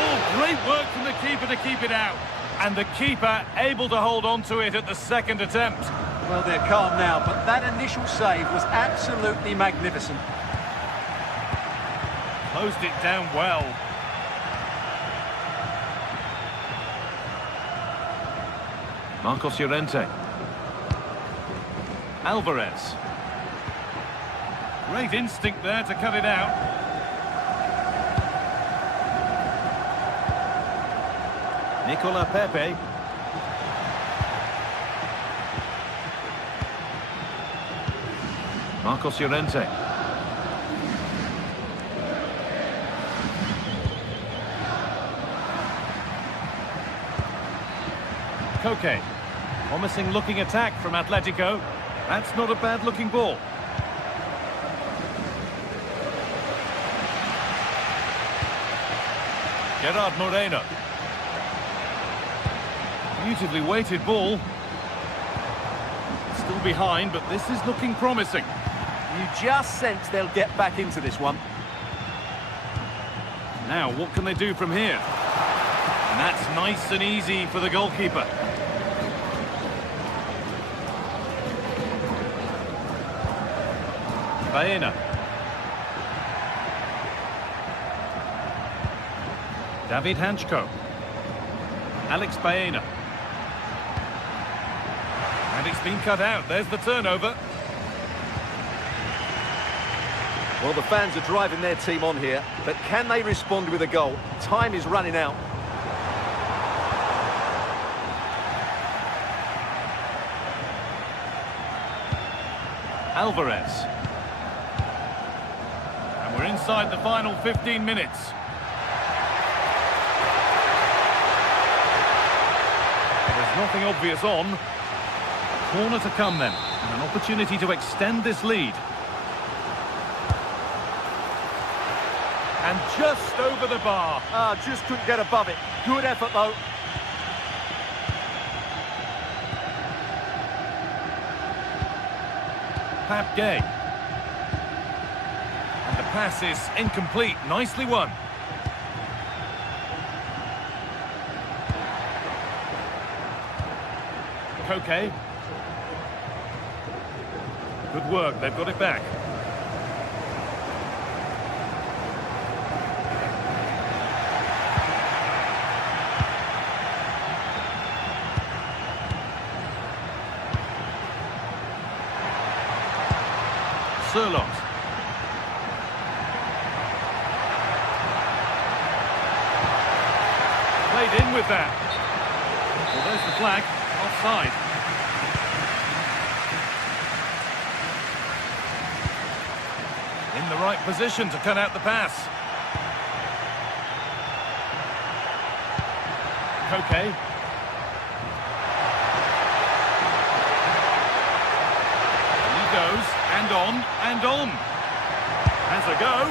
Oh, great work from the keeper to keep it out. And the keeper able to hold on to it at the second attempt. Well, they're calm now, but that initial save was absolutely magnificent. Closed it down well. Marcos Llorente. Alvarez. Great instinct there to cut it out. Nicola Pepe. Marcos Llorente. Koke. Promising looking attack from Atletico. That's not a bad looking ball. Gerard Moreno. Beautifully weighted ball. Still behind, but this is looking promising. You just sense they'll get back into this one. Now, what can they do from here? And that's nice and easy for the goalkeeper. Baena. David Hanchko. Alex Baena. And it's been cut out. There's the turnover. Well, the fans are driving their team on here, but can they respond with a goal? Time is running out. Alvarez. And we're inside the final 15 minutes. There's nothing obvious on. Corner to come then, and an opportunity to extend this lead. And just over the bar. Just couldn't get above it. Good effort, though. Pap Gay. And the pass is incomplete. Nicely won. Koke. Good work. They've got it back. Surlot. Played in with that. Well, there's the flag. Offside. In the right position to cut out the pass. Koke. Goes, and on, has a go,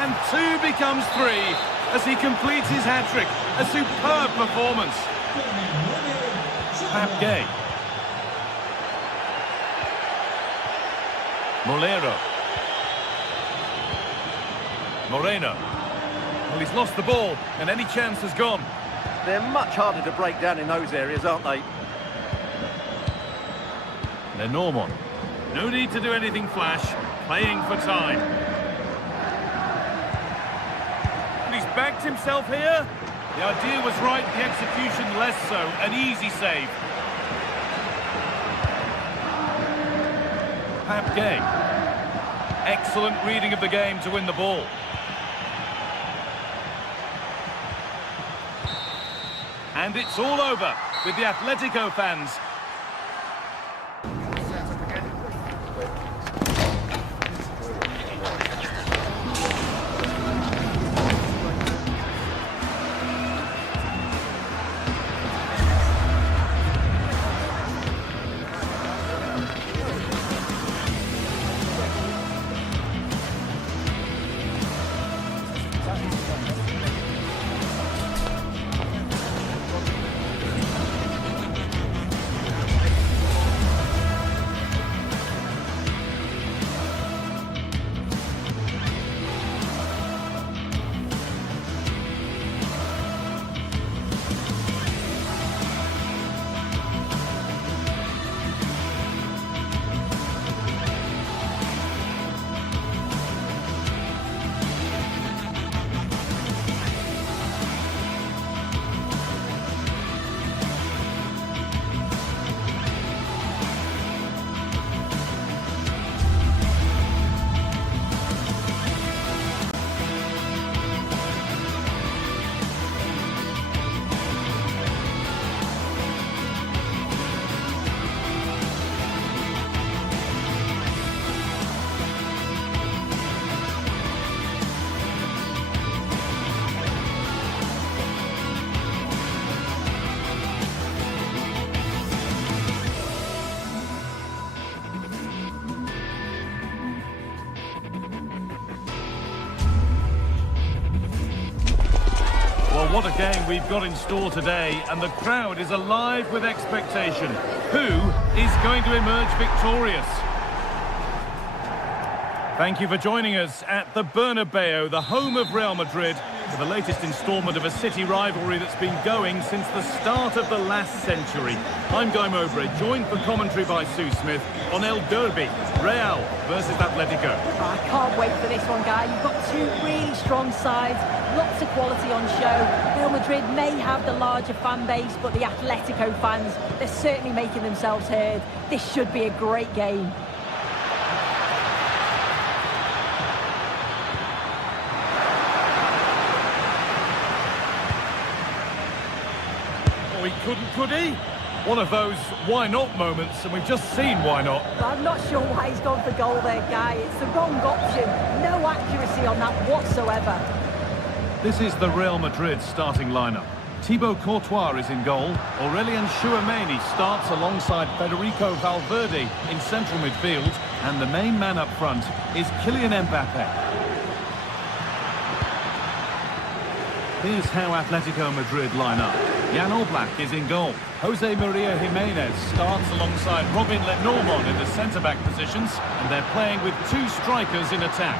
and 2 becomes 3 as he completes his hat-trick. A superb performance. Pap Gay. Molero. Moreno. Well, he's lost the ball, and any chance has gone. They're much harder to break down in those areas, aren't they? Lenormand. No need to do anything flash, playing for time. And he's backed himself here. The idea was right, the execution less so. An easy save. Pap Gay. Excellent reading of the game to win the ball. And it's all over with the Atletico fans. What a game we've got in store today, and the crowd is alive with expectation. Who is going to emerge victorious? Thank you for joining us at the Bernabeu, the home of Real Madrid, for the latest instalment of a city rivalry that's been going since the start of the last century. I'm Guy Mowbray, joined for commentary by Sue Smith on El Derby, Real versus Atletico. I can't wait for this one, Guy. You've got two really strong sides, lots of quality on show. Real Madrid may have the larger fan base, but the Atletico fans, they're certainly making themselves heard. This should be a great game. Oh, he couldn't, could he? One of those why not moments, and we've just seen why not. I'm not sure why he's gone for goal there, Guy. It's the wrong option. No accuracy on that whatsoever. This is the Real Madrid starting lineup. Thibaut Courtois is in goal. Aurelien Tchouameni starts alongside Federico Valverde in central midfield. And the main man up front is Kylian Mbappe. Here's how Atletico Madrid line up. Jan Oblak is in goal. Jose Maria Jimenez starts alongside Robin Lenormand in the centre-back positions. And they're playing with two strikers in attack.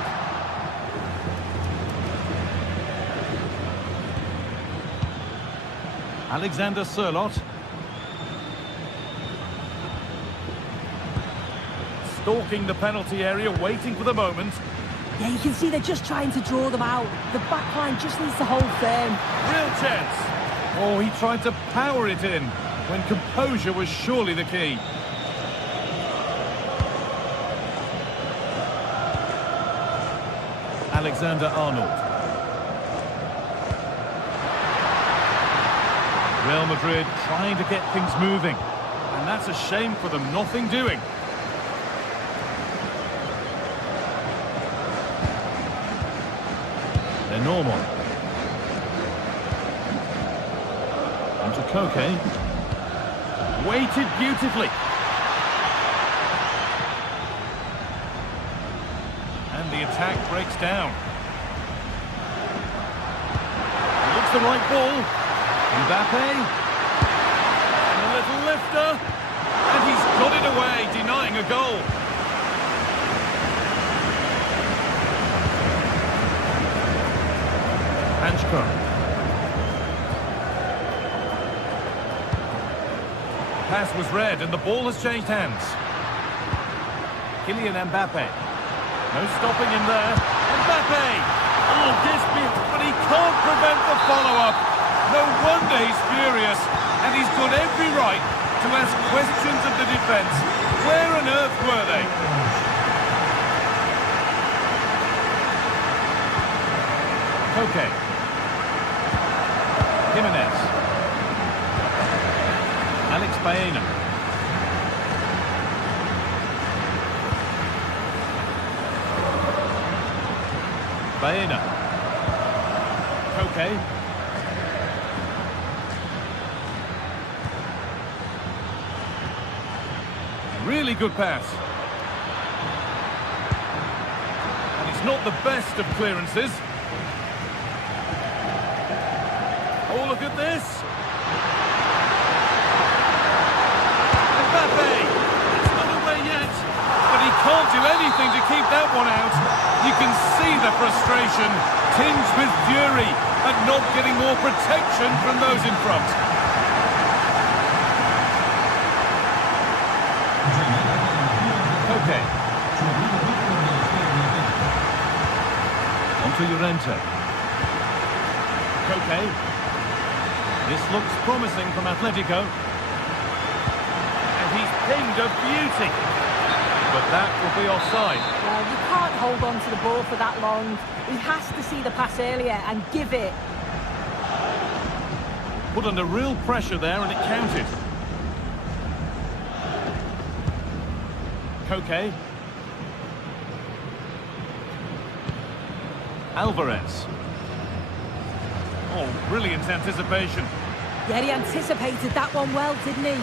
Alexander Sørloth. Stalking the penalty area, waiting for the moment. Yeah, you can see they're just trying to draw them out. The back line just needs to hold firm. Real chance. Oh, he tried to power it in when composure was surely the key. Alexander-Arnold. Real Madrid trying to get things moving. And that's a shame for them, nothing doing. They're normal. Onto Koke. Weighted beautifully. And the attack breaks down. Looks the right ball. Mbappe. And a little lifter. And he's got it away, denying a goal. Hanchko. Pass was read and the ball has changed hands. Kylian Mbappe. No stopping him there. Mbappe! Oh, dismissed, but he can't prevent the follow-up. No wonder he's furious, and he's got every right to ask questions of the defence. Where on earth were they? Okay. Jimenez. Alex Baena. Baena. Koke. Really good pass. And it's not the best of clearances. Oh, look at this. Mbappe. It's not away yet. But he can't do anything to keep that one out. You can see the frustration, tinged with fury at not getting more protection from those in front. Okay. Onto Llorente. Okay. This looks promising from Atletico. And he's pinned a beauty. But that will be offside. Well, you can't hold on to the ball for that long. He has to see the pass earlier and give it. Put under real pressure there and it counted. Koke. Alvarez. Oh, brilliant anticipation. Yeah, he anticipated that one well, didn't he?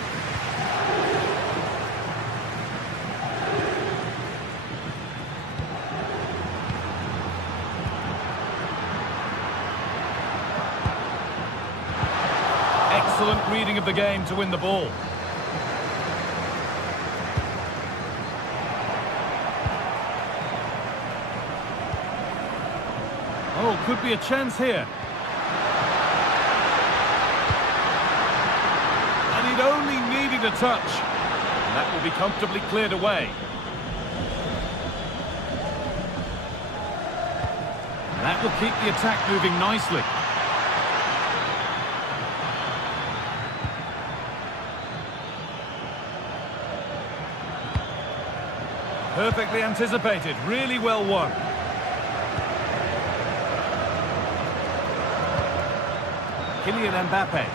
Excellent reading of the game to win the ball. Oh, could be a chance here. And it only needed a touch. And that will be comfortably cleared away. That will keep the attack moving nicely. Perfectly anticipated, really well won. Kylian Mbappe.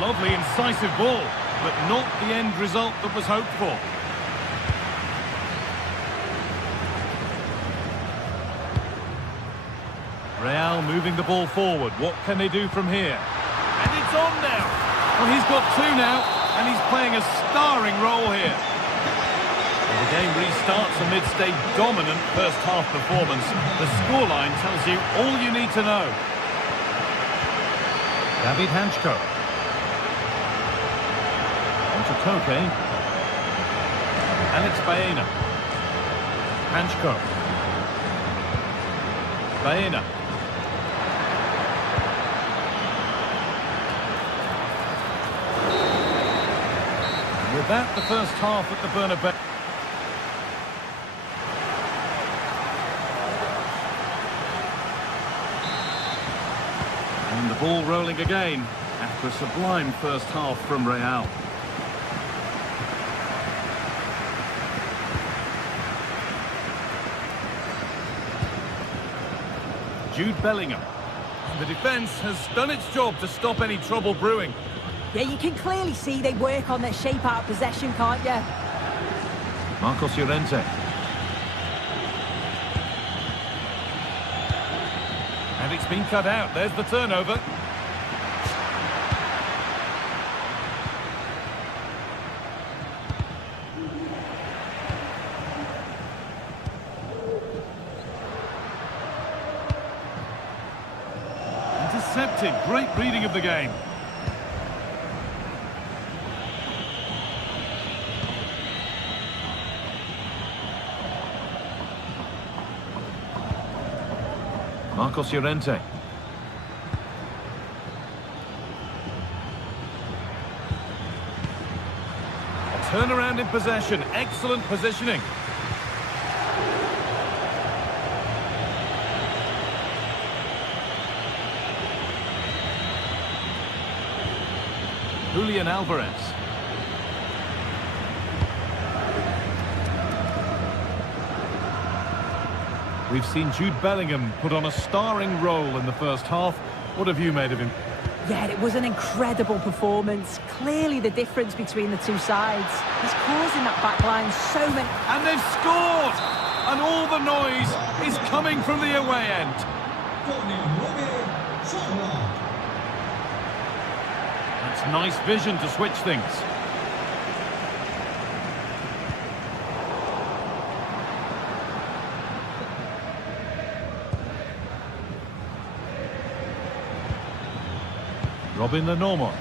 Lovely incisive ball, but not the end result that was hoped for. Real moving the ball forward. What can they do from here? And it's on now. Well, he's got two now, and he's playing a starring role here. And the game restarts amidst a dominant first-half performance. The scoreline tells you all you need to know. David Hanchko. On to Koke. And it's Baena. Hanchko. Baena. With that, the first half at the Bernabeu. And the ball rolling again after a sublime first half from Real. Jude Bellingham. And the defence has done its job to stop any trouble brewing. Yeah, you can clearly see they work on their shape out of possession, can't you? Marcos Llorente. And it's been cut out. There's the turnover. Intercepted. Great reading of the game. Marcos Llorente. A turnaround in possession. Excellent positioning. Julian Alvarez. We've seen Jude Bellingham put on a starring role in the first half. What have you made of him? Yeah, it was an incredible performance. Clearly the difference between the two sides. He's causing that back line so many... And they've scored! And all the noise is coming from the away end. That's nice vision to switch things. Robin Lenormand.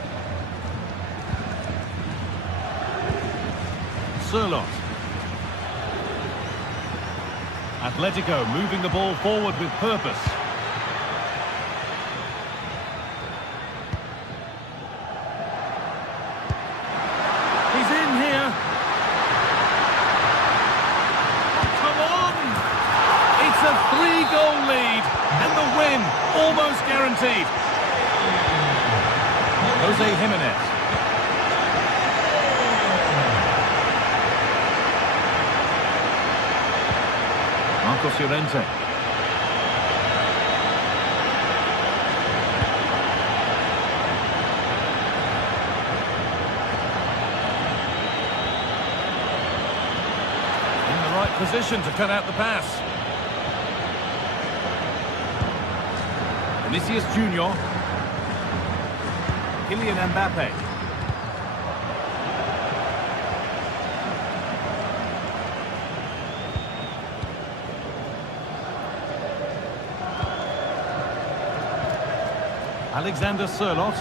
Sirlot. Atletico moving the ball forward with purpose. He's in here. Come on! It's a 3-goal lead and the win almost guaranteed. Jose Jimenez. Marcos Llorente. In the right position to cut out the pass. Vinicius Junior. Kylian Mbappe. Alexander Sirlot.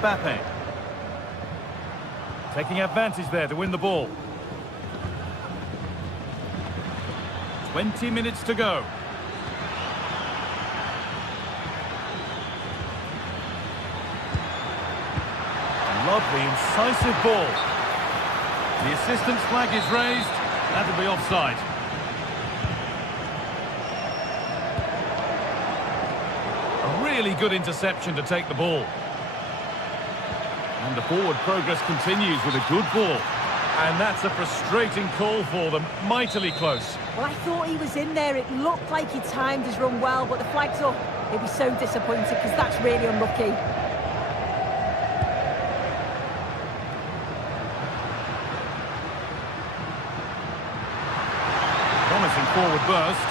Mbappe. Taking advantage there to win the ball. 20 minutes to go. A lovely, incisive ball. The assistant's flag is raised. That'll be offside. A really good interception to take the ball. And the forward progress continues with a good ball. And that's a frustrating call for them. Mightily close. Well, I thought he was in there. It looked like he timed his run well, but the flag's up. He'll be so disappointed because that's really unlucky. Promising forward burst.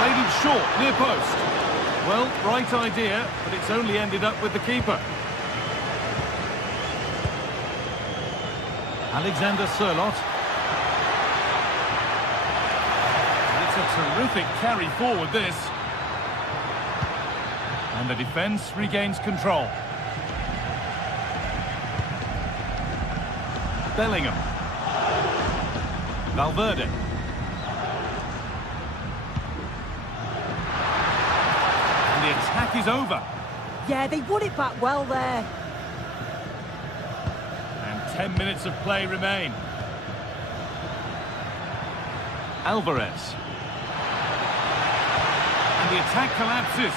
Played it short, near post. Well, right idea, but it's only ended up with the keeper. Alexander Sørloth. It's a terrific carry forward, this. And the defence regains control. Bellingham. Valverde. And the attack is over. Yeah, they won it back well there. 10 minutes of play remain. Alvarez. And the attack collapses.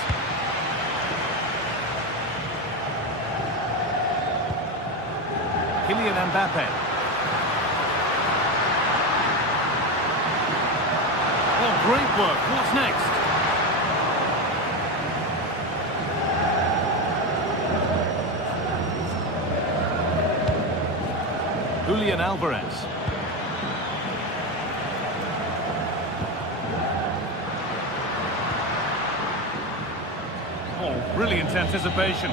Kylian Mbappe. Oh, great work. What's next? Julian Alvarez. Oh, brilliant anticipation.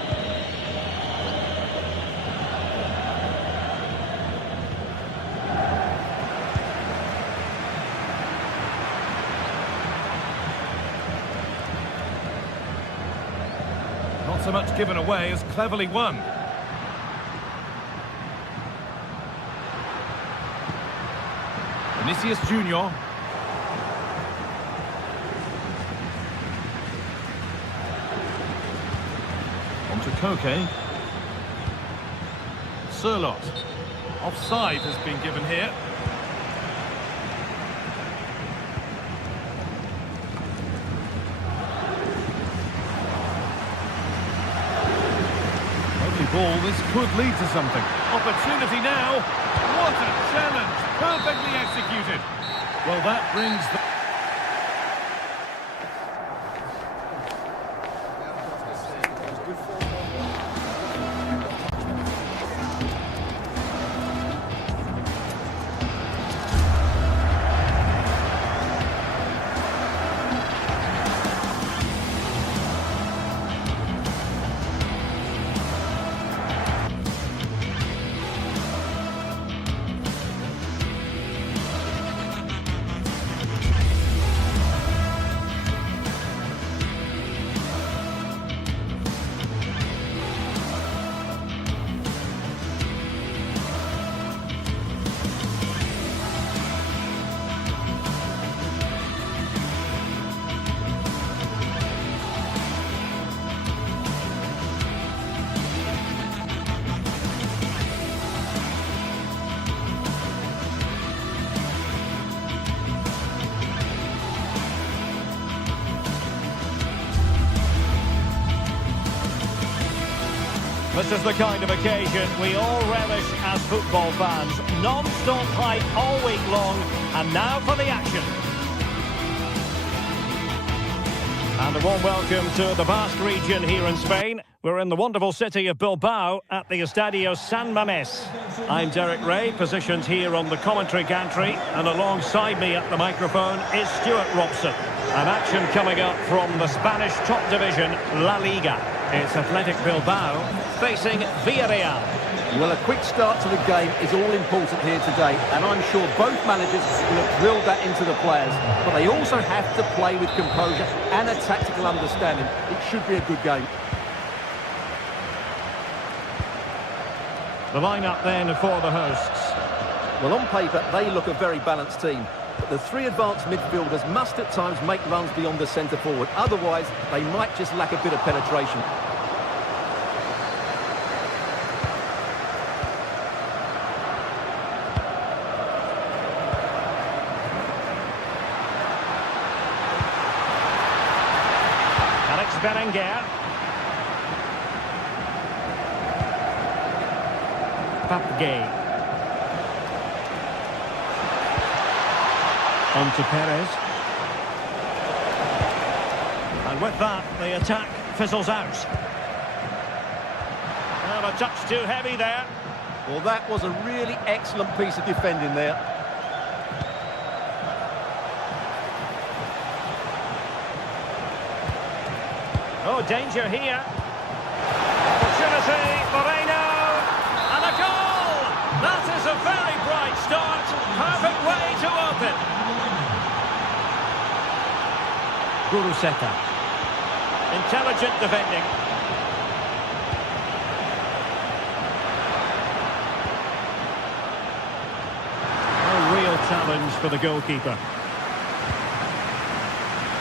Not so much given away as cleverly won. Vinicius Junior. On to Koke. Sørloth. Offside has been given here. Lovely ball, this could lead to something. Opportunity now. What a challenge. Perfectly executed. Well, that brings the... This is the kind of occasion we all relish as football fans. Non-stop hype all week long, and now for the action. And a warm welcome to the Basque region here in Spain. We're in the wonderful city of Bilbao at the Estadio San Mamés. I'm Derek Ray, positioned here on the commentary gantry, and alongside me at the microphone is Stuart Robson. An action coming up from the Spanish top division, La Liga. It's Athletic Bilbao facing Villarreal. Well, a quick start to the game is all important here today, and I'm sure both managers will have drilled that into the players. But they also have to play with composure and a tactical understanding. It should be a good game. The lineup then for the hosts. Well, on paper, they look a very balanced team. But the three advanced midfielders must at times make runs beyond the centre forward. Otherwise, they might just lack a bit of penetration. Berenguer. Papgay. On to Perez. And with that, the attack fizzles out. Well, a touch too heavy there. Well, that was a really excellent piece of defending there. Oh, danger here. Opportunity, Moreno. And a goal! That is a very bright start. Perfect way to open. Guruseta. Intelligent defending. A real challenge for the goalkeeper.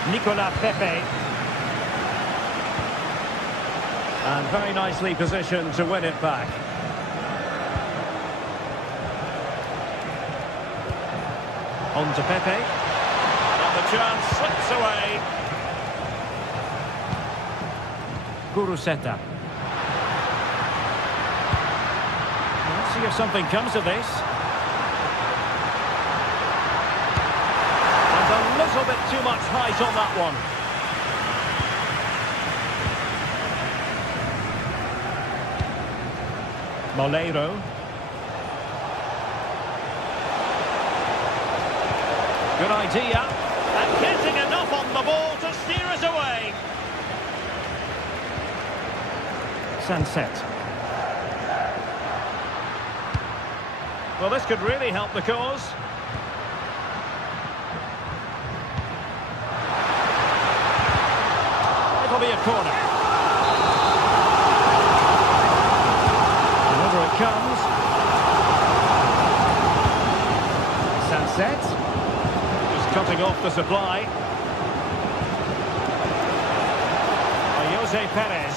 Nicolas Pepe. And very nicely positioned to win it back. On to Pepe. And the chance slips away. Guruseta. Let's see if something comes of this. And a little bit too much height on that one. Molero. Good idea. And getting enough on the ball to steer us away. Sunset. Well, this could really help the cause. It'll be a corner. It comes. Sunset. Just cutting off the supply. Jose Perez.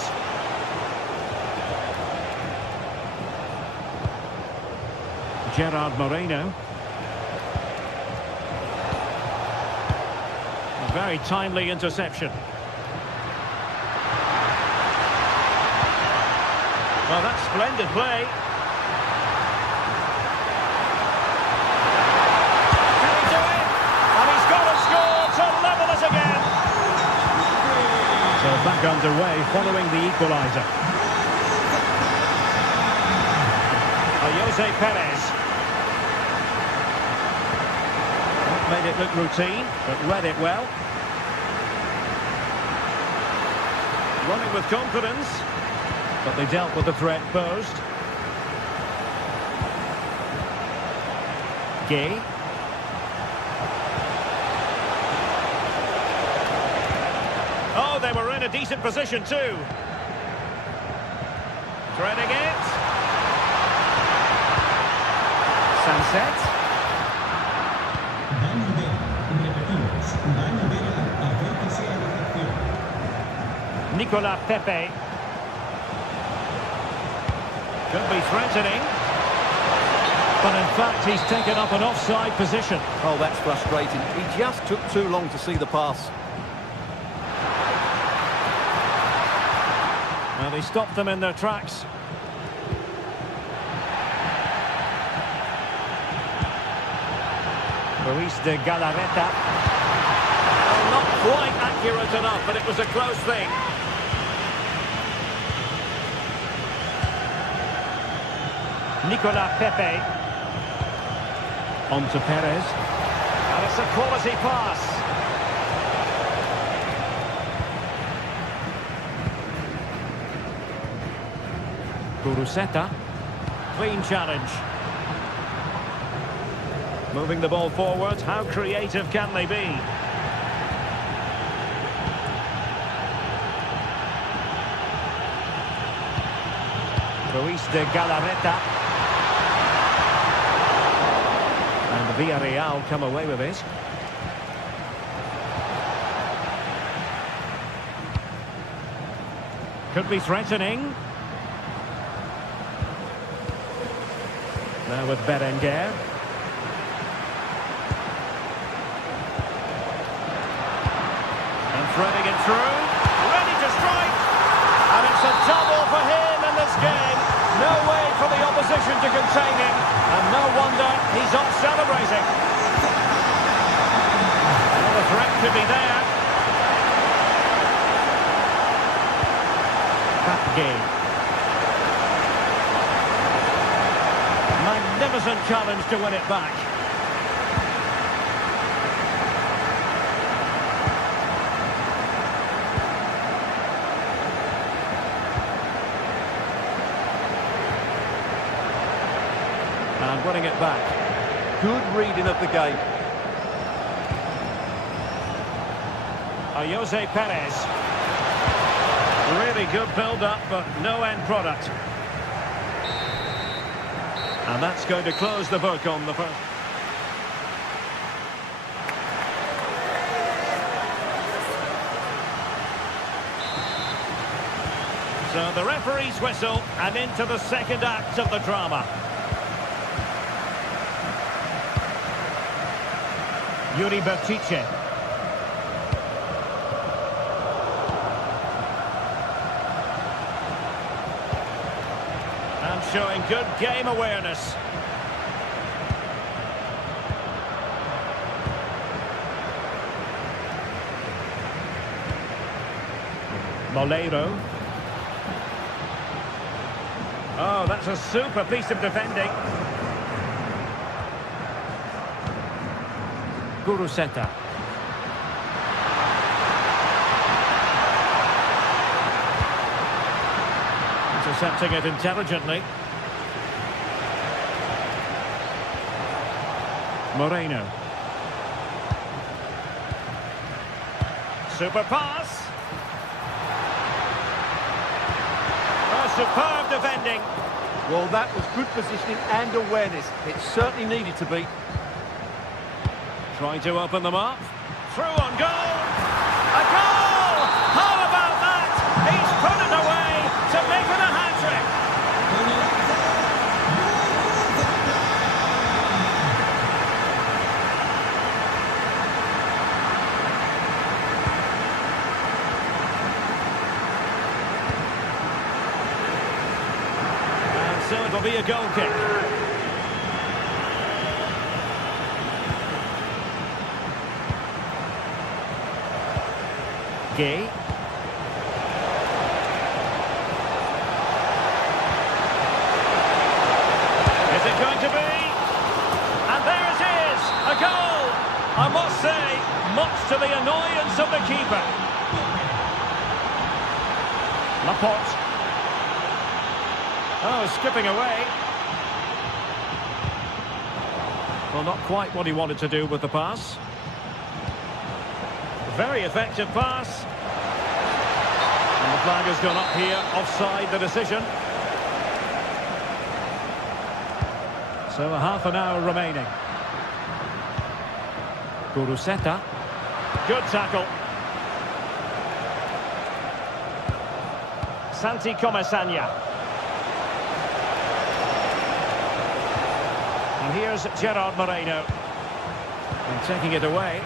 Gerard Moreno. A very timely interception. Well, that's splendid play. Can he do it? And he's got to score to level it again. So back underway following the equaliser. Jose Perez. Made it look routine, but read it well. Running with confidence. But they dealt with the threat posed. Gay. Oh, they were in a decent position too. Threading it. Sunset. Nicolas Pepe. Could be threatening. But in fact, he's taken up an offside position. Oh, that's frustrating. He just took too long to see the pass. Well, he stopped them in their tracks. Luis de Galarreta. Oh, not quite accurate enough, but it was a close thing. Nicolas Pepe. On to Perez. And it's a quality pass. Guruseta. Clean challenge. Moving the ball forward. How creative can they be? Luis de Galarreta. Villarreal come away with it. Could be threatening. Now with Berenguer. And threading it through. Ready to strike. And it's a double for him in this game. No way for the opposition to contain him. And no wonder he's off celebrating. Well, the threat could be there. Magnificent challenge to win it back. And winning it back. Good reading of the game. Jose Perez. Really good build-up, but no end product. And that's going to close the book on the first. So the referee's whistle, and into the second act of the drama. Yuri Bertice. Showing good game awareness. Moleiro. Oh, that's a super piece of defending. Guruseta. Intercepting it intelligently. Moreno. Super pass. Oh, superb defending. Well, that was good positioning and awareness. It certainly needed to be. Trying to open them up. Through on goal. A goal! How about that? He's put it away to make it a hat-trick. And so it'll be a goal kick. Gay. Is it going to be? And there it is, a goal. I must say, much to the annoyance of the keeper. Laporte. Oh, skipping away. Well, not quite what he wanted to do with the pass. Very effective pass. And the flag has gone up here, offside the decision. So a half an hour remaining. Guruseta. Good tackle. Santi Comesaña. And here's Gerard Moreno. And taking it away.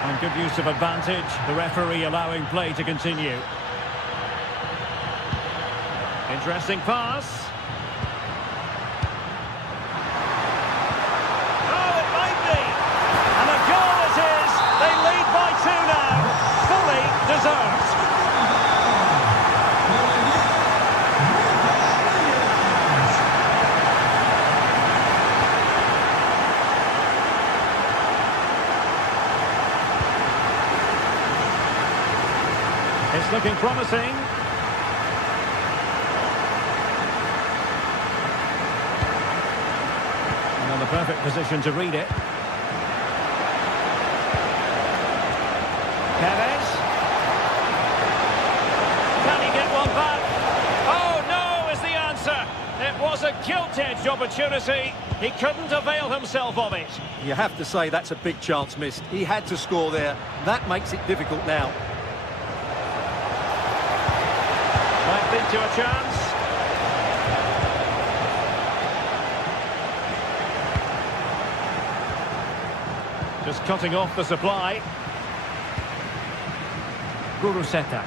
And good use of advantage. The referee allowing play to continue. Interesting pass. Oh, it might be. And a goal it is. They lead by 2 now. Fully deserved. It's looking promising. And the perfect position to read it. Perez. Can he get one back? Oh, no is the answer. It was a gilt-edged opportunity. He couldn't avail himself of it. You have to say that's a big chance missed. He had to score there. That makes it difficult now. Might lead to a chance. Just cutting off the supply. Guruseta.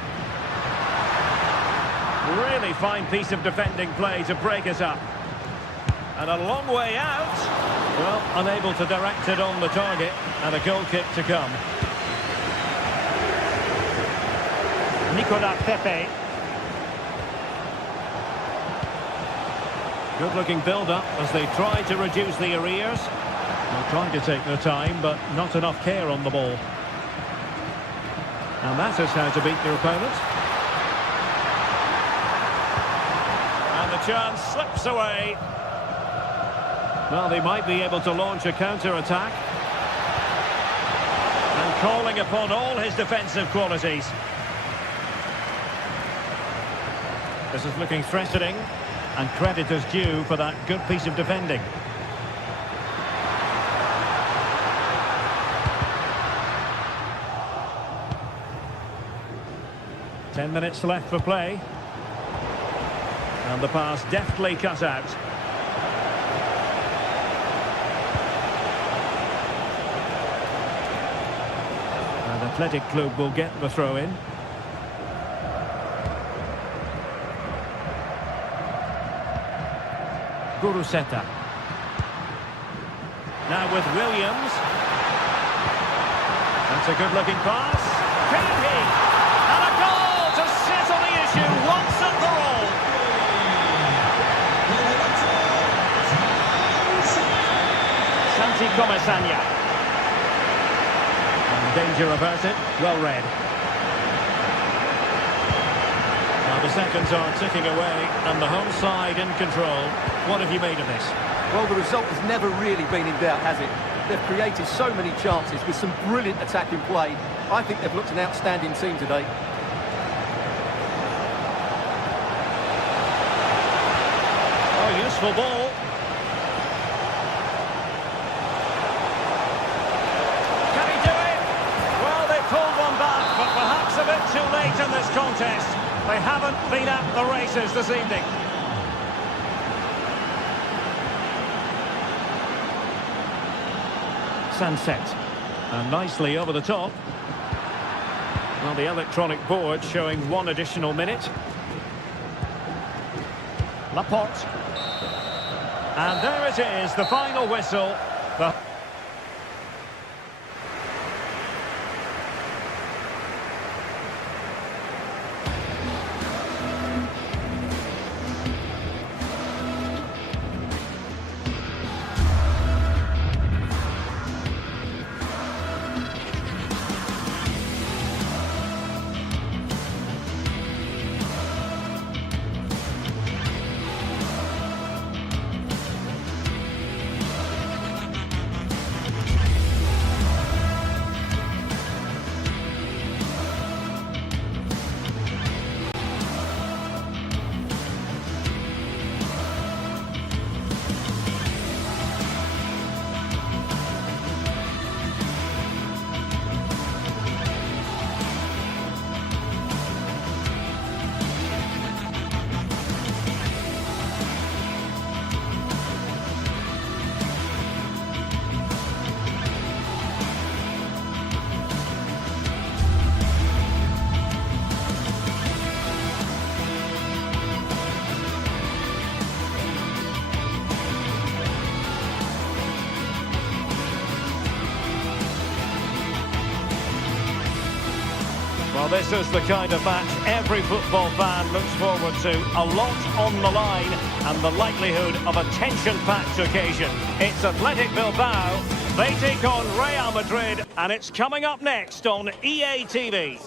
Really fine piece of defending play to break us up. And a long way out. Well, unable to direct it on the target. And a goal kick to come. Nicolas Pepe. Good-looking build-up as they try to reduce the arrears. They're trying to take their time, but not enough care on the ball. And that is how to beat your opponent. And the chance slips away. Well, they might be able to launch a counter-attack. And calling upon all his defensive qualities. This is looking threatening. And credit is due for that good piece of defending. Ten minutes left for play. And the pass deftly cut out. And Athletic Club will get the throw in. Guruseta. Now with Williams. That's a good-looking pass. Pepe! And a goal to settle the issue once and for all. Santi Comesaña. And danger averted. Well read. Now the seconds are ticking away and the home side in control. What have you made of this? Well, the result has never really been in doubt, has it? They've created so many chances with some brilliant attacking play. I think they've looked an outstanding team today. Oh, useful ball. Can he do it? Well, they pulled one back, but perhaps a bit too late in this contest. They haven't been at the races this evening. Sunset. And nicely over the top. Well, the electronic board showing one additional minute. Laporte. And there it is, the final whistle. Well, this is the kind of match every football fan looks forward to. A lot on the line and the likelihood of a tension-packed occasion. It's Athletic Bilbao. They take on Real Madrid, and it's coming up next on EA TV.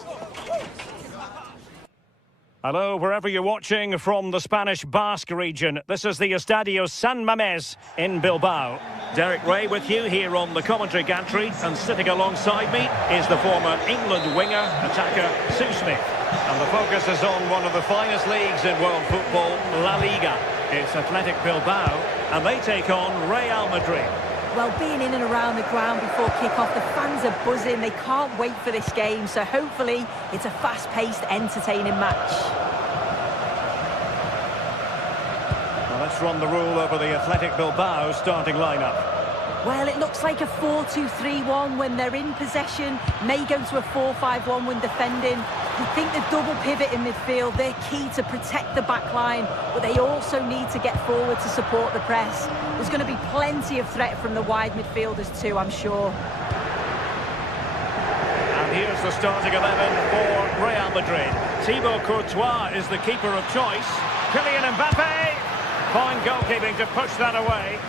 Hello, wherever you're watching from the Spanish Basque region. This is the Estadio San Mamés in Bilbao. Derek Ray with you here on the commentary gantry, and sitting alongside me is the former England winger, attacker Sue Smith. And the focus is on one of the finest leagues in world football, La Liga. It's Athletic Bilbao, and they take on Real Madrid. Well, being in and around the ground before kick-off, the fans are buzzing. They can't wait for this game, so hopefully it's a fast-paced, entertaining match. Well, let's run the rule over the Athletic Bilbao starting lineup. Well, it looks like a 4-2-3-1 when they're in possession. May go to a 4-5-1 when defending. You think the double pivot in midfield, they're key to protect the back line, but they also need to get forward to support the press. There's going to be plenty of threat from the wide midfielders too, I'm sure. And here's the starting 11 for Real Madrid. Thibaut Courtois is the keeper of choice. Kylian Mbappe! Fine goalkeeping to push that away.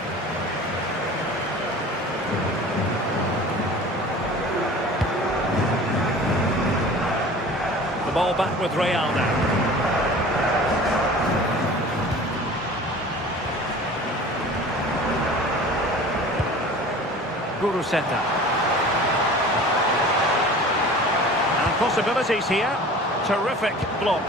Ball back with Real now. Guruseta. And possibilities here. Terrific block.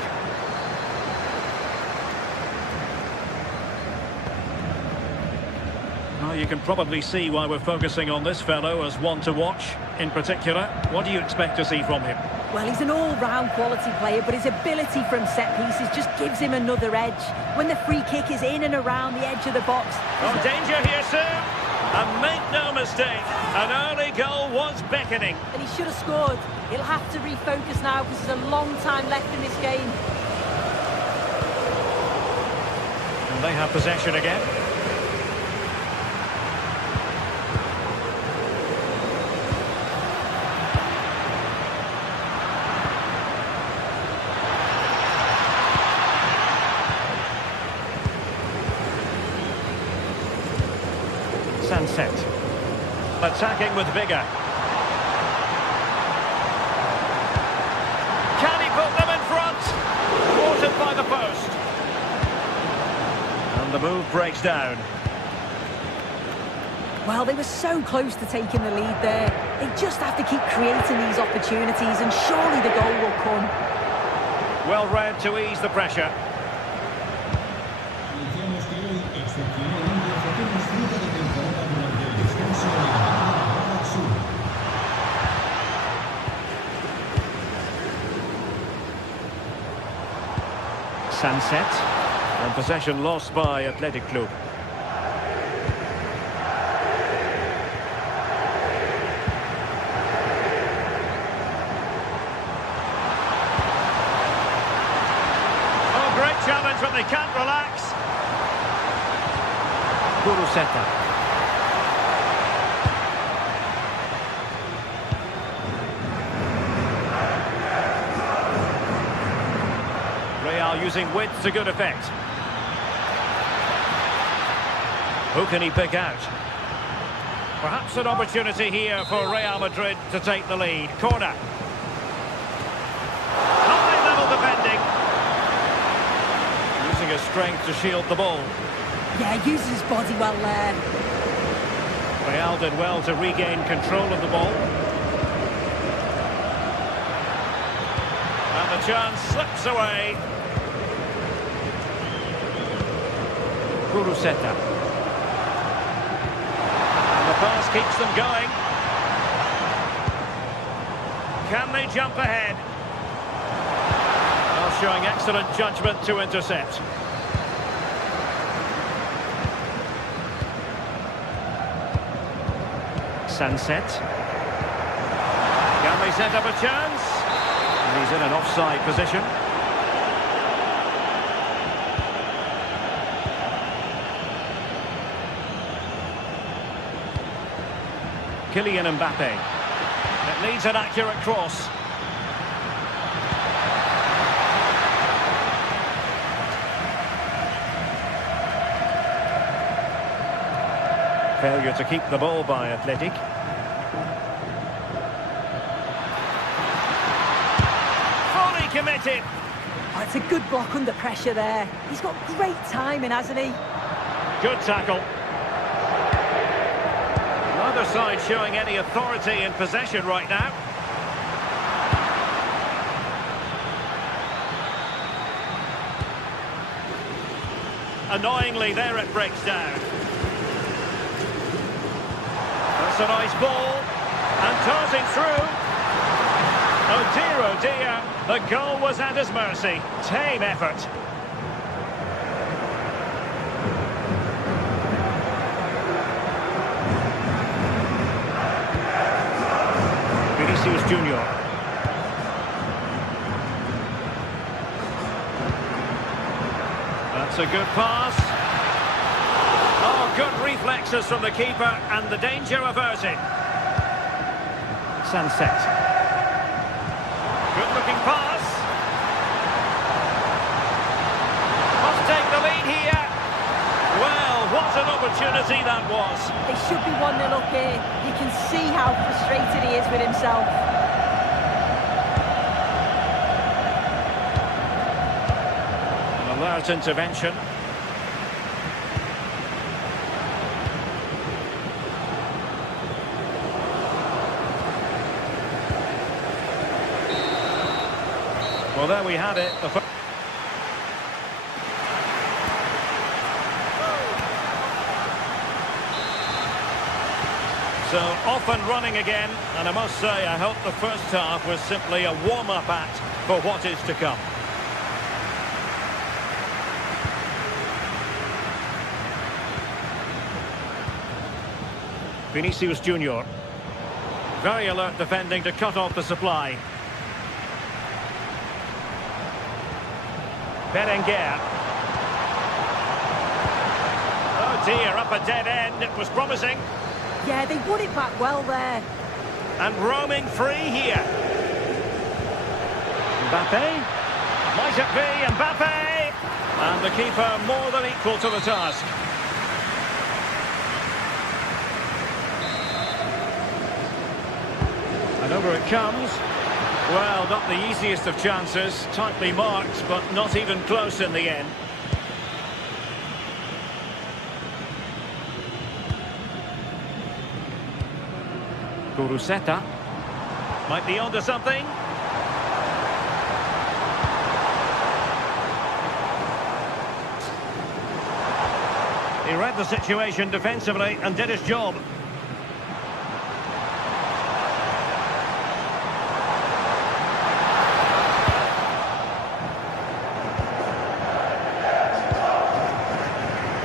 Well, you can probably see why we're focusing on this fellow as one to watch. In particular, what do you expect to see from him? Well, he's an all-round quality player, but his ability from set pieces just gives him another edge. When the free kick is in and around the edge of the box... Oh, danger here, sir! And make no mistake, an early goal was beckoning. And he should have scored. He'll have to refocus now because there's a long time left in this game. And they have possession again. Sunset. Attacking with vigour. Can he put them in front? Thwarted by the post. And the move breaks down. Well, they were so close to taking the lead there. They just have to keep creating these opportunities and surely the goal will come. Well read to ease the pressure. Sunset, and possession lost by Athletic Club. Oh, great challenge, but they can't relax. Guruseta. Real using width to good effect. Who can he pick out? Perhaps an opportunity here for Real Madrid to take the lead. Corner. High level defending. Using his strength to shield the ball. Yeah, uses his body well there. Real did well to regain control of the ball. And the chance slips away. Guruseta. And the pass keeps them going. Can they jump ahead? Well, showing excellent judgment to intercept. Sunset. Can they set up a chance? And he's in an offside position. Kylian Mbappe. It needs an accurate cross. Failure to keep the ball by Athletic. Fully committed. Oh, it's a good block under pressure there. He's got great timing, hasn't he? Good tackle. Neither side showing any authority in possession right now. annoyingly, there it breaks down. That's a nice ball. And tossing through. Oh dear, the goal was at his mercy. Tame effort. Vinicius Junior. That's a good pass. Oh, good reflexes from the keeper and the danger averted. Sunset. Good-looking pass. Must take the lead here. Well, what an opportunity that was. They should be 1-0 up here. You can see how frustrated he is with himself. An alert intervention. Well, there we had it. So, off and running again. And I must say, I hope the first half was simply a warm-up act for what is to come. Vinicius Junior. Very alert defending to cut off the supply. Berenguer. Oh dear, up a dead end. It was promising. Yeah, they won it back well there. And roaming free here. Mbappe. Might it be Mbappe? And the keeper more than equal to the task. And over it comes. Well, not the easiest of chances, tightly marked, but not even close in the end. Kuruseta might be onto something. He read the situation defensively and did his job.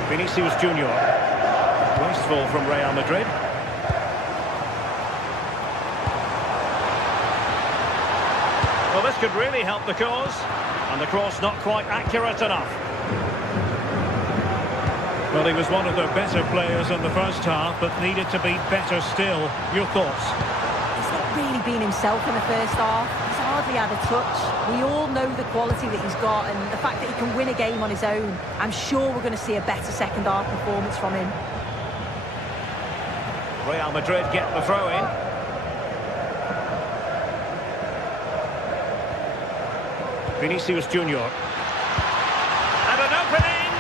Vinicius Junior. Wasteful from Real Madrid. Well, this could really help the cause. And the cross not quite accurate enough. Well, he was one of the better players in the first half, but needed to be better still. Your thoughts? He's not really been himself in the first half. He's hardly had a touch. We all know the quality that he's got and the fact that he can win a game on his own. I'm sure we're going to see a better second half performance from him. Real Madrid get the throw-in. Vinicius Junior. And an opening!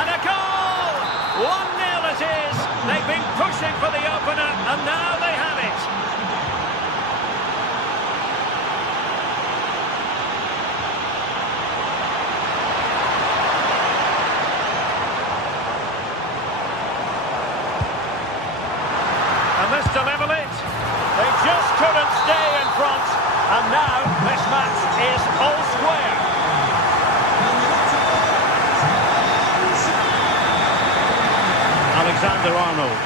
And a goal! 1-0 it is! They've been pushing for the opener, and now they have it! And this to level it. They just couldn't stay in front. And now this match is all square. Alexander-Arnold.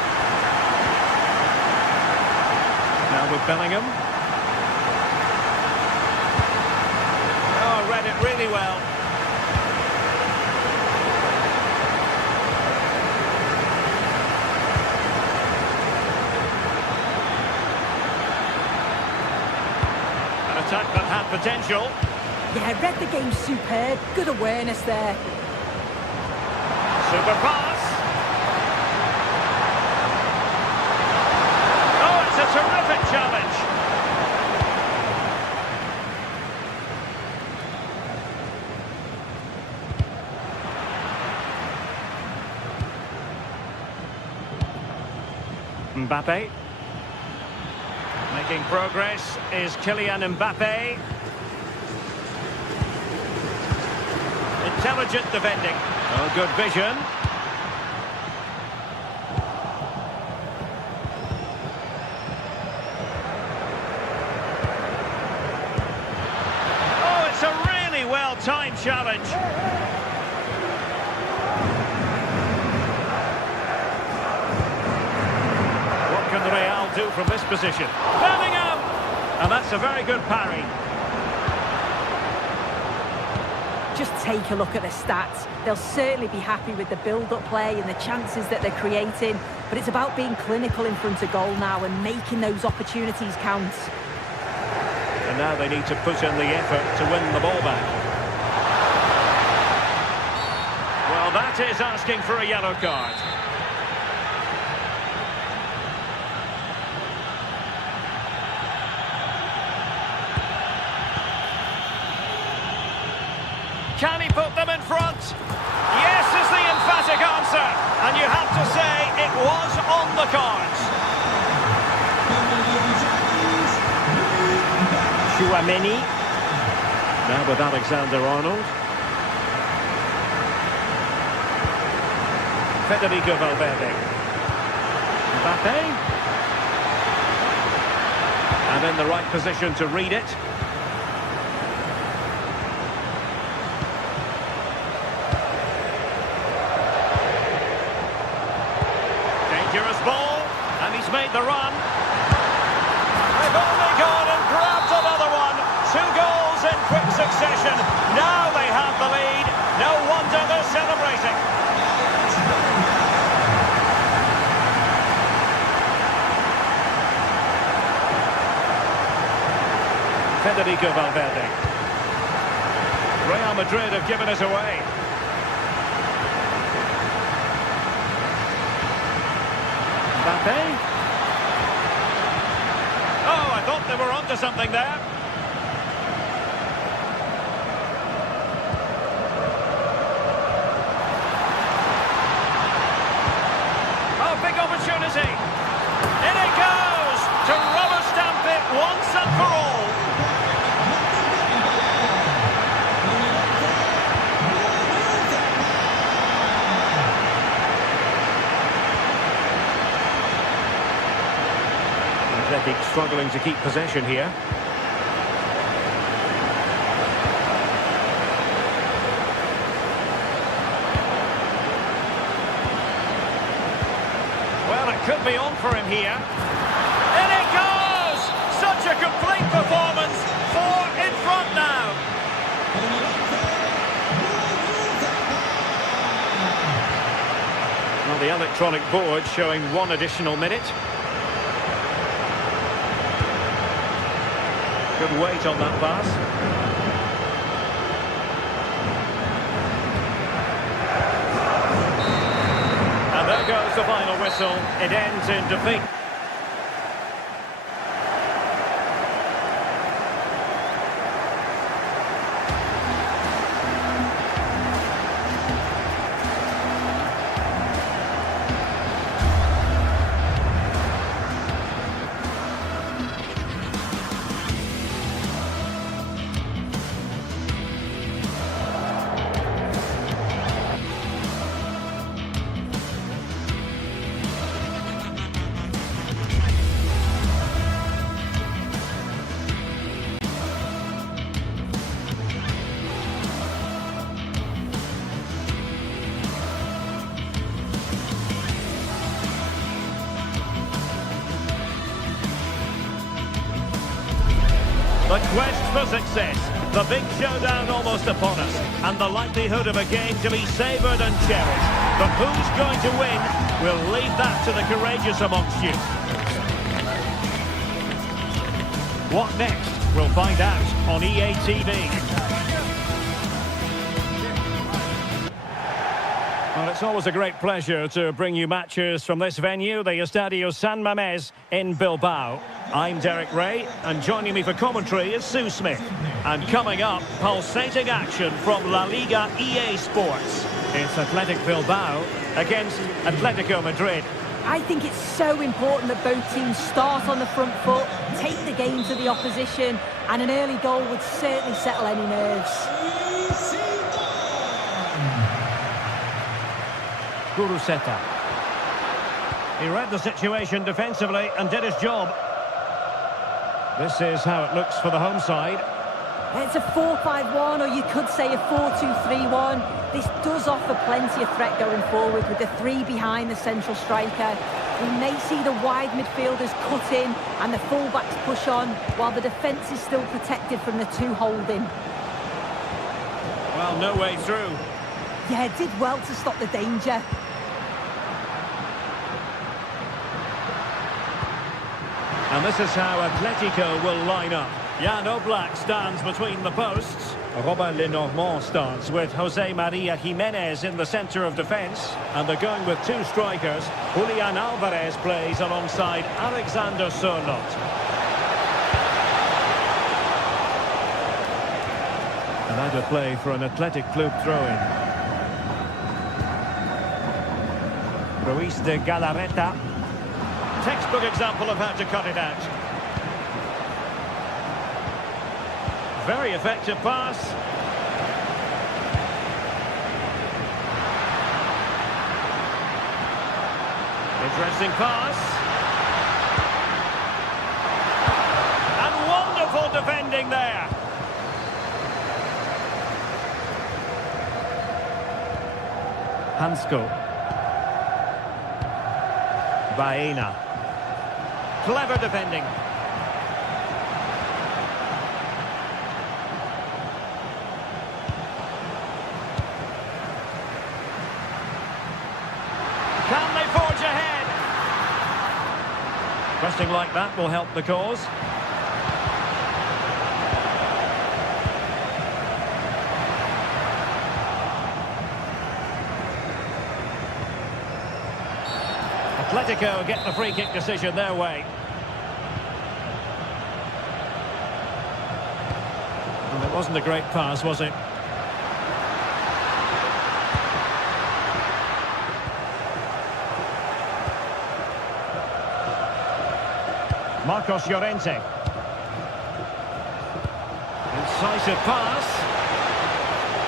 Now with Bellingham. Oh, read it really well. Attack that had potential. Yeah, read the game superb. Good awareness there. Super pass. Oh, it's a terrific challenge. Mbappe. Making progress is Kylian Mbappe. Intelligent defending. Oh, good vision. Oh, it's a really well-timed challenge. What can the Real do from this position? Bellingham! And that's a very good parry. Just take a look at the stats. They'll certainly be happy with the build-up play and the chances that they're creating, but it's about being clinical in front of goal now and making those opportunities count. And now they need to put in the effort to win the ball back. Well, that is asking for a yellow card. Can he put them in front? Yes is the emphatic answer. And you have to say it was on the cards. Chouameni. Now with Alexander-Arnold. Federico Valverde. Mbappe. And in the right position to read it. Dangerous ball, and he's made the run. They've only gone and grabbed another one. 2 goals in quick succession. Now they have the lead. No wonder they're celebrating. Federico Valverde. Real Madrid have given it away. Mbappe. Oh, I thought they were onto something there. Oh, big opportunity. In it goes to rubber stamp it once and for all. Athletic struggling to keep possession here. Well, it could be on for him here. In it goes! Such a complete performance. 4 in front now. Well, the electronic board showing 1 additional minute. Good weight on that pass. And there goes the final whistle. It ends in defeat. The quest for success, the big showdown almost upon us, and the likelihood of a game to be savoured and cherished. But who's going to win? We'll leave that to the courageous amongst you. What next? We'll find out on EA TV. Well, it's always a great pleasure to bring you matches from this venue, the Estadio San Mamés in Bilbao. I'm Derek Ray, and joining me for commentary is Sue Smith. And coming up, pulsating action from La Liga EA Sports. It's Athletic Bilbao against Atletico Madrid. I think it's so important that both teams start on the front foot, take the game to the opposition, and an early goal would certainly settle any nerves. Guruseta. He read the situation defensively and did his job. This is how it looks for the home side. It's a 4-5-1, or you could say a 4-2-3-1. This does offer plenty of threat going forward with the three behind the central striker. We may see the wide midfielders cut in and the fullbacks push on, while the defence is still protected from the two holding. Well, no way through. Yeah, did well to stop the danger. And this is how Atletico will line up. Jan Oblak stands between the posts. Robin Lenormand starts with Jose Maria Jimenez in the centre of defence. And they're going with two strikers. Julian Alvarez plays alongside Alexander Sørloth. And out of play for an Athletic Club throw-in. Ruiz de Galarreta. Textbook example of how to cut it out. Very effective pass. Interesting pass. And wonderful defending there. Hansko. Baena. Clever defending. Can they forge ahead? Pressing like that will help the cause. Atletico get the free kick decision their way. And it wasn't a great pass, was it? Marcos Llorente. Incisive pass.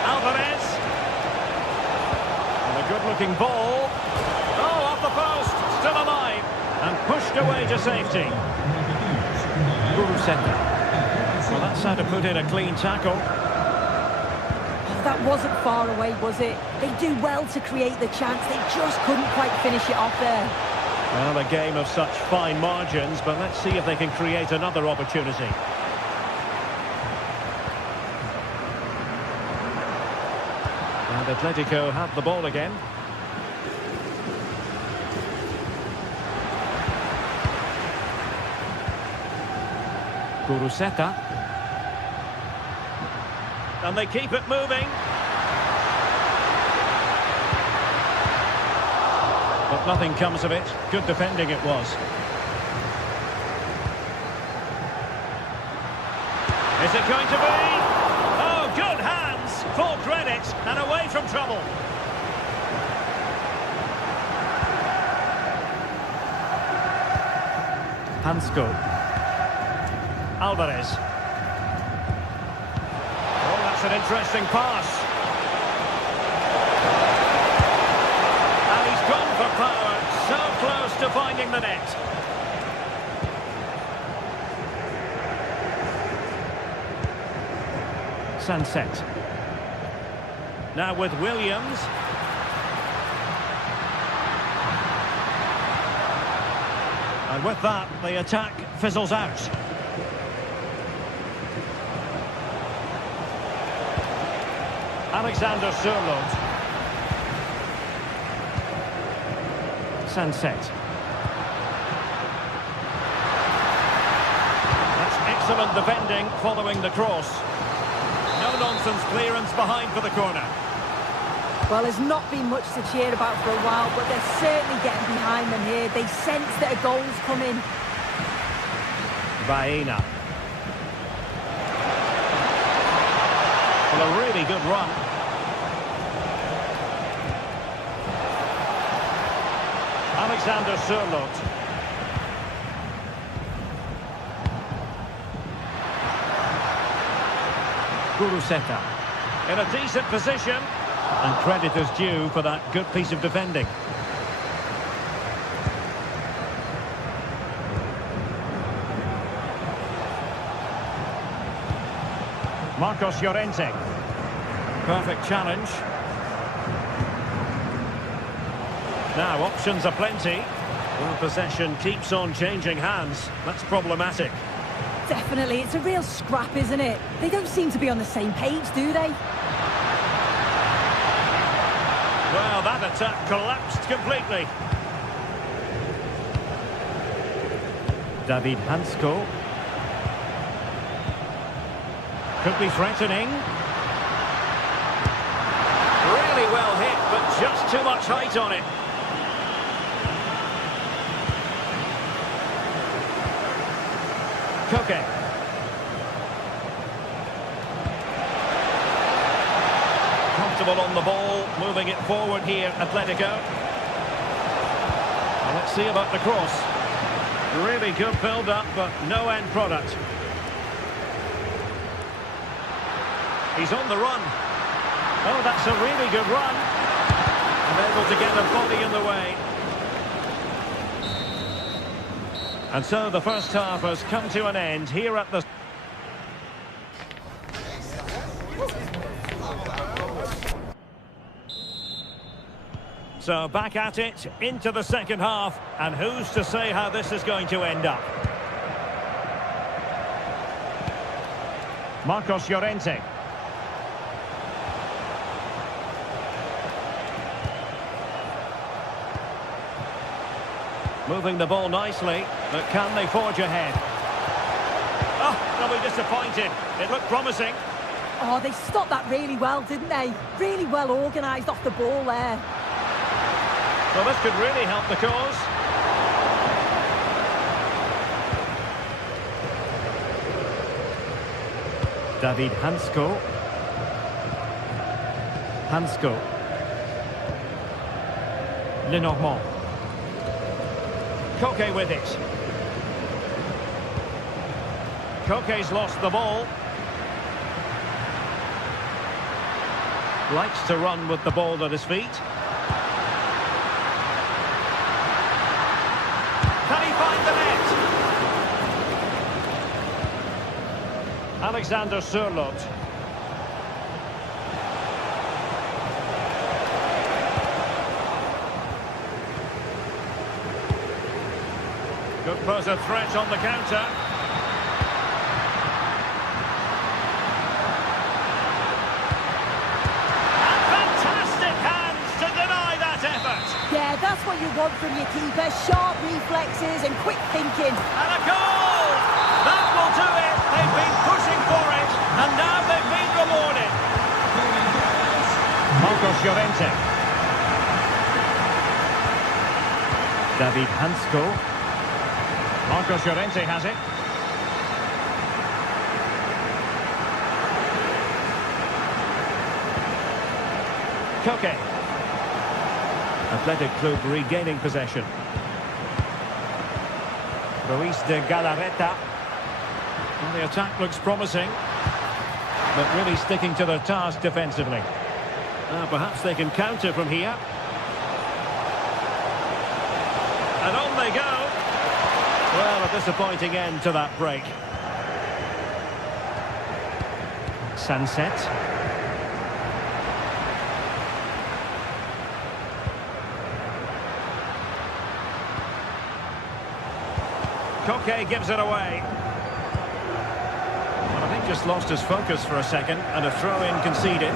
Alvarez. And a good-looking ball. Oh, off the post. Still alive. And pushed away to safety. Guruseta. Well, that's how to put in a clean tackle. That wasn't far away, was it? They do well to create the chance. They just couldn't quite finish it off there. Well, a game of such fine margins, but let's see if they can create another opportunity. And Atletico have the ball again. Guruseta. And they keep it moving. But nothing comes of it. Good defending it was. Is it going to be? Oh, good hands. Full credit and away from trouble. Hansko. Alvarez. Oh, that's an interesting pass. And he's gone for power. So close to finding the net. Sunset. Now with Williams. And with that, the attack fizzles out. Alexander Sørloth. Sunset. That's excellent defending following the cross. No-nonsense clearance behind for the corner. Well, there's not been much to cheer about for a while, but they're certainly getting behind them here. They sense that a goal's coming. Baena. Well, a really good run. Alexander Sørloth. Guruseta. In a decent position. And credit is due for that good piece of defending. Marcos Llorente. Perfect challenge. Now, options are plenty. Well, possession keeps on changing hands. That's problematic. Definitely, it's a real scrap, isn't it? They don't seem to be on the same page, do they? Well, that attack collapsed completely. David Hansko. Could be threatening. Really well hit, but just too much height on it. Koke. Comfortable on the ball, moving it forward here, Atletico. Well, let's see about the cross. Really good build-up, but no end product. He's on the run. Oh, that's a really good run. And able to get the body in the way. And so the first half has come to an end here at the... So back at it, into the second half, and who's to say how this is going to end up? Marcos Llorente. Moving the ball nicely, but can they forge ahead? Oh, they'll be disappointed. It looked promising. Oh, they stopped that really well, didn't they? Really well organised off the ball there. Well, this could really help the cause. David Hansko. Hansko. Lenormand. Koke with it. Koke's lost the ball. Likes to run with the ball at his feet. Can he find the net? Alexander Sørloth. Could pose a threat on the counter. And fantastic hands to deny that effort. Yeah, that's what you want from your keeper. Sharp reflexes and quick thinking. And a goal! That will do it. They've been pushing for it, and now they've been rewarded. Marcos Llorente. David Hansko. Marcos Llorente has it. Koke. Athletic Club regaining possession. Ruiz de Galarreta. Well, the attack looks promising, but really sticking to their task defensively. Perhaps they can counter from here. And on they go. Well, a disappointing end to that break. Sunset. Koke gives it away. Well, I think just lost his focus for a second, and a throw-in conceded.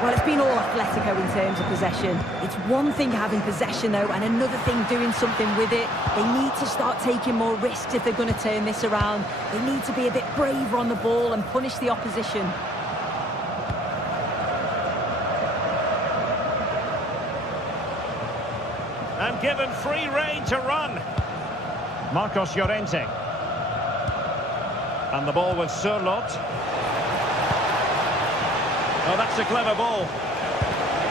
Well, it's been all Atletico in terms of possession. It's one thing having possession, though, and another thing doing something with it. They need to start taking more risks if they're going to turn this around. They need to be a bit braver on the ball and punish the opposition. And given free rein to run. Marcos Llorente. And the ball with Sørloth. Oh, that's a clever ball.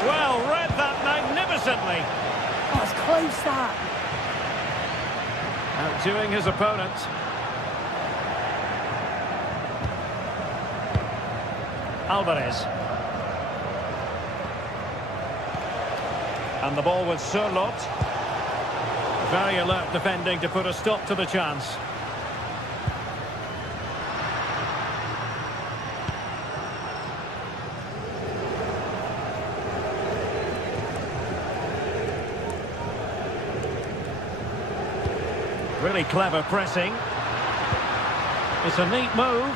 Well, read that magnificently. Oh, it's close, that. Outdoing his opponent. Alvarez. And the ball with Surlot. Very alert defending to put a stop to the chance. Really clever pressing. It's a neat move.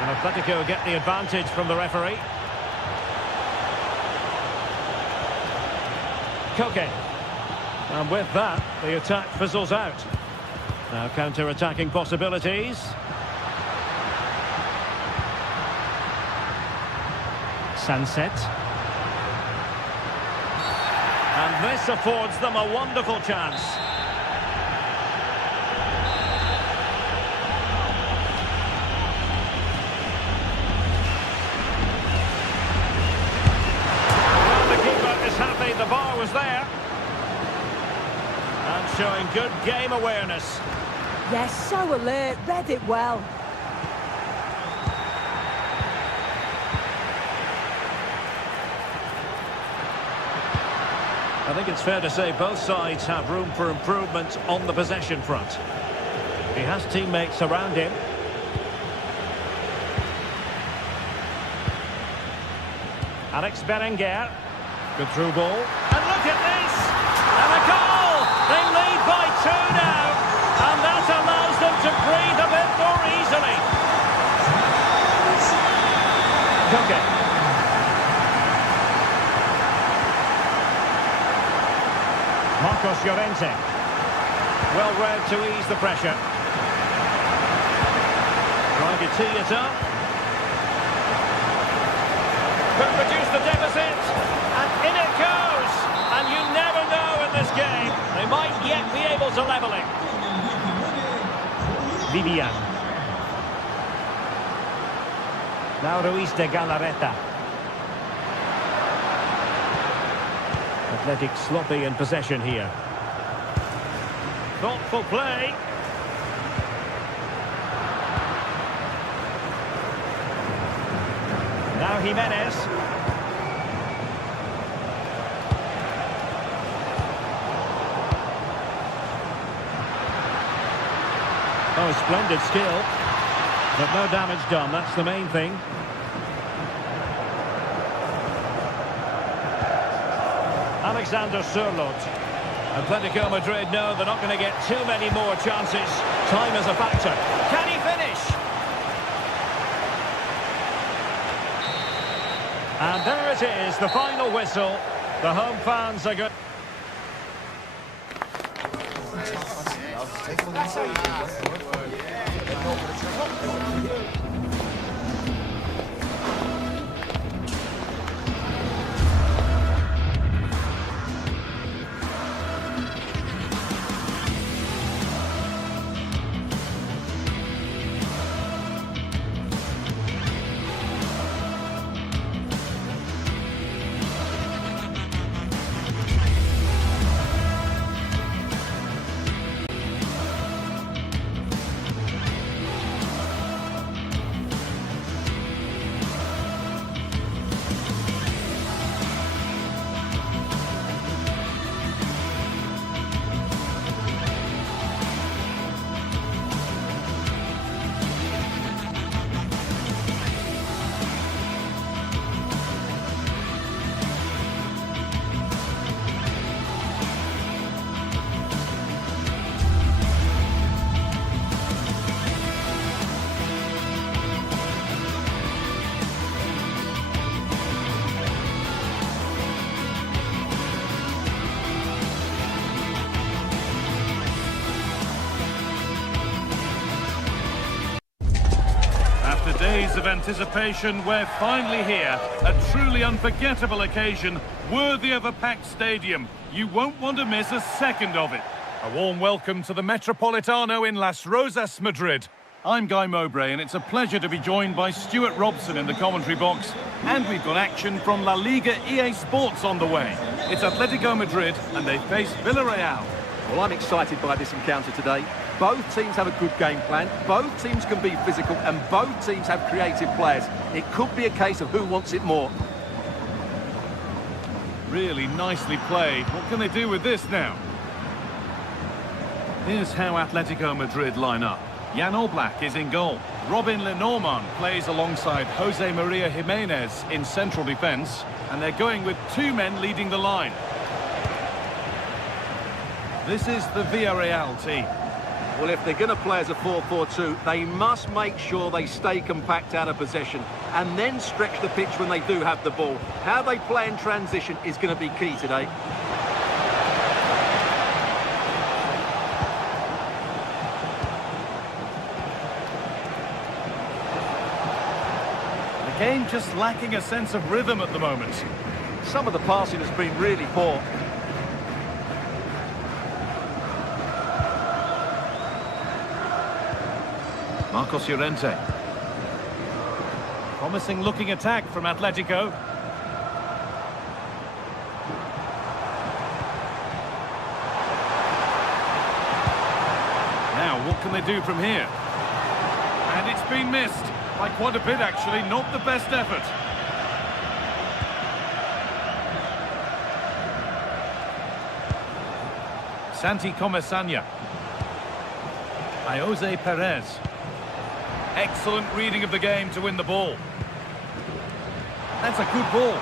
And Atletico get the advantage from the referee. Koke. And with that, the attack fizzles out. Now counter-attacking possibilities. Sunset. And this affords them a wonderful chance. Well, the keeper is happy the bar was there. And showing good game awareness. Yes, so alert, read it well. I think it's fair to say both sides have room for improvement on the possession front. He has teammates around him. Alex Berenguer. Good through ball. And look at this! And a goal! They lead by 2 now. And that allows them to breathe a bit more easily. Koke. Marcos Llorente. Well read to ease the pressure. Trying to tee it up. Could reduce the deficit. And in it goes. And you never know in this game. They might yet be able to level it. Vivian. Now Ruiz de Galarreta. Athletic sloppy in possession here. Thoughtful play. Now Jimenez. Oh, splendid skill. But no damage done, that's the main thing. Alexander Surlot. Atletico Madrid know they're not going to get too many more chances. Time is a factor. Can he finish? And there it is, the final whistle. The home fans are good. Days of anticipation, we're finally here. A truly unforgettable occasion, worthy of a packed stadium. You won't want to miss a second of it. A warm welcome to the Metropolitano in Las Rozas, Madrid. I'm Guy Mowbray, and it's a pleasure to be joined by Stuart Robson in the commentary box. And we've got action from La Liga EA Sports on the way. It's Atletico Madrid, and they face Villarreal. Well, I'm excited by this encounter today. Both teams have a good game plan, both teams can be physical, and both teams have creative players. It could be a case of who wants it more. Really nicely played. What can they do with this now? Here's how Atletico Madrid line up. Jan Oblak is in goal. Robin Lenormand plays alongside Jose Maria Jimenez in central defence. And they're going with two men leading the line. This is the Villarreal team. Well, if they're going to play as a 4-4-2, they must make sure they stay compact out of possession and then stretch the pitch when they do have the ball. How they play in transition is going to be key today. The game just lacking a sense of rhythm at the moment. Some of the passing has been really poor. Marcos Llorente. Promising looking attack from Atletico. Now, what can they do from here? And it's been missed by quite a bit, actually. Not the best effort. Santi Comesaña. Jose Perez. Excellent reading of the game to win the ball. That's a good ball.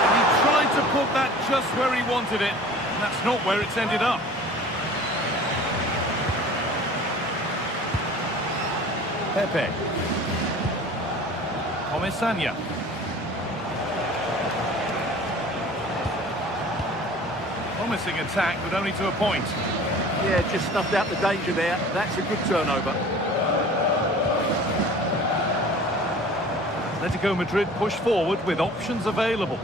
And he tried to put that just where he wanted it, and that's not where it's ended up. Pepe. Comesaña. Promising attack, but only to a point. Yeah, just snuffed out the danger there. That's a good turnover. Atletico Madrid push forward with options available.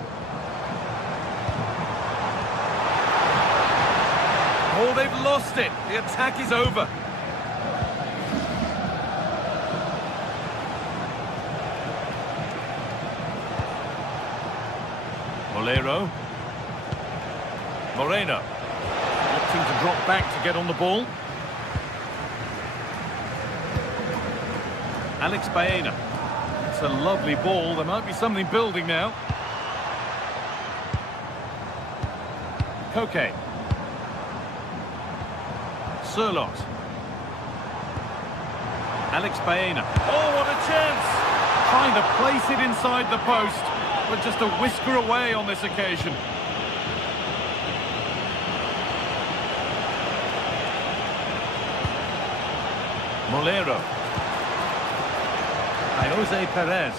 Oh, they've lost it. The attack is over. Molero. Moreno, opting to drop back to get on the ball. Alex Baena. It's a lovely ball. There might be something building now. Koke. Surlot. Alex Baena. Oh, what a chance! Trying to place it inside the post, but just a whisker away on this occasion. Molero. Jose Perez.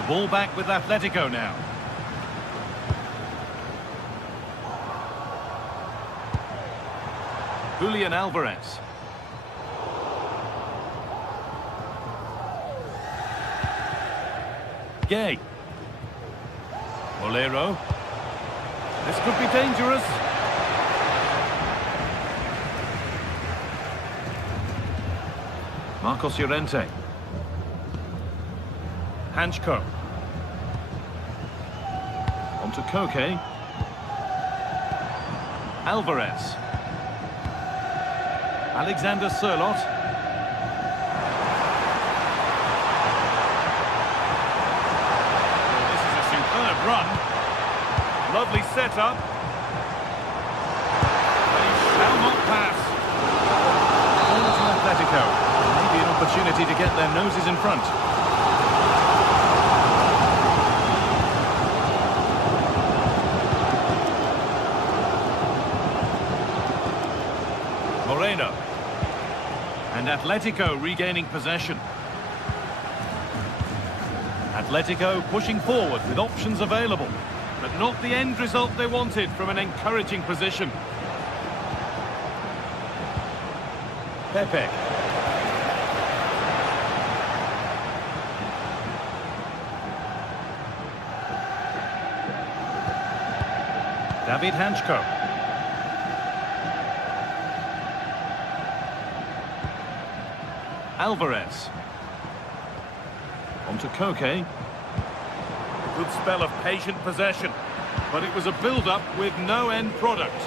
The ball back with Atletico now. Julian Alvarez. Gay. Molero. This could be dangerous. Marcos Llorente. Hanchko. On to Koke. Alvarez. Alexander Surlot. This is a superb run. Lovely setup. They shall not pass. Ball to Atletico. Maybe an opportunity to get their noses in front. Moreno. And Atletico regaining possession. Atletico pushing forward with options available, but not the end result they wanted from an encouraging position. Pepe. David Hanchko. Alvarez. On to Koke. A good spell of patient possession. But it was a build-up with no end product.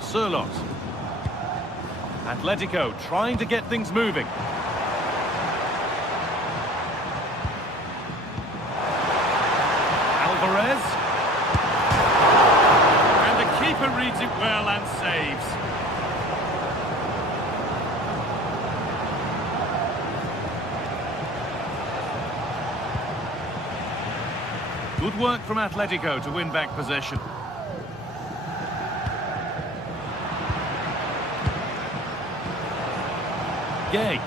Sirlot. Atletico trying to get things moving. Alvarez. And the keeper reads it well and saves. Good work from Atletico to win back possession. Gay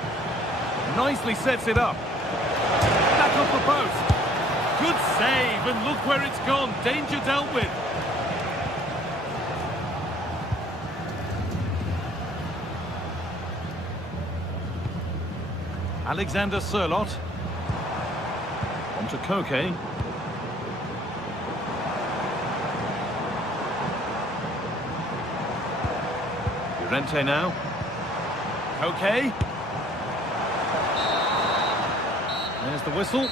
nicely sets it up. Back off the post. Good save, and look where it's gone. Danger dealt with. Alexander Sirlot. On to Koke. Llorente now. Koke. There's the whistle.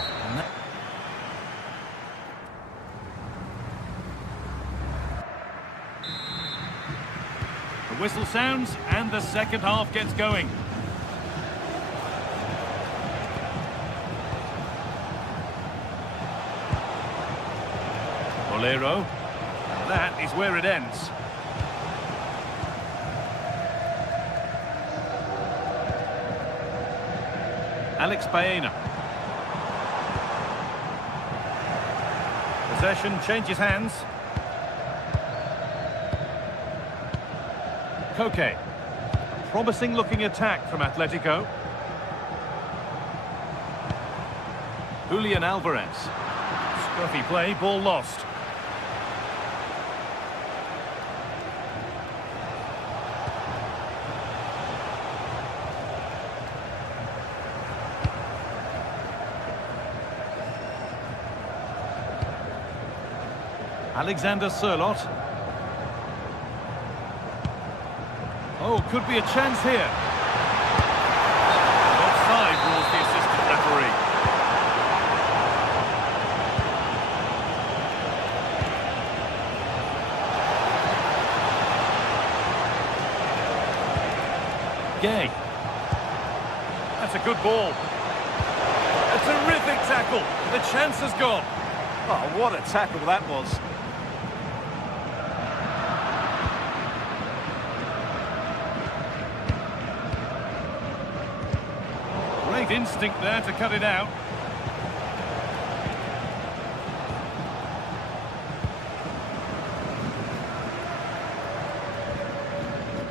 The whistle sounds and the second half gets going. Bolero. That is where it ends. Alex Baena. Possession changes hands. Koke. Promising looking attack from Atletico. Julian Alvarez. Scruffy play, ball lost. Alexander Sirlot. Oh, could be a chance here. Offside rules the assistant referee. Gay. That's a good ball. A terrific tackle. The chance has gone. Oh, what a tackle that was. Great instinct there to cut it out.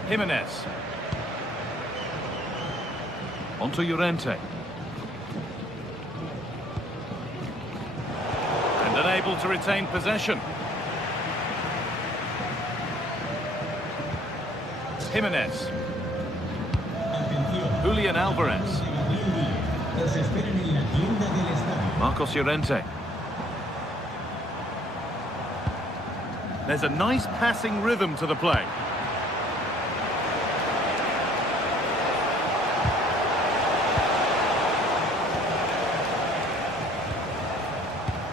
Jimenez. Onto Llorente. And unable to retain possession. Jimenez. Julian Alvarez. Marcos Llorente. There's a nice passing rhythm to the play.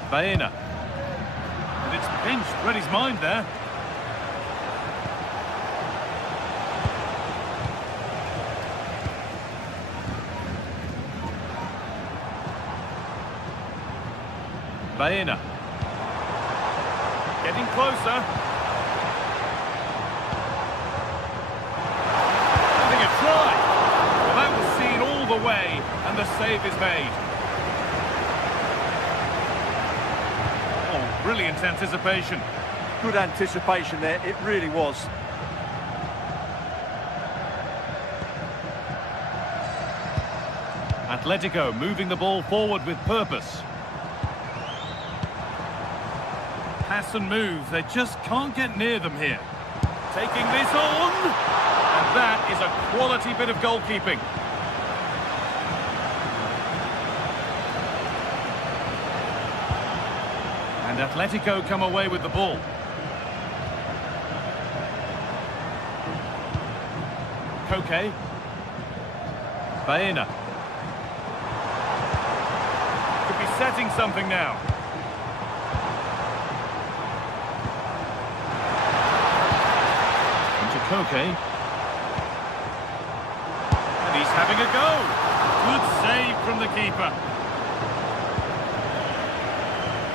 Baena. And it's pinched, read his mind there. Baena. Getting closer. Having a try. Well, that was seen all the way, and the save is made. Oh, brilliant anticipation. Good anticipation there, it really was. Atletico moving the ball forward with purpose. Pass and move, they just can't get near them here. Taking this on, and that is a quality bit of goalkeeping. And Atletico come away with the ball. Koke. Baena. Could be setting something now. Into Koke. And he's having a go. Good save from the keeper.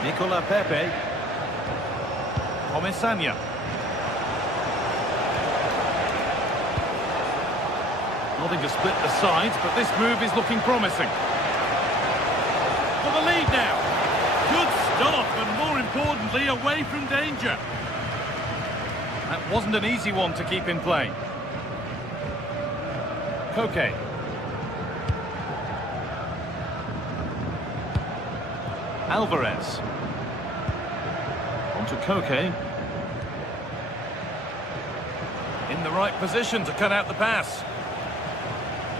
Nicola Pepe. Omesanya. Nothing to split the sides, but this move is looking promising. For the lead now. Good stop, and more importantly, away from danger. That wasn't an easy one to keep in play. Koke. Alvarez. On to Koke. In the right position to cut out the pass.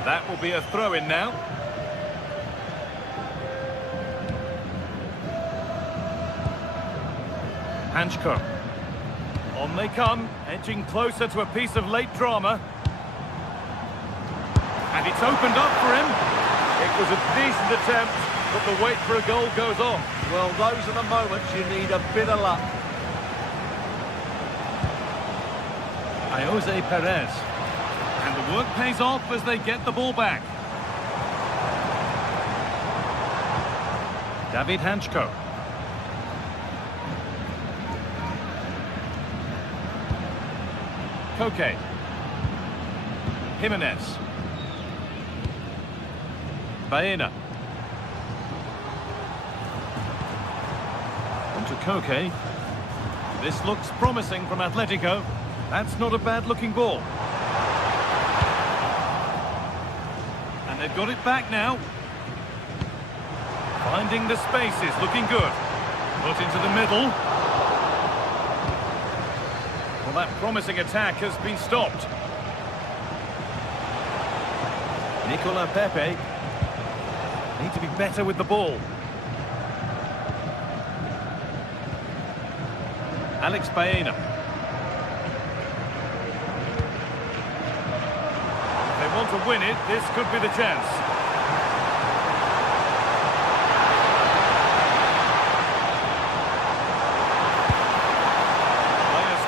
That will be a throw-in now. Hanchko. On they come, edging closer to a piece of late drama. And it's opened up for him. It was a decent attempt, but the wait for a goal goes on. Well, those are the moments you need a bit of luck. Jose Perez. And the work pays off as they get the ball back. David Hanchko. Koke. Jimenez. Baena. On to Koke. This looks promising from Atletico. That's not a bad-looking ball. And they've got it back now. Finding the spaces, looking good. Put into the middle. Well, that promising attack has been stopped. Nicola Pepe. Need to be better with the ball. Alex Baena. If they want to win it, this could be the chance.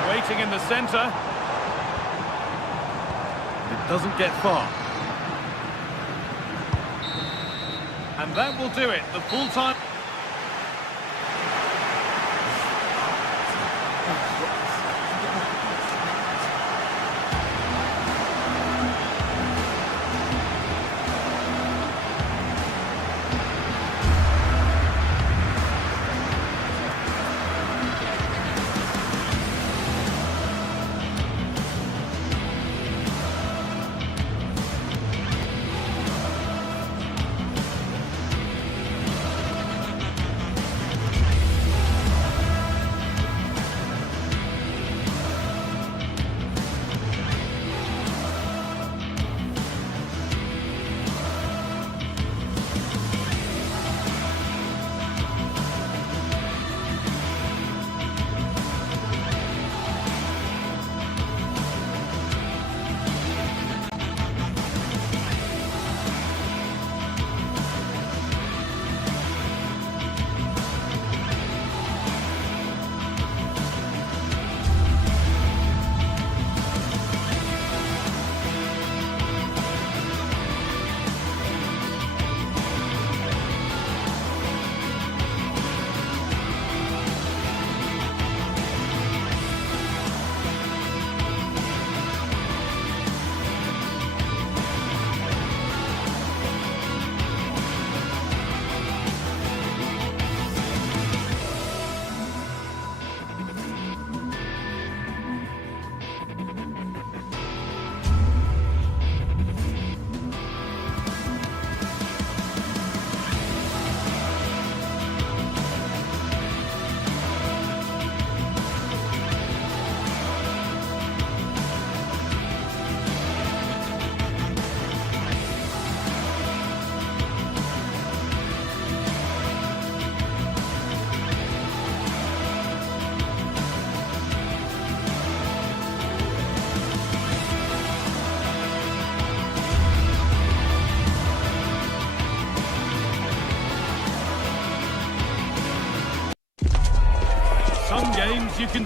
Waiting in the centre. It doesn't get far. And that will do it. The full time.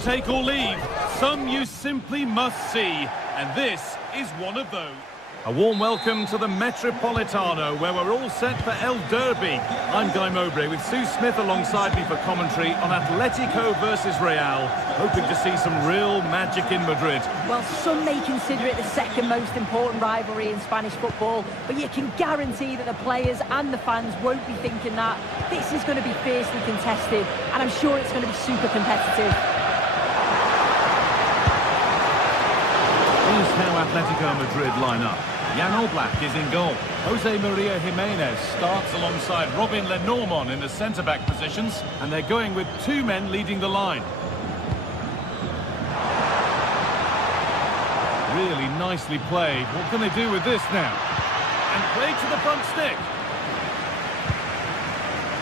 take or leave. Some you simply must see, and this is one of those. A warm welcome to the Metropolitano, where we're all set for El Derby. I'm Guy Mowbray with Sue Smith alongside me for commentary on Atletico versus Real, hoping to see some real magic in Madrid. Well, some may consider it the second most important rivalry in Spanish football, but you can guarantee that the players and the fans won't be thinking that. This is going to be fiercely contested, and I'm sure it's going to be super competitive. Here's how Atletico Madrid line up. Jan Oblak is in goal. Jose Maria Jimenez starts alongside Robin Lenormand in the centre-back positions, and they're going with two men leading the line. Really nicely played. What can they do with this now? And played to the front stick.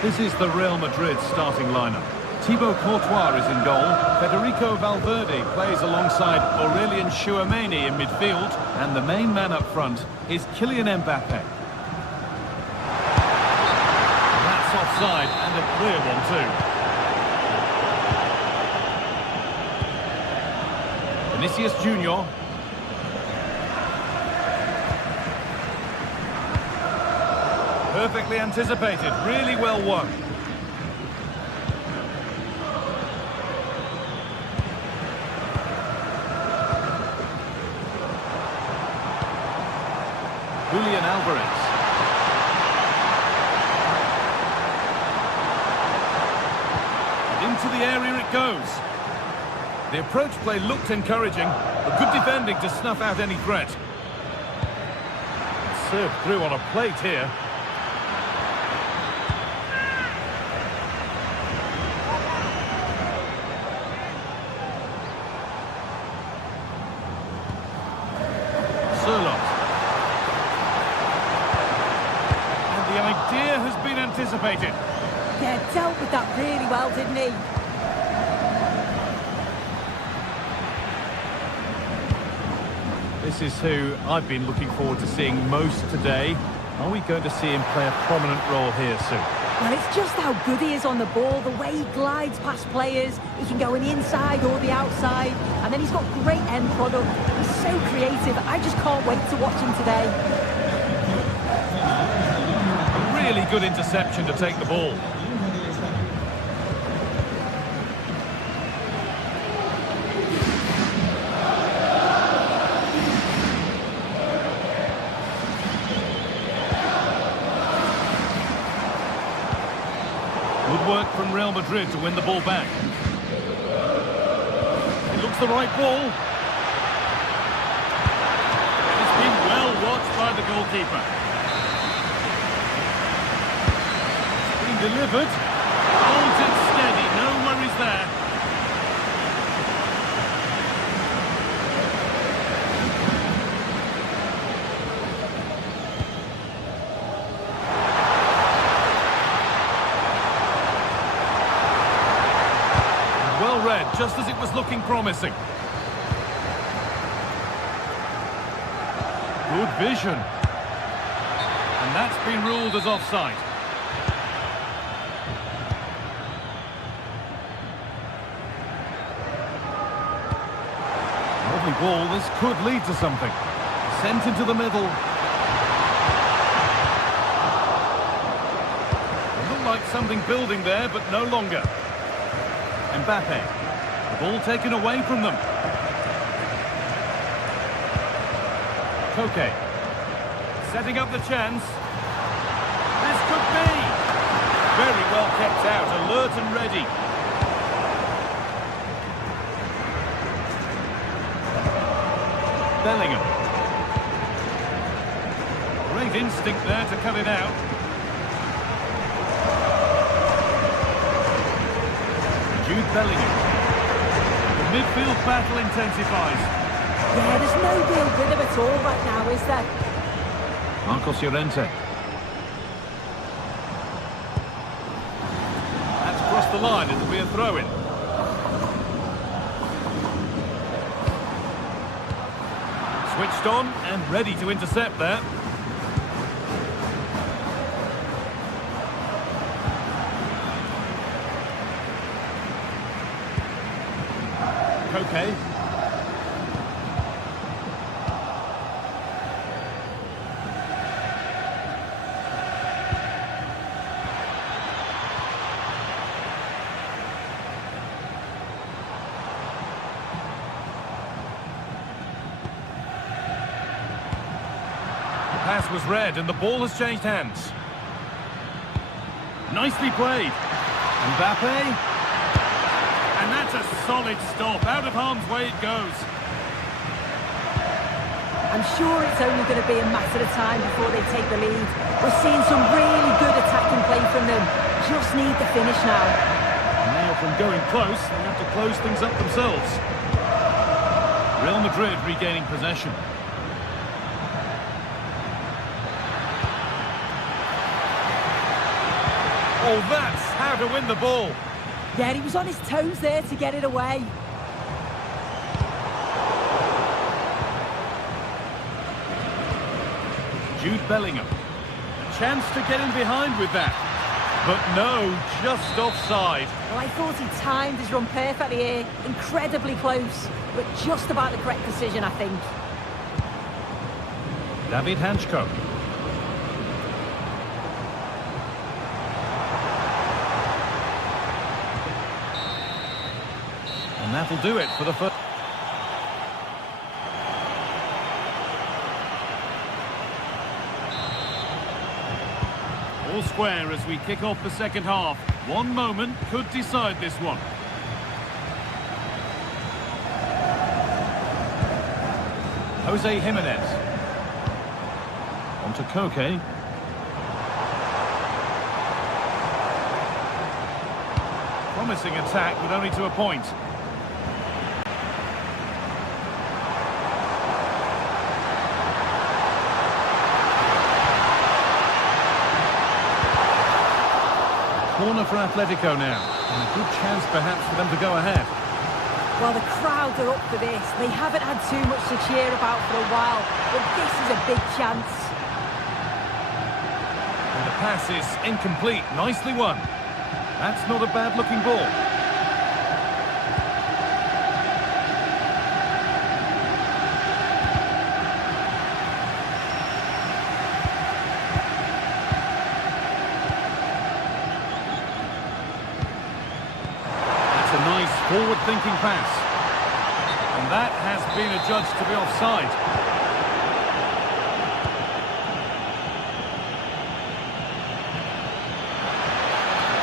This is the Real Madrid starting lineup. Thibaut Courtois is in goal. Federico Valverde plays alongside Aurelien Tchouameni in midfield. And the main man up front is Kylian Mbappe. That's offside, and a clear one too. Vinicius Junior. Perfectly anticipated, really well won. Julian Alvarez. And into the area it goes. The approach play looked encouraging, but good defending to snuff out any threat. Served through on a plate here. Anticipated. Yeah, dealt with that really well, didn't he? This is who I've been looking forward to seeing most today. Are we going to see him play a prominent role here soon? Well, it's just how good he is on the ball, the way he glides past players. He can go on the inside or the outside, and then he's got great end product. He's so creative. I just can't wait to watch him today. Really good interception to take the ball. Good work from Real Madrid to win the ball back. It looks the right ball. It's been well watched by the goalkeeper. Delivered, holds it steady, no worries there. Well read, just as it was looking promising. Good vision. And that's been ruled as offside. Ball, this could lead to something. Sent into the middle. It looked like something building there, but no longer. Mbappe. The ball taken away from them. Koke. Setting up the chance. This could be. Very well kept out, alert and ready. Bellingham. Great instinct there to cut it out. Jude Bellingham. The midfield battle intensifies. Yeah, there's no real rhythm at all right now, is there? Marcos Llorente. That's crossed the line, it'll be a throw-in. Switched on and ready to intercept there. Koke. The pass was read and the ball has changed hands. Nicely played. Mbappe. And that's a solid stop. Out of harm's way it goes. I'm sure it's only going to be a matter of time before they take the lead. We're seeing some really good attacking play from them. Just need the finish now. And now from going close, they have to close things up themselves. Real Madrid regaining possession. Oh, that's how to win the ball. Yeah, he was on his toes there to get it away. Jude Bellingham. A chance to get in behind with that. But no, just offside. Well, I thought he timed his run perfectly here. Incredibly close, but just about the correct decision, I think. David Hanchko. And that'll do it for the first. All square as we kick off the second half. One moment could decide this one. Jose Jimenez. On to Koke. Promising attack, but only to a point. Corner for Atletico now, and a good chance perhaps for them to go ahead. Well, the crowd are up for this. They haven't had too much to cheer about for a while, but this is a big chance. And the pass is incomplete. Nicely won. That's not a bad-looking ball. A nice forward-thinking pass. And that has been adjudged to be offside.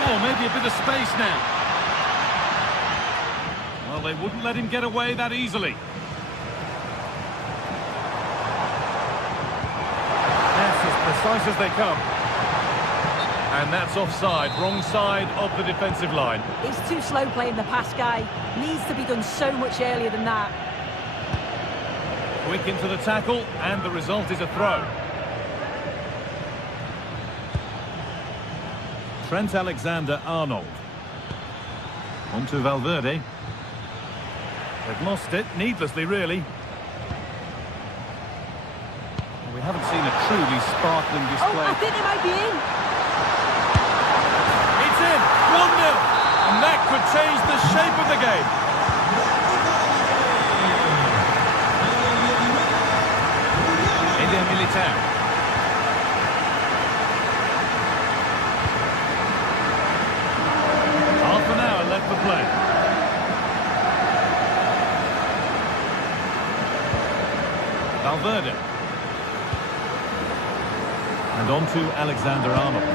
Oh, maybe a bit of space now. Well, they wouldn't let him get away that easily. That's as precise as they come. And that's offside, wrong side of the defensive line. He's too slow playing the pass, guy. Needs to be done so much earlier than that. Quick into the tackle, and the result is a throw. Trent Alexander-Arnold. On to Valverde. They've lost it, needlessly, really. We haven't seen a truly sparkling display. Oh, I think they might be in. 1-0, and that could change the shape of the game. Eder Militao. Half an hour left for play. Valverde. And on to Alexander-Arnold.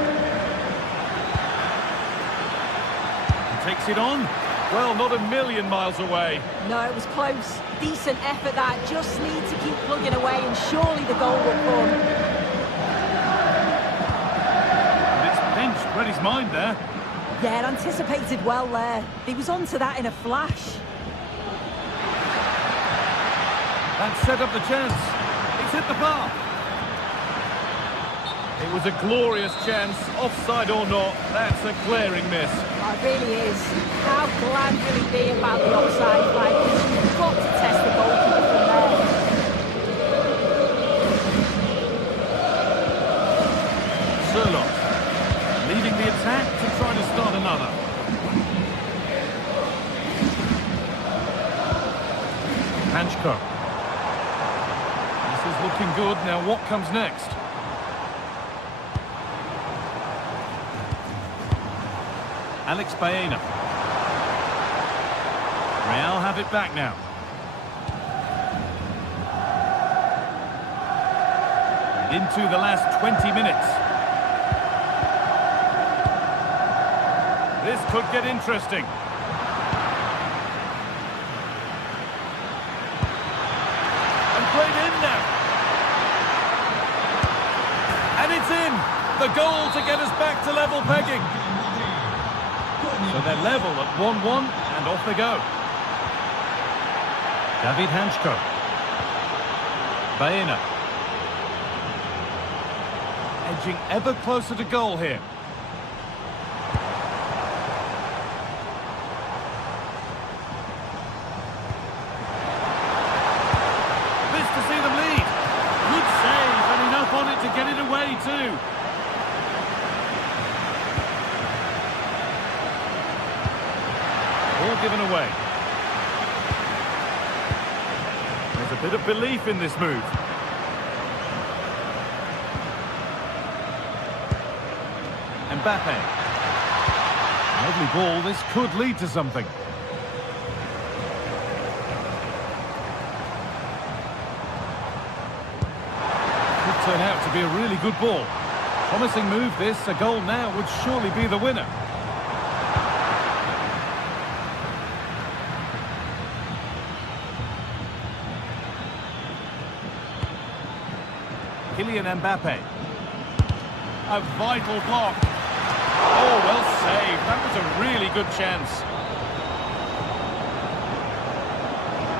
Takes it on. Well, not a million miles away. No, it was close. Decent effort that. Just need to keep plugging away and surely the goal will come. And it's pinched. Read his mind there. Yeah, anticipated well there. He was onto that in a flash. That set up the chance. It's hit the bar. It was a glorious chance, offside or not. That's a glaring miss. Oh, it really is. How glad will he be about the offside flag? You've got to test the goalkeeper from there. Sherlock leading the attack to try to start another. looking good. Now what comes next? Alex Baena. Real have it back now. Into the last 20 minutes. This could get interesting. And played in now. And it's in. The goal to get us back to level pegging. So they're level at 1-1 and off they go. David Hanchko. Baena. Edging ever closer to goal here. This to see them lead. Good save and enough on it to get it away too. All given away. There's a bit of belief in this move. Mbappe. Lovely ball, this could lead to something. Could turn out to be a really good ball. Promising move this, a goal now would surely be the winner. Kylian Mbappe. A vital block. Oh, well saved. That was a really good chance.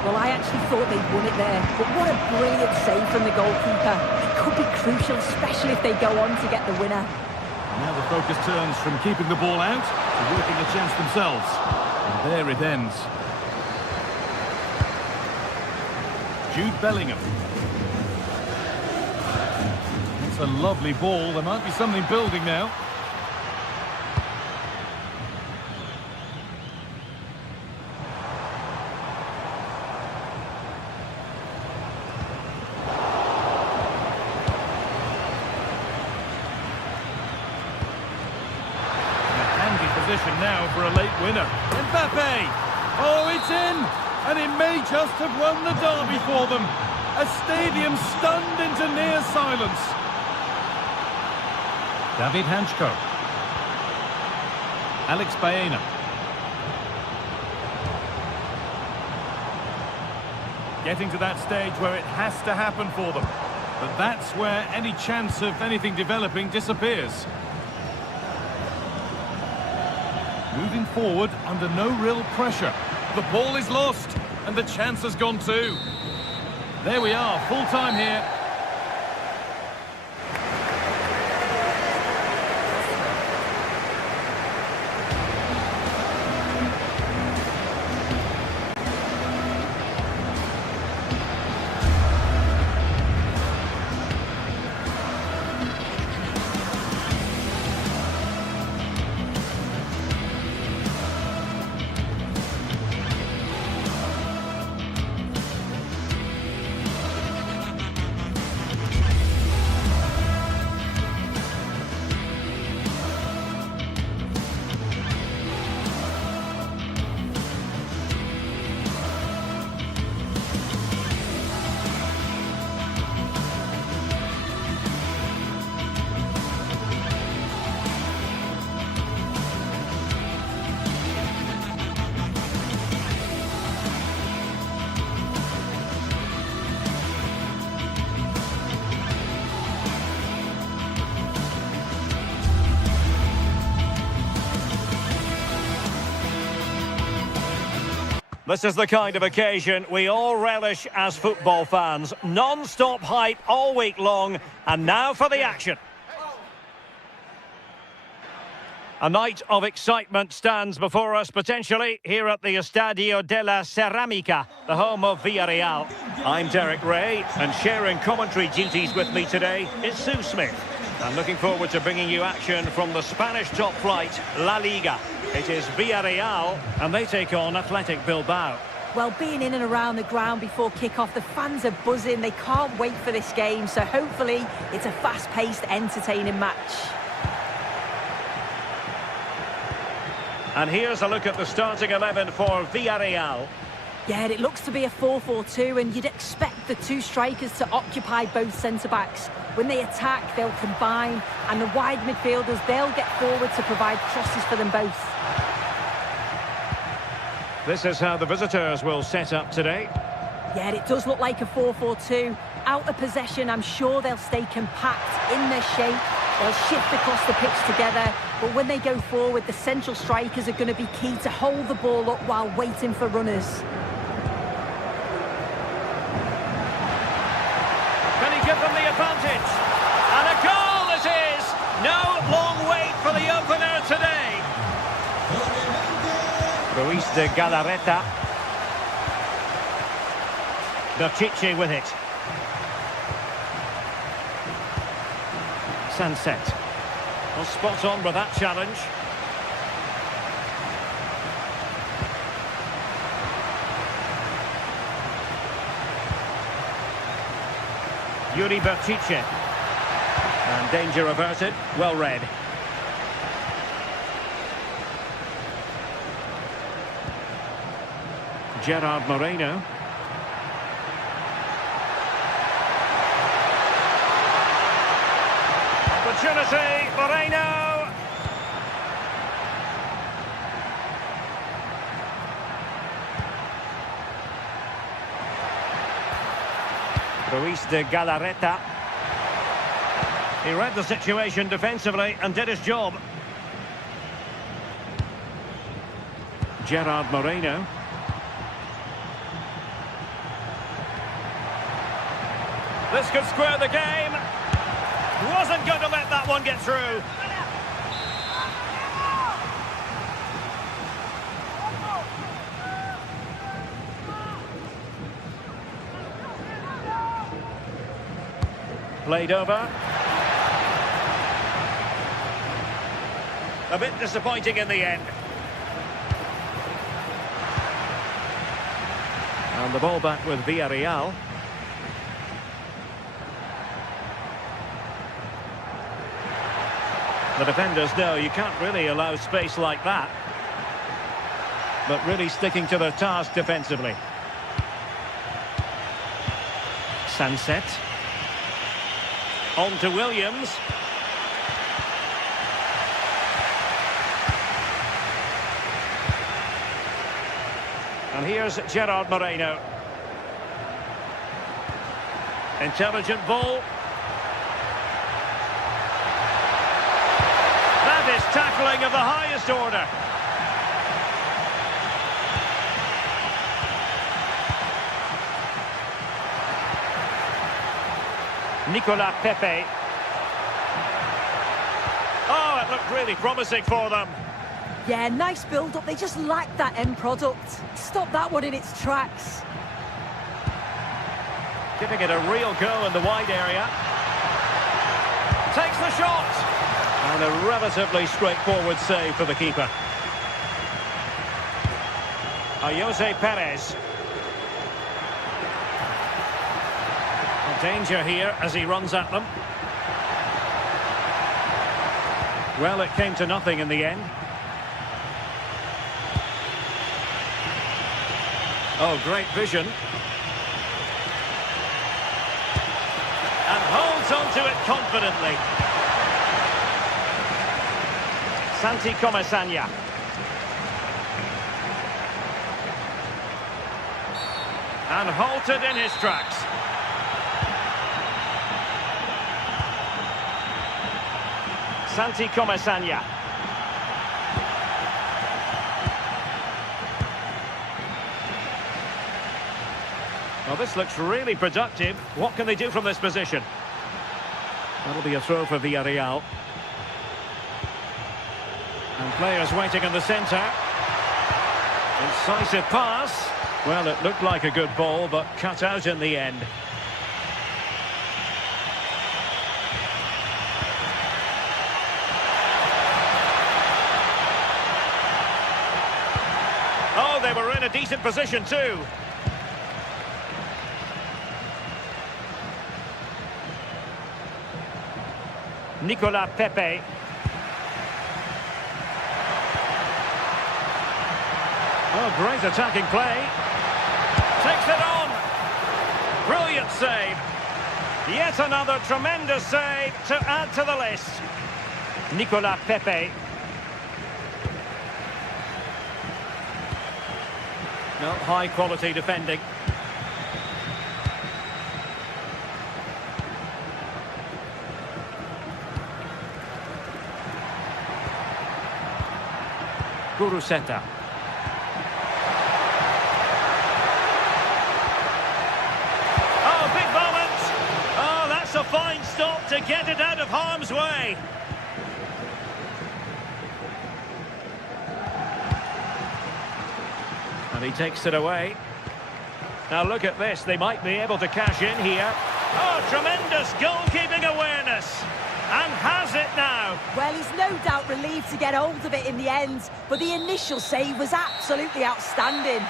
Well, I actually thought they'd won it there, but what a brilliant save from the goalkeeper. It could be crucial, especially if they go on to get the winner. Now the focus turns from keeping the ball out to working a chance themselves. And there it ends. Jude Bellingham. It's a lovely ball. There might be something building now. Position now for a late winner. Mbappe! Oh, it's in! And it may just have won the derby for them. A stadium stunned into near silence. David Hanchko. Alex Baena. Getting to that stage where it has to happen for them. But that's where any chance of anything developing disappears. Moving forward under no real pressure. The ball is lost and the chance has gone too. There we are, full time here. This is the kind of occasion we all relish as football fans. Non-stop hype all week long, and now for the action. A night of excitement stands before us, potentially, here at the Estadio de la Ceramica, the home of Villarreal. I'm Derek Ray, and sharing commentary duties with me today is Sue Smith. I'm looking forward to bringing you action from the Spanish top flight, La Liga. It is Villarreal, and they take on Athletic Bilbao. Well, being in and around the ground before kick-off, the fans are buzzing. They can't wait for this game, so hopefully it's a fast-paced, entertaining match. And here's a look at the starting 11 for Villarreal. Yeah, it looks to be a 4-4-2, and you'd expect the two strikers to occupy both centre-backs. When they attack, they'll combine, and the wide midfielders, they'll get forward to provide crosses for them both. This is how the visitors will set up today. Yeah, it does look like a 4-4-2. Out of possession, I'm sure they'll stay compact in their shape. They'll shift across the pitch together, but when they go forward, the central strikers are going to be key to hold the ball up while waiting for runners. Can he give them the advantage? And a goal it is! No long wait for the opener today. Ruiz de Galarreta. Berchiche with it. Sunset. Well, spot on with that challenge. Yuri Berchiche. And danger averted. Well read. Gerard Moreno. Opportunity, Moreno! Ruiz de Galarreta. He read the situation defensively and did his job. Gerard Moreno. This could square the game. Wasn't going to let that one get through. Played over. A bit disappointing in the end. And the ball back with Villarreal. The defenders know you can't really allow space like that. But really sticking to their task defensively. Sunset. On to Williams. And here's Gerard Moreno. Intelligent ball. That is tackling of the highest order. Nicolas Pepe. Oh, it looked really promising for them. Yeah, nice build-up. They just lacked that end product. Stop that one in its tracks. Giving it a real go in the wide area. Takes the shot. And a relatively straightforward save for the keeper. Jose Perez. Danger here as he runs at them. Well, it came to nothing in the end. Oh, great vision. And holds on to it confidently. Santi Comesaña. And halted in his tracks. Santi Comesaña. Well, this looks really productive. What can they do from this position? That'll be a throw for Villarreal. And players waiting in the centre. Incisive pass. Well, it looked like a good ball, but cut out in the end. Oh, they were in a decent position too. Nicolas Pepe. Oh, great attacking play. Takes it on. Brilliant save. Yet another tremendous save to add to the list. Nicolas Pepe. No, high quality defending. Guruseta. Oh, big moment! Oh, that's a fine stop to get it out of harm's way. And he takes it away. Now look at this, they might be able to cash in here. Oh, tremendous goalkeeping awareness. And has it now. Well, he's no doubt relieved to get hold of it in the end, but the initial save was absolutely outstanding.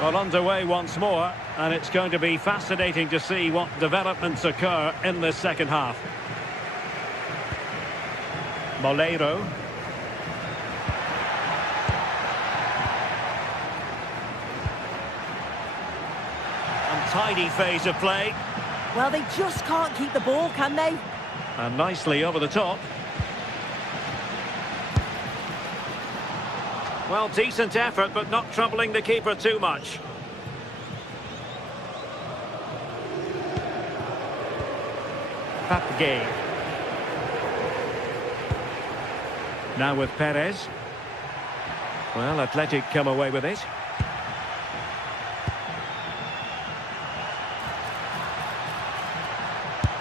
Well, underway once more, and it's going to be fascinating to see what developments occur in this second half. Moleiro. Untidy phase of play. Well, they just can't keep the ball, can they? And nicely over the top. Well, decent effort, but not troubling the keeper too much. Papgay. Now with Perez. Well, Athletic come away with it.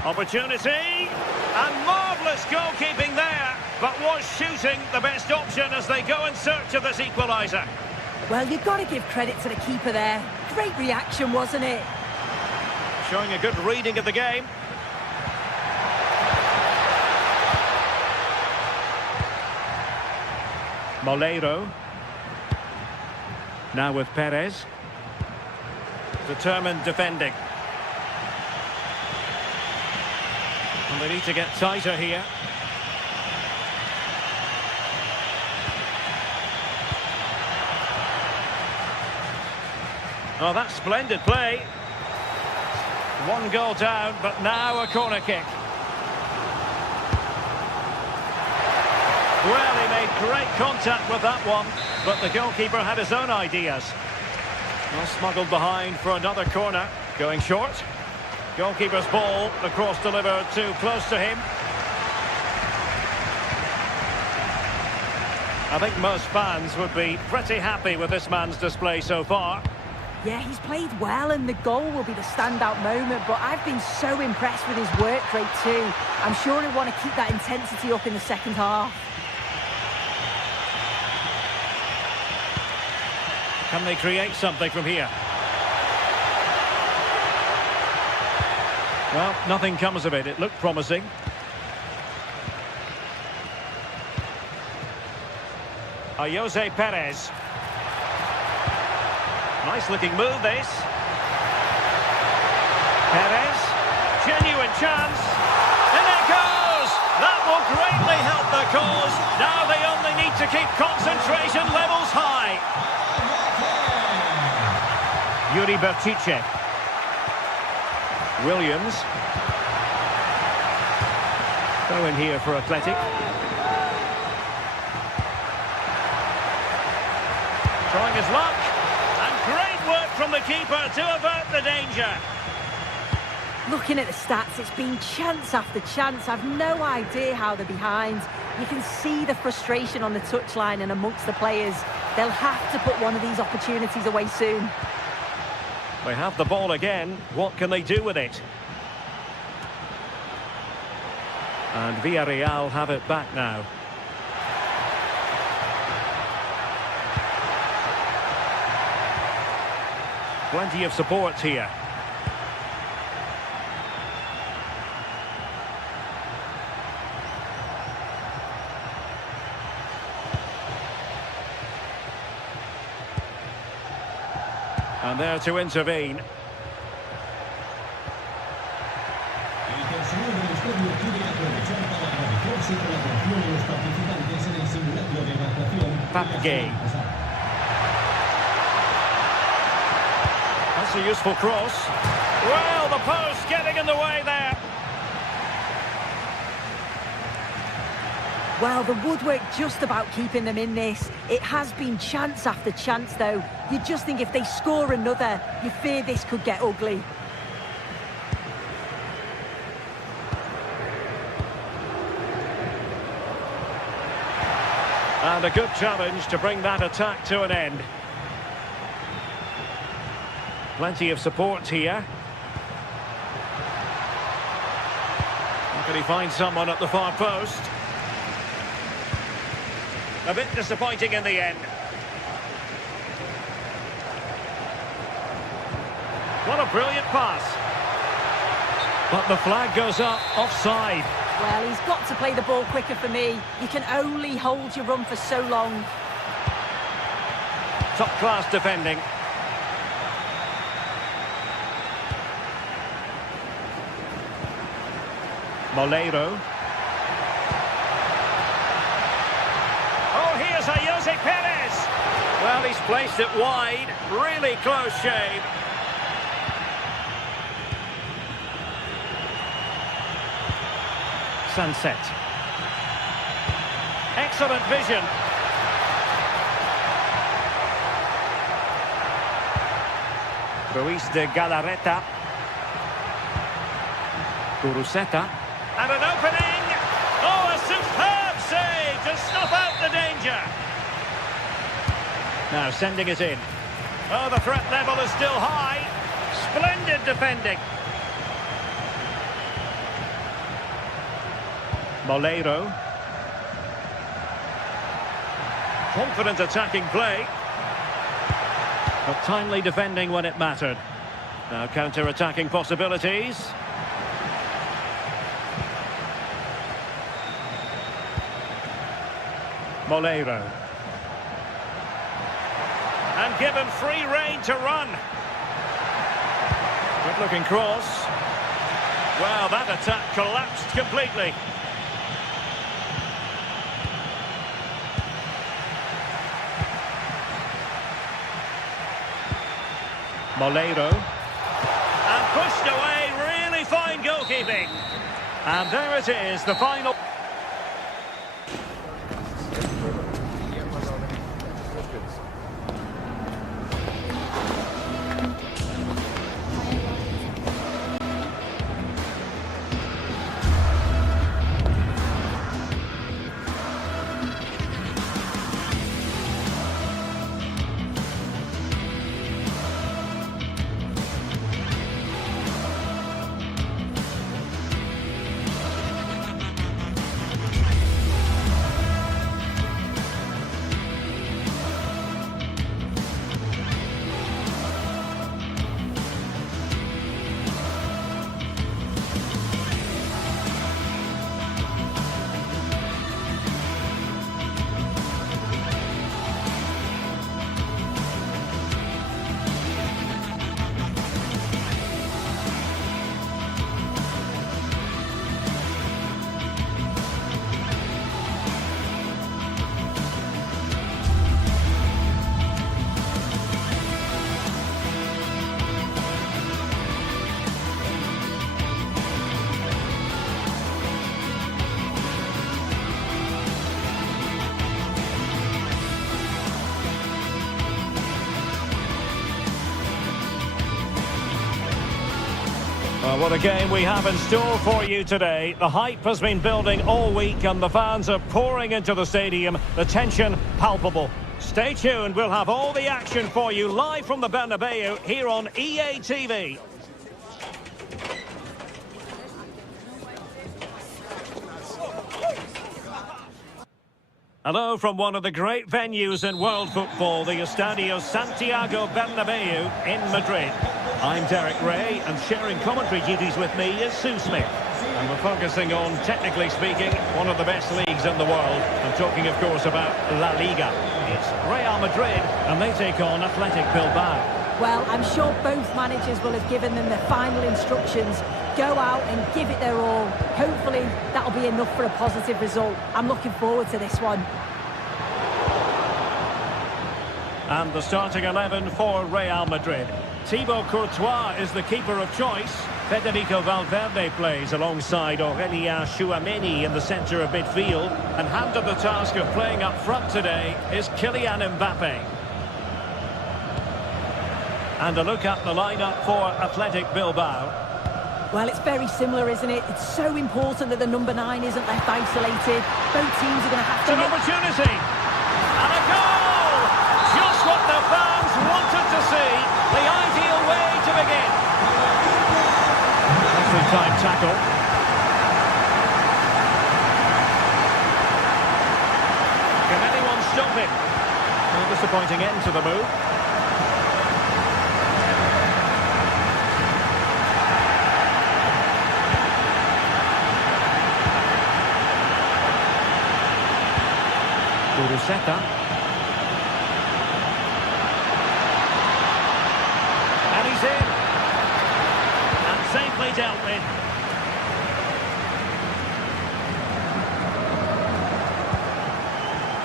Opportunity, and marvellous goalkeeping there, but was shooting the best option as they go in search of this equaliser. Well, you've got to give credit to the keeper there. Great reaction, wasn't it? Showing a good reading of the game. Moleiro. Now with Perez. Determined defending. And they need to get tighter here. Oh, that's splendid play. One goal down, but now a corner kick. Well, he made great contact with that one, but the goalkeeper had his own ideas. Well, smuggled behind for another corner. Going short. Goalkeeper's ball, the cross delivered too close to him. I think most fans would be pretty happy with this man's display so far. Yeah, he's played well and the goal will be the standout moment, but I've been so impressed with his work rate too. I'm sure he'll want to keep that intensity up in the second half. Can they create something from here? Well, nothing comes of it. It looked promising. Jose Perez. Nice looking move, this. Perez. Genuine chance. And it goes! That will greatly help the cause. Now they only need to keep concentration levels high. Yuri Bertice. Williams. Throw in here for Athletic. Trying his luck. And great work from the keeper to avert the danger. Looking at the stats, it's been chance after chance. I've no idea how they're behind. You can see the frustration on the touchline and amongst the players. They'll have to put one of these opportunities away soon. They have the ball again. What can they do with it? And Villarreal have it back now. Plenty of support here. And there to intervene. Il personale dello stadio chiude la produzione di corsi per l'attenzione dello partecipantes en el simulacro de evacuación. Papgay. That's a useful cross. Well, the post getting in the way there. Well, the woodwork just about keeping them in this. It has been chance after chance, though. You just think if they score another, you fear this could get ugly. And a good challenge to bring that attack to an end. Plenty of support here. How can he find someone at the far post? A bit disappointing in the end. What a brilliant pass. But the flag goes up, offside. Well, he's got to play the ball quicker for me. You can only hold your run for so long. Top-class defending. Molero. Oh, here's a Jose Perez. Well, he's placed it wide. Really close shave. Sunset. Excellent vision. Ruiz de Galarreta. Guruseta. And an opening. Oh, a superb save to snuff out the danger. Now sending it in. Oh, the threat level is still high. Splendid defending. Molero. Confident attacking play. But timely defending when it mattered. Now counter-attacking possibilities. Molero. And given free rein to run. Good looking cross. Well, that attack collapsed completely. Molero. And pushed away, really fine goalkeeping. And there it is, the final. Well, what a game we have in store for you today. The hype has been building all week and the fans are pouring into the stadium. The tension palpable. Stay tuned, we'll have all the action for you live from the Bernabeu here on EA TV. Hello from one of the great venues in world football, the Estadio Santiago Bernabeu in Madrid. I'm Derek Ray, and sharing commentary duties with me is Sue Smith. And we're focusing on, technically speaking, one of the best leagues in the world. I'm talking, of course, about La Liga. It's Real Madrid, and they take on Athletic Bilbao. Well, I'm sure both managers will have given them their final instructions. Go out and give it their all. Hopefully, that'll be enough for a positive result. I'm looking forward to this one. And the starting 11 for Real Madrid. Thibaut Courtois is the keeper of choice. Federico Valverde plays alongside Aurélien Tchouaméni in the centre of midfield. And handed the task of playing up front today is Kylian Mbappe. And a look at the lineup for Athletic Bilbao. Well, it's very similar, isn't it? It's so important that the number 9 isn't left isolated. Both teams are going to have to... An opportunity! And a goal! Just what the fans wanted to see. The ideal way to begin. Nicely timed tackle. Can anyone stop him? A disappointing end to the move. Uruseta. And he's in. And safely dealt with.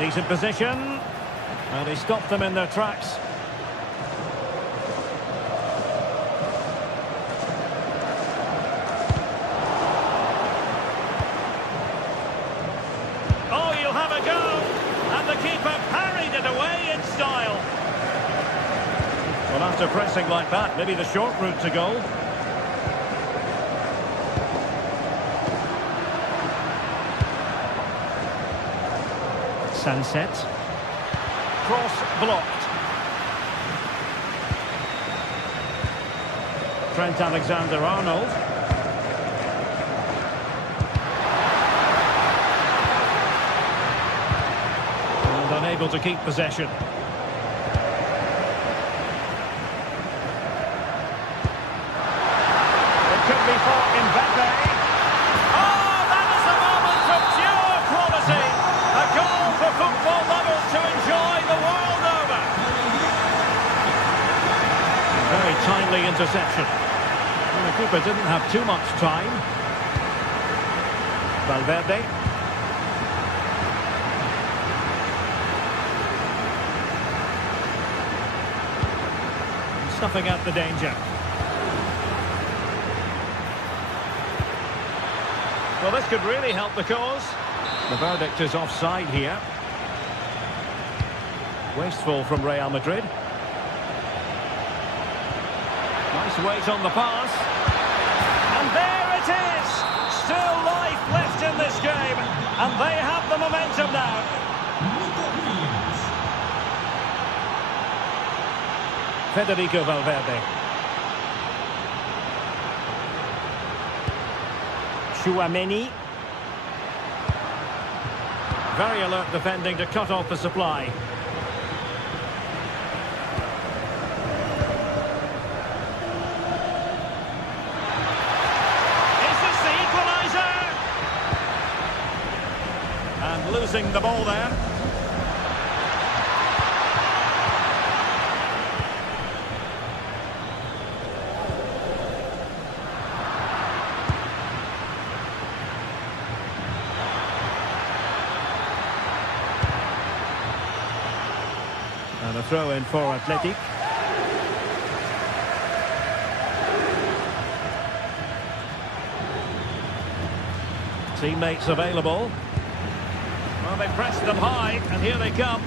Decent position. And he stopped them in their tracks. Oh, you'll have a go. And the keeper parried it away in style. Well, after pressing like that, maybe the short route to goal. Sunset. Cross blocked. Trent Alexander-Arnold. Unable to keep possession. It could be for Mbappe. Oh, that is a moment of pure quality. A goal for football lovers to enjoy the world over. Very timely interception. Well, the keeper didn't have too much time. Valverde. Snuffing out the danger. Well, this could really help the cause. The verdict is offside here. Wasteful from Real Madrid. Nice weight on the pass. And there it is! Still life left in this game. And they have the momentum now. Federico Valverde. Tchouaméni. Very alert defending to cut off the supply. Is this the equaliser? And losing the ball there. And a throw in for Athletic. Teammates available. Well, they pressed them high, and here they come.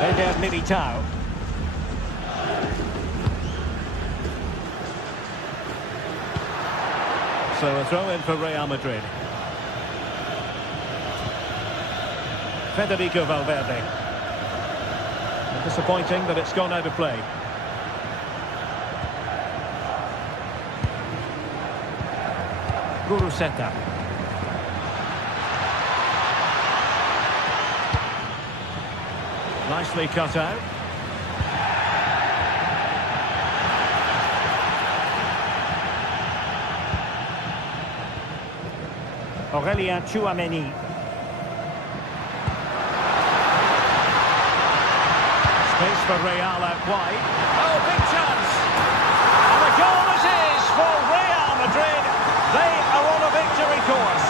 Eder Militao. So a throw in for Real Madrid. Federico Valverde. Disappointing that it's gone out of play. Uruseta. Nicely cut out. Aurelien Tchouameni. Space for Real out wide. Oh, big chance! And a goal it is for Real Madrid. They are on a victory course.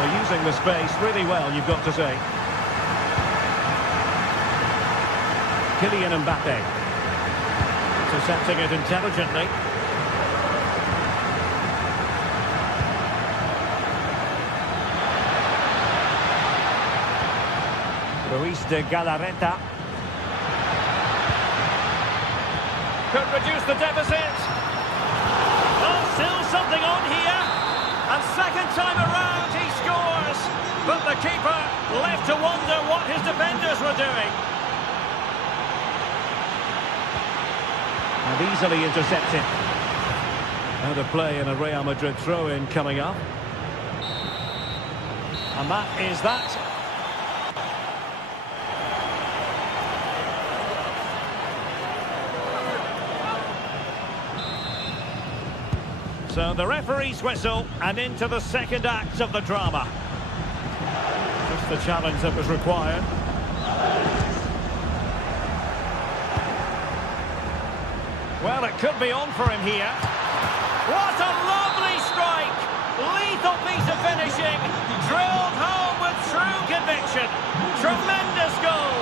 They're using the space really well, you've got to say. Kylian Mbappe. Intercepting it intelligently. Luis de Galarreta. Could reduce the deficit. Oh, still something on here. And second time around he scores. But the keeper left to wonder what his defenders were doing. And easily intercepted. Out of play in a Real Madrid throw-in coming up. And that is that. So the referee's whistle, and into the second act of the drama. Just the challenge that was required. Well, it could be on for him here. What a lovely strike! Lethal piece of finishing, drilled home with true conviction. Tremendous goal!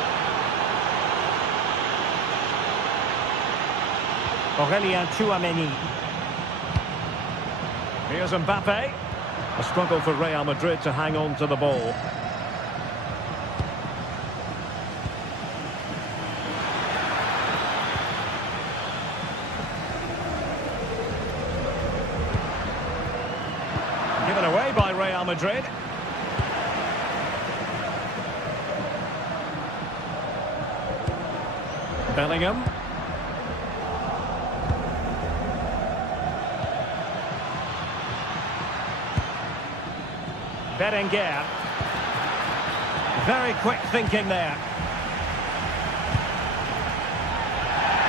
Aurelien Tchouameni. Here's Mbappe. A struggle for Real Madrid to hang on to the ball. Given away by Real Madrid. Bellingham. Berenguer. Very quick thinking there.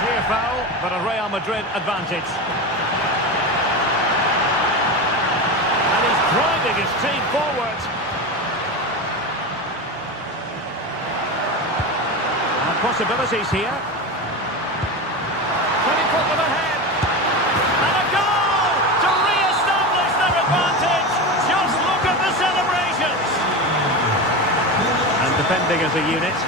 Clear foul, but a Real Madrid advantage. And he's driving his team forward. And possibilities here. Can he put them ahead? And a goal to re-establish their advantage. Just look at the celebrations. And defending as a unit.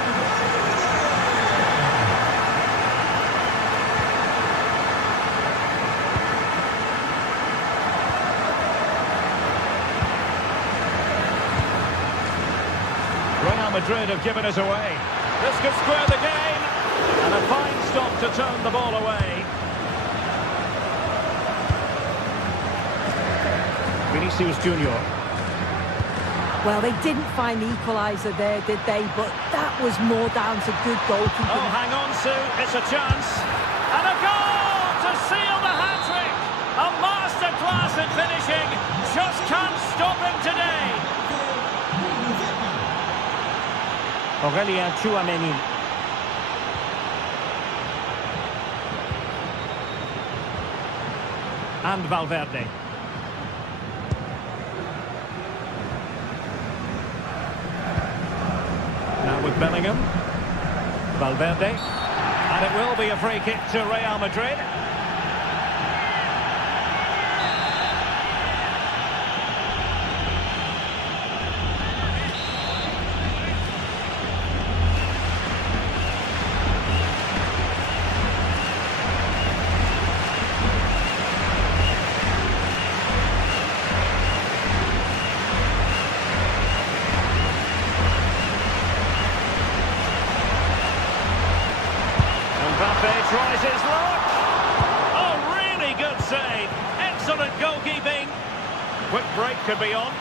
Real Madrid have given us away. This could square the game. And a fine stop to turn the ball away. Vinicius Junior. Well, they didn't find the equaliser there, did they? But that was more down to good goalkeeping. Oh, hang on, Sue. It's a chance. And a goal to seal the hat-trick. A masterclass in finishing. Just can't stop him today. Aurelien Tchouameni. And Valverde. Now with Bellingham. Valverde. And it will be a free kick to Real Madrid. Mbappe tries his luck. Oh, really good save. Excellent goalkeeping. Quick break could be on.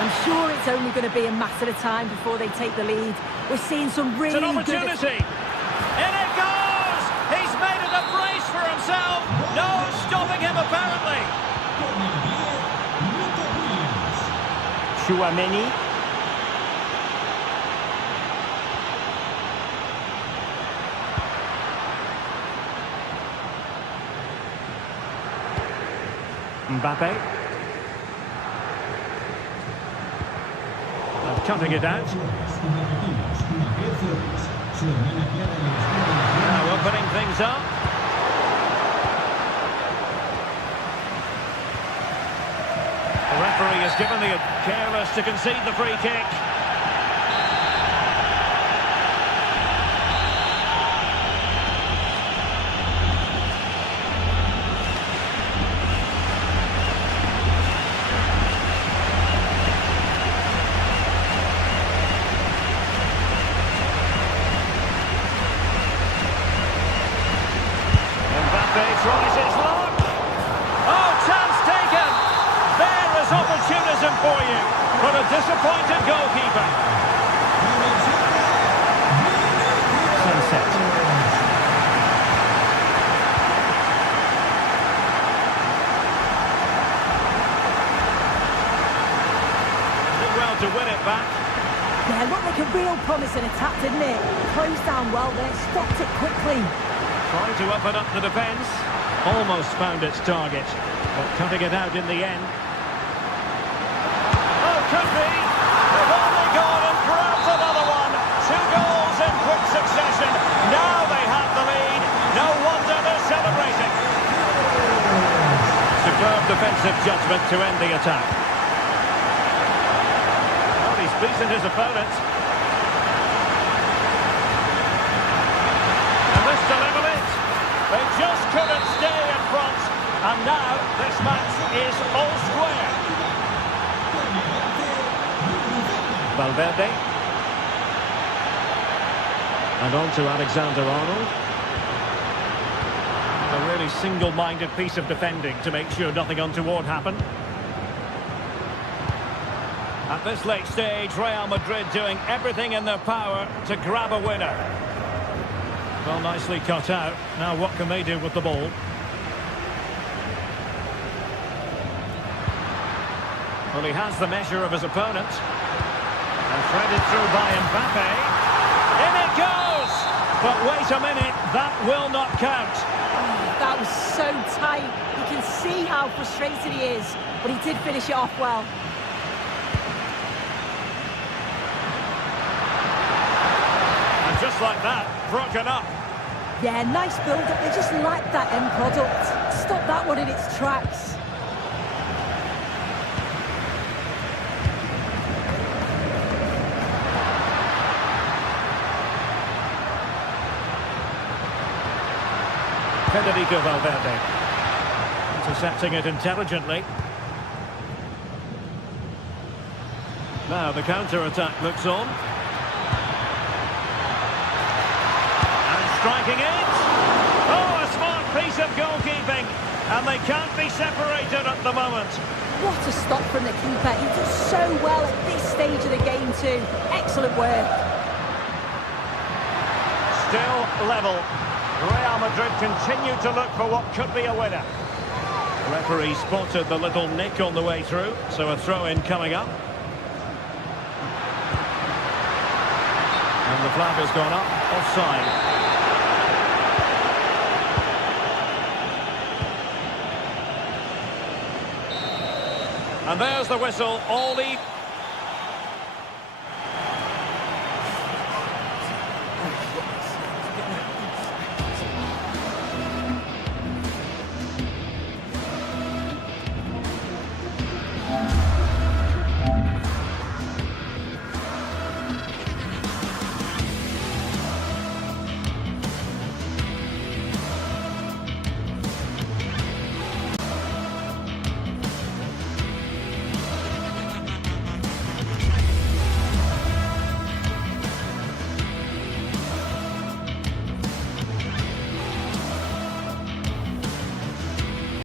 I'm sure it's only going to be a matter of time before they take the lead. We're seeing some really It's an good... opportunity. In it goes. He's made it a brace for himself. No stopping him, apparently. Tchouameni. Mbappe. And cutting it out. Now opening things up. The referee has given the careless to concede the free kick. Tries his luck. Oh, chance taken. There is opportunism for you, but a disappointed goalkeeper. Sunset. Did well to win it back. Yeah, looked like a real promising attack, didn't it? Closed down well there, stopped it quickly. Trying to open up the defence. Almost found its target, but cutting it out in the end. Oh, could be. They've only gone and grabbed another one. 2 goals in quick succession. Now they have the lead. No wonder they're celebrating. Superb defensive judgment to end the attack. Well, he's beaten his opponent. And this to level it. They just couldn't stay in front, and now this match is all square. Valverde. And on to Alexander-Arnold. A really single-minded piece of defending to make sure nothing untoward happened. At this late stage, Real Madrid doing everything in their power to grab a winner. Well, nicely cut out. Now what can they do with the ball? Well, he has the measure of his opponent. And threaded through by Mbappe. In it goes! But wait a minute, that will not count. Oh, that was so tight. You can see how frustrated he is, but he did finish it off well. And just like that, broken up. Yeah, nice build-up. They just lacked that end product. Stop that one in its tracks. Federico Valverde. Intercepting it intelligently. Now the counter-attack looks on. Striking it. Oh, a smart piece of goalkeeping. And they can't be separated at the moment. What a stop from the keeper. He does so well at this stage of the game too. Excellent work. Still level. Real Madrid continue to look for what could be a winner. Referee spotted the little nick on the way through, so a throw-in coming up. And the flag has gone up. Offside. And there's the whistle, all the